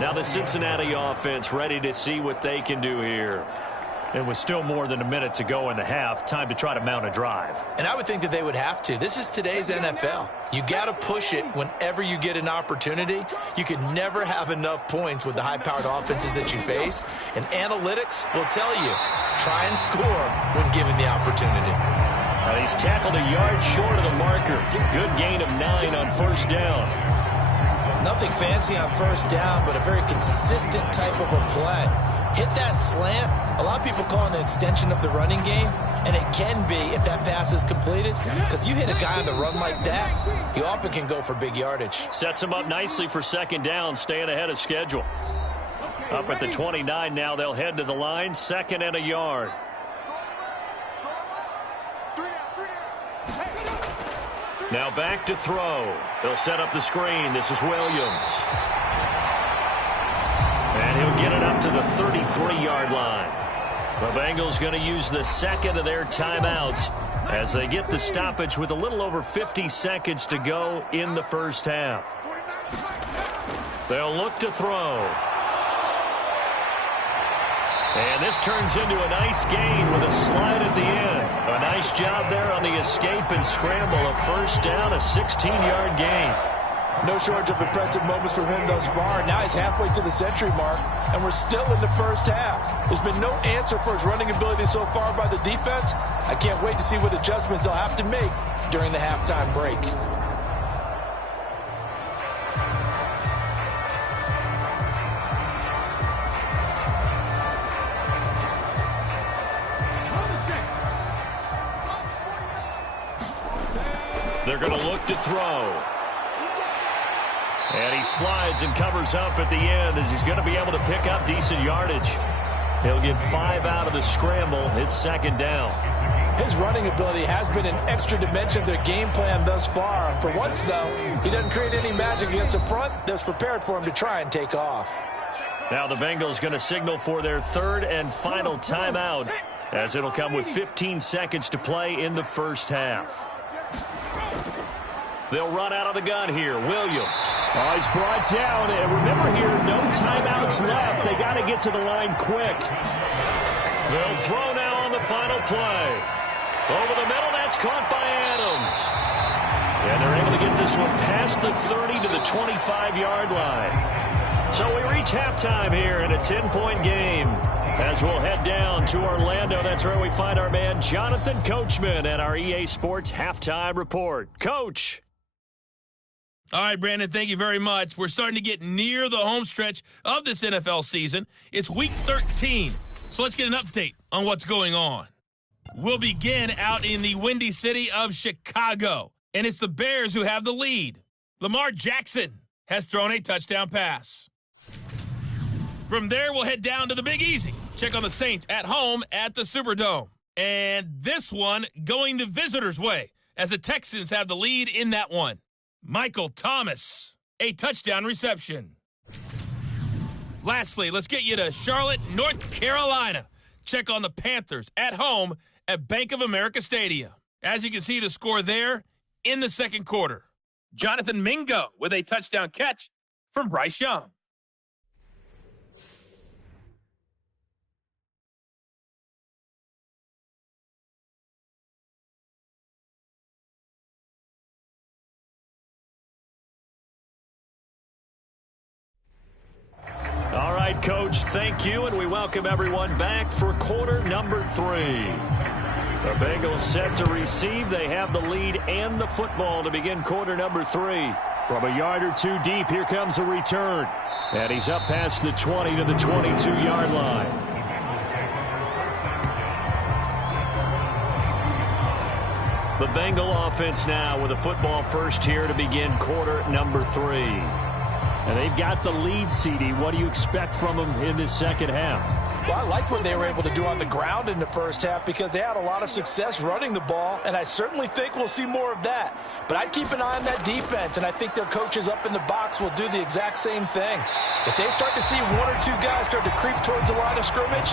Now the Cincinnati offense ready to see what they can do here. It was still more than a minute to go in the half. Time to try to mount a drive. And I would think that they would have to. This is today's NFL. You got to push it whenever you get an opportunity. You can never have enough points with the high-powered offenses that you face. And analytics will tell you, try and score when given the opportunity. He's tackled a yard short of the marker. Good gain of 9 on 1st down. Nothing fancy on 1st down, but a very consistent type of a play. Hit that slant. A lot of people call it an extension of the running game, and it can be if that pass is completed, because you hit a guy on the run like that, he often can go for big yardage. Sets him up nicely for 2nd down, staying ahead of schedule. Up at the 29 now, they'll head to the line, 2nd and a yard. Now back to throw. They'll set up the screen. This is Williams. And he'll get it up to the 33-yard line. The Bengals going to use the 2nd of their timeouts as they get the stoppage with a little over 50 seconds to go in the first half. They'll look to throw. And this turns into a nice gain with a slide at the end. A nice job there on the escape and scramble. A 1st down, a 16-yard gain. No shortage of impressive moments from him thus far. Now he's halfway to the century mark, and we're still in the first half. There's been no answer for his running ability so far by the defense. I can't wait to see what adjustments they'll have to make during the halftime break. They're going to look to throw. And he slides and covers up at the end as he's going to be able to pick up decent yardage. He'll get 5 out of the scramble. It's 2nd down. His running ability has been an extra dimension of their game plan thus far. For once, though, he doesn't create any magic against the front that's prepared for him to try and take off. Now the Bengals going to signal for their 3rd and final timeout as it'll come with 15 seconds to play in the first half. They'll run out of the gun here. Williams. Oh, he's brought down. And remember here, no timeouts left. They got to get to the line quick. They'll throw now on the final play. Over the middle, that's caught by Adams. And they're able to get this one past the 30 to the 25-yard line. So we reach halftime here in a 10-point game. As we'll head down to Orlando, that's where we find our man Jonathan Coachman at our EA Sports Halftime Report. Coach. All right, Brandon, thank you very much. We're starting to get near the home stretch of this NFL season. It's Week 13, so let's get an update on what's going on. We'll begin out in the windy city of Chicago, and it's the Bears who have the lead. Lamar Jackson has thrown a touchdown pass. From there, we'll head down to the Big Easy. Check on the Saints at home at the Superdome. And this one going the visitors' way as the Texans have the lead in that one. Michael Thomas, a touchdown reception. Lastly, let's get you to Charlotte, North Carolina. Check on the Panthers at home at Bank of America Stadium. As you can see, the score there in the 2nd quarter. Jonathan Mingo with a touchdown catch from Bryce Young. All right, Coach, thank you, and we welcome everyone back for quarter number 3. The Bengals set to receive. They have the lead and the football to begin quarter number 3. From a yard or two deep, here comes a return. And he's up past the 20 to the 22-yard line. The Bengal offense now with a football first here to begin quarter number 3. And they've got the lead, CD. What do you expect from them in this second half? Well, I like what they were able to do on the ground in the first half because they had a lot of success running the ball, and I certainly think we'll see more of that. But I'd keep an eye on that defense, and I think their coaches up in the box will do the exact same thing. If they start to see 1 or 2 guys start to creep towards the line of scrimmage,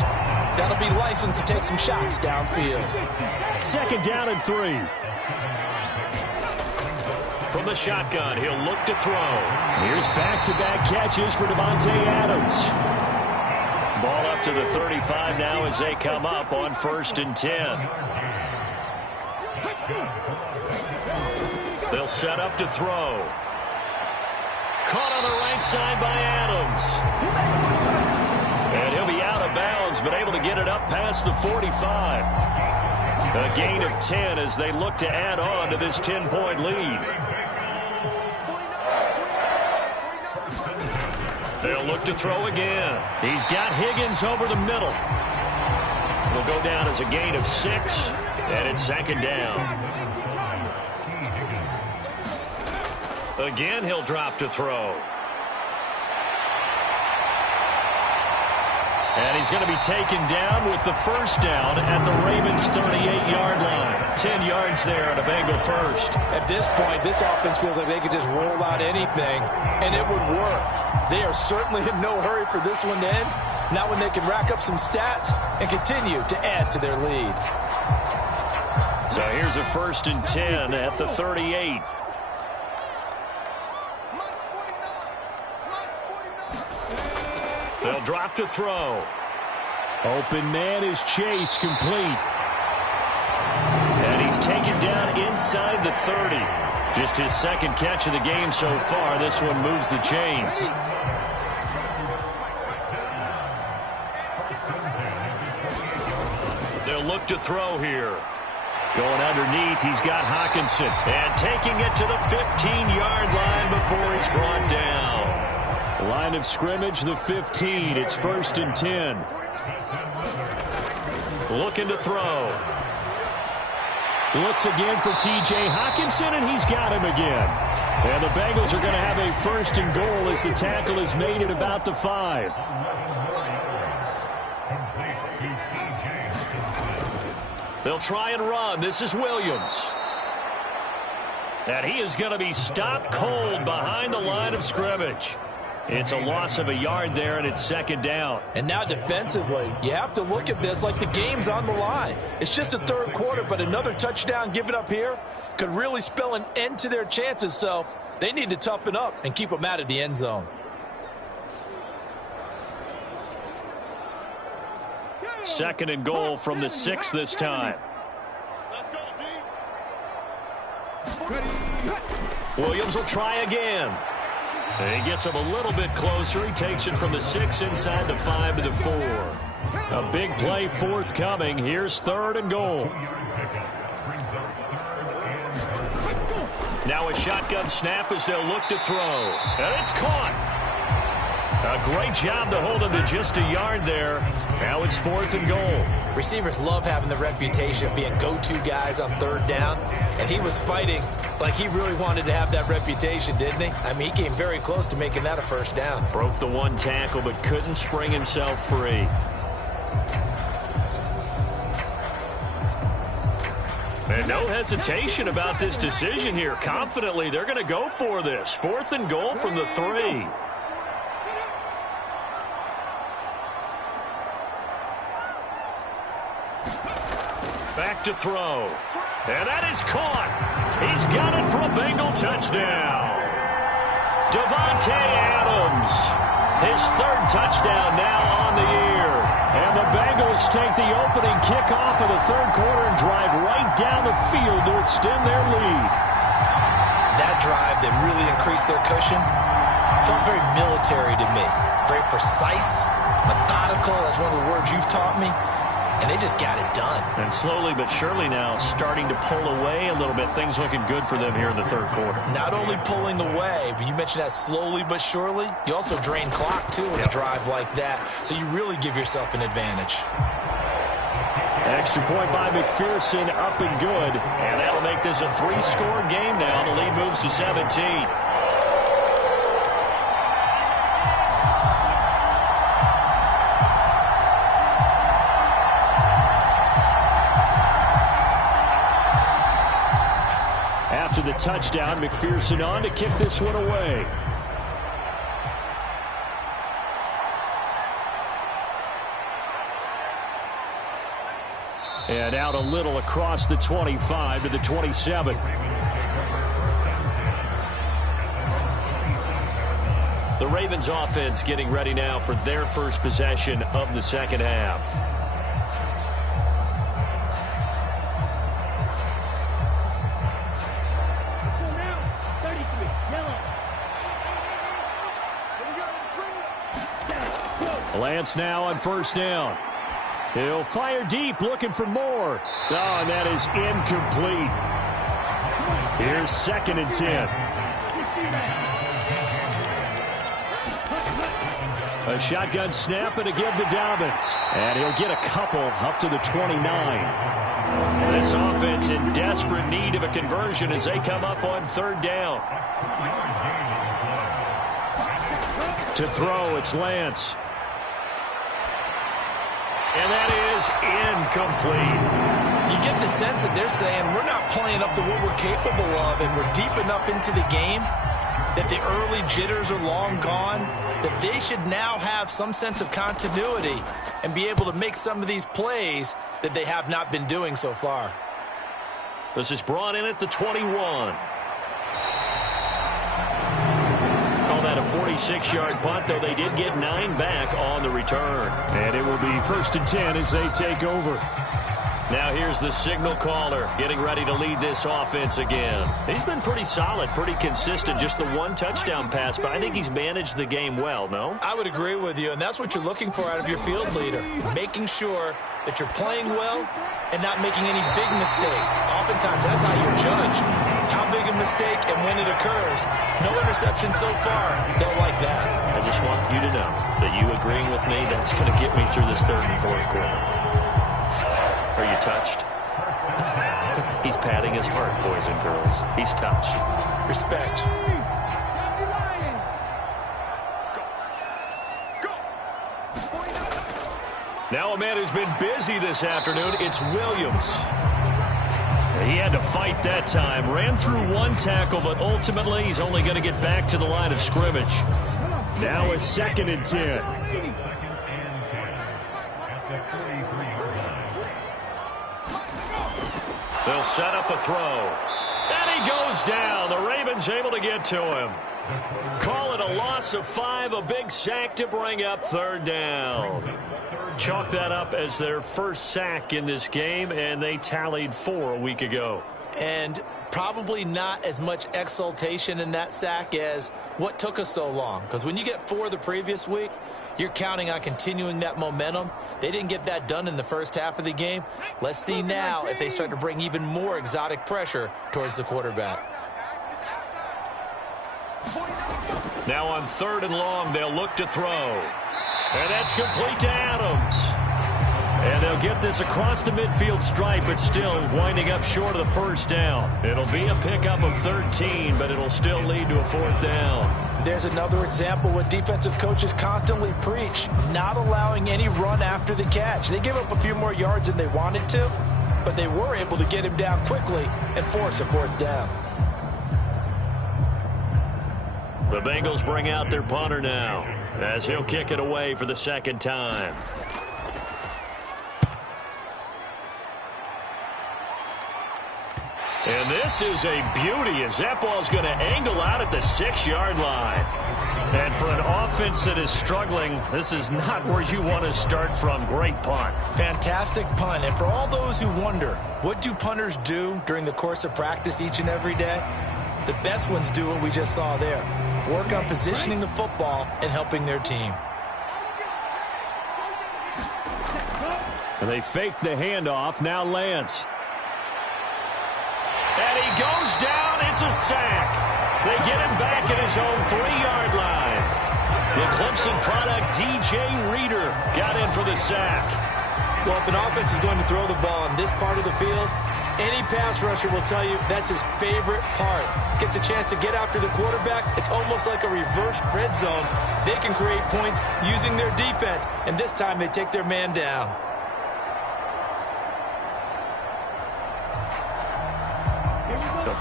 that'll be licensed to take some shots downfield. Second down and 3. From the shotgun, he'll look to throw. Here's back-to-back catches for Davante Adams. Ball up to the 35 now as they come up on 1st and 10. They'll set up to throw. Caught on the right side by Adams. And he'll be out of bounds, but able to get it up past the 45. A gain of 10 as they look to add on to this 10-point lead. They'll look to throw again. He's got Higgins over the middle. Will go down as a gain of 6, and it's second down. Again, he'll drop to throw. And he's going to be taken down with the first down at the Ravens' 38-yard line. 10 yards there on a Bengal first. At this point, this offense feels like they could just roll out anything, and it would work. They are certainly in no hurry for this one to end. Now when they can rack up some stats and continue to add to their lead. So here's a 1st and 10 at the 38. They'll drop to throw. Open man is Chase, complete. And he's taken down inside the 30. Just his second catch of the game so far. This one moves the chains. They'll look to throw here. Going underneath, he's got Hawkinson. And taking it to the 15-yard line before he's brought down. Line of scrimmage, the 15. It's 1st and 10. Looking to throw. Looks again for T.J. Hawkinson, and he's got him again. And the Bengals are going to have a 1st and goal as the tackle is made at about the 5. They'll try and run. This is Williams. And he is going to be stopped cold behind the line of scrimmage. It's a loss of a yard there, and it's second down. And now defensively, you have to look at this like the game's on the line. It's just the third quarter, but another touchdown given up here could really spell an end to their chances, so they need to toughen up and keep them out of the end zone. Second and goal from the 6 this time. Let's go, D. Williams will try again. He gets him a little bit closer. He takes it from the 6 inside the 5 to the 4. A big play forthcoming. Here's 3rd and goal. Now a shotgun snap as they'll look to throw. And it's caught. A great job to hold him to just a yard there. Now it's 4th and goal. Receivers love having the reputation of being go-to guys on 3rd down, and he was fighting like he really wanted to have that reputation, didn't he? I mean, he came very close to making that a 1st down. Broke the 1 tackle, but couldn't spring himself free. And no hesitation about this decision here. Confidently, they're going to go for this. 4th and goal from the 3. Back to throw. And that is caught. He's got it for a Bengal touchdown. Davante Adams. His 3rd touchdown now on the year. And the Bengals take the opening kickoff of the 3rd quarter and drive right down the field to extend their lead. That drive that really increased their cushion felt very military to me. Very precise, methodical. That's one of the words you've taught me. And they just got it done. And slowly but surely now starting to pull away a little bit. Things looking good for them here in the 3rd quarter. Not only pulling away, but you mentioned that slowly but surely. You also drain clock, too, with a drive like that. So you really give yourself an advantage. Extra point by McPherson, up and good. And that'll make this a 3-score game now. The lead moves to 17. After the touchdown, McPherson on to kick this one away. And out a little across the 25 to the 27. The Ravens offense getting ready now for their first possession of the second half. Lance now on first down. He'll fire deep, looking for more. Oh, and that is incomplete. Here's 2nd and 10. A shotgun snap and a give to Dobbins. And he'll get a couple up to the 29. This offense in desperate need of a conversion as they come up on 3rd down. To throw, it's Lance. And that is incomplete. You get the sense that they're saying we're not playing up to what we're capable of, and we're deep enough into the game that the early jitters are long gone, that they should now have some sense of continuity and be able to make some of these plays that they have not been doing so far. This is brought in at the 21. That a 46-yard punt, though they did get 9 back on the return. And it will be 1st and 10 as they take over. Now here's the signal caller getting ready to lead this offense again. He's been pretty solid, pretty consistent, just the 1 touchdown pass, but I think he's managed the game well, no? I would agree with you, and that's what you're looking for out of your field leader, making sure that you're playing well and not making any big mistakes. Oftentimes, that's how you judge how big a mistake and when it occurs. No interception so far. They'll like that. I just want you to know that you agreeing with me, that's going to get me through this 3rd and 4th quarter. Are you touched? He's patting his heart, boys and girls. He's touched. Respect. Now a man who's been busy this afternoon, it's Williams. He had to fight that time. Ran through 1 tackle, but ultimately he's only going to get back to the line of scrimmage. Now a 2nd and 10. They'll set up a throw. And he goes down. The Ravens able to get to him. Call it a loss of 5, a big sack to bring up 3rd down. Chalk that up as their first sack in this game, and they tallied 4 a week ago. And probably not as much exultation in that sack as what took us so long. Because when you get 4 the previous week, you're counting on continuing that momentum. They didn't get that done in the first half of the game. Let's see now if they start to bring even more exotic pressure towards the quarterback. Now on 3rd and long, they'll look to throw. And that's complete to Adams. And they'll get this across the midfield stripe, but still winding up short of the 1st down. It'll be a pickup of 13, but it'll still lead to a 4th down. There's another example what defensive coaches constantly preach, not allowing any run after the catch. They give up a few more yards than they wanted to, but they were able to get him down quickly and force a 4th down. The Bengals bring out their punter now, as he'll kick it away for the 2nd time. And this is a beauty as that ball's going to angle out at the 6-yard line. And for an offense that is struggling, this is not where you want to start from. Great punt. Fantastic punt. And for all those who wonder, what do punters do during the course of practice each and every day? The best ones do what we just saw there. Work on positioning the football and helping their team. And they fake the handoff. Now Lance. And he goes down. It's a sack. They get him back at his own 3-yard line. The Clemson product, DJ Reader, got in for the sack. Well, if an offense is going to throw the ball in this part of the field, any pass rusher will tell you that's his favorite part. Gets a chance to get after the quarterback. It's almost like a reverse red zone. They can create points using their defense, and this time they take their man down.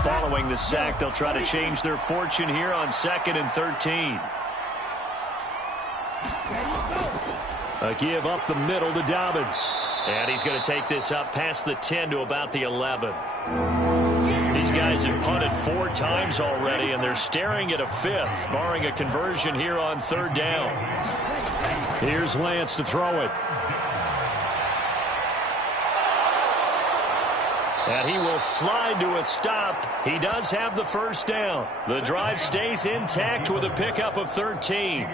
Following the sack, they'll try to change their fortune here on 2nd and 13. A give up the middle to Dobbins. And he's going to take this up past the 10 to about the 11. These guys have punted 4 times already, and they're staring at a 5th, barring a conversion here on 3rd down. Here's Lance to throw it. And he will slide to a stop. He does have the 1st down. The drive stays intact with a pickup of 13.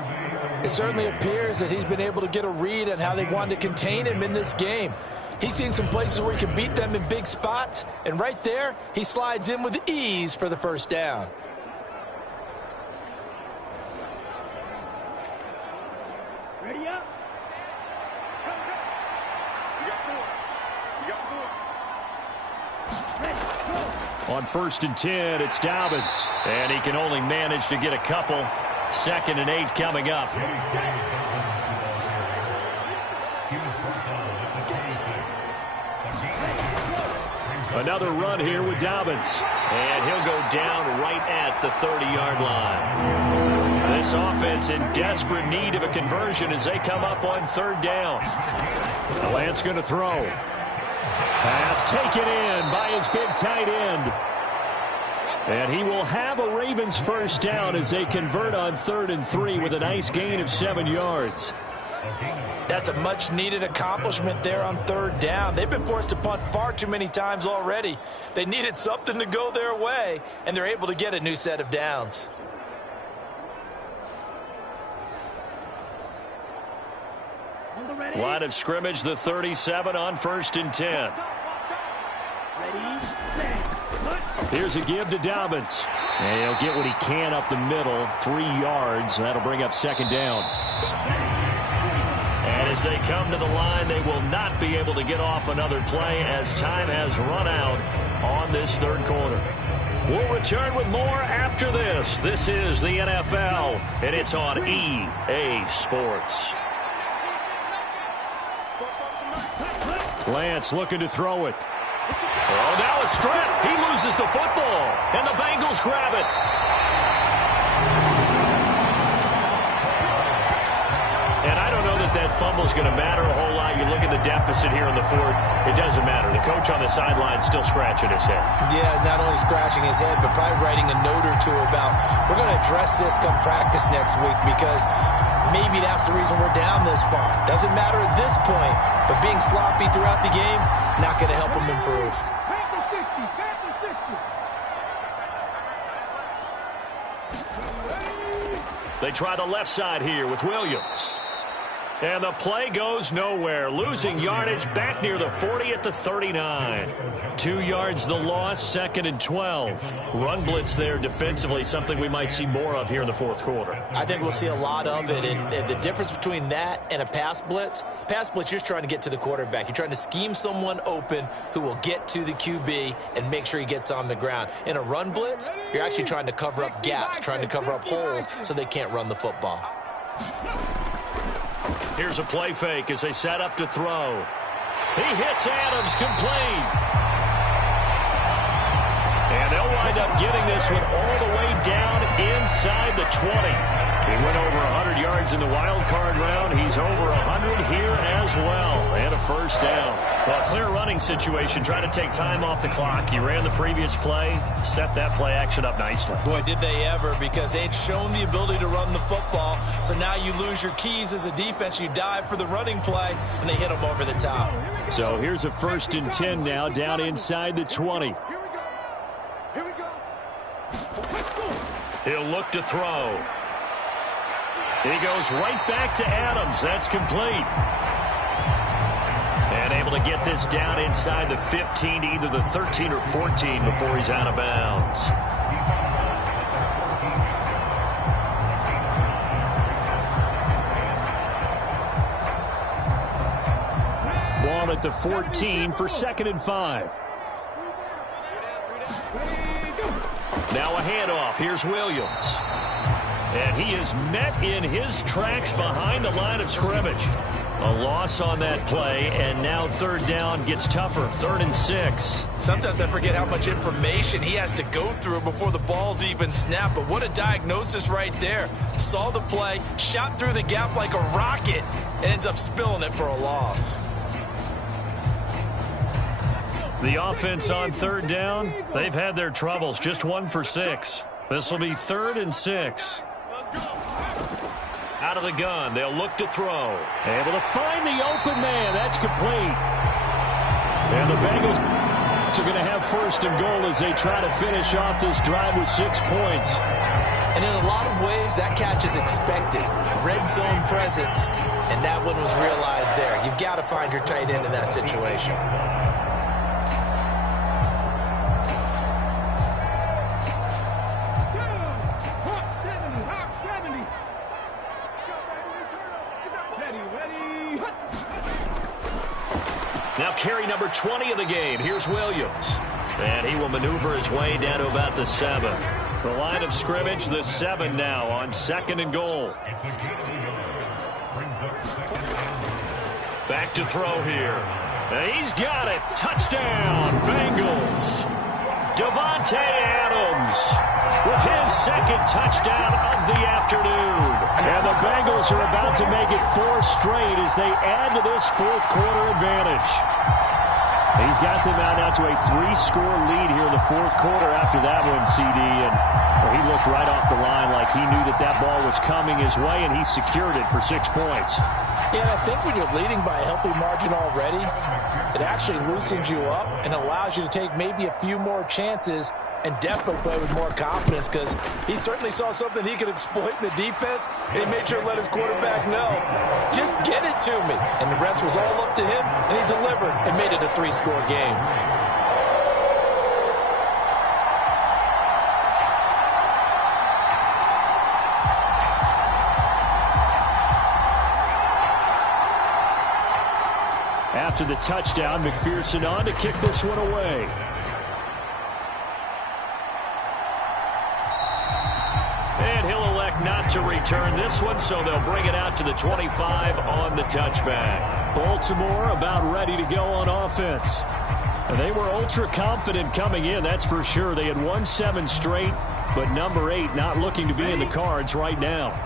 It certainly appears that he's been able to get a read on how they've wanted to contain him in this game. He's seen some places where he can beat them in big spots, and right there, he slides in with ease for the 1st down. Ready up. You got 4. You got 4. On 1st and 10, it's Dobbins. And he can only manage to get a couple. 2nd and 8 coming up. Another run here with Dobbins. And he'll go down right at the 30-yard line. This offense in desperate need of a conversion as they come up on 3rd down. Lance going to throw. Pass taken in by his big tight end. And he will have a Ravens 1st down as they convert on 3rd and 3 with a nice gain of 7 yards. That's a much-needed accomplishment there on 3rd down. They've been forced to punt far too many times already. They needed something to go their way, and they're able to get a new set of downs. Line of scrimmage, the 37 on 1st and 10. Here's a give to Dobbins. And he'll get what he can up the middle, 3 yards. That'll bring up 2nd down. And as they come to the line, they will not be able to get off another play as time has run out on this 3rd quarter. We'll return with more after this. This is the NFL, and it's on EA Sports. Lance looking to throw it. Oh, now a strip. He loses the football, and the Bengals grab it. And I don't know that fumble's going to matter a whole lot. You look at the deficit here in the 4th. It doesn't matter. The coach on the sideline still scratching his head. Yeah, not only scratching his head, but probably writing a note or two about, we're going to address this come practice next week because maybe that's the reason we're down this far. Doesn't matter at this point, but being sloppy throughout the game, not going to help him improve. They try the left side here with Williams. And the play goes nowhere. Losing yardage back near the 40 at the 39. 2 yards the loss, 2nd and 12. Run blitz there defensively, something we might see more of here in the 4th quarter. I think we'll see a lot of it. And the difference between that and a pass blitz, you're just trying to get to the quarterback. You're trying to scheme someone open who will get to the QB and make sure he gets on the ground. In a run blitz, you're actually trying to cover up gaps, trying to cover up holes so they can't run the football. Here's a play fake as they set up to throw. He hits Adams complete. And they'll wind up getting this one all the way down inside the 20. He went over 100 yards in the wild card round. He's over 100 here as well. And a 1st down. Well, clear running situation. Try to take time off the clock. He ran the previous play, set that play action up nicely. Boy, did they ever, because they'd shown the ability to run the football. So now you lose your keys as a defense. You dive for the running play, and they hit them over the top. So here's a 1st and 10 now, down inside the 20. Here we go. He'll look to throw. He goes right back to Adams. That's complete. And able to get this down inside the 15, either the 13 or 14 before he's out of bounds. Ball down at the 14 for 2nd and 5. Now a handoff. Here's Williams. And he is met in his tracks behind the line of scrimmage. A loss on that play, and now 3rd down gets tougher. 3rd and 6. Sometimes I forget how much information he has to go through before the ball's even snapped, but what a diagnosis right there. Saw the play, shot through the gap like a rocket, and ends up spilling it for a loss. The offense on 3rd down, they've had their troubles. Just 1 for 6. This will be 3rd and 6. Out of the gun, they'll look to throw. Able to find the open man. That's complete. And the Bengals are going to have 1st and goal as they try to finish off this drive with 6 points. And in a lot of ways, that catch is expected. Red zone presence, and that one was realized there. You've got to find your tight end in that situation. Now carry number 20 of the game. Here's Williams. And he will maneuver his way down to about the 7. The line of scrimmage, the 7 now on 2nd and goal. Back to throw here. And he's got it. Touchdown, Bengals. Davante Adams with his 2nd touchdown of the afternoon. And the Bengals are about to make it 4 straight as they add to this 4th quarter advantage. He's got them out now to a 3-score lead here in the 4th quarter after that one, CD. And he looked right off the line like he knew that that ball was coming his way, and he secured it for 6 points. Yeah, and I think when you're leading by a healthy margin already, it actually loosens you up and allows you to take maybe a few more chances and definitely play with more confidence, because he certainly saw something he could exploit in the defense, and he made sure to let his quarterback know, just get it to me. And the rest was all up to him, and he delivered and made it a 3-score game. After the touchdown, McPherson on to kick this one away. And he'll elect not to return this one, so they'll bring it out to the 25 on the touchback. Baltimore about ready to go on offense. And they were ultra confident coming in, that's for sure. They had won 7 straight, but number 8 not looking to be in the cards right now.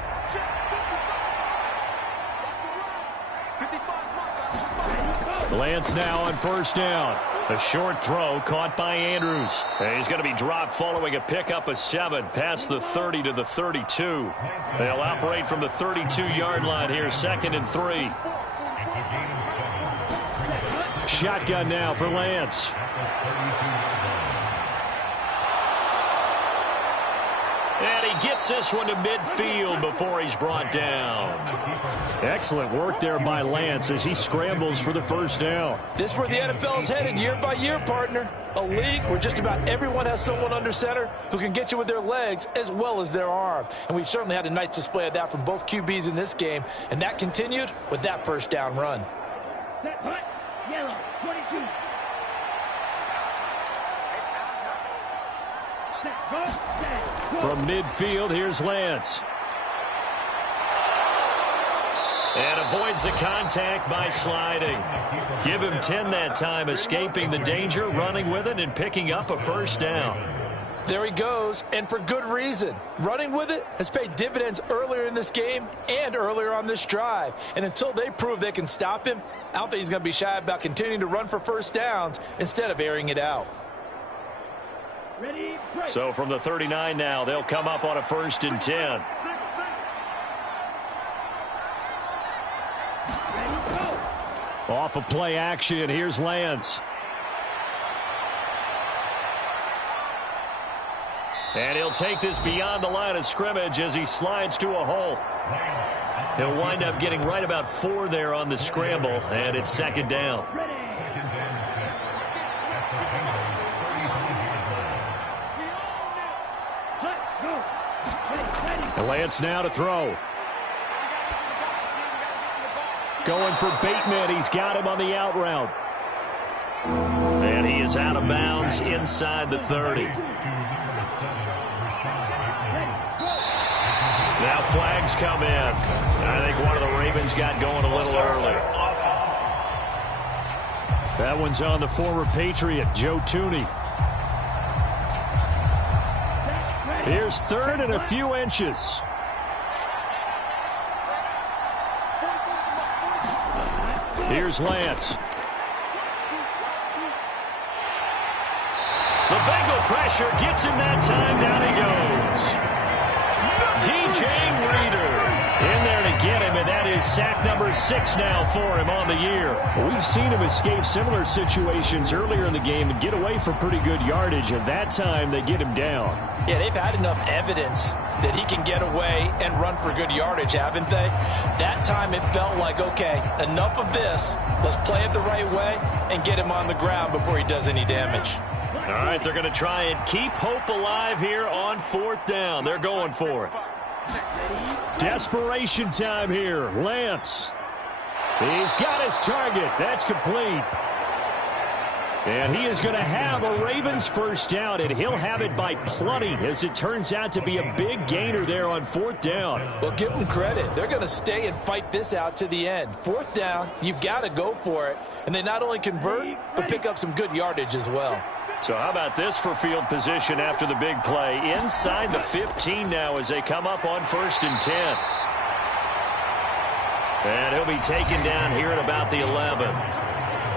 Lance now on 1st down. A short throw caught by Andrews. And he's going to be dropped following a pickup of 7 past the 30 to the 32. They'll operate from the 32-yard line here, 2nd and 3. Shotgun now for Lance. And he gets this one to midfield before he's brought down. Excellent work there by Lance as he scrambles for the 1st down. This is where the NFL is headed year by year, partner. A league where just about everyone has someone under center who can get you with their legs as well as their arm. And we've certainly had a nice display of that from both QBs in this game. And that continued with that 1st down run. Set, hut, yellow, 22. Set, hut, stand. From midfield, here's Lance. And avoids the contact by sliding. Give him 10 that time, escaping the danger, running with it, and picking up a 1st down. There he goes, and for good reason. Running with it has paid dividends earlier in this game and earlier on this drive. And until they prove they can stop him, I don't think he's going to be shy about continuing to run for 1st downs instead of airing it out. Ready, so from the 39 now, they'll come up on a 1st and 10. Off of play action, here's Lance. And he'll take this beyond the line of scrimmage as he slides to a halt. He'll wind up getting right about 4 there on the scramble, and it's 2nd down. Lance now to throw. Going for Bateman. He's got him on the out route. And he is out of bounds inside the 30. Now flags come in. I think one of the Ravens got going a little early. That one's on the former Patriot, Joe Tooney. Here's third and a few inches. Here's Lance. The Bengal pressure gets him that time. Down he goes. DJ Reader in there to get him, and that is sack number 6 now for him on the year. We've seen him escape similar situations earlier in the game and get away for pretty good yardage, and that time they get him down. Yeah, they've had enough evidence that he can get away and run for good yardage, haven't they? That time it felt like, okay, enough of this. Let's play it the right way and get him on the ground before he does any damage. All right, they're going to try and keep hope alive here on 4th down. They're going for it. Desperation time here. Lance. He's got his target. That's complete. And he is going to have a Ravens first down, and he'll have it by plenty, as it turns out to be a big gainer there on 4th down. Well, give them credit. They're going to stay and fight this out to the end. 4th down, you've got to go for it. And they not only convert, but pick up some good yardage as well. So how about this for field position after the big play? Inside the 15 now as they come up on 1st and 10. And he'll be taken down here at about the 11.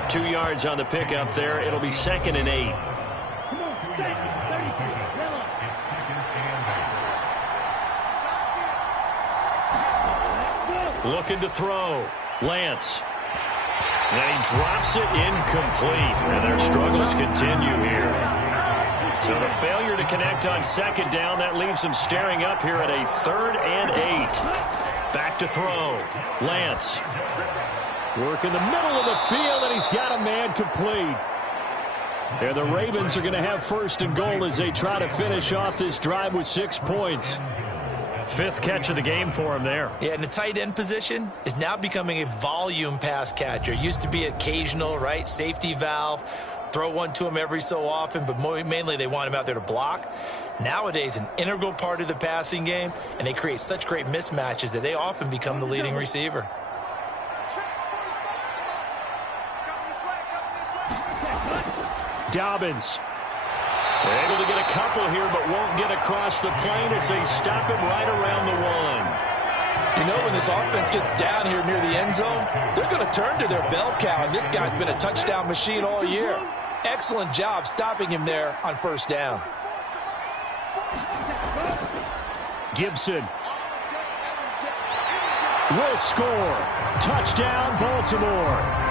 2 yards on the pickup there. It'll be 2nd and 8. Looking to throw. Lance. And he drops it incomplete. And their struggles continue here. So the failure to connect on 2nd down, that leaves them staring up here at a 3rd and 8. Back to throw. Lance. Work in the middle of the field, and he's got a man complete. And the Ravens are going to have 1st and goal as they try to finish off this drive with 6 points. 5th catch of the game for him there. Yeah, and the tight end position is now becoming a volume pass catcher. Used to be occasional, right? Safety valve. Throw one to him every so often, but mainly they want him out there to block. Nowadays, an integral part of the passing game, and they create such great mismatches that they often become the leading receiver. Dobbins. Able to get a couple here, but won't get across the plane as they stop him right around the 1. You know, when this offense gets down here near the end zone, they're going to turn to their bell cow, and this guy's been a touchdown machine all year. Excellent job stopping him there on 1st down. Gibson will score. Touchdown, Baltimore.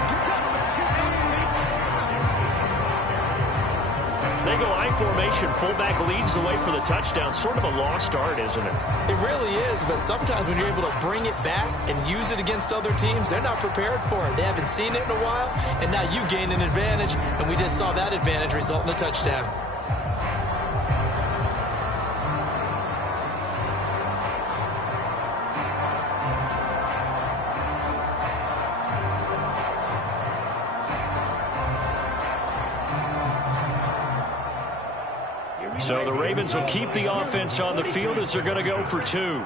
They go I formation. Fullback leads the way for the touchdown. Sort of a lost art, isn't it? It really is, but sometimes when you're able to bring it back and use it against other teams, they're not prepared for it. They haven't seen it in a while, and now you gain an advantage, and we just saw that advantage result in a touchdown. So the Ravens will keep the offense on the field as they're going to go for 2.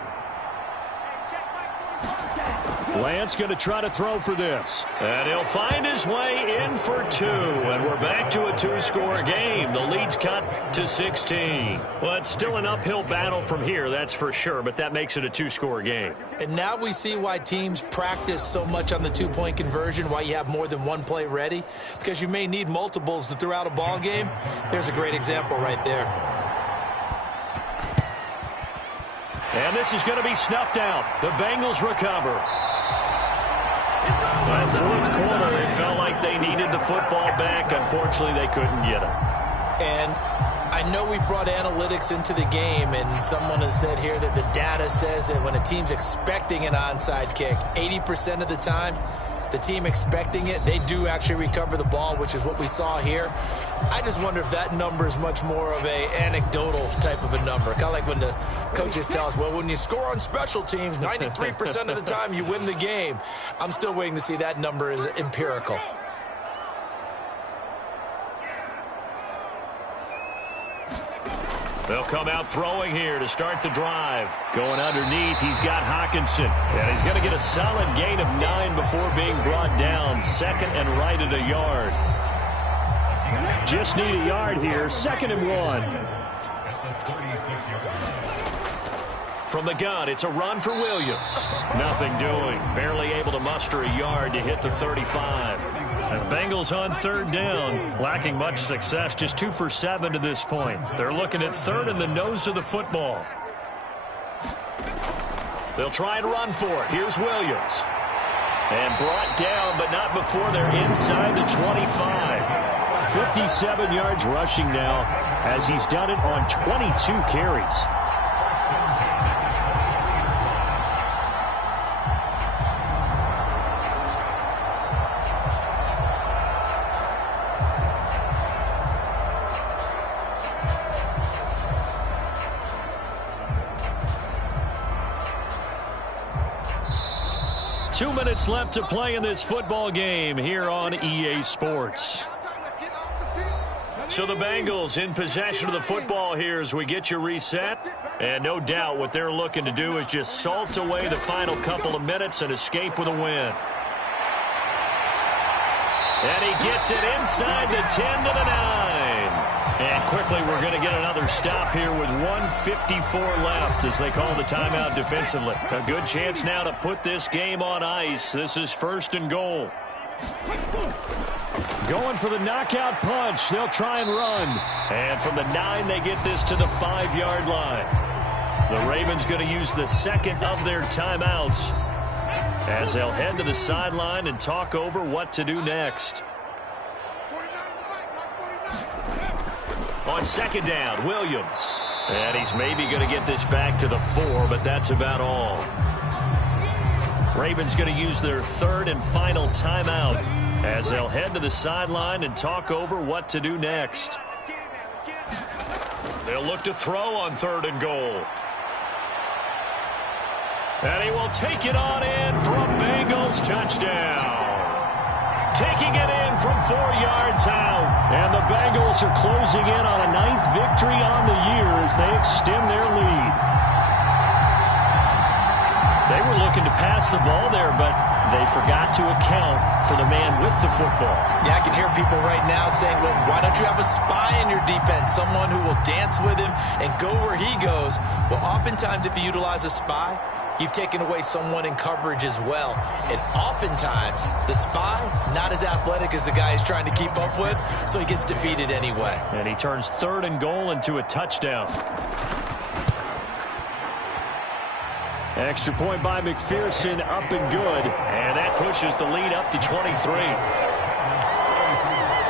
Lance going to try to throw for this. And he'll find his way in for 2. And we're back to a 2-score game. The lead's cut to 16. Well, it's still an uphill battle from here, that's for sure. But that makes it a 2-score game. And now we see why teams practice so much on the 2-point conversion, why you have more than one play ready. Because you may need multiples to throw out a ball game. There's a great example right there. And this is going to be snuffed out. The Bengals recover. By 4th quarter, it felt like they needed the football back. Unfortunately, they couldn't get it. And I know we brought analytics into the game, and someone has said here that the data says that when a team's expecting an onside kick, 80% of the time, the team expecting it, they do actually recover the ball, which is what we saw here. I just wonder if that number is much more of a anecdotal type of a number. Kind of like when the coaches tell us, well, when you score on special teams, 93% of the time you win the game. I'm still waiting to see that number is empirical. They'll come out throwing here to start the drive. Going underneath, he's got Hawkinson. And he's going to get a solid gain of 9 before being brought down. Second and right at a yard. Just need a yard here. 2nd and 1. From the gun, it's a run for Williams. Nothing doing. Barely able to muster a yard to hit the 35. And the Bengals on 3rd down, lacking much success, just 2 for 7 to this point. They're looking at 3rd and the nose of the football. They'll try and run for it. Here's Williams. And brought down, but not before they're inside the 25. 57 yards rushing now, as he's done it on 22 carries. Two minutes left to play in this football game here on EA Sports. So the Bengals in possession of the football here as we get you reset. And no doubt what they're looking to do is just salt away the final couple of minutes and escape with a win. And he gets it inside the 10 to the 9. And quickly we're going to get another stop here with 1:54 left as they call the timeout defensively. A good chance now to put this game on ice. This is 1st and goal. Going for the knockout punch. They'll try and run. And from the 9, they get this to the 5-yard line. The Ravens going to use the 2nd of their timeouts as they'll head to the sideline and talk over what to do next. On 2nd down, Williams. And he's maybe going to get this back to the 4, but that's about all. Ravens going to use their 3rd and final timeout as they'll head to the sideline and talk over what to do next. They'll look to throw on 3rd and goal. And he will take it on in for a Bengals touchdown. Taking it in from 4 yards out. And the Bengals are closing in on a 9th victory on the year as they extend their lead. They were looking to pass the ball there, but they forgot to account for the man with the football. Yeah, I can hear people right now saying, well, why don't you have a spy in your defense, someone who will dance with him and go where he goes? Well, oftentimes if you utilize a spy, you've taken away someone in coverage as well. And oftentimes, the spy, not as athletic as the guy he's trying to keep up with, so he gets defeated anyway. And he turns 3rd and goal into a touchdown. Extra point by McPherson, up and good. And that pushes the lead up to 23.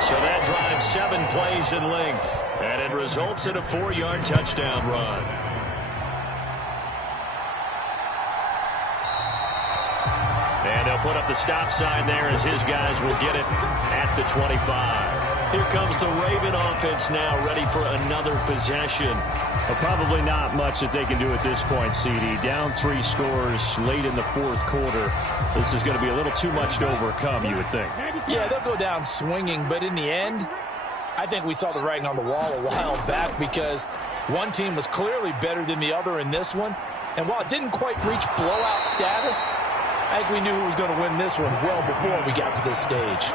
So that drives 7 plays in length. And it results in a 4-yard touchdown run. And they'll put up the stop sign there as his guys will get it at the 25. Here comes the Raven offense now, ready for another possession. Well, probably not much that they can do at this point, CD. Down 3 scores late in the 4th quarter. This is going to be a little too much to overcome, you would think. Yeah, they'll go down swinging, but in the end, I think we saw the writing on the wall a while back because one team was clearly better than the other in this one. And while it didn't quite reach blowout status, I think we knew who was going to win this one well before we got to this stage.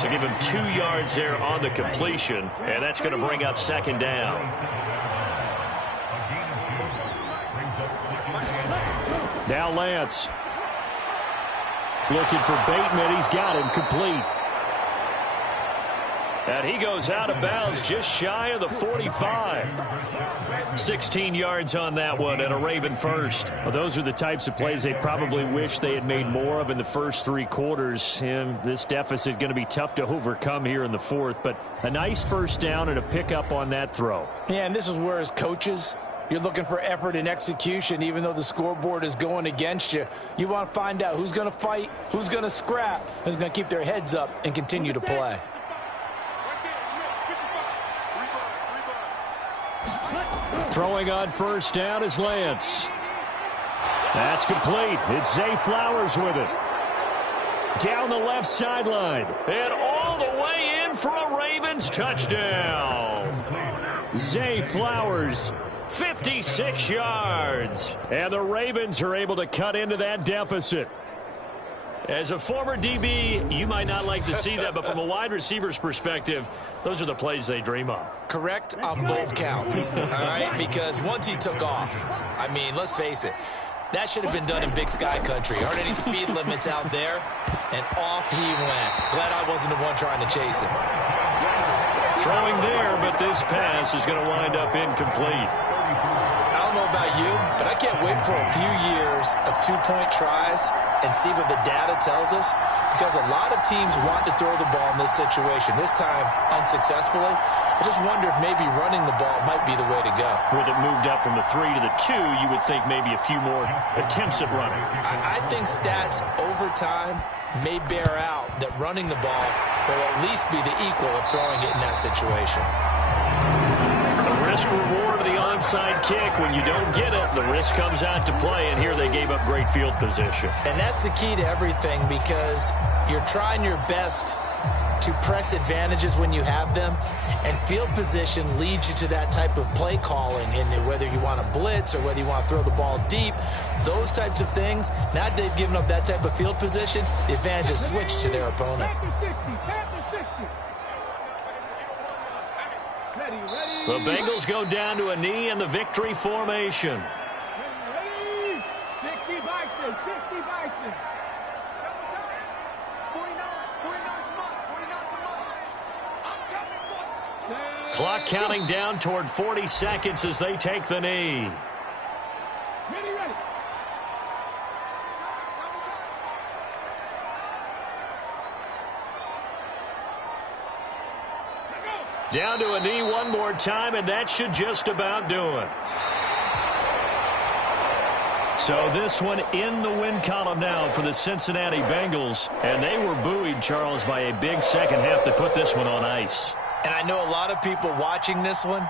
So give him 2 yards there on the completion, and that's going to bring up 2nd down. Now Lance. Looking for Bateman. He's got him complete. And he goes out of bounds just shy of the 45. 16 yards on that one and a Raven first. Well, those are the types of plays they probably wish they had made more of in the first 3 quarters. And this deficit going to be tough to overcome here in the 4th. But a nice first down and a pickup on that throw. Yeah, and this is where as coaches, You're looking for effort and execution, even though the scoreboard is going against you. You want to find out who's going to fight, who's going to scrap, who's going to keep their heads up and continue to play. Throwing on first down is Lance. That's complete. It's Zay Flowers with it. Down the left sideline. And all the way in for a Ravens touchdown. Zay Flowers, 56 yards. And the Ravens are able to cut into that deficit. As a former DB, you might not like to see that, but from a wide receiver's perspective, those are the plays they dream of. Correct on both counts, all right? Because once he took off, I mean, let's face it, that should have been done in Big Sky Country. Aren't any speed limits out there? And off he went. Glad I wasn't the one trying to chase him. Throwing there, but this pass is going to wind up incomplete. I don't know about you, but I can't wait for a few years of two-point tries and see what the data tells us, because a lot of teams want to throw the ball in this situation, this time unsuccessfully. I just wonder if maybe running the ball might be the way to go. With it moved up from the 3 to the 2, you would think maybe a few more attempts at running. I think stats over time may bear out that running the ball will at least be the equal of throwing it in that situation. The risk-reward of the onside kick. When you don't get it, the risk comes out to play, and here they gave up great field position. And that's the key to everything, because you're trying your best to press advantages when you have them, and field position leads you to that type of play calling, and whether you want to blitz or whether you want to throw the ball deep, those types of things. Now that they've given up that type of field position, the advantage is switched to their opponent. The Bengals go down to a knee in the victory formation. 60 Bison, 60 Bison. Clock counting down toward 40 seconds as they take the knee. Ready. Down to a knee one more time, and that should just about do it. So this one in the win column now for the Cincinnati Bengals, and they were buoyed, Charles, by a big second half to put this one on ice. And I know a lot of people watching this one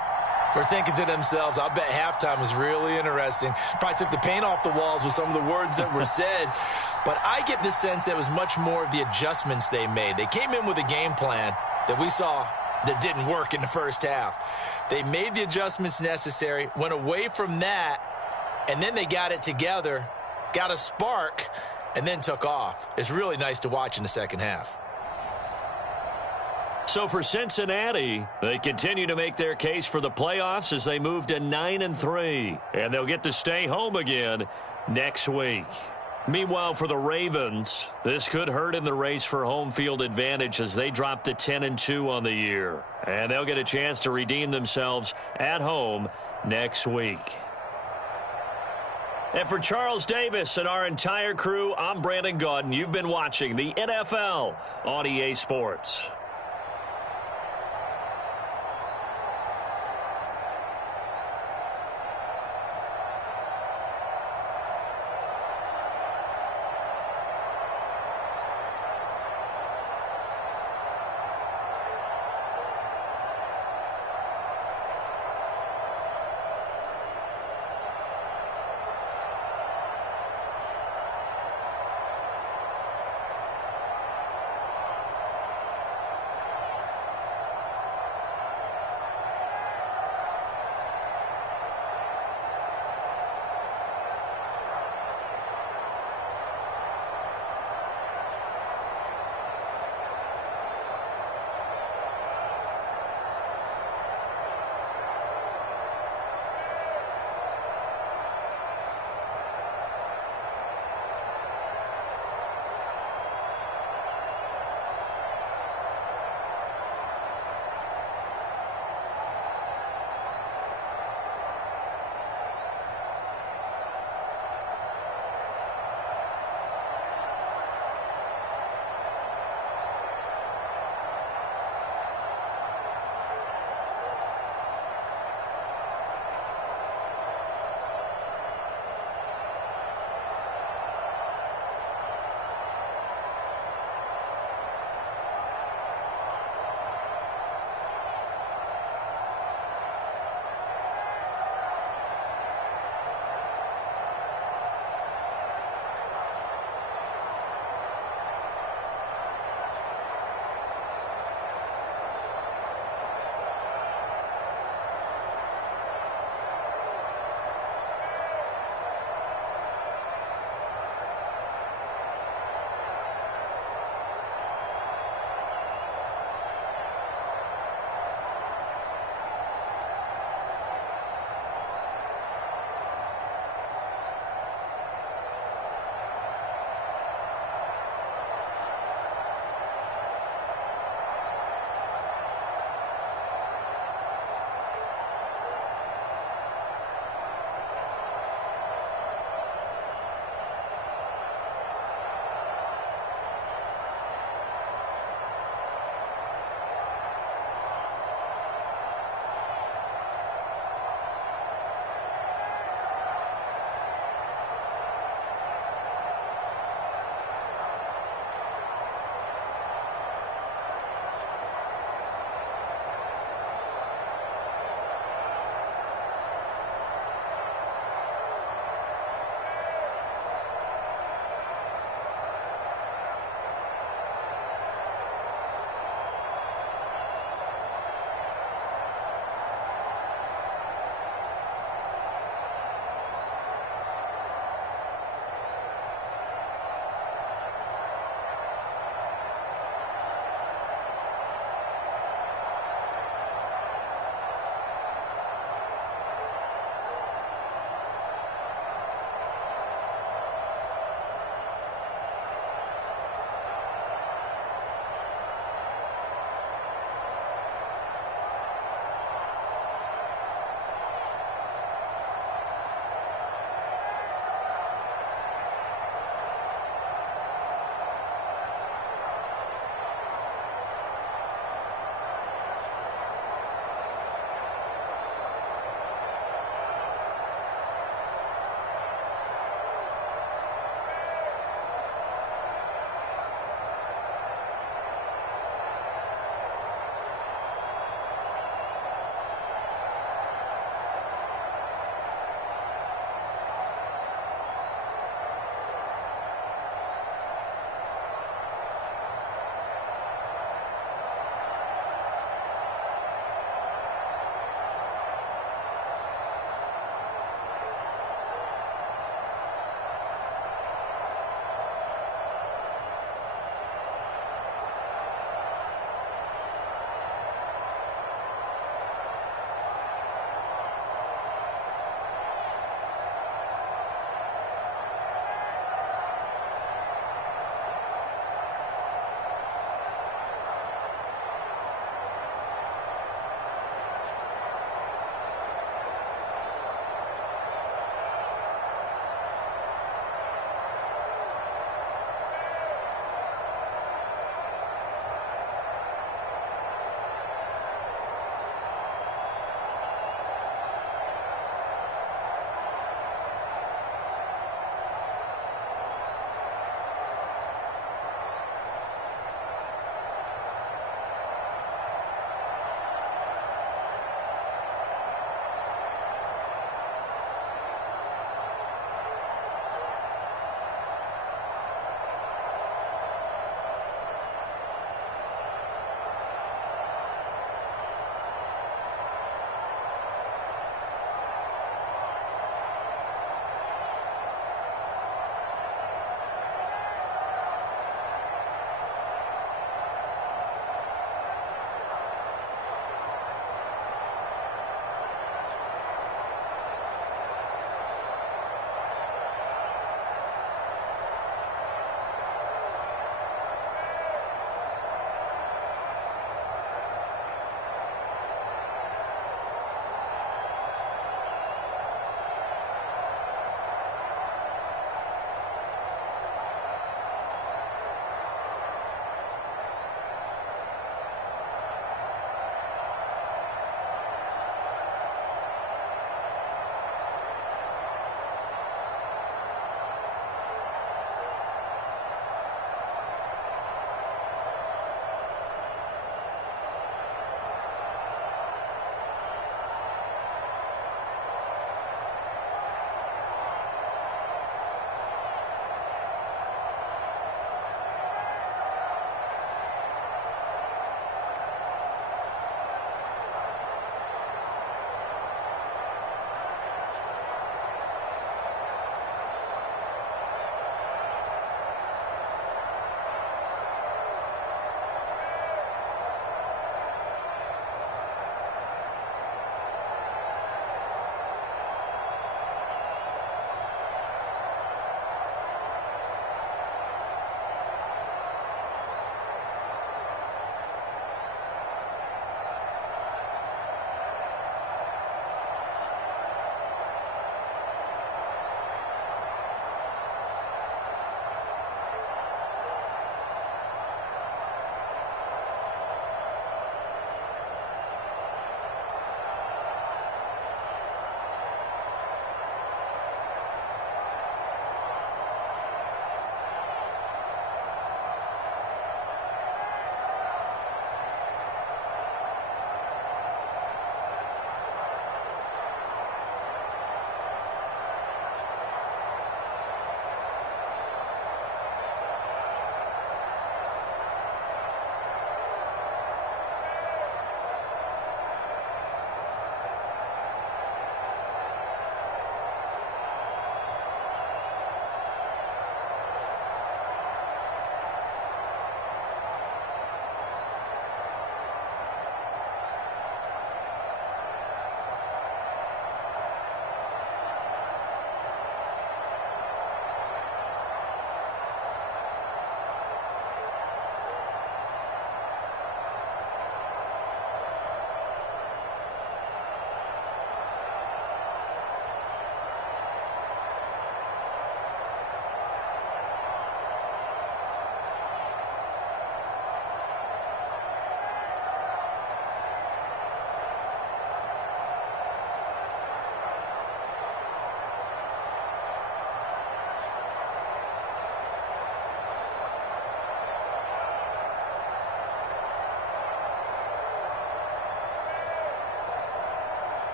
were thinking to themselves, I'll bet halftime was really interesting. Probably took the paint off the walls with some of the words that were said. But I get the sense that it was much more of the adjustments they made. They came in with a game plan that we saw that didn't work in the first half. They made the adjustments necessary, went away from that, and then they got it together, got a spark, and then took off. It's really nice to watch in the second half. So for Cincinnati, they continue to make their case for the playoffs as they move to 9-3, and they'll get to stay home again next week. Meanwhile, for the Ravens, this could hurt in the race for home field advantage as they drop to 10-2 on the year. And they'll get a chance to redeem themselves at home next week. And for Charles Davis and our entire crew, I'm Brandon Gaudin. You've been watching the NFL on EA Sports.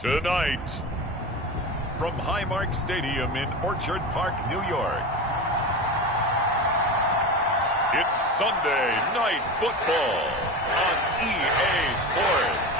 Tonight, from Highmark Stadium in Orchard Park, New York, it's Sunday Night Football on EA Sports.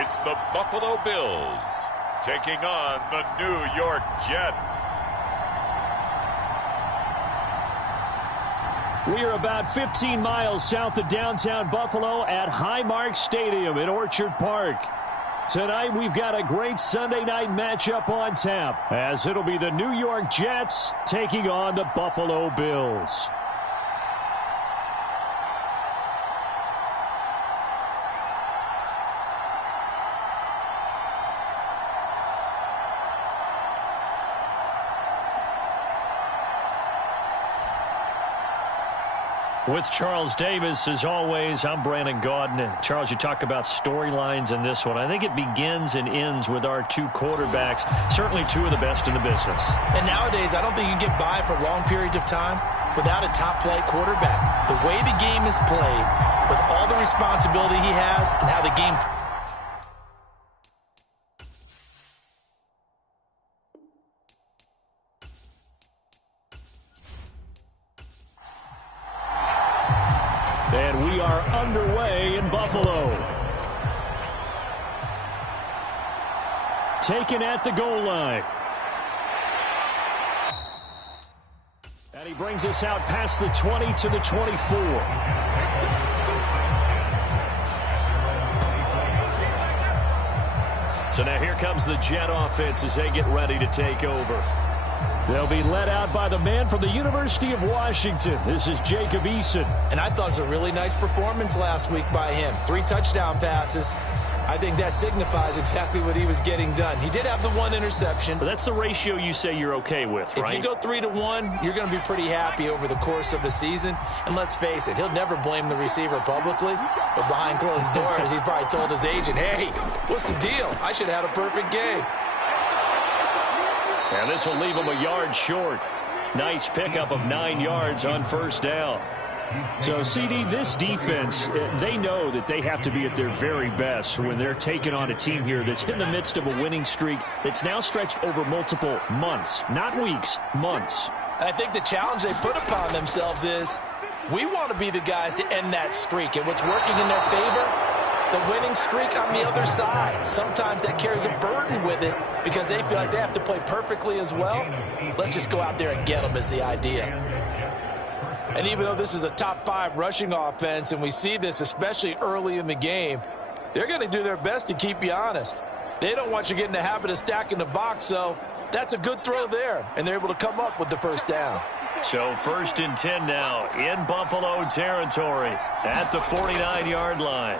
It's the Buffalo Bills taking on the New York Jets. We are about 15 miles south of downtown Buffalo at Highmark Stadium in Orchard Park. Tonight we've got a great Sunday night matchup on tap, as it'll be the New York Jets taking on the Buffalo Bills. With Charles Davis, as always, I'm Brandon Gaudin. Charles, you talk about storylines in this one. I think it begins and ends with our two quarterbacks, certainly two of the best in the business. And nowadays, I don't think you can get by for long periods of time without a top-flight quarterback. The way the game is played, with all the responsibility he has, and how the game... And we are underway in Buffalo. Taken at the goal line. And he brings us out past the 20 to the 24. So now here comes the Jet offense as they get ready to take over. They'll be led out by the man from the University of Washington. This is Jacob Eason. And I thought it was a really nice performance last week by him. 3 touchdown passes. I think that signifies exactly what he was getting done. He did have the 1 interception. But that's the ratio you say you're okay with, right? If you go 3-to-1, you're going to be pretty happy over the course of the season. And let's face it, he'll never blame the receiver publicly. But behind closed doors, he probably told his agent, hey, what's the deal? I should have had a perfect game. And this will leave him a yard short. Nice pickup of 9 yards on first down. So, CD, this defense, they know that they have to be at their very best when they're taking on a team here that's in the midst of a winning streak that's now stretched over multiple months, not weeks, months. I think the challenge they put upon themselves is we want to be the guys to end that streak. And what's working in their favor? The winning streak on the other side. Sometimes that carries a burden with it because they feel like they have to play perfectly as well. Let's just go out there and get them is the idea. And even though this is a top 5 rushing offense, and we see this especially early in the game, they're going to do their best to keep you honest. They don't want you getting the habit of stacking the box, so that's a good throw there, and they're able to come up with the first down. So 1st and 10 now in Buffalo territory at the 49-yard line.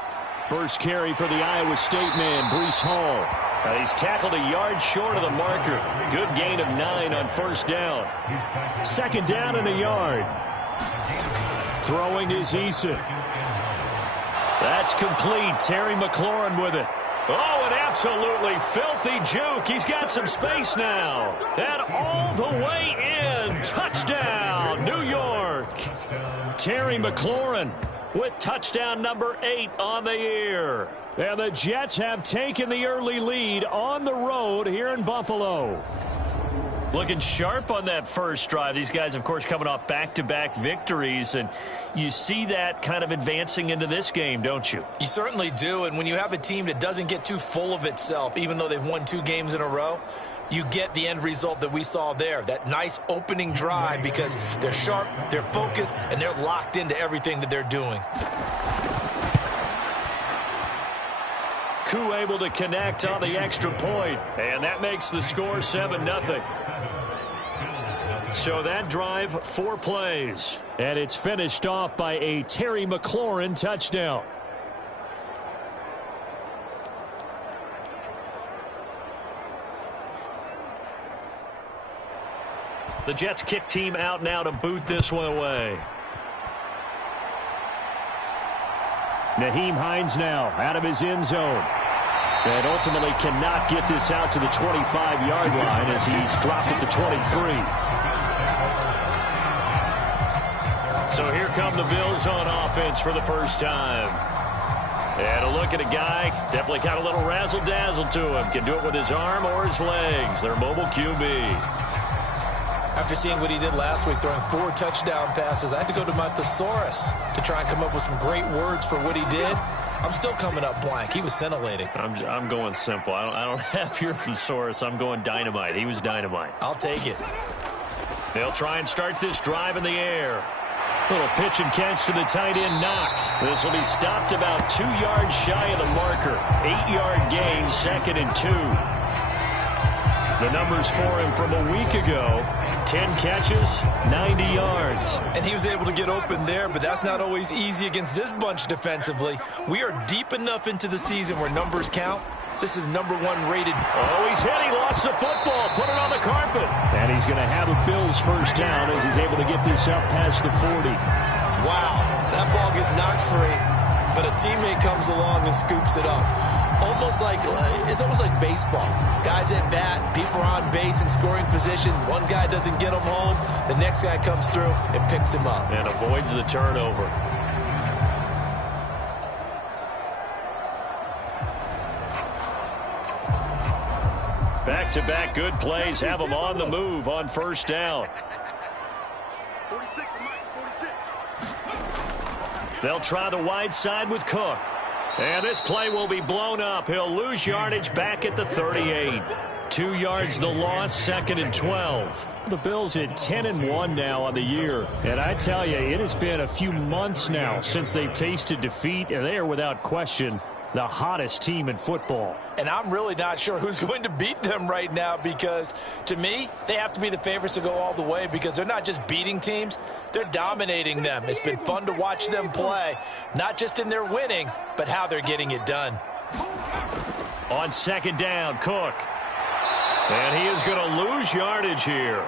First carry for the Iowa State man, Breece Hall. He's tackled a yard short of the marker. Good gain of 9 on first down. 2nd down and a yard. Throwing is Eason. That's complete. Terry McLaurin with it. Oh, an absolutely filthy juke. He's got some space now. And all the way in. Touchdown, New York. Terry McLaurin with touchdown number 8 on the year. And the Jets have taken the early lead on the road here in Buffalo. Looking sharp on that first drive. These guys, of course, coming off back-to-back victories, and you see that kind of advancing into this game, don't you? You certainly do, and when you have a team that doesn't get too full of itself, even though they've won 2 games in a row, you get the end result that we saw there, that nice opening drive because they're sharp, they're focused, and they're locked into everything that they're doing. Koo able to connect on the extra point, and that makes the score 7-0. So that drive, 4 plays, and it's finished off by a Terry McLaurin touchdown. The Jets kick team out now to boot this one away. Nyheim Hines now out of his end zone. And ultimately cannot get this out to the 25-yard line as he's dropped at the 23. So here come the Bills on offense for the first time. And a look at a guy, definitely got a little razzle-dazzle to him. Can do it with his arm or his legs. Their mobile QB. After seeing what he did last week, throwing 4 touchdown passes, I had to go to my thesaurus to try and come up with some great words for what he did. I'm still coming up blank. He was scintillating. I'm going simple. I don't have your thesaurus. I'm going dynamite. He was dynamite. I'll take it. They'll try and start this drive in the air. Little pitch and catch to the tight end, Knox. This will be stopped about 2 yards shy of the marker. 8-yard gain, 2nd and 2. The numbers for him from a week ago: 10 catches, 90 yards. And he was able to get open there, but that's not always easy against this bunch defensively. We are deep enough into the season where numbers count. This is #1 rated. Oh, he's hit. He lost the football. Put it on the carpet. And he's going to have a Bills first down as he's able to get this up past the 40. Wow, that ball gets knocked free, but a teammate comes along and scoops it up. It's almost like baseball. Guys at bat, people are on base in scoring position. One guy doesn't get him home. The next guy comes through and picks him up. And avoids the turnover. Back-to-back good plays have them on the move on first down. 46 for Mike, 46. They'll try the wide side with Cook. And this play will be blown up. He'll lose yardage back at the 38. 2 yards the loss, 2nd and 12. The Bills at 10-1 now on the year. And I tell you, it has been a few months now since they've tasted defeat, and they are without question the hottest team in football. And I'm really not sure who's going to beat them right now, because to me, they have to be the favorites to go all the way, because they're not just beating teams, they're dominating them. It's been fun to watch them play, not just in their winning, but how they're getting it done. On 2nd down, Cook. And he is going to lose yardage here.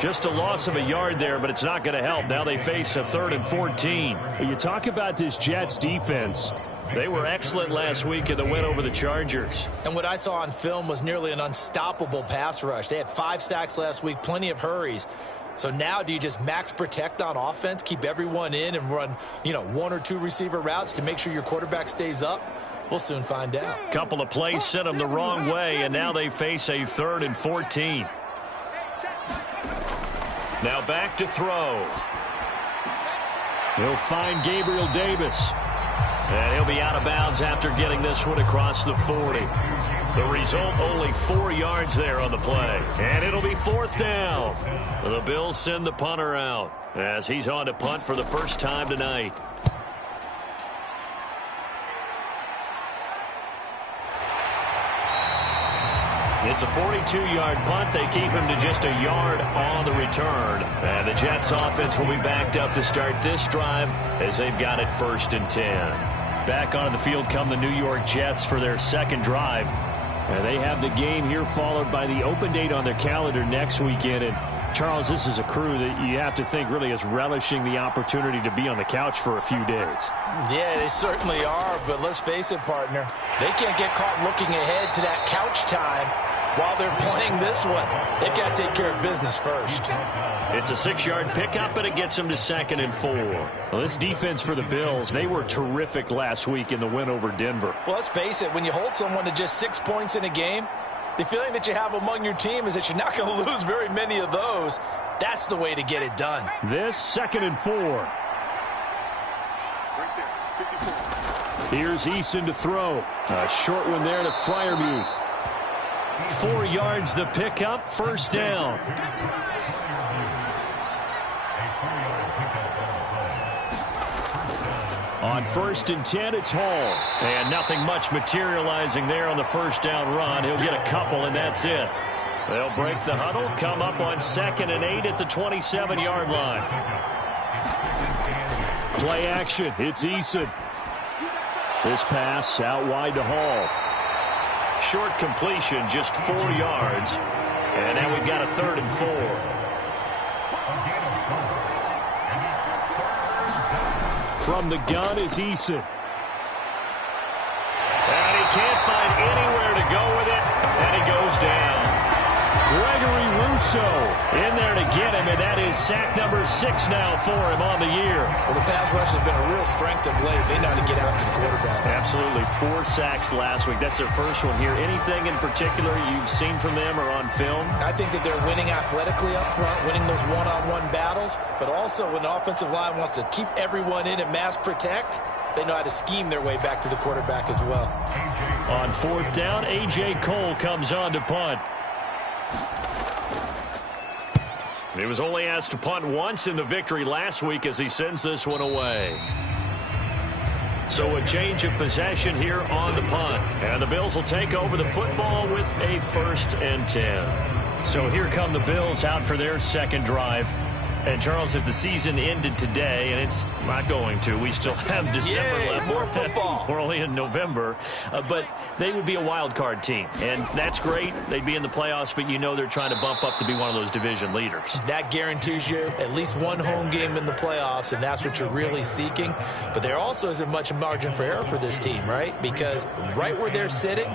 Just a loss of a yard there, but it's not going to help. Now they face a 3rd and 14. You talk about this Jets defense. They were excellent last week in the win over the Chargers. And what I saw on film was nearly an unstoppable pass rush. They had 5 sacks last week, plenty of hurries. So now do you just max protect on offense, keep everyone in and run, 1 or 2 receiver routes to make sure your quarterback stays up? We'll soon find out. Couple of plays sent them the wrong way, and now they face a 3rd and 14. Now back to throw. He'll find Gabriel Davis. And he'll be out of bounds after getting this one across the 40. The result, only 4 yards there on the play. And it'll be 4th down. The Bills send the punter out as he's on to punt for the first time tonight. It's a 42-yard punt. They keep him to just a yard on the return. And the Jets offense will be backed up to start this drive as they've got it 1st and 10. Back onto the field come the New York Jets for their 2nd drive. And they have the game here followed by the open date on their calendar next weekend. And Charles, this is a crew that you have to think really is relishing the opportunity to be on the couch for a few days. Yeah, they certainly are, but let's face it, partner. They can't get caught looking ahead to that couch time while they're playing this one. They've got to take care of business first. It's a 6-yard pickup, and it gets them to 2nd and 4. Well, this defense for the Bills, they were terrific last week in the win over Denver. Well, let's face it, when you hold someone to just 6 points in a game, the feeling that you have among your team is that you're not going to lose very many of those. That's the way to get it done. This 2nd and 4. Right there, 54. Here's Eason to throw. A short one there to Freiermuth. 4 yards the pickup, 1st down. On 1st and 10, it's Hall. And nothing much materializing there on the 1st down run. He'll get a couple, and that's it. They'll break the huddle, come up on 2nd and 8 at the 27-yard line. Play action. It's Eason. This pass out wide to Hall. Short completion, just 4 yards. And now we've got a 3rd and 4. From the gun is Eason. so. In there to get him, and that is sack number 6 now for him on the year. Well, the pass rush has been a real strength of late. They know how to get out to the quarterback. Absolutely. 4 sacks last week. That's their first one here. Anything in particular you've seen from them or on film? I think that they're winning athletically up front, winning those one-on-one battles, but also when the offensive line wants to keep everyone in and mass protect, they know how to scheme their way back to the quarterback as well. On 4th down, A.J. Cole comes on to punt. He was only asked to punt once in the victory last week as he sends this one away. So a change of possession here on the punt. And the Bills will take over the football with a 1st and 10. So here come the Bills out for their second drive. And, Charles, if the season ended today, and it's not going to, we still have December left. More football. We're only in November. But they would be a wild card team. And that's great. They'd be in the playoffs, but you know they're trying to bump up to be one of those division leaders. That guarantees you at least one home game in the playoffs, and that's what you're really seeking. But there also isn't much margin for error for this team, right? Because right where they're sitting,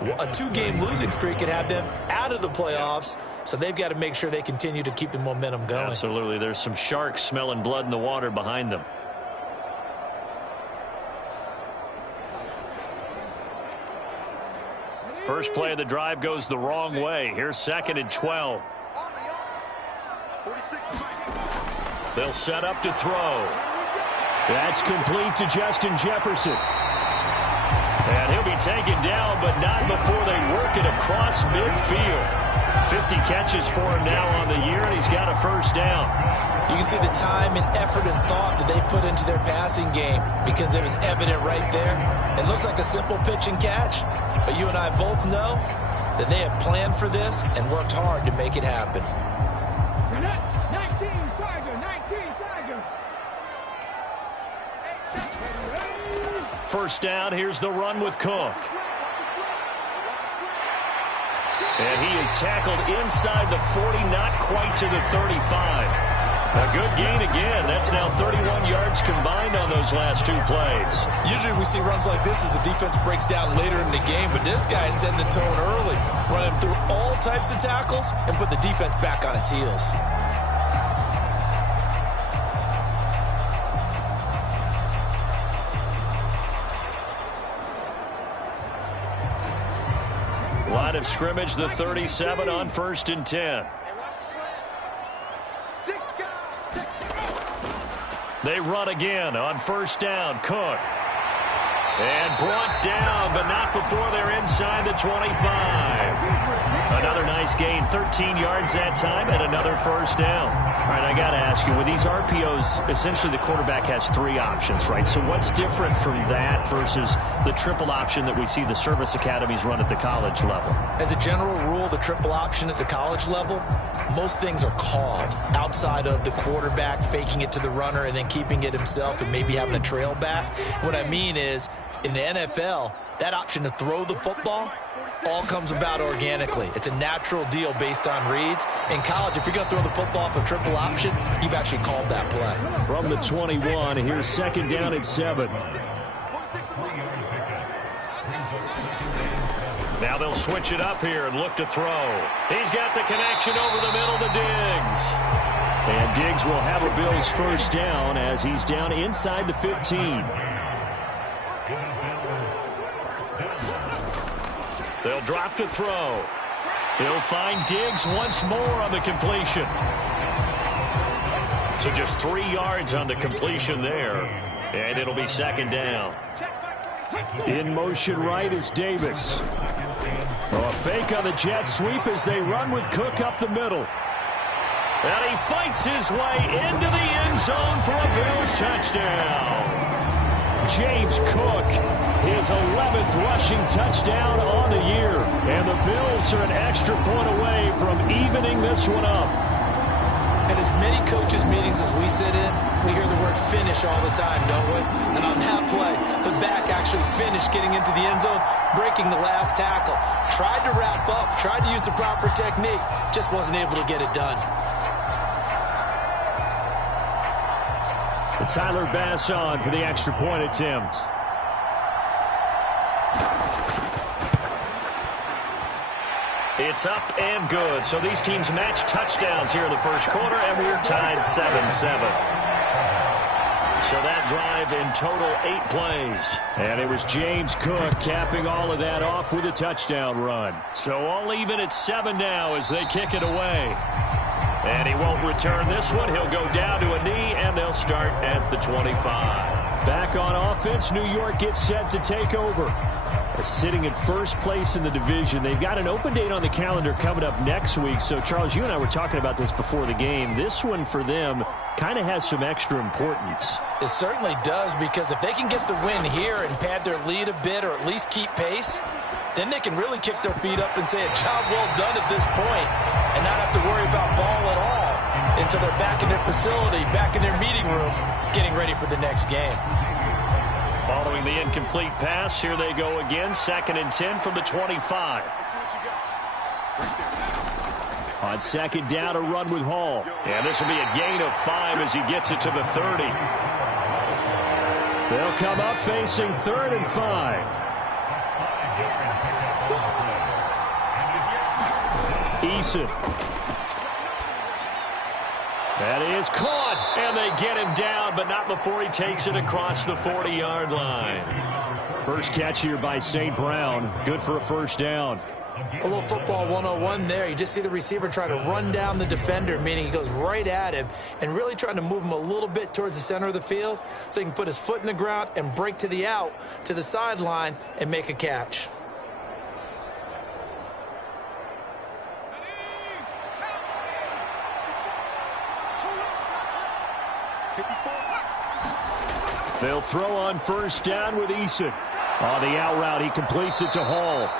a 2-game losing streak could have them out of the playoffs. So they've got to make sure they continue to keep the momentum going. Absolutely. There's some sharks smelling blood in the water behind them. First play of the drive goes the wrong way. Here's 2nd and 12. They'll set up to throw. That's complete to Justin Jefferson. And he'll be taken down, but not before they work it across midfield. 50 catches for him now on the year, and he's got a 1st down. You can see the time and effort and thought that they put into their passing game because it was evident right there. It looks like a simple pitch and catch, but you and I both know that they have planned for this and worked hard to make it happen. 19 Tiger. 1st down, here's the run with Cook. And he is tackled inside the 40, not quite to the 35. A good gain again. That's now 31 yards combined on those last 2 plays. Usually we see runs like this as the defense breaks down later in the game, but this guy is setting the tone early, running through all types of tackles and put the defense back on its heels. Line of scrimmage, the 37 on 1st and 10. They run again on 1st down. Cook. And brought down, but not before they're inside the 25. Another nice gain, 13 yards that time, and another 1st down. All right, I got to ask you, with these RPOs, essentially the quarterback has 3 options, right? So what's different from that versus the triple option that we see the service academies run at the college level? As a general rule, the triple option at the college level, most things are called outside of the quarterback faking it to the runner and then keeping it himself and maybe having a trail back. What I mean is, in the NFL, that option to throw the football all comes about organically. It's a natural deal based on reads. In college, if you're going to throw the football off a triple option, you've actually called that play. From the 21, here's 2nd down at 7. Now they'll switch it up here and look to throw. He's got the connection over the middle to Diggs. And Diggs will have a Bills 1st down as he's down inside the 15. They'll drop to throw. He'll find Diggs once more on the completion. So just 3 yards on the completion there. And it'll be 2nd down. In motion right is Davis. A fake on the jet sweep as they run with Cook up the middle. And he fights his way into the end zone for a Bills touchdown. James Cook, his 11th rushing touchdown on the year. And the Bills are an extra point away from evening this one up. And as many coaches' meetings as we sit in, we hear the word finish all the time, don't we? And on that play, the back actually finished getting into the end zone, breaking the last tackle. Tried to wrap up, tried to use the proper technique, just wasn't able to get it done. Tyler Bass on for the extra point attempt. It's up and good. So these teams match touchdowns here in the first quarter, and we're tied 7-7. So that drive in total 8 plays. And it was James Cook capping all of that off with a touchdown run. So all even at 7 now as they kick it away. And he won't return this one. He'll go down to a knee, and they'll start at the 25. Back on offense, New York gets set to take over. Sitting in first place in the division. They've got an open date on the calendar coming up next week. So, Charles, you and I were talking about this before the game. This one for them kind of has some extra importance. It certainly does, because if they can get the win here and pad their lead a bit or at least keep pace, then they can really kick their feet up and say a job well done at this point and not have to worry about ball at all until they're back in their facility, back in their meeting room, getting ready for the next game. Following the incomplete pass, here they go again. 2nd and 10 from the 25. On 2nd down, a run with Hall. And this will be a gain of 5 as he gets it to the 30. They'll come up facing 3rd and 5. Eason. That is caught, and they get him down, but not before he takes it across the 40-yard line. First catch here by St. Brown. Good for a first down. A little football 101 there. You just see the receiver try to run down the defender, meaning he goes right at him and really trying to move him a little bit towards the center of the field so he can put his foot in the ground and break to the out, to the sideline, and make a catch. They'll throw on first down with Eason. On the out route, he completes it to Hall.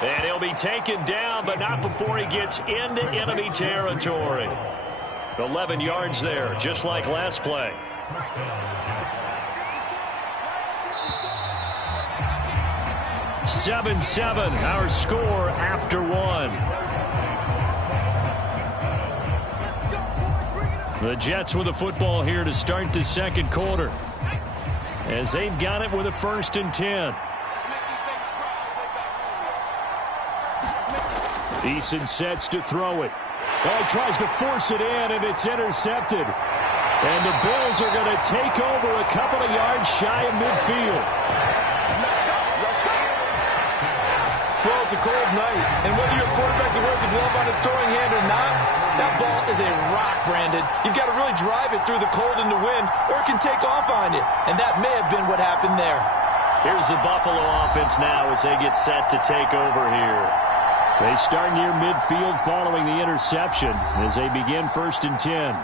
And he'll be taken down, but not before he gets into enemy territory. 11 yards there, just like last play. "7-7", our score after 1. The Jets with the football here to start the second quarter, as they've got it with a 1st and 10. Eason sets to throw it. Oh, he tries to force it in, and it's intercepted. And the Bills are going to take over a couple of yards shy of midfield. Well, it's a cold night, and whether you're a quarterback that wears a glove on his throwing hand or not, that ball is a rock, Brandon. You've got to really drive it through the cold and the wind, or it can take off on you. And that may have been what happened there. Here's the Buffalo offense now as they get set to take over here. They start near midfield following the interception as they begin 1st and 10.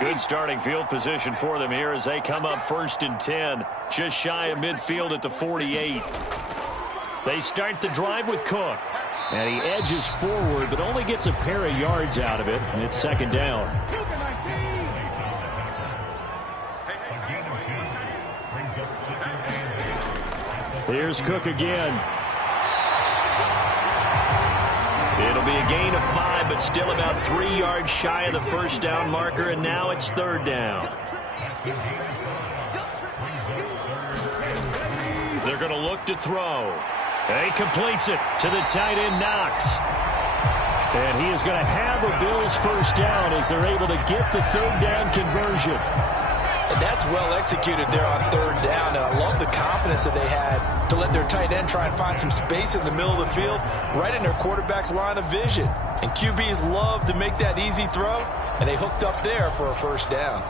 Good starting field position for them here as they come up 1st and 10, just shy of midfield at the 48. They start the drive with Cook. And he edges forward, but only gets a pair of yards out of it, and it's 2nd down. Here's Cook again. It'll be a gain of 5, but still about 3 yards shy of the first down marker, and now it's 3rd down. They're going to look to throw. And he completes it to the tight end, Knox. And he is going to have a Bills first down as they're able to get the 3rd down conversion. And that's well executed there on 3rd down. And I love the confidence that they had to let their tight end try and find some space in the middle of the field, right in their quarterback's line of vision. And QBs love to make that easy throw, and they hooked up there for a first down.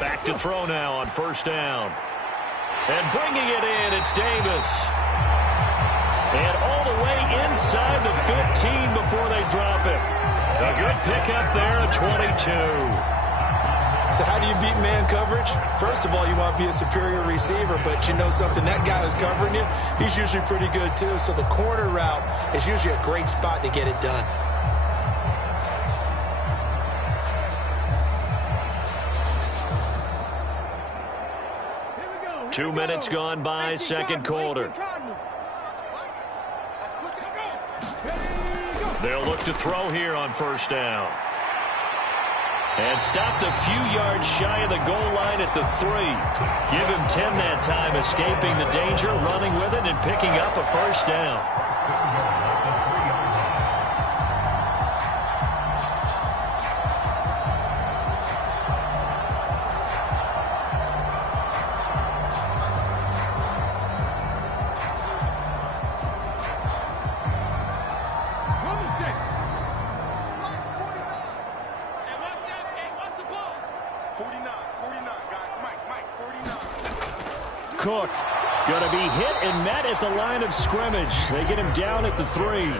Back to throw now on 1st down. And bringing it in, it's Davis. And all the way inside the 15 before they drop it. A good pickup there at 22. So how do you beat man coverage? First of all, you want to be a superior receiver, but you know something, that guy who's covering you, he's usually pretty good too. So the corner route is usually a great spot to get it done. Two minutes gone by, second quarter. They'll look to throw here on 1st down. And stopped a few yards shy of the goal line at the 3. Give him 10 that time, escaping the danger, running with it, and picking up a first down. Cook going to be hit and met at the line of scrimmage. They get him down at the 3.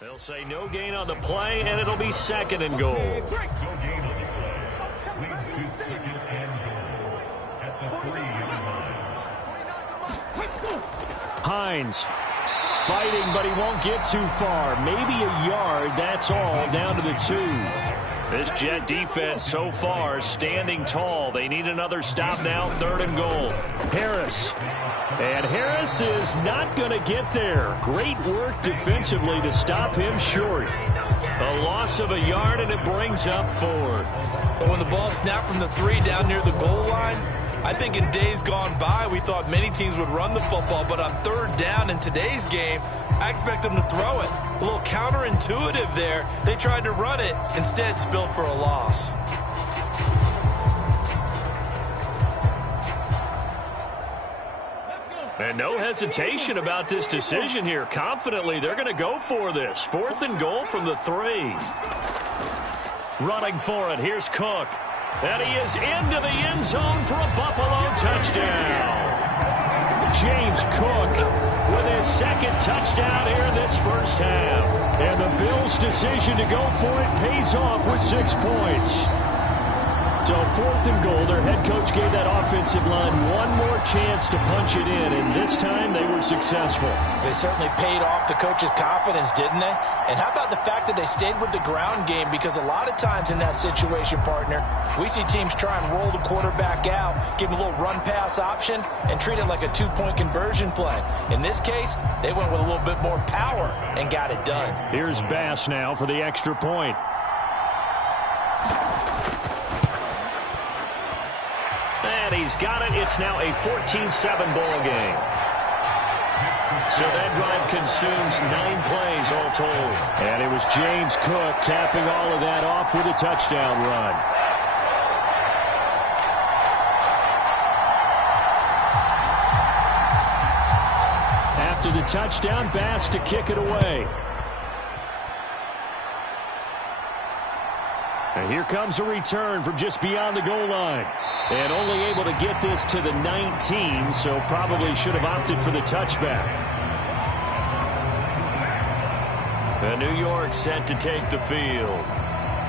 They'll say no gain on the play, and it'll be 2nd and goal. Hines fighting, but he won't get too far. Maybe a yard, that's all, down to the 2. This Jet defense so far standing tall. They need another stop now, 3rd and goal. Harris. And Harris is not going to get there. Great work defensively to stop him short. A loss of a yard, and it brings up 4th. But when the ball snapped from the 3 down near the goal line, I think in days gone by, we thought many teams would run the football, but on 3rd down in today's game, I expect them to throw it. A little counterintuitive there. They tried to run it, instead spilled for a loss. And no hesitation about this decision here. Confidently, they're going to go for this. 4th and goal from the 3. Running for it, here's Cook. And he is into the end zone for a Buffalo touchdown. James Cook with his 2nd touchdown here in this first half. And the Bills' decision to go for it pays off with 6 points. So 4th and goal, their head coach gave that offensive line one more chance to punch it in, and this time they were successful. They certainly paid off the coach's confidence, didn't they? And how about the fact that they stayed with the ground game? Because a lot of times in that situation, partner, we see teams try and roll the quarterback out, give him a little run-pass option, and treat it like a 2-point conversion play. In this case, they went with a little bit more power and got it done. Here's Bass now for the extra point. And he's got it. It's now a 14-7 ball game. So that drive consumes 9 plays all told. And it was James Cook capping all of that off with a touchdown run. After the touchdown, Bass to kick it away. And here comes a return from just beyond the goal line. And only able to get this to the 19, so probably should have opted for the touchback. And New York set to take the field.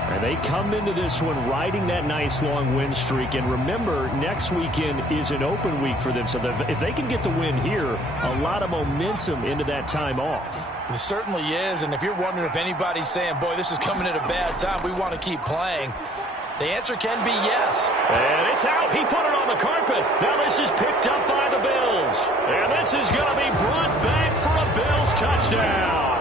And they come into this one riding that nice long win streak. And remember, next weekend is an open week for them. So if they can get the win here, a lot of momentum into that time off. It certainly is. And if you're wondering if anybody's saying, boy, this is coming at a bad time, we want to keep playing, the answer can be yes. And it's out. He put it on the carpet. Now this is picked up by the Bills. And this is going to be brought back for a Bills touchdown.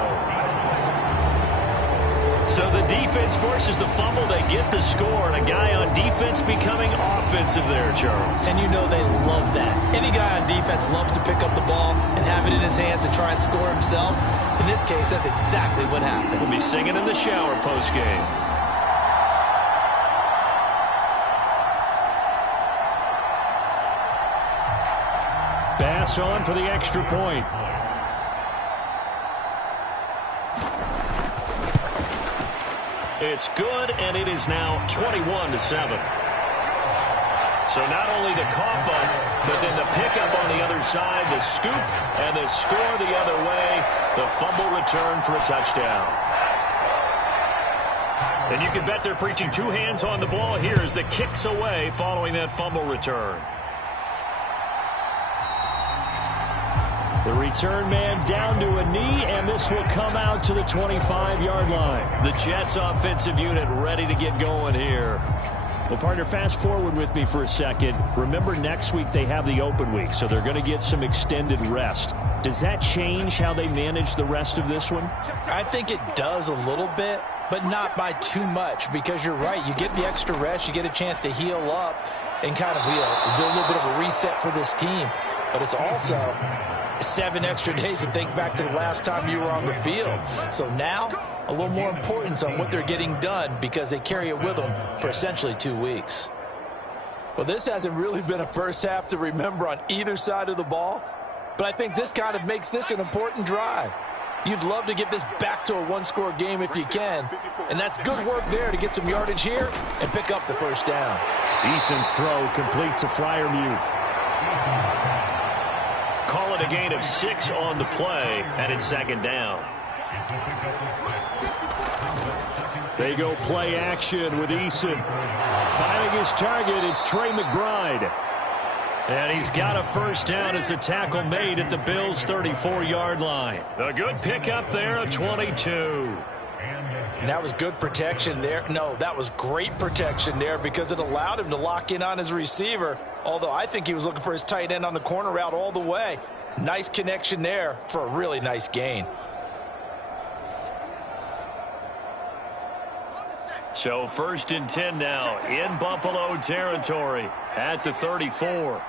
So the defense forces the fumble. They get the score. And a guy on defense becoming offensive there, Charles. And you know they love that. Any guy on defense loves to pick up the ball and have it in his hands and try and score himself. In this case, that's exactly what happened. We'll be singing in the shower post-game. Pass on for the extra point. It's good, and it is now 21-7. So not only the cough up, but then the pickup on the other side, the scoop, and the score the other way, the fumble return for a touchdown. And you can bet they're preaching two hands on the ball here as the kicks away following that fumble return. The return man down to a knee, and this will come out to the 25-yard line. The Jets offensive unit ready to get going here. Well, partner, fast forward with me for a second. Remember, next week they have the open week, so they're going to get some extended rest. Does that change how they manage the rest of this one? I think it does a little bit, but not by too much, because you're right. You get the extra rest. You get a chance to heal up and kind of do a little bit of a reset for this team. But it's also 7 extra days to think back to the last time you were on the field. So now, a little more importance on what they're getting done because they carry it with them for essentially 2 weeks. Well, this hasn't really been a first half to remember on either side of the ball, but I think this kind of makes this an important drive. You'd love to get this back to a one-score game if you can, and that's good work there to get some yardage here and pick up the first down. Eason's throw complete to Freiermuth. Call it a gain of 6 on the play, and it's second down. They go play action with Eason. Finding his target, it's Trey McBride. And he's got a first down as the tackle made at the Bills' 34-yard line. A good pickup there, a 22. And that was good protection there. No, that was great protection there because it allowed him to lock in on his receiver, although I think he was looking for his tight end on the corner route all the way. Nice connection there for a really nice gain. So 1st and 10 now in Buffalo territory at the 34.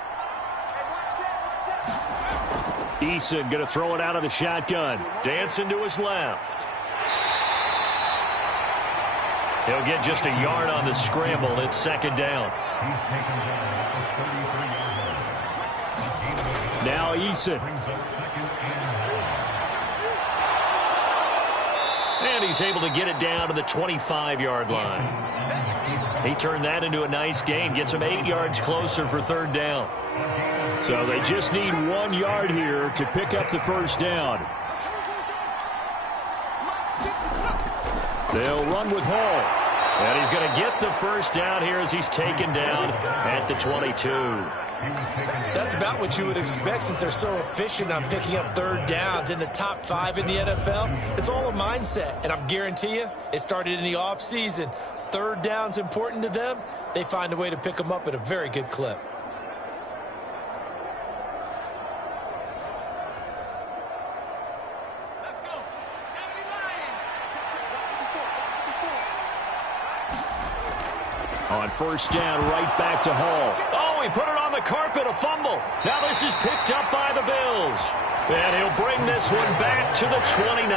Eason going to throw it out of the shotgun. Dancing to his left. He'll get just a yard on the scramble. It's second down. Now Eason. And he's able to get it down to the 25-yard line. He turned that into a nice gain. Gets him 8 yards closer for third down. So they just need 1 yard here to pick up the first down. They'll run with Hall. And he's going to get the first down here as he's taken down at the 22. That's about what you would expect since they're so efficient on picking up third downs in the top 5 in the NFL. It's all a mindset, and I guarantee you it started in the offseason. Third down's important to them. They find a way to pick them up at a very good clip. On first down, right back to Hall. Oh, he put it on the carpet, a fumble. Now this is picked up by the Bills. And he'll bring this one back to the 29.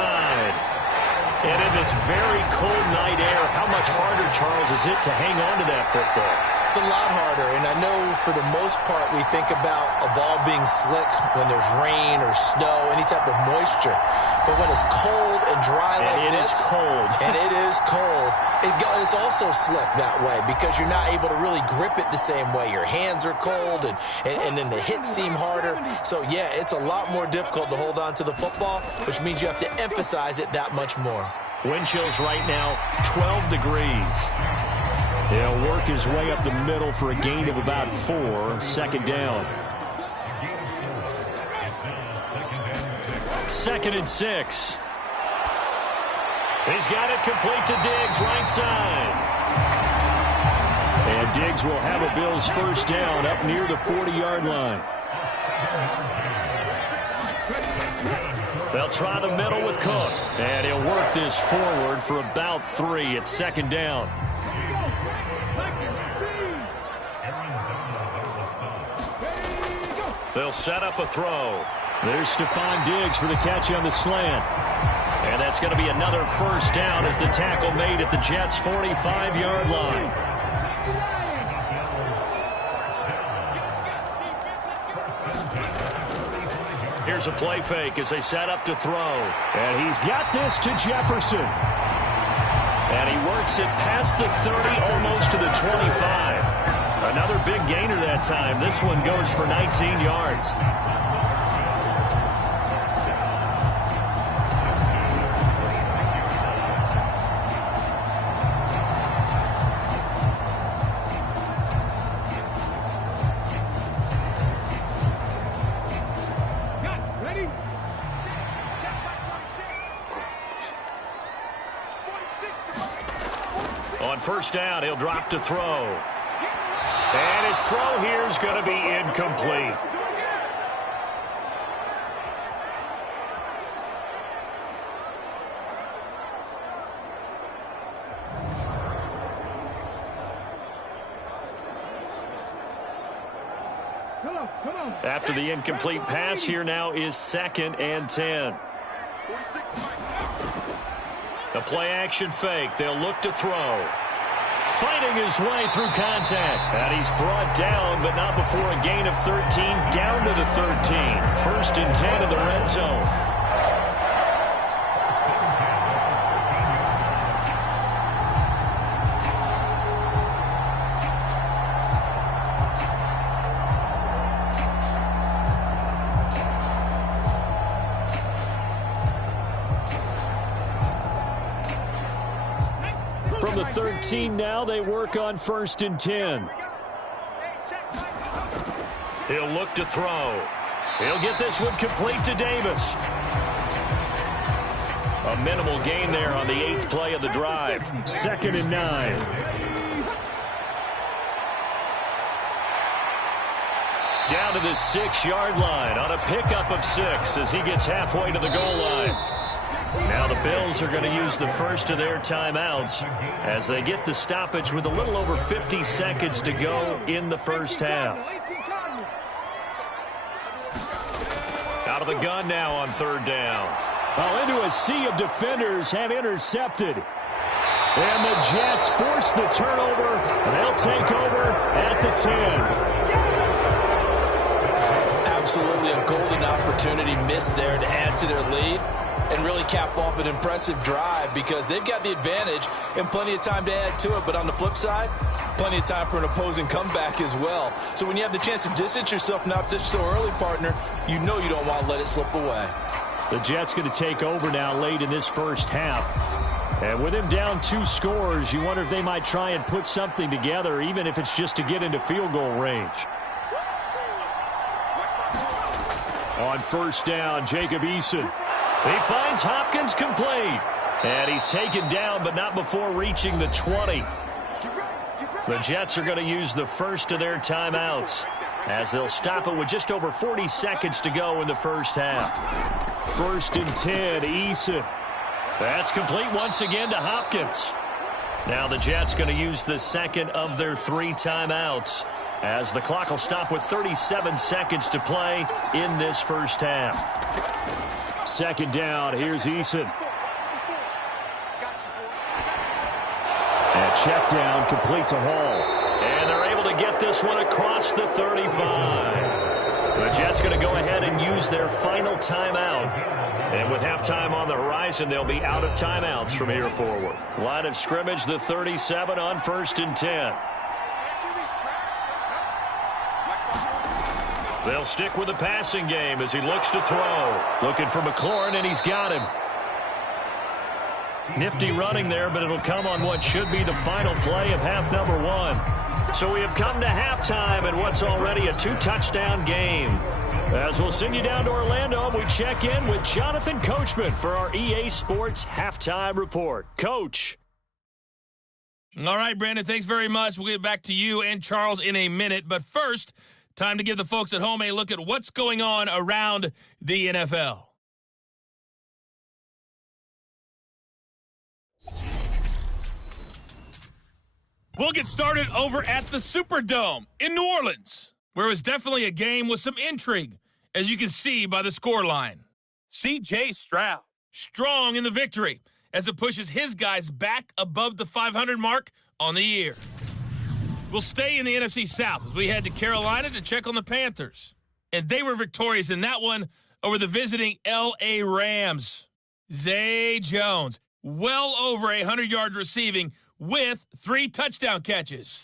And in this very cold night air, how much harder, Charles, is it to hang on to that football? It's a lot harder, and I know for the most part we think about a ball being slick when there's rain or snow, any type of moisture. But when it's cold and dry like this, and it is cold, it's also slick that way because you're not able to really grip it the same way. Your hands are cold, and then the hits seem harder. So, yeah, it's a lot more difficult to hold on to the football, which means you have to emphasize it that much more. Wind chills right now, 12 degrees. He'll work his way up the middle for a gain of about 4. Second down. 2nd and 6. He's got it complete to Diggs, right side. And Diggs will have a Bills first down up near the 40-yard line. They'll try the middle with Cook. And he'll work this forward for about 3 at second down. They'll set up a throw. There's Stephon Diggs for the catch on the slant. And that's going to be another first down as the tackle made at the Jets' 45-yard line. Here's a play fake as they set up to throw. And he's got this to Jefferson. And he works it past the 30, almost to the 25. Another big gainer that time. This one goes for 19 yards. On first down, he'll drop to throw. And his throw here is going to be incomplete. After the incomplete pass, here now is 2nd and 10. A play-action fake. They'll look to throw. Fighting his way through contact. And he's brought down, but not before a gain of 13, down to the 13. 1st and 10 in the red zone. From the 13 now, they work on 1st and 10. He'll look to throw. He'll get this one complete to Davis. A minimal gain there on the 8th play of the drive. 2nd and 9. Down to the 6-yard line on a pickup of 6 as he gets halfway to the goal line. Now the Bills are going to use the first of their timeouts as they get the stoppage with a little over 50 seconds to go in the first half. Out of the gun now on 3rd down. Well, into a sea of defenders and intercepted. And the Jets force the turnover. They'll take over at the 10. Absolutely a golden opportunity missed there to add to their lead and really cap off an impressive drive because they've got the advantage and plenty of time to add to it. But on the flip side, plenty of time for an opposing comeback as well. So when you have the chance to distance yourself not just so early, partner, you know you don't want to let it slip away. The Jets going to take over now late in this first half. And with him down 2 scores, you wonder if they might try and put something together, even if it's just to get into field goal range. On 1st down, Jacob Eason. He finds Hopkins complete. And he's taken down, but not before reaching the 20. The Jets are going to use the first of their timeouts as they'll stop it with just over 40 seconds to go in the first half. 1st and 10, Eason. That's complete once again to Hopkins. Now the Jets going to use the second of their 3 timeouts as the clock will stop with 37 seconds to play in this first half. 2nd down, here's Eason. And check down, complete to Hall. And they're able to get this one across the 35. The Jets going to go ahead and use their final timeout. And with halftime on the horizon, they'll be out of timeouts from here forward. Line of scrimmage, the 37 on 1st and 10. They'll stick with the passing game as he looks to throw. Looking for McLaurin, and he's got him. Nifty running there, but it'll come on what should be the final play of half number 1. So we have come to halftime in what's already a 2-touchdown game. As we'll send you down to Orlando, we check in with Jonathan Coachman for our EA Sports Halftime Report. Coach. All right, Brandon, thanks very much. We'll get back to you and Charles in a minute. But first, time to give the folks at home a look at what's going on around the NFL. We'll get started over at the Superdome in New Orleans, where it was definitely a game with some intrigue, as you can see by the scoreline. C.J. Stroud, strong in the victory, as it pushes his guys back above the 500 mark on the year. We'll stay in the NFC South as we head to Carolina to check on the Panthers. And they were victorious in that one over the visiting L.A. Rams. Zay Jones, well over 100 yards receiving with 3 touchdown catches.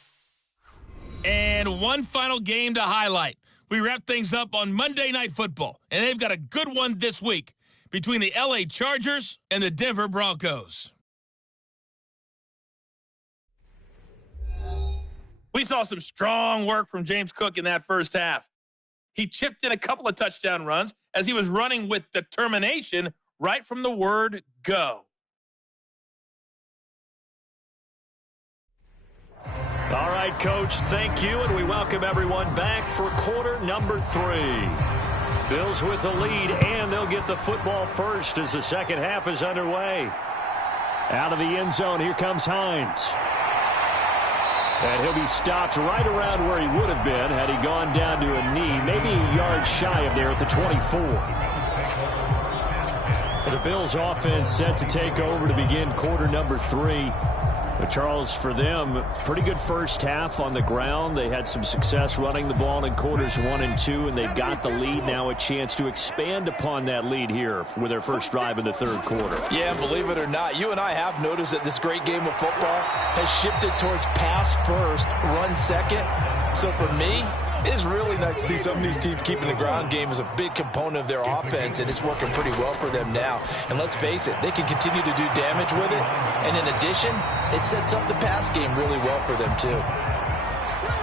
And one final game to highlight. We wrap things up on Monday Night Football, and they've got a good one this week between the L.A. Chargers and the Denver Broncos. We saw some strong work from James Cook in that first half. He chipped in a couple of touchdown runs as he was running with determination right from the word go. All right, Coach, thank you, and we welcome everyone back for quarter number 3. Bills with the lead, and they'll get the football first as the second half is underway. Out of the end zone, here comes Hines. And he'll be stopped right around where he would have been had he gone down to a knee, maybe a yard shy of there at the 24. The Bills offense set to take over to begin quarter number 3. But Charles, for them, pretty good first half on the ground. They had some success running the ball in quarters 1 and 2, and they've got the lead now, a chance to expand upon that lead here with their first drive in the third quarter. Yeah, believe it or not, you and I have noticed that this great game of football has shifted towards pass first, run second. So for me, it's really nice to see some of these teams keeping the ground game as a big component of their offense, and it's working pretty well for them now. And let's face it, they can continue to do damage with it. And in addition, it sets up the pass game really well for them, too.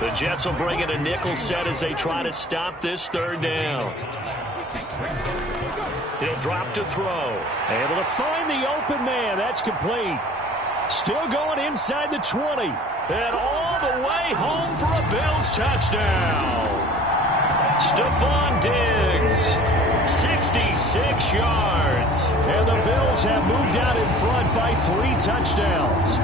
The Jets will bring in a nickel set as they try to stop this third down. He'll drop to throw. Able to find the open man. That's complete. Still going inside the 20. And all the way home for a Bills touchdown. Stephon Diggs, 66 yards. And the Bills have moved out in front by 3 touchdowns.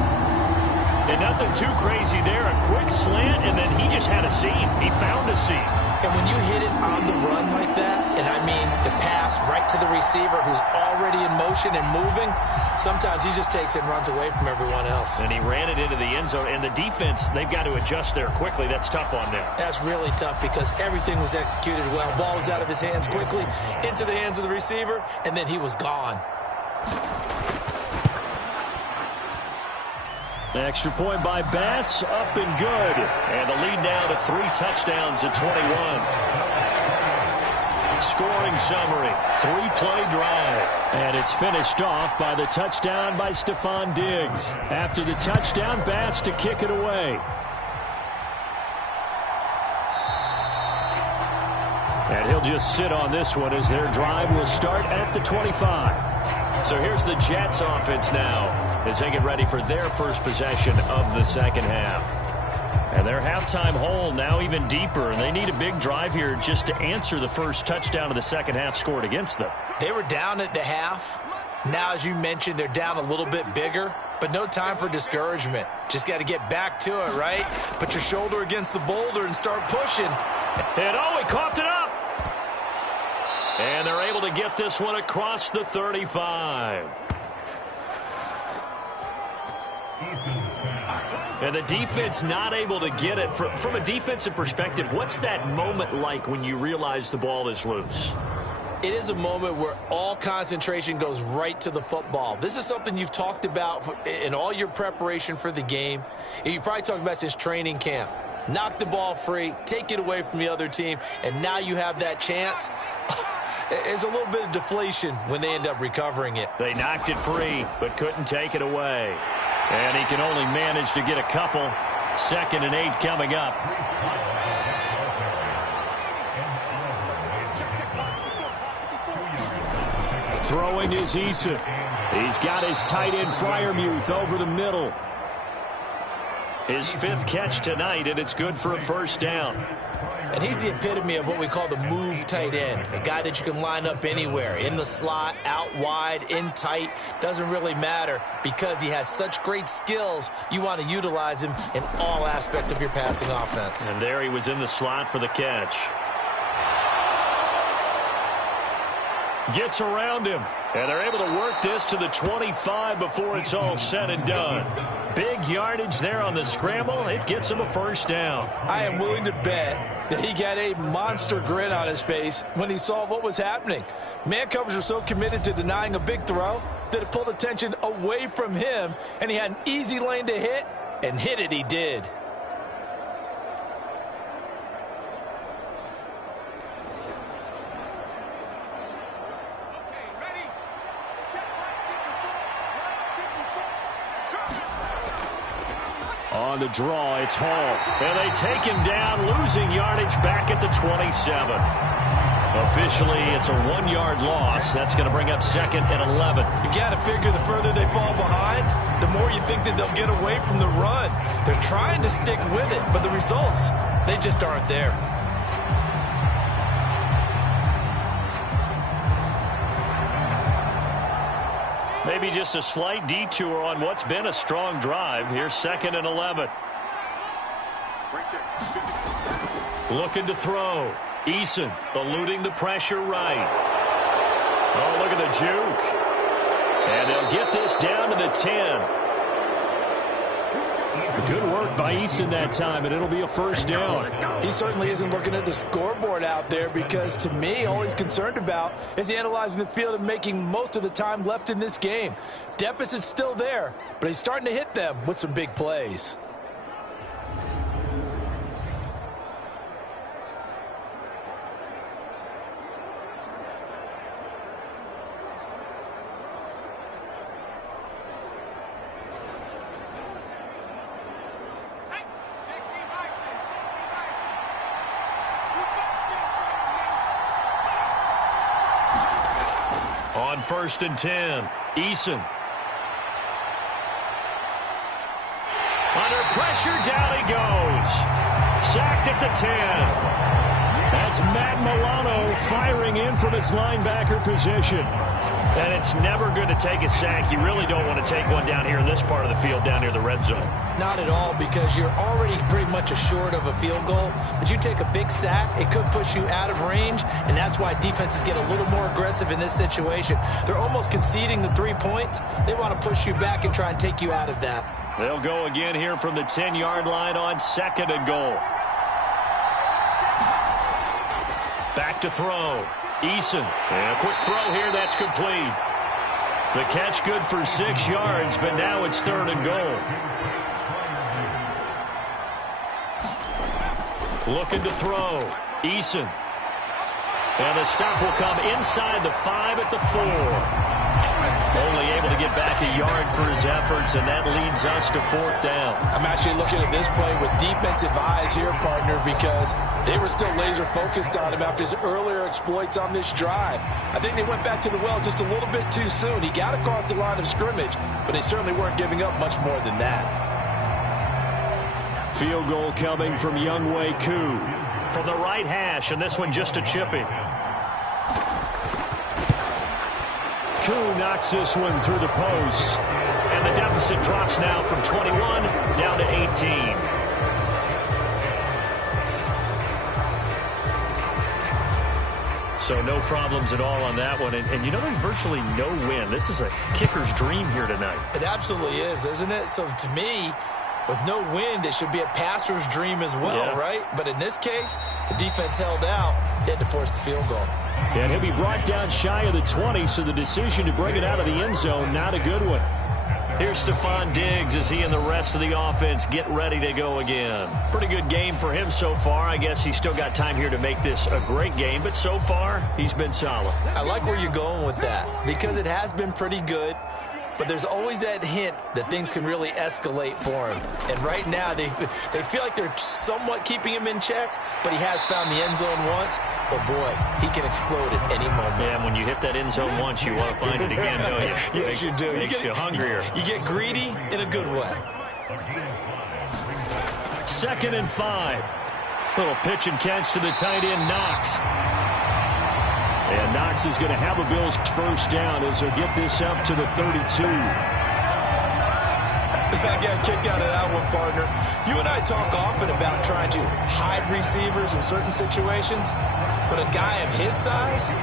And nothing too crazy there. A quick slant, and then he just had a seam. He found a seam. And when you hit it on the run like that, and I mean the pass right to the receiver who's already in motion and moving, sometimes he just takes it and runs away from everyone else. And he ran it into the end zone. And the defense, they've got to adjust there quickly. That's tough on them. That's really tough because everything was executed well. Ball was out of his hands quickly, into the hands of the receiver, and then he was gone. The extra point by Bass, up and good. And the lead now to 3 touchdowns at 21. Scoring summary, 3-play drive. And it's finished off by the touchdown by Stephon Diggs. After the touchdown, Bass to kick it away. And he'll just sit on this one as their drive will start at the 25. So here's the Jets offense now as they get ready for their first possession of the second half. And their halftime hole now even deeper, and they need a big drive here just to answer the first touchdown of the second half scored against them. They were down at the half. Now, as you mentioned, they're down a little bit bigger, but no time for discouragement. Just got to get back to it, right? Put your shoulder against the boulder and start pushing. And oh, he coughed it up. And they're able to get this one across the 35. And the defense not able to get it. From a defensive perspective, what's that moment like when you realize the ball is loose? It is a moment where all concentration goes right to the football. This is something you've talked about in all your preparation for the game. And you probably talked about since training camp. Knock the ball free, take it away from the other team, and now you have that chance. There's a little bit of deflation when they end up recovering it. They knocked it free, but couldn't take it away. And he can only manage to get a couple. 2nd and 8 coming up. Throwing is Eason. He's got his tight end Freiermuth over the middle. His 5th catch tonight, and it's good for a first down. And he's the epitome of what we call the move tight end, a guy that you can line up anywhere, in the slot, out wide, in tight, doesn't really matter because he has such great skills. You want to utilize him in all aspects of your passing offense. And there he was in the slot for the catch. Gets around him, and they're able to work this to the 25 before it's all said and done. Big yardage there on the scramble. It gets him a first down. I am willing to bet that he got a monster grin on his face when he saw what was happening. Man coverage were so committed to denying a big throw that it pulled attention away from him, and he had an easy lane to hit, and hit it he did. On the draw, it's Hall. And they take him down, losing yardage back at the 27. Officially, it's a 1-yard loss. That's going to bring up 2nd and 11. You've got to figure the further they fall behind, the more you think that they'll get away from the run. They're trying to stick with it, but the results, they just aren't there. Maybe just a slight detour on what's been a strong drive. Here's 2nd and 11. Looking to throw. Eason eluding the pressure right. Oh, look at the juke. And they'll get this down to the 10. Good work by Eason that time, and it'll be a first down. He certainly isn't looking at the scoreboard out there because, to me, all he's concerned about is analyzing the field and making most of the time left in this game. Deficit's still there, but he's starting to hit them with some big plays. On 1st and 10, Eason. Under pressure, down he goes. Sacked at the 10. That's Matt Milano firing in from his linebacker position. And it's never good to take a sack. You really don't want to take one down here in this part of the field, down near the red zone. Not at all, because you're already pretty much assured of a field goal. But you take a big sack, it could push you out of range, and that's why defenses get a little more aggressive in this situation. They're almost conceding the 3 points. They want to push you back and try and take you out of that. They'll go again here from the 10-yard line on 2nd and goal. Back to throw. Eason. And a quick throw here, that's complete. The catch good for 6 yards, but now it's 3rd and goal. Looking to throw. Eason. And the stop will come inside the 5 at the 4. Only able to get back a yard for his efforts, and that leads us to 4th down. I'm actually looking at this play with defensive eyes here, partner, because they were still laser-focused on him after his earlier exploits on this drive. I think they went back to the well just a little bit too soon. He got across the line of scrimmage, but they certainly weren't giving up much more than that. Field goal coming from Younghoe Koo from the right hash, and this one just a chipping. Koo knocks this one through the post, and the deficit drops now from 21 down to 18. So no problems at all on that one. And you know, there's virtually no wind. This is a kicker's dream here tonight. It absolutely is, isn't it? So to me, with no wind, it should be a passer's dream as well, right? But in this case, the defense held out. They had to force the field goal. And he'll be brought down shy of the 20, so the decision to bring it out of the end zone, not a good one. Here's Stephon Diggs as he and the rest of the offense get ready to go again. Pretty good game for him so far. I guess he's still got time here to make this a great game, but so far he's been solid. I like where you're going with that because it has been pretty good. But there's always that hint that things can really escalate for him. And right now, they feel like they're somewhat keeping him in check, but he has found the end zone once. But, boy, he can explode at any moment. Yeah, when you hit that end zone once, you want to find it again, don't you? Yes, you do. Makes you hungrier. You get greedy in a good way. 2nd and 5. Little pitch and catch to the tight end, Knox. And Knox is going to have a Bills first down as he'll get this up to the 32. I got a kick out of that one, partner. You and I talk often about trying to hide receivers in certain situations, but a guy of his size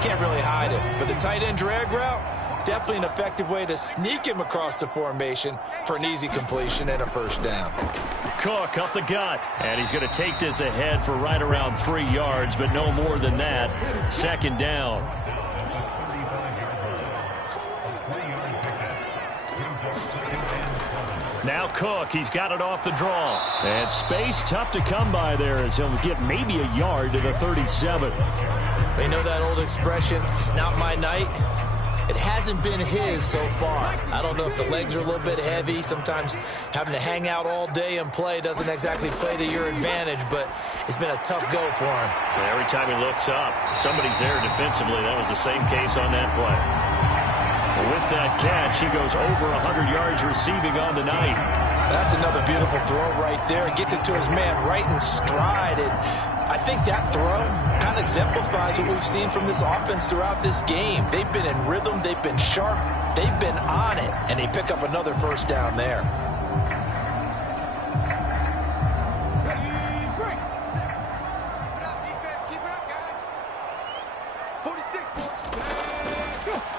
can't really hide him. But the tight end drag route, definitely an effective way to sneak him across the formation for an easy completion and a first down. Cook up the gut, and he's going to take this ahead for right around 3 yards, but no more than that. 2nd down. Now Cook, he's got it off the draw. And space tough to come by there as he'll get maybe a yard to the 37. They know that old expression, it's not my night. It hasn't been his so far. I don't know if the legs are a little bit heavy. Sometimes having to hang out all day and play doesn't exactly play to your advantage, but it's been a tough go for him. Every time he looks up, somebody's there defensively. That was the same case on that play. With that catch, he goes over 100 yards receiving on the night. That's another beautiful throw right there. Gets it to his man right in stride. And I think that throw kind of exemplifies what we've seen from this offense throughout this game. They've been in rhythm. They've been sharp. They've been on it. And they pick up another first down there.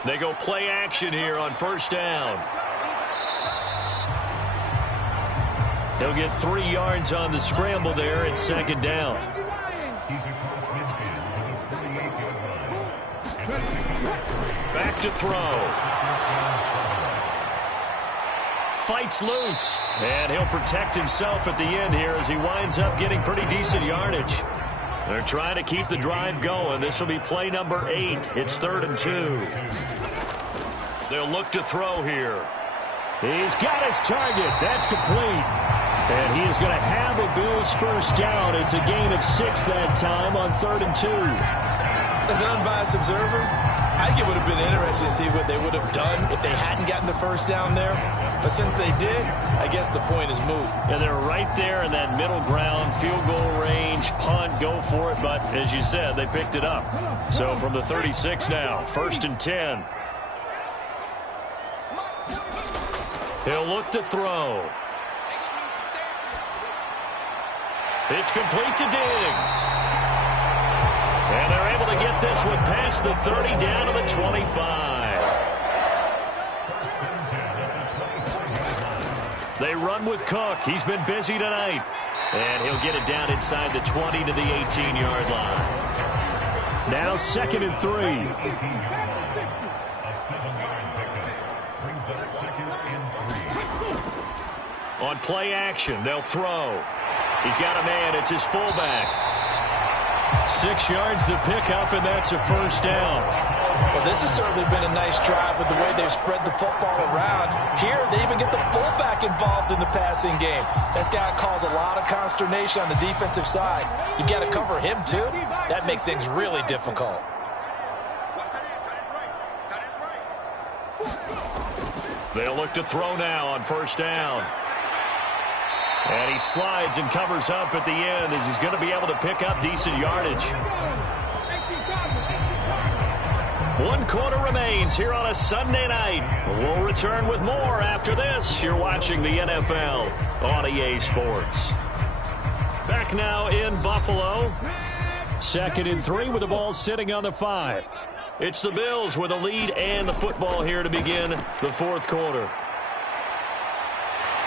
They go play action here on first down. They'll get 3 yards on the scramble there at 2nd down. Back to throw. Fights loose. And he'll protect himself at the end here as he winds up getting pretty decent yardage. They're trying to keep the drive going. This will be play number 8. It's 3rd and 2. They'll look to throw here. He's got his target. That's complete. And he is going to have a Bills first down. It's a gain of 6 that time on 3rd and 2. As an unbiased observer, I think it would have been interesting to see what they would have done if they hadn't gotten the first down there. But since they did, I guess the point is moot. And they're right there in that middle ground, field goal range, punt, go for it. But as you said, they picked it up. So from the 36 now, 1st and 10. He'll look to throw. It's complete to Diggs. And they're able to get this one past the 30 down to the 25. They run with Cook. He's been busy tonight. And he'll get it down inside the 20 to the 18-yard line. Now 2nd and 3. On play action, they'll throw. He's got a man. It's his fullback. 6 yards the pickup, and that's a first down. Well, this has certainly been a nice drive with the way they've spread the football around. Here, they even get the fullback involved in the passing game. That's got to cause a lot of consternation on the defensive side. You've got to cover him, too. That makes things really difficult. They'll look to throw now on first down. And he slides and covers up at the end as he's going to be able to pick up decent yardage. 1 quarter remains here on a Sunday night. We'll return with more after this. You're watching the NFL on EA Sports. Back now in Buffalo. 2nd and 3 with the ball sitting on the 5. It's the Bills with a lead and the football here to begin the 4th quarter.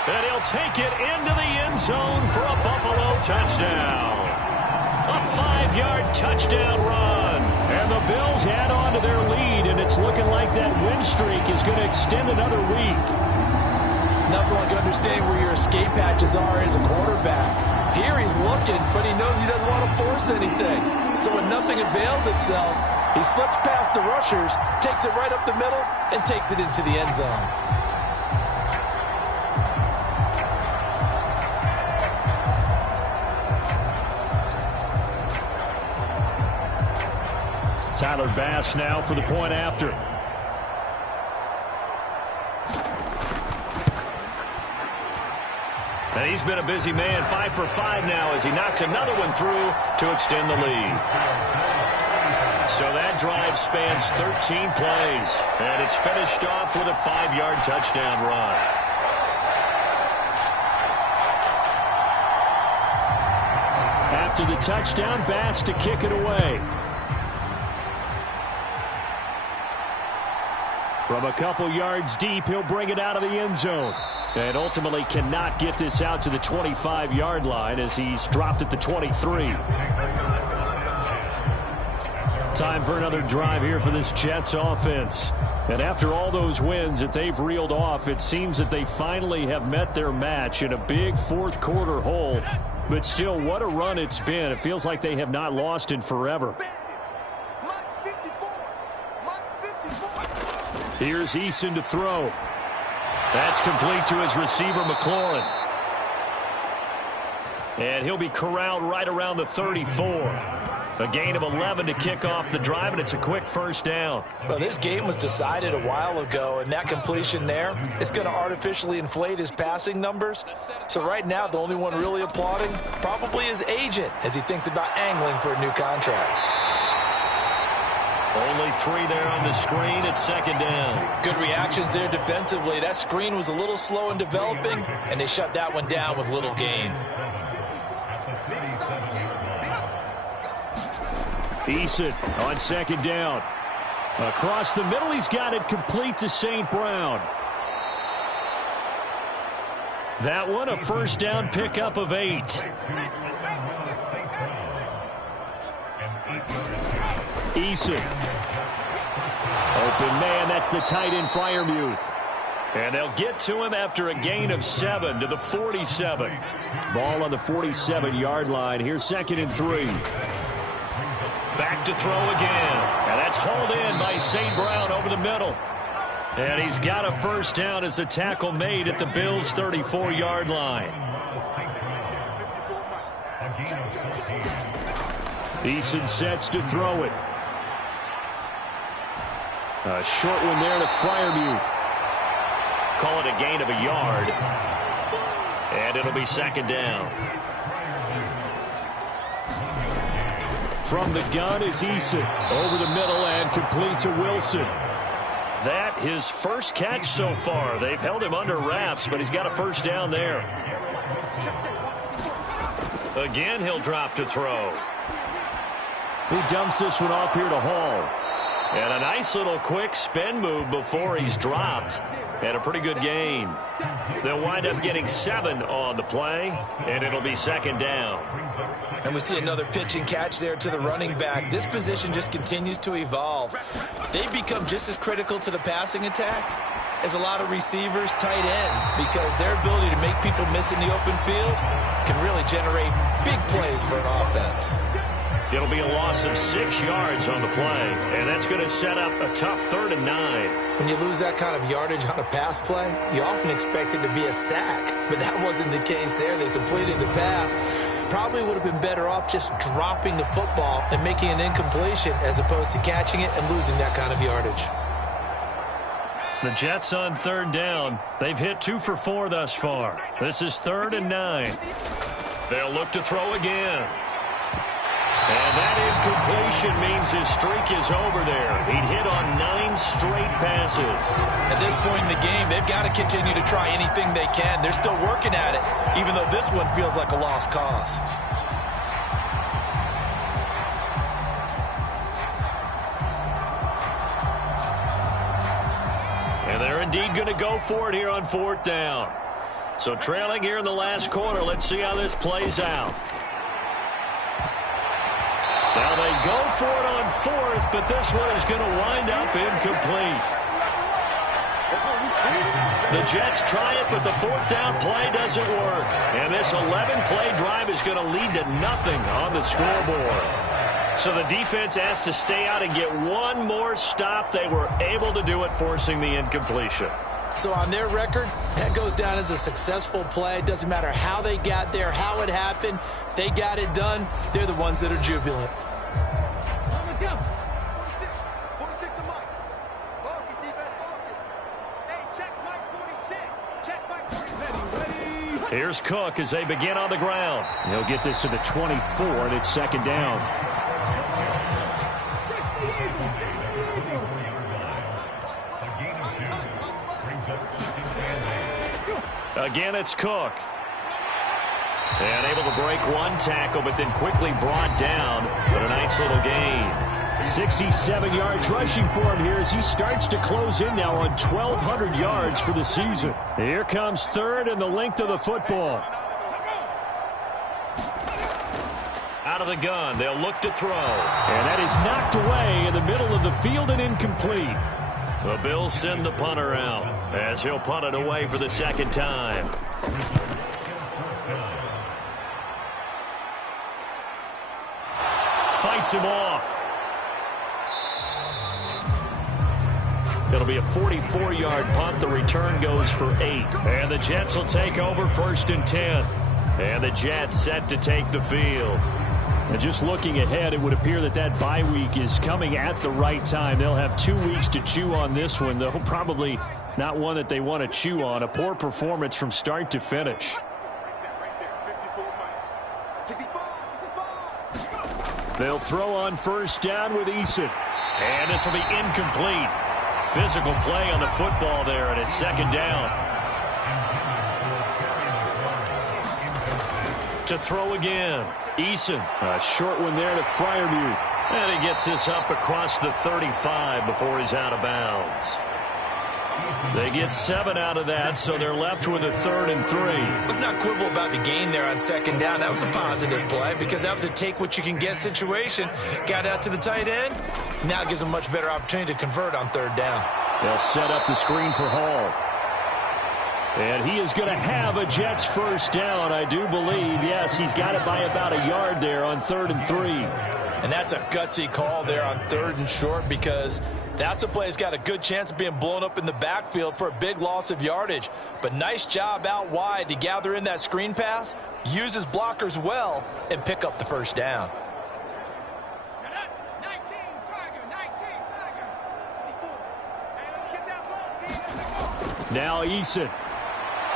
And he'll take it into the end zone for a Buffalo touchdown. A 5-yard touchdown run. And And the Bills add on to their lead, and it's looking like that win streak is going to extend another week. Nothing like understanding where your escape hatches are as a quarterback. Here he's looking, but he knows he doesn't want to force anything. So when nothing avails itself, he slips past the rushers, takes it right up the middle, and takes it into the end zone. Tyler Bass now for the point after. And he's been a busy man, 5 for 5 now as he knocks another one through to extend the lead. So that drive spans 13 plays, and it's finished off with a 5-yard touchdown run. After the touchdown, Bass to kick it away. From a couple yards deep, he'll bring it out of the end zone. And ultimately cannot get this out to the 25-yard line as he's dropped at the 23. Time for another drive here for this Jets offense. And after all those wins that they've reeled off, it seems that they finally have met their match in a big fourth-quarter hole. But still, what a run it's been. It feels like they have not lost in forever. Here's Eason to throw. That's complete to his receiver, McLaurin. And he'll be corralled right around the 34. A gain of 11 to kick off the drive, and it's a quick first down. Well, this game was decided a while ago, and that completion there is going to artificially inflate his passing numbers. So right now, the only one really applauding probably his agent as he thinks about angling for a new contract. Only 3 there on the screen at second down. Good reactions there defensively. That screen was a little slow in developing, and they shut that one down with little gain. Eason on second down. Across the middle, he's got it complete to St. Brown. That one, a first down pickup of 8. Eason. Open man, that's the tight end Freiermuth. And they'll get to him after a gain of 7 to the 47. Ball on the 47-yard line. Here's second and 3. Back to throw again. And that's hauled in by St. Brown over the middle. And he's got a first down as the tackle made at the Bills' 34-yard line. Eason sets to throw it. A short one there to Freiermuth. Call it a gain of a yard. And it'll be second down. From the gun is Eason. Over the middle and complete to Wilson. That his first catch so far. They've held him under wraps, but he's got a first down there. Again, he'll drop to throw. He dumps this one off here to Hall. And a nice little quick spin move before he's dropped. And a pretty good gain. They'll wind up getting 7 on the play, and it'll be second down. And we see another pitch and catch there to the running back. This position just continues to evolve. They've become just as critical to the passing attack as a lot of receivers, tight ends, because their ability to make people miss in the open field can really generate big plays for an offense. It'll be a loss of 6 yards on the play, and that's going to set up a tough 3rd and 9. When you lose that kind of yardage on a pass play, you often expect it to be a sack, but that wasn't the case there. They completed the pass. Probably would have been better off just dropping the football and making an incompletion as opposed to catching it and losing that kind of yardage. The Jets on 3rd down. They've hit 2 for 4 thus far. This is 3rd and 9. They'll look to throw again. And that incompletion means his streak is over there. He'd hit on 9 straight passes. At this point in the game, they've got to continue to try anything they can. They're still working at it, even though this one feels like a lost cause. And they're indeed going to go for it here on 4th down. So trailing here in the last quarter, let's see how this plays out. Now they go for it on fourth, but this one is going to wind up incomplete. The Jets try it, but the fourth down play doesn't work. And this 11-play drive is going to lead to nothing on the scoreboard. So the defense has to stay out and get one more stop. They were able to do it, forcing the incompletion. So on their record, that goes down as a successful play. It doesn't matter how they got there, how it happened. They got it done. They're the ones that are jubilant. Here's Cook as they begin on the ground. He'll get this to the 24, and it's second down. Again, it's Cook. And able to break one tackle, but then quickly brought down. But a nice little gain. 67 yards rushing for him here as he starts to close in now on 1,200 yards for the season. Here comes third and the length of the football. Out of the gun, they'll look to throw. And that is knocked away in the middle of the field and incomplete. The Bills send the punter out as he'll punt it away for the second time. Fights him off. It'll be a 44-yard punt. The return goes for 8. And the Jets will take over 1st and 10. And the Jets set to take the field. And just looking ahead, it would appear that that bye week is coming at the right time. They'll have 2 weeks to chew on this one, though probably not one that they want to chew on. A poor performance from start to finish. They'll throw on 1st down with Eason. And this will be incomplete. Physical play on the football there, and it's 2nd down. To throw again. Eason. A short one there to Freiermuth. And he gets this up across the 35 before he's out of bounds. They get 7 out of that, so they're left with a 3rd and 3. Let's not quibble about the gain there on 2nd down. That was a positive play because that was a take-what-you-can-get situation. Got out to the tight end. Now it gives them a much better opportunity to convert on 3rd down. They'll set up the screen for Hall. And he is going to have a Jets 1st down, I do believe. Yes, he's got it by about a yard there on 3rd and 3. And that's a gutsy call there on 3rd and short because that's a play that's got a good chance of being blown up in the backfield for a big loss of yardage. But nice job out wide to gather in that screen pass, use his blockers well, and pick up the 1st down. Now Eason.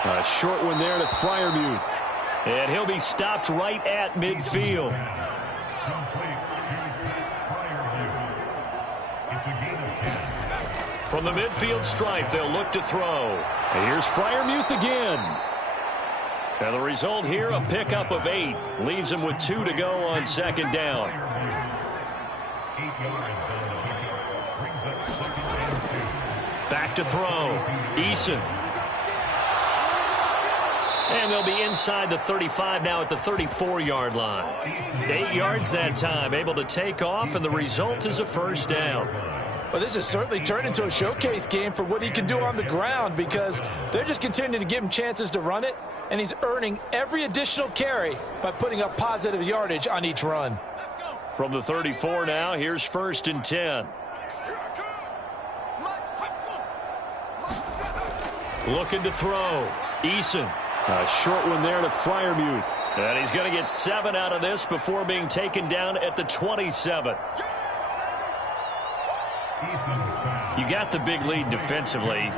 A short one there to Freiermuth. And he'll be stopped right at midfield. From the midfield stripe, they'll look to throw. And here's Freiermuth again. And the result here, a pickup of 8. Leaves him with 2 to go on 2nd down. Back to throw. Eason. And they'll be inside the 35 now at the 34-yard line. 8 yards that time, able to take off, and the result is a 1st down. Well, this has certainly turned into a showcase game for what he can do on the ground because they're just continuing to give him chances to run it, and he's earning every additional carry by putting up positive yardage on each run. From the 34 now, here's 1st and 10. Looking to throw. Eason. A short one there to Freiermuth. And he's going to get 7 out of this before being taken down at the 27. You got the big lead defensively.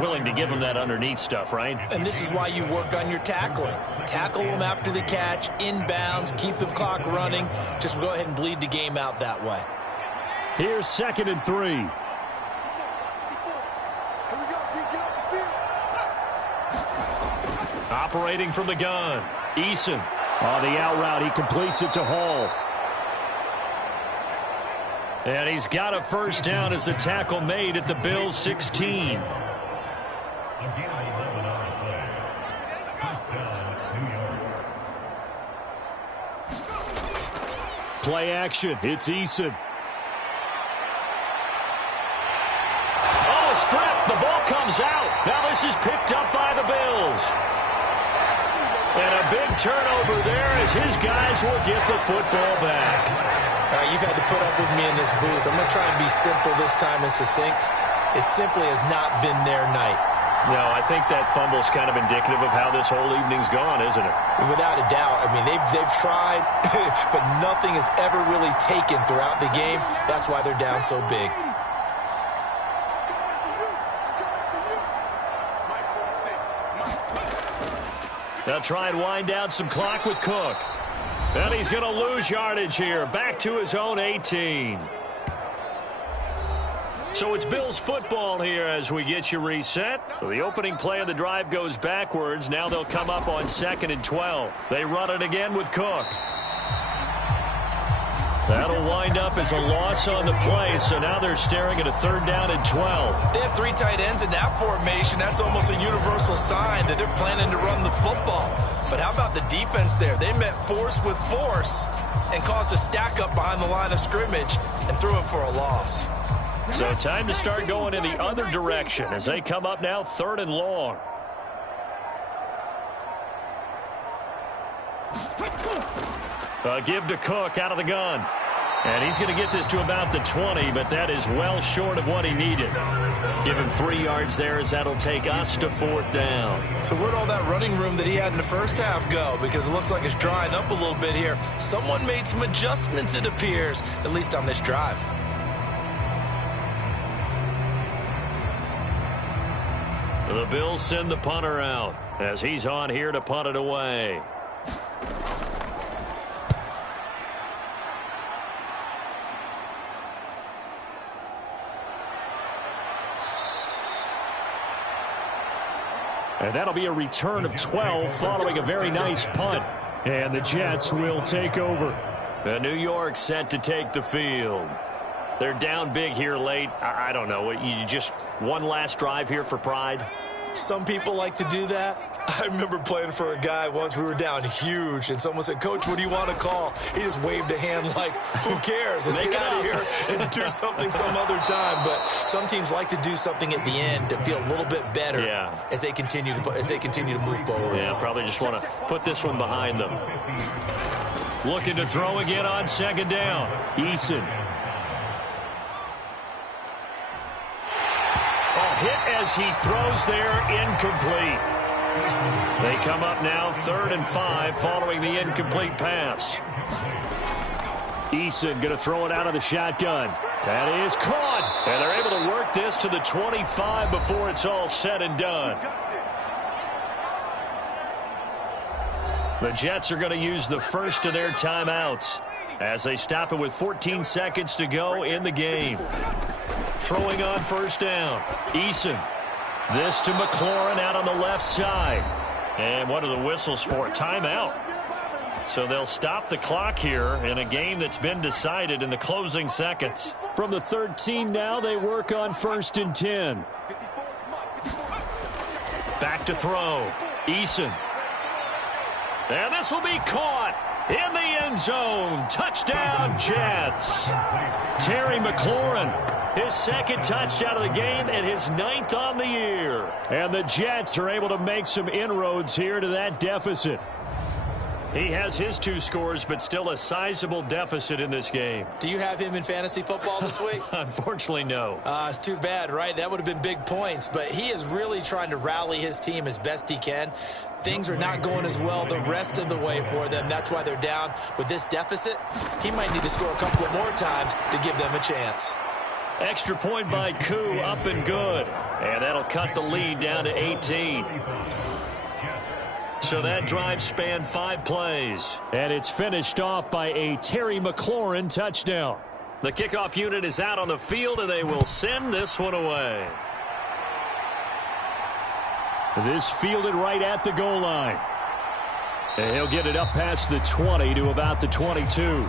Willing to give them that underneath stuff, right? And this is why you work on your tackling. Tackle them after the catch, inbounds, keep the clock running. Just go ahead and bleed the game out that way. Here's 2nd and 3. Operating from the gun. Eason. On the out route, he completes it to Hall. And he's got a 1st down as the tackle made at the Bills' 16. Play action. It's Eason. as his guys will get the football back. All right, you've had to put up with me in this booth. I'm going to try and be simple this time and succinct. It simply has not been their night. No, I think that fumble's kind of indicative of how this whole evening's gone, isn't it? Without a doubt. I mean, they've tried, but nothing is ever really taken throughout the game. That's why they're down so big. They'll try and wind down some clock with Cook. And he's going to lose yardage here. Back to his own 18. So it's Bills football here as we get you reset. So the opening play of the drive goes backwards. Now they'll come up on 2nd and 12. They run it again with Cook. That'll wind up as a loss on the play, so now they're staring at a 3rd down and 12. They have 3 tight ends in that formation. That's almost a universal sign that they're planning to run the football. But how about the defense there? They met force with force and caused a stack up behind the line of scrimmage and threw it for a loss. So time to start going in the other direction as they come up now 3rd and long. Give to Cook out of the gun. And he's going to get this to about the 20, but that is well short of what he needed. Give him 3 yards there as that'll take us to 4th down. So where'd all that running room that he had in the first half go? Because it looks like it's drying up a little bit here. Someone made some adjustments, it appears, at least on this drive. The Bills send the punter out as he's on here to punt it away. And that'll be a return of 12 following a very nice punt. And the Jets will take over. The New York set to take the field. They're down big here late. I don't know. You just one last drive here for pride? Some people like to do that. I remember playing for a guy once. We were down huge, and someone said, "Coach, what do you want to call?" He just waved a hand like, who cares? Let's get out of here and do something some other time. But some teams like to do something at the end to feel a little bit better as they continue to move forward. Yeah, probably just want to put this one behind them. Looking to throw again on 2nd down. Eason. Hit as he throws there, incomplete. They come up now 3rd and 5 following the incomplete pass. Eason going to throw it out of the shotgun. That is caught. And they're able to work this to the 25 before it's all said and done. The Jets are going to use the first of their timeouts as they stop it with 14 seconds to go in the game. Throwing on 1st down. Eason. This to McLaurin out on the left side. And what are the whistles for? Timeout. So they'll stop the clock here in a game that's been decided in the closing seconds. From the 13 now, they work on 1st and 10. Back to throw. Eason. And this will be caught in the end zone. Touchdown, Jets. Terry McLaurin. His 2nd touchdown of the game and his 9th on the year. And the Jets are able to make some inroads here to that deficit. He has his 2 scores, but still a sizable deficit in this game. Do you have him in fantasy football this week? Unfortunately, no. It's too bad, right? That would have been big points. But he is really trying to rally his team as best he can. Things are not going as well the rest of the way for them. That's why they're down with this deficit. He might need to score a couple of more times to give them a chance. Extra point by Koo, up and good. And that'll cut the lead down to 18. So that drive spanned 5 plays. And it's finished off by a Terry McLaurin touchdown. The kickoff unit is out on the field, and they will send this one away. This fielded right at the goal line. And he'll get it up past the 20 to about the 22.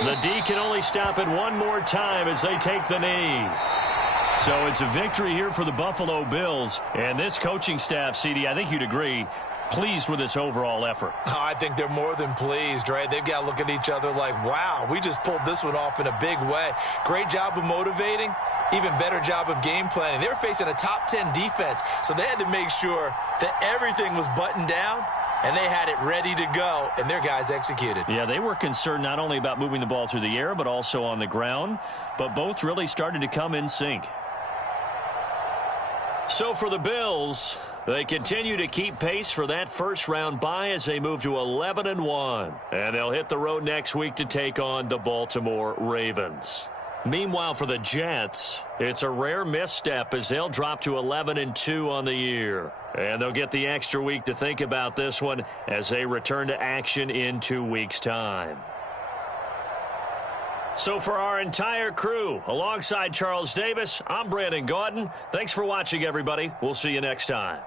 The D can only stop it one more time as they take the knee. So it's a victory here for the Buffalo Bills. And this coaching staff, CD, I think you'd agree, pleased with this overall effort. Oh, I think they're more than pleased, right? They've got to look at each other like, wow, we just pulled this one off in a big way. Great job of motivating, even better job of game planning. They were facing a top 10 defense, so they had to make sure that everything was buttoned down, and they had it ready to go, and their guys executed. Yeah, they were concerned not only about moving the ball through the air, but also on the ground, but both really started to come in sync. So for the Bills, they continue to keep pace for that first-round bye as they move to 11-1. And they'll hit the road next week to take on the Baltimore Ravens. Meanwhile, for the Jets, it's a rare misstep as they'll drop to 11-2 on the year. And they'll get the extra week to think about this one as they return to action in 2 weeks' time. So for our entire crew, alongside Charles Davis, I'm Brandon Gaudin. Thanks for watching, everybody. We'll see you next time.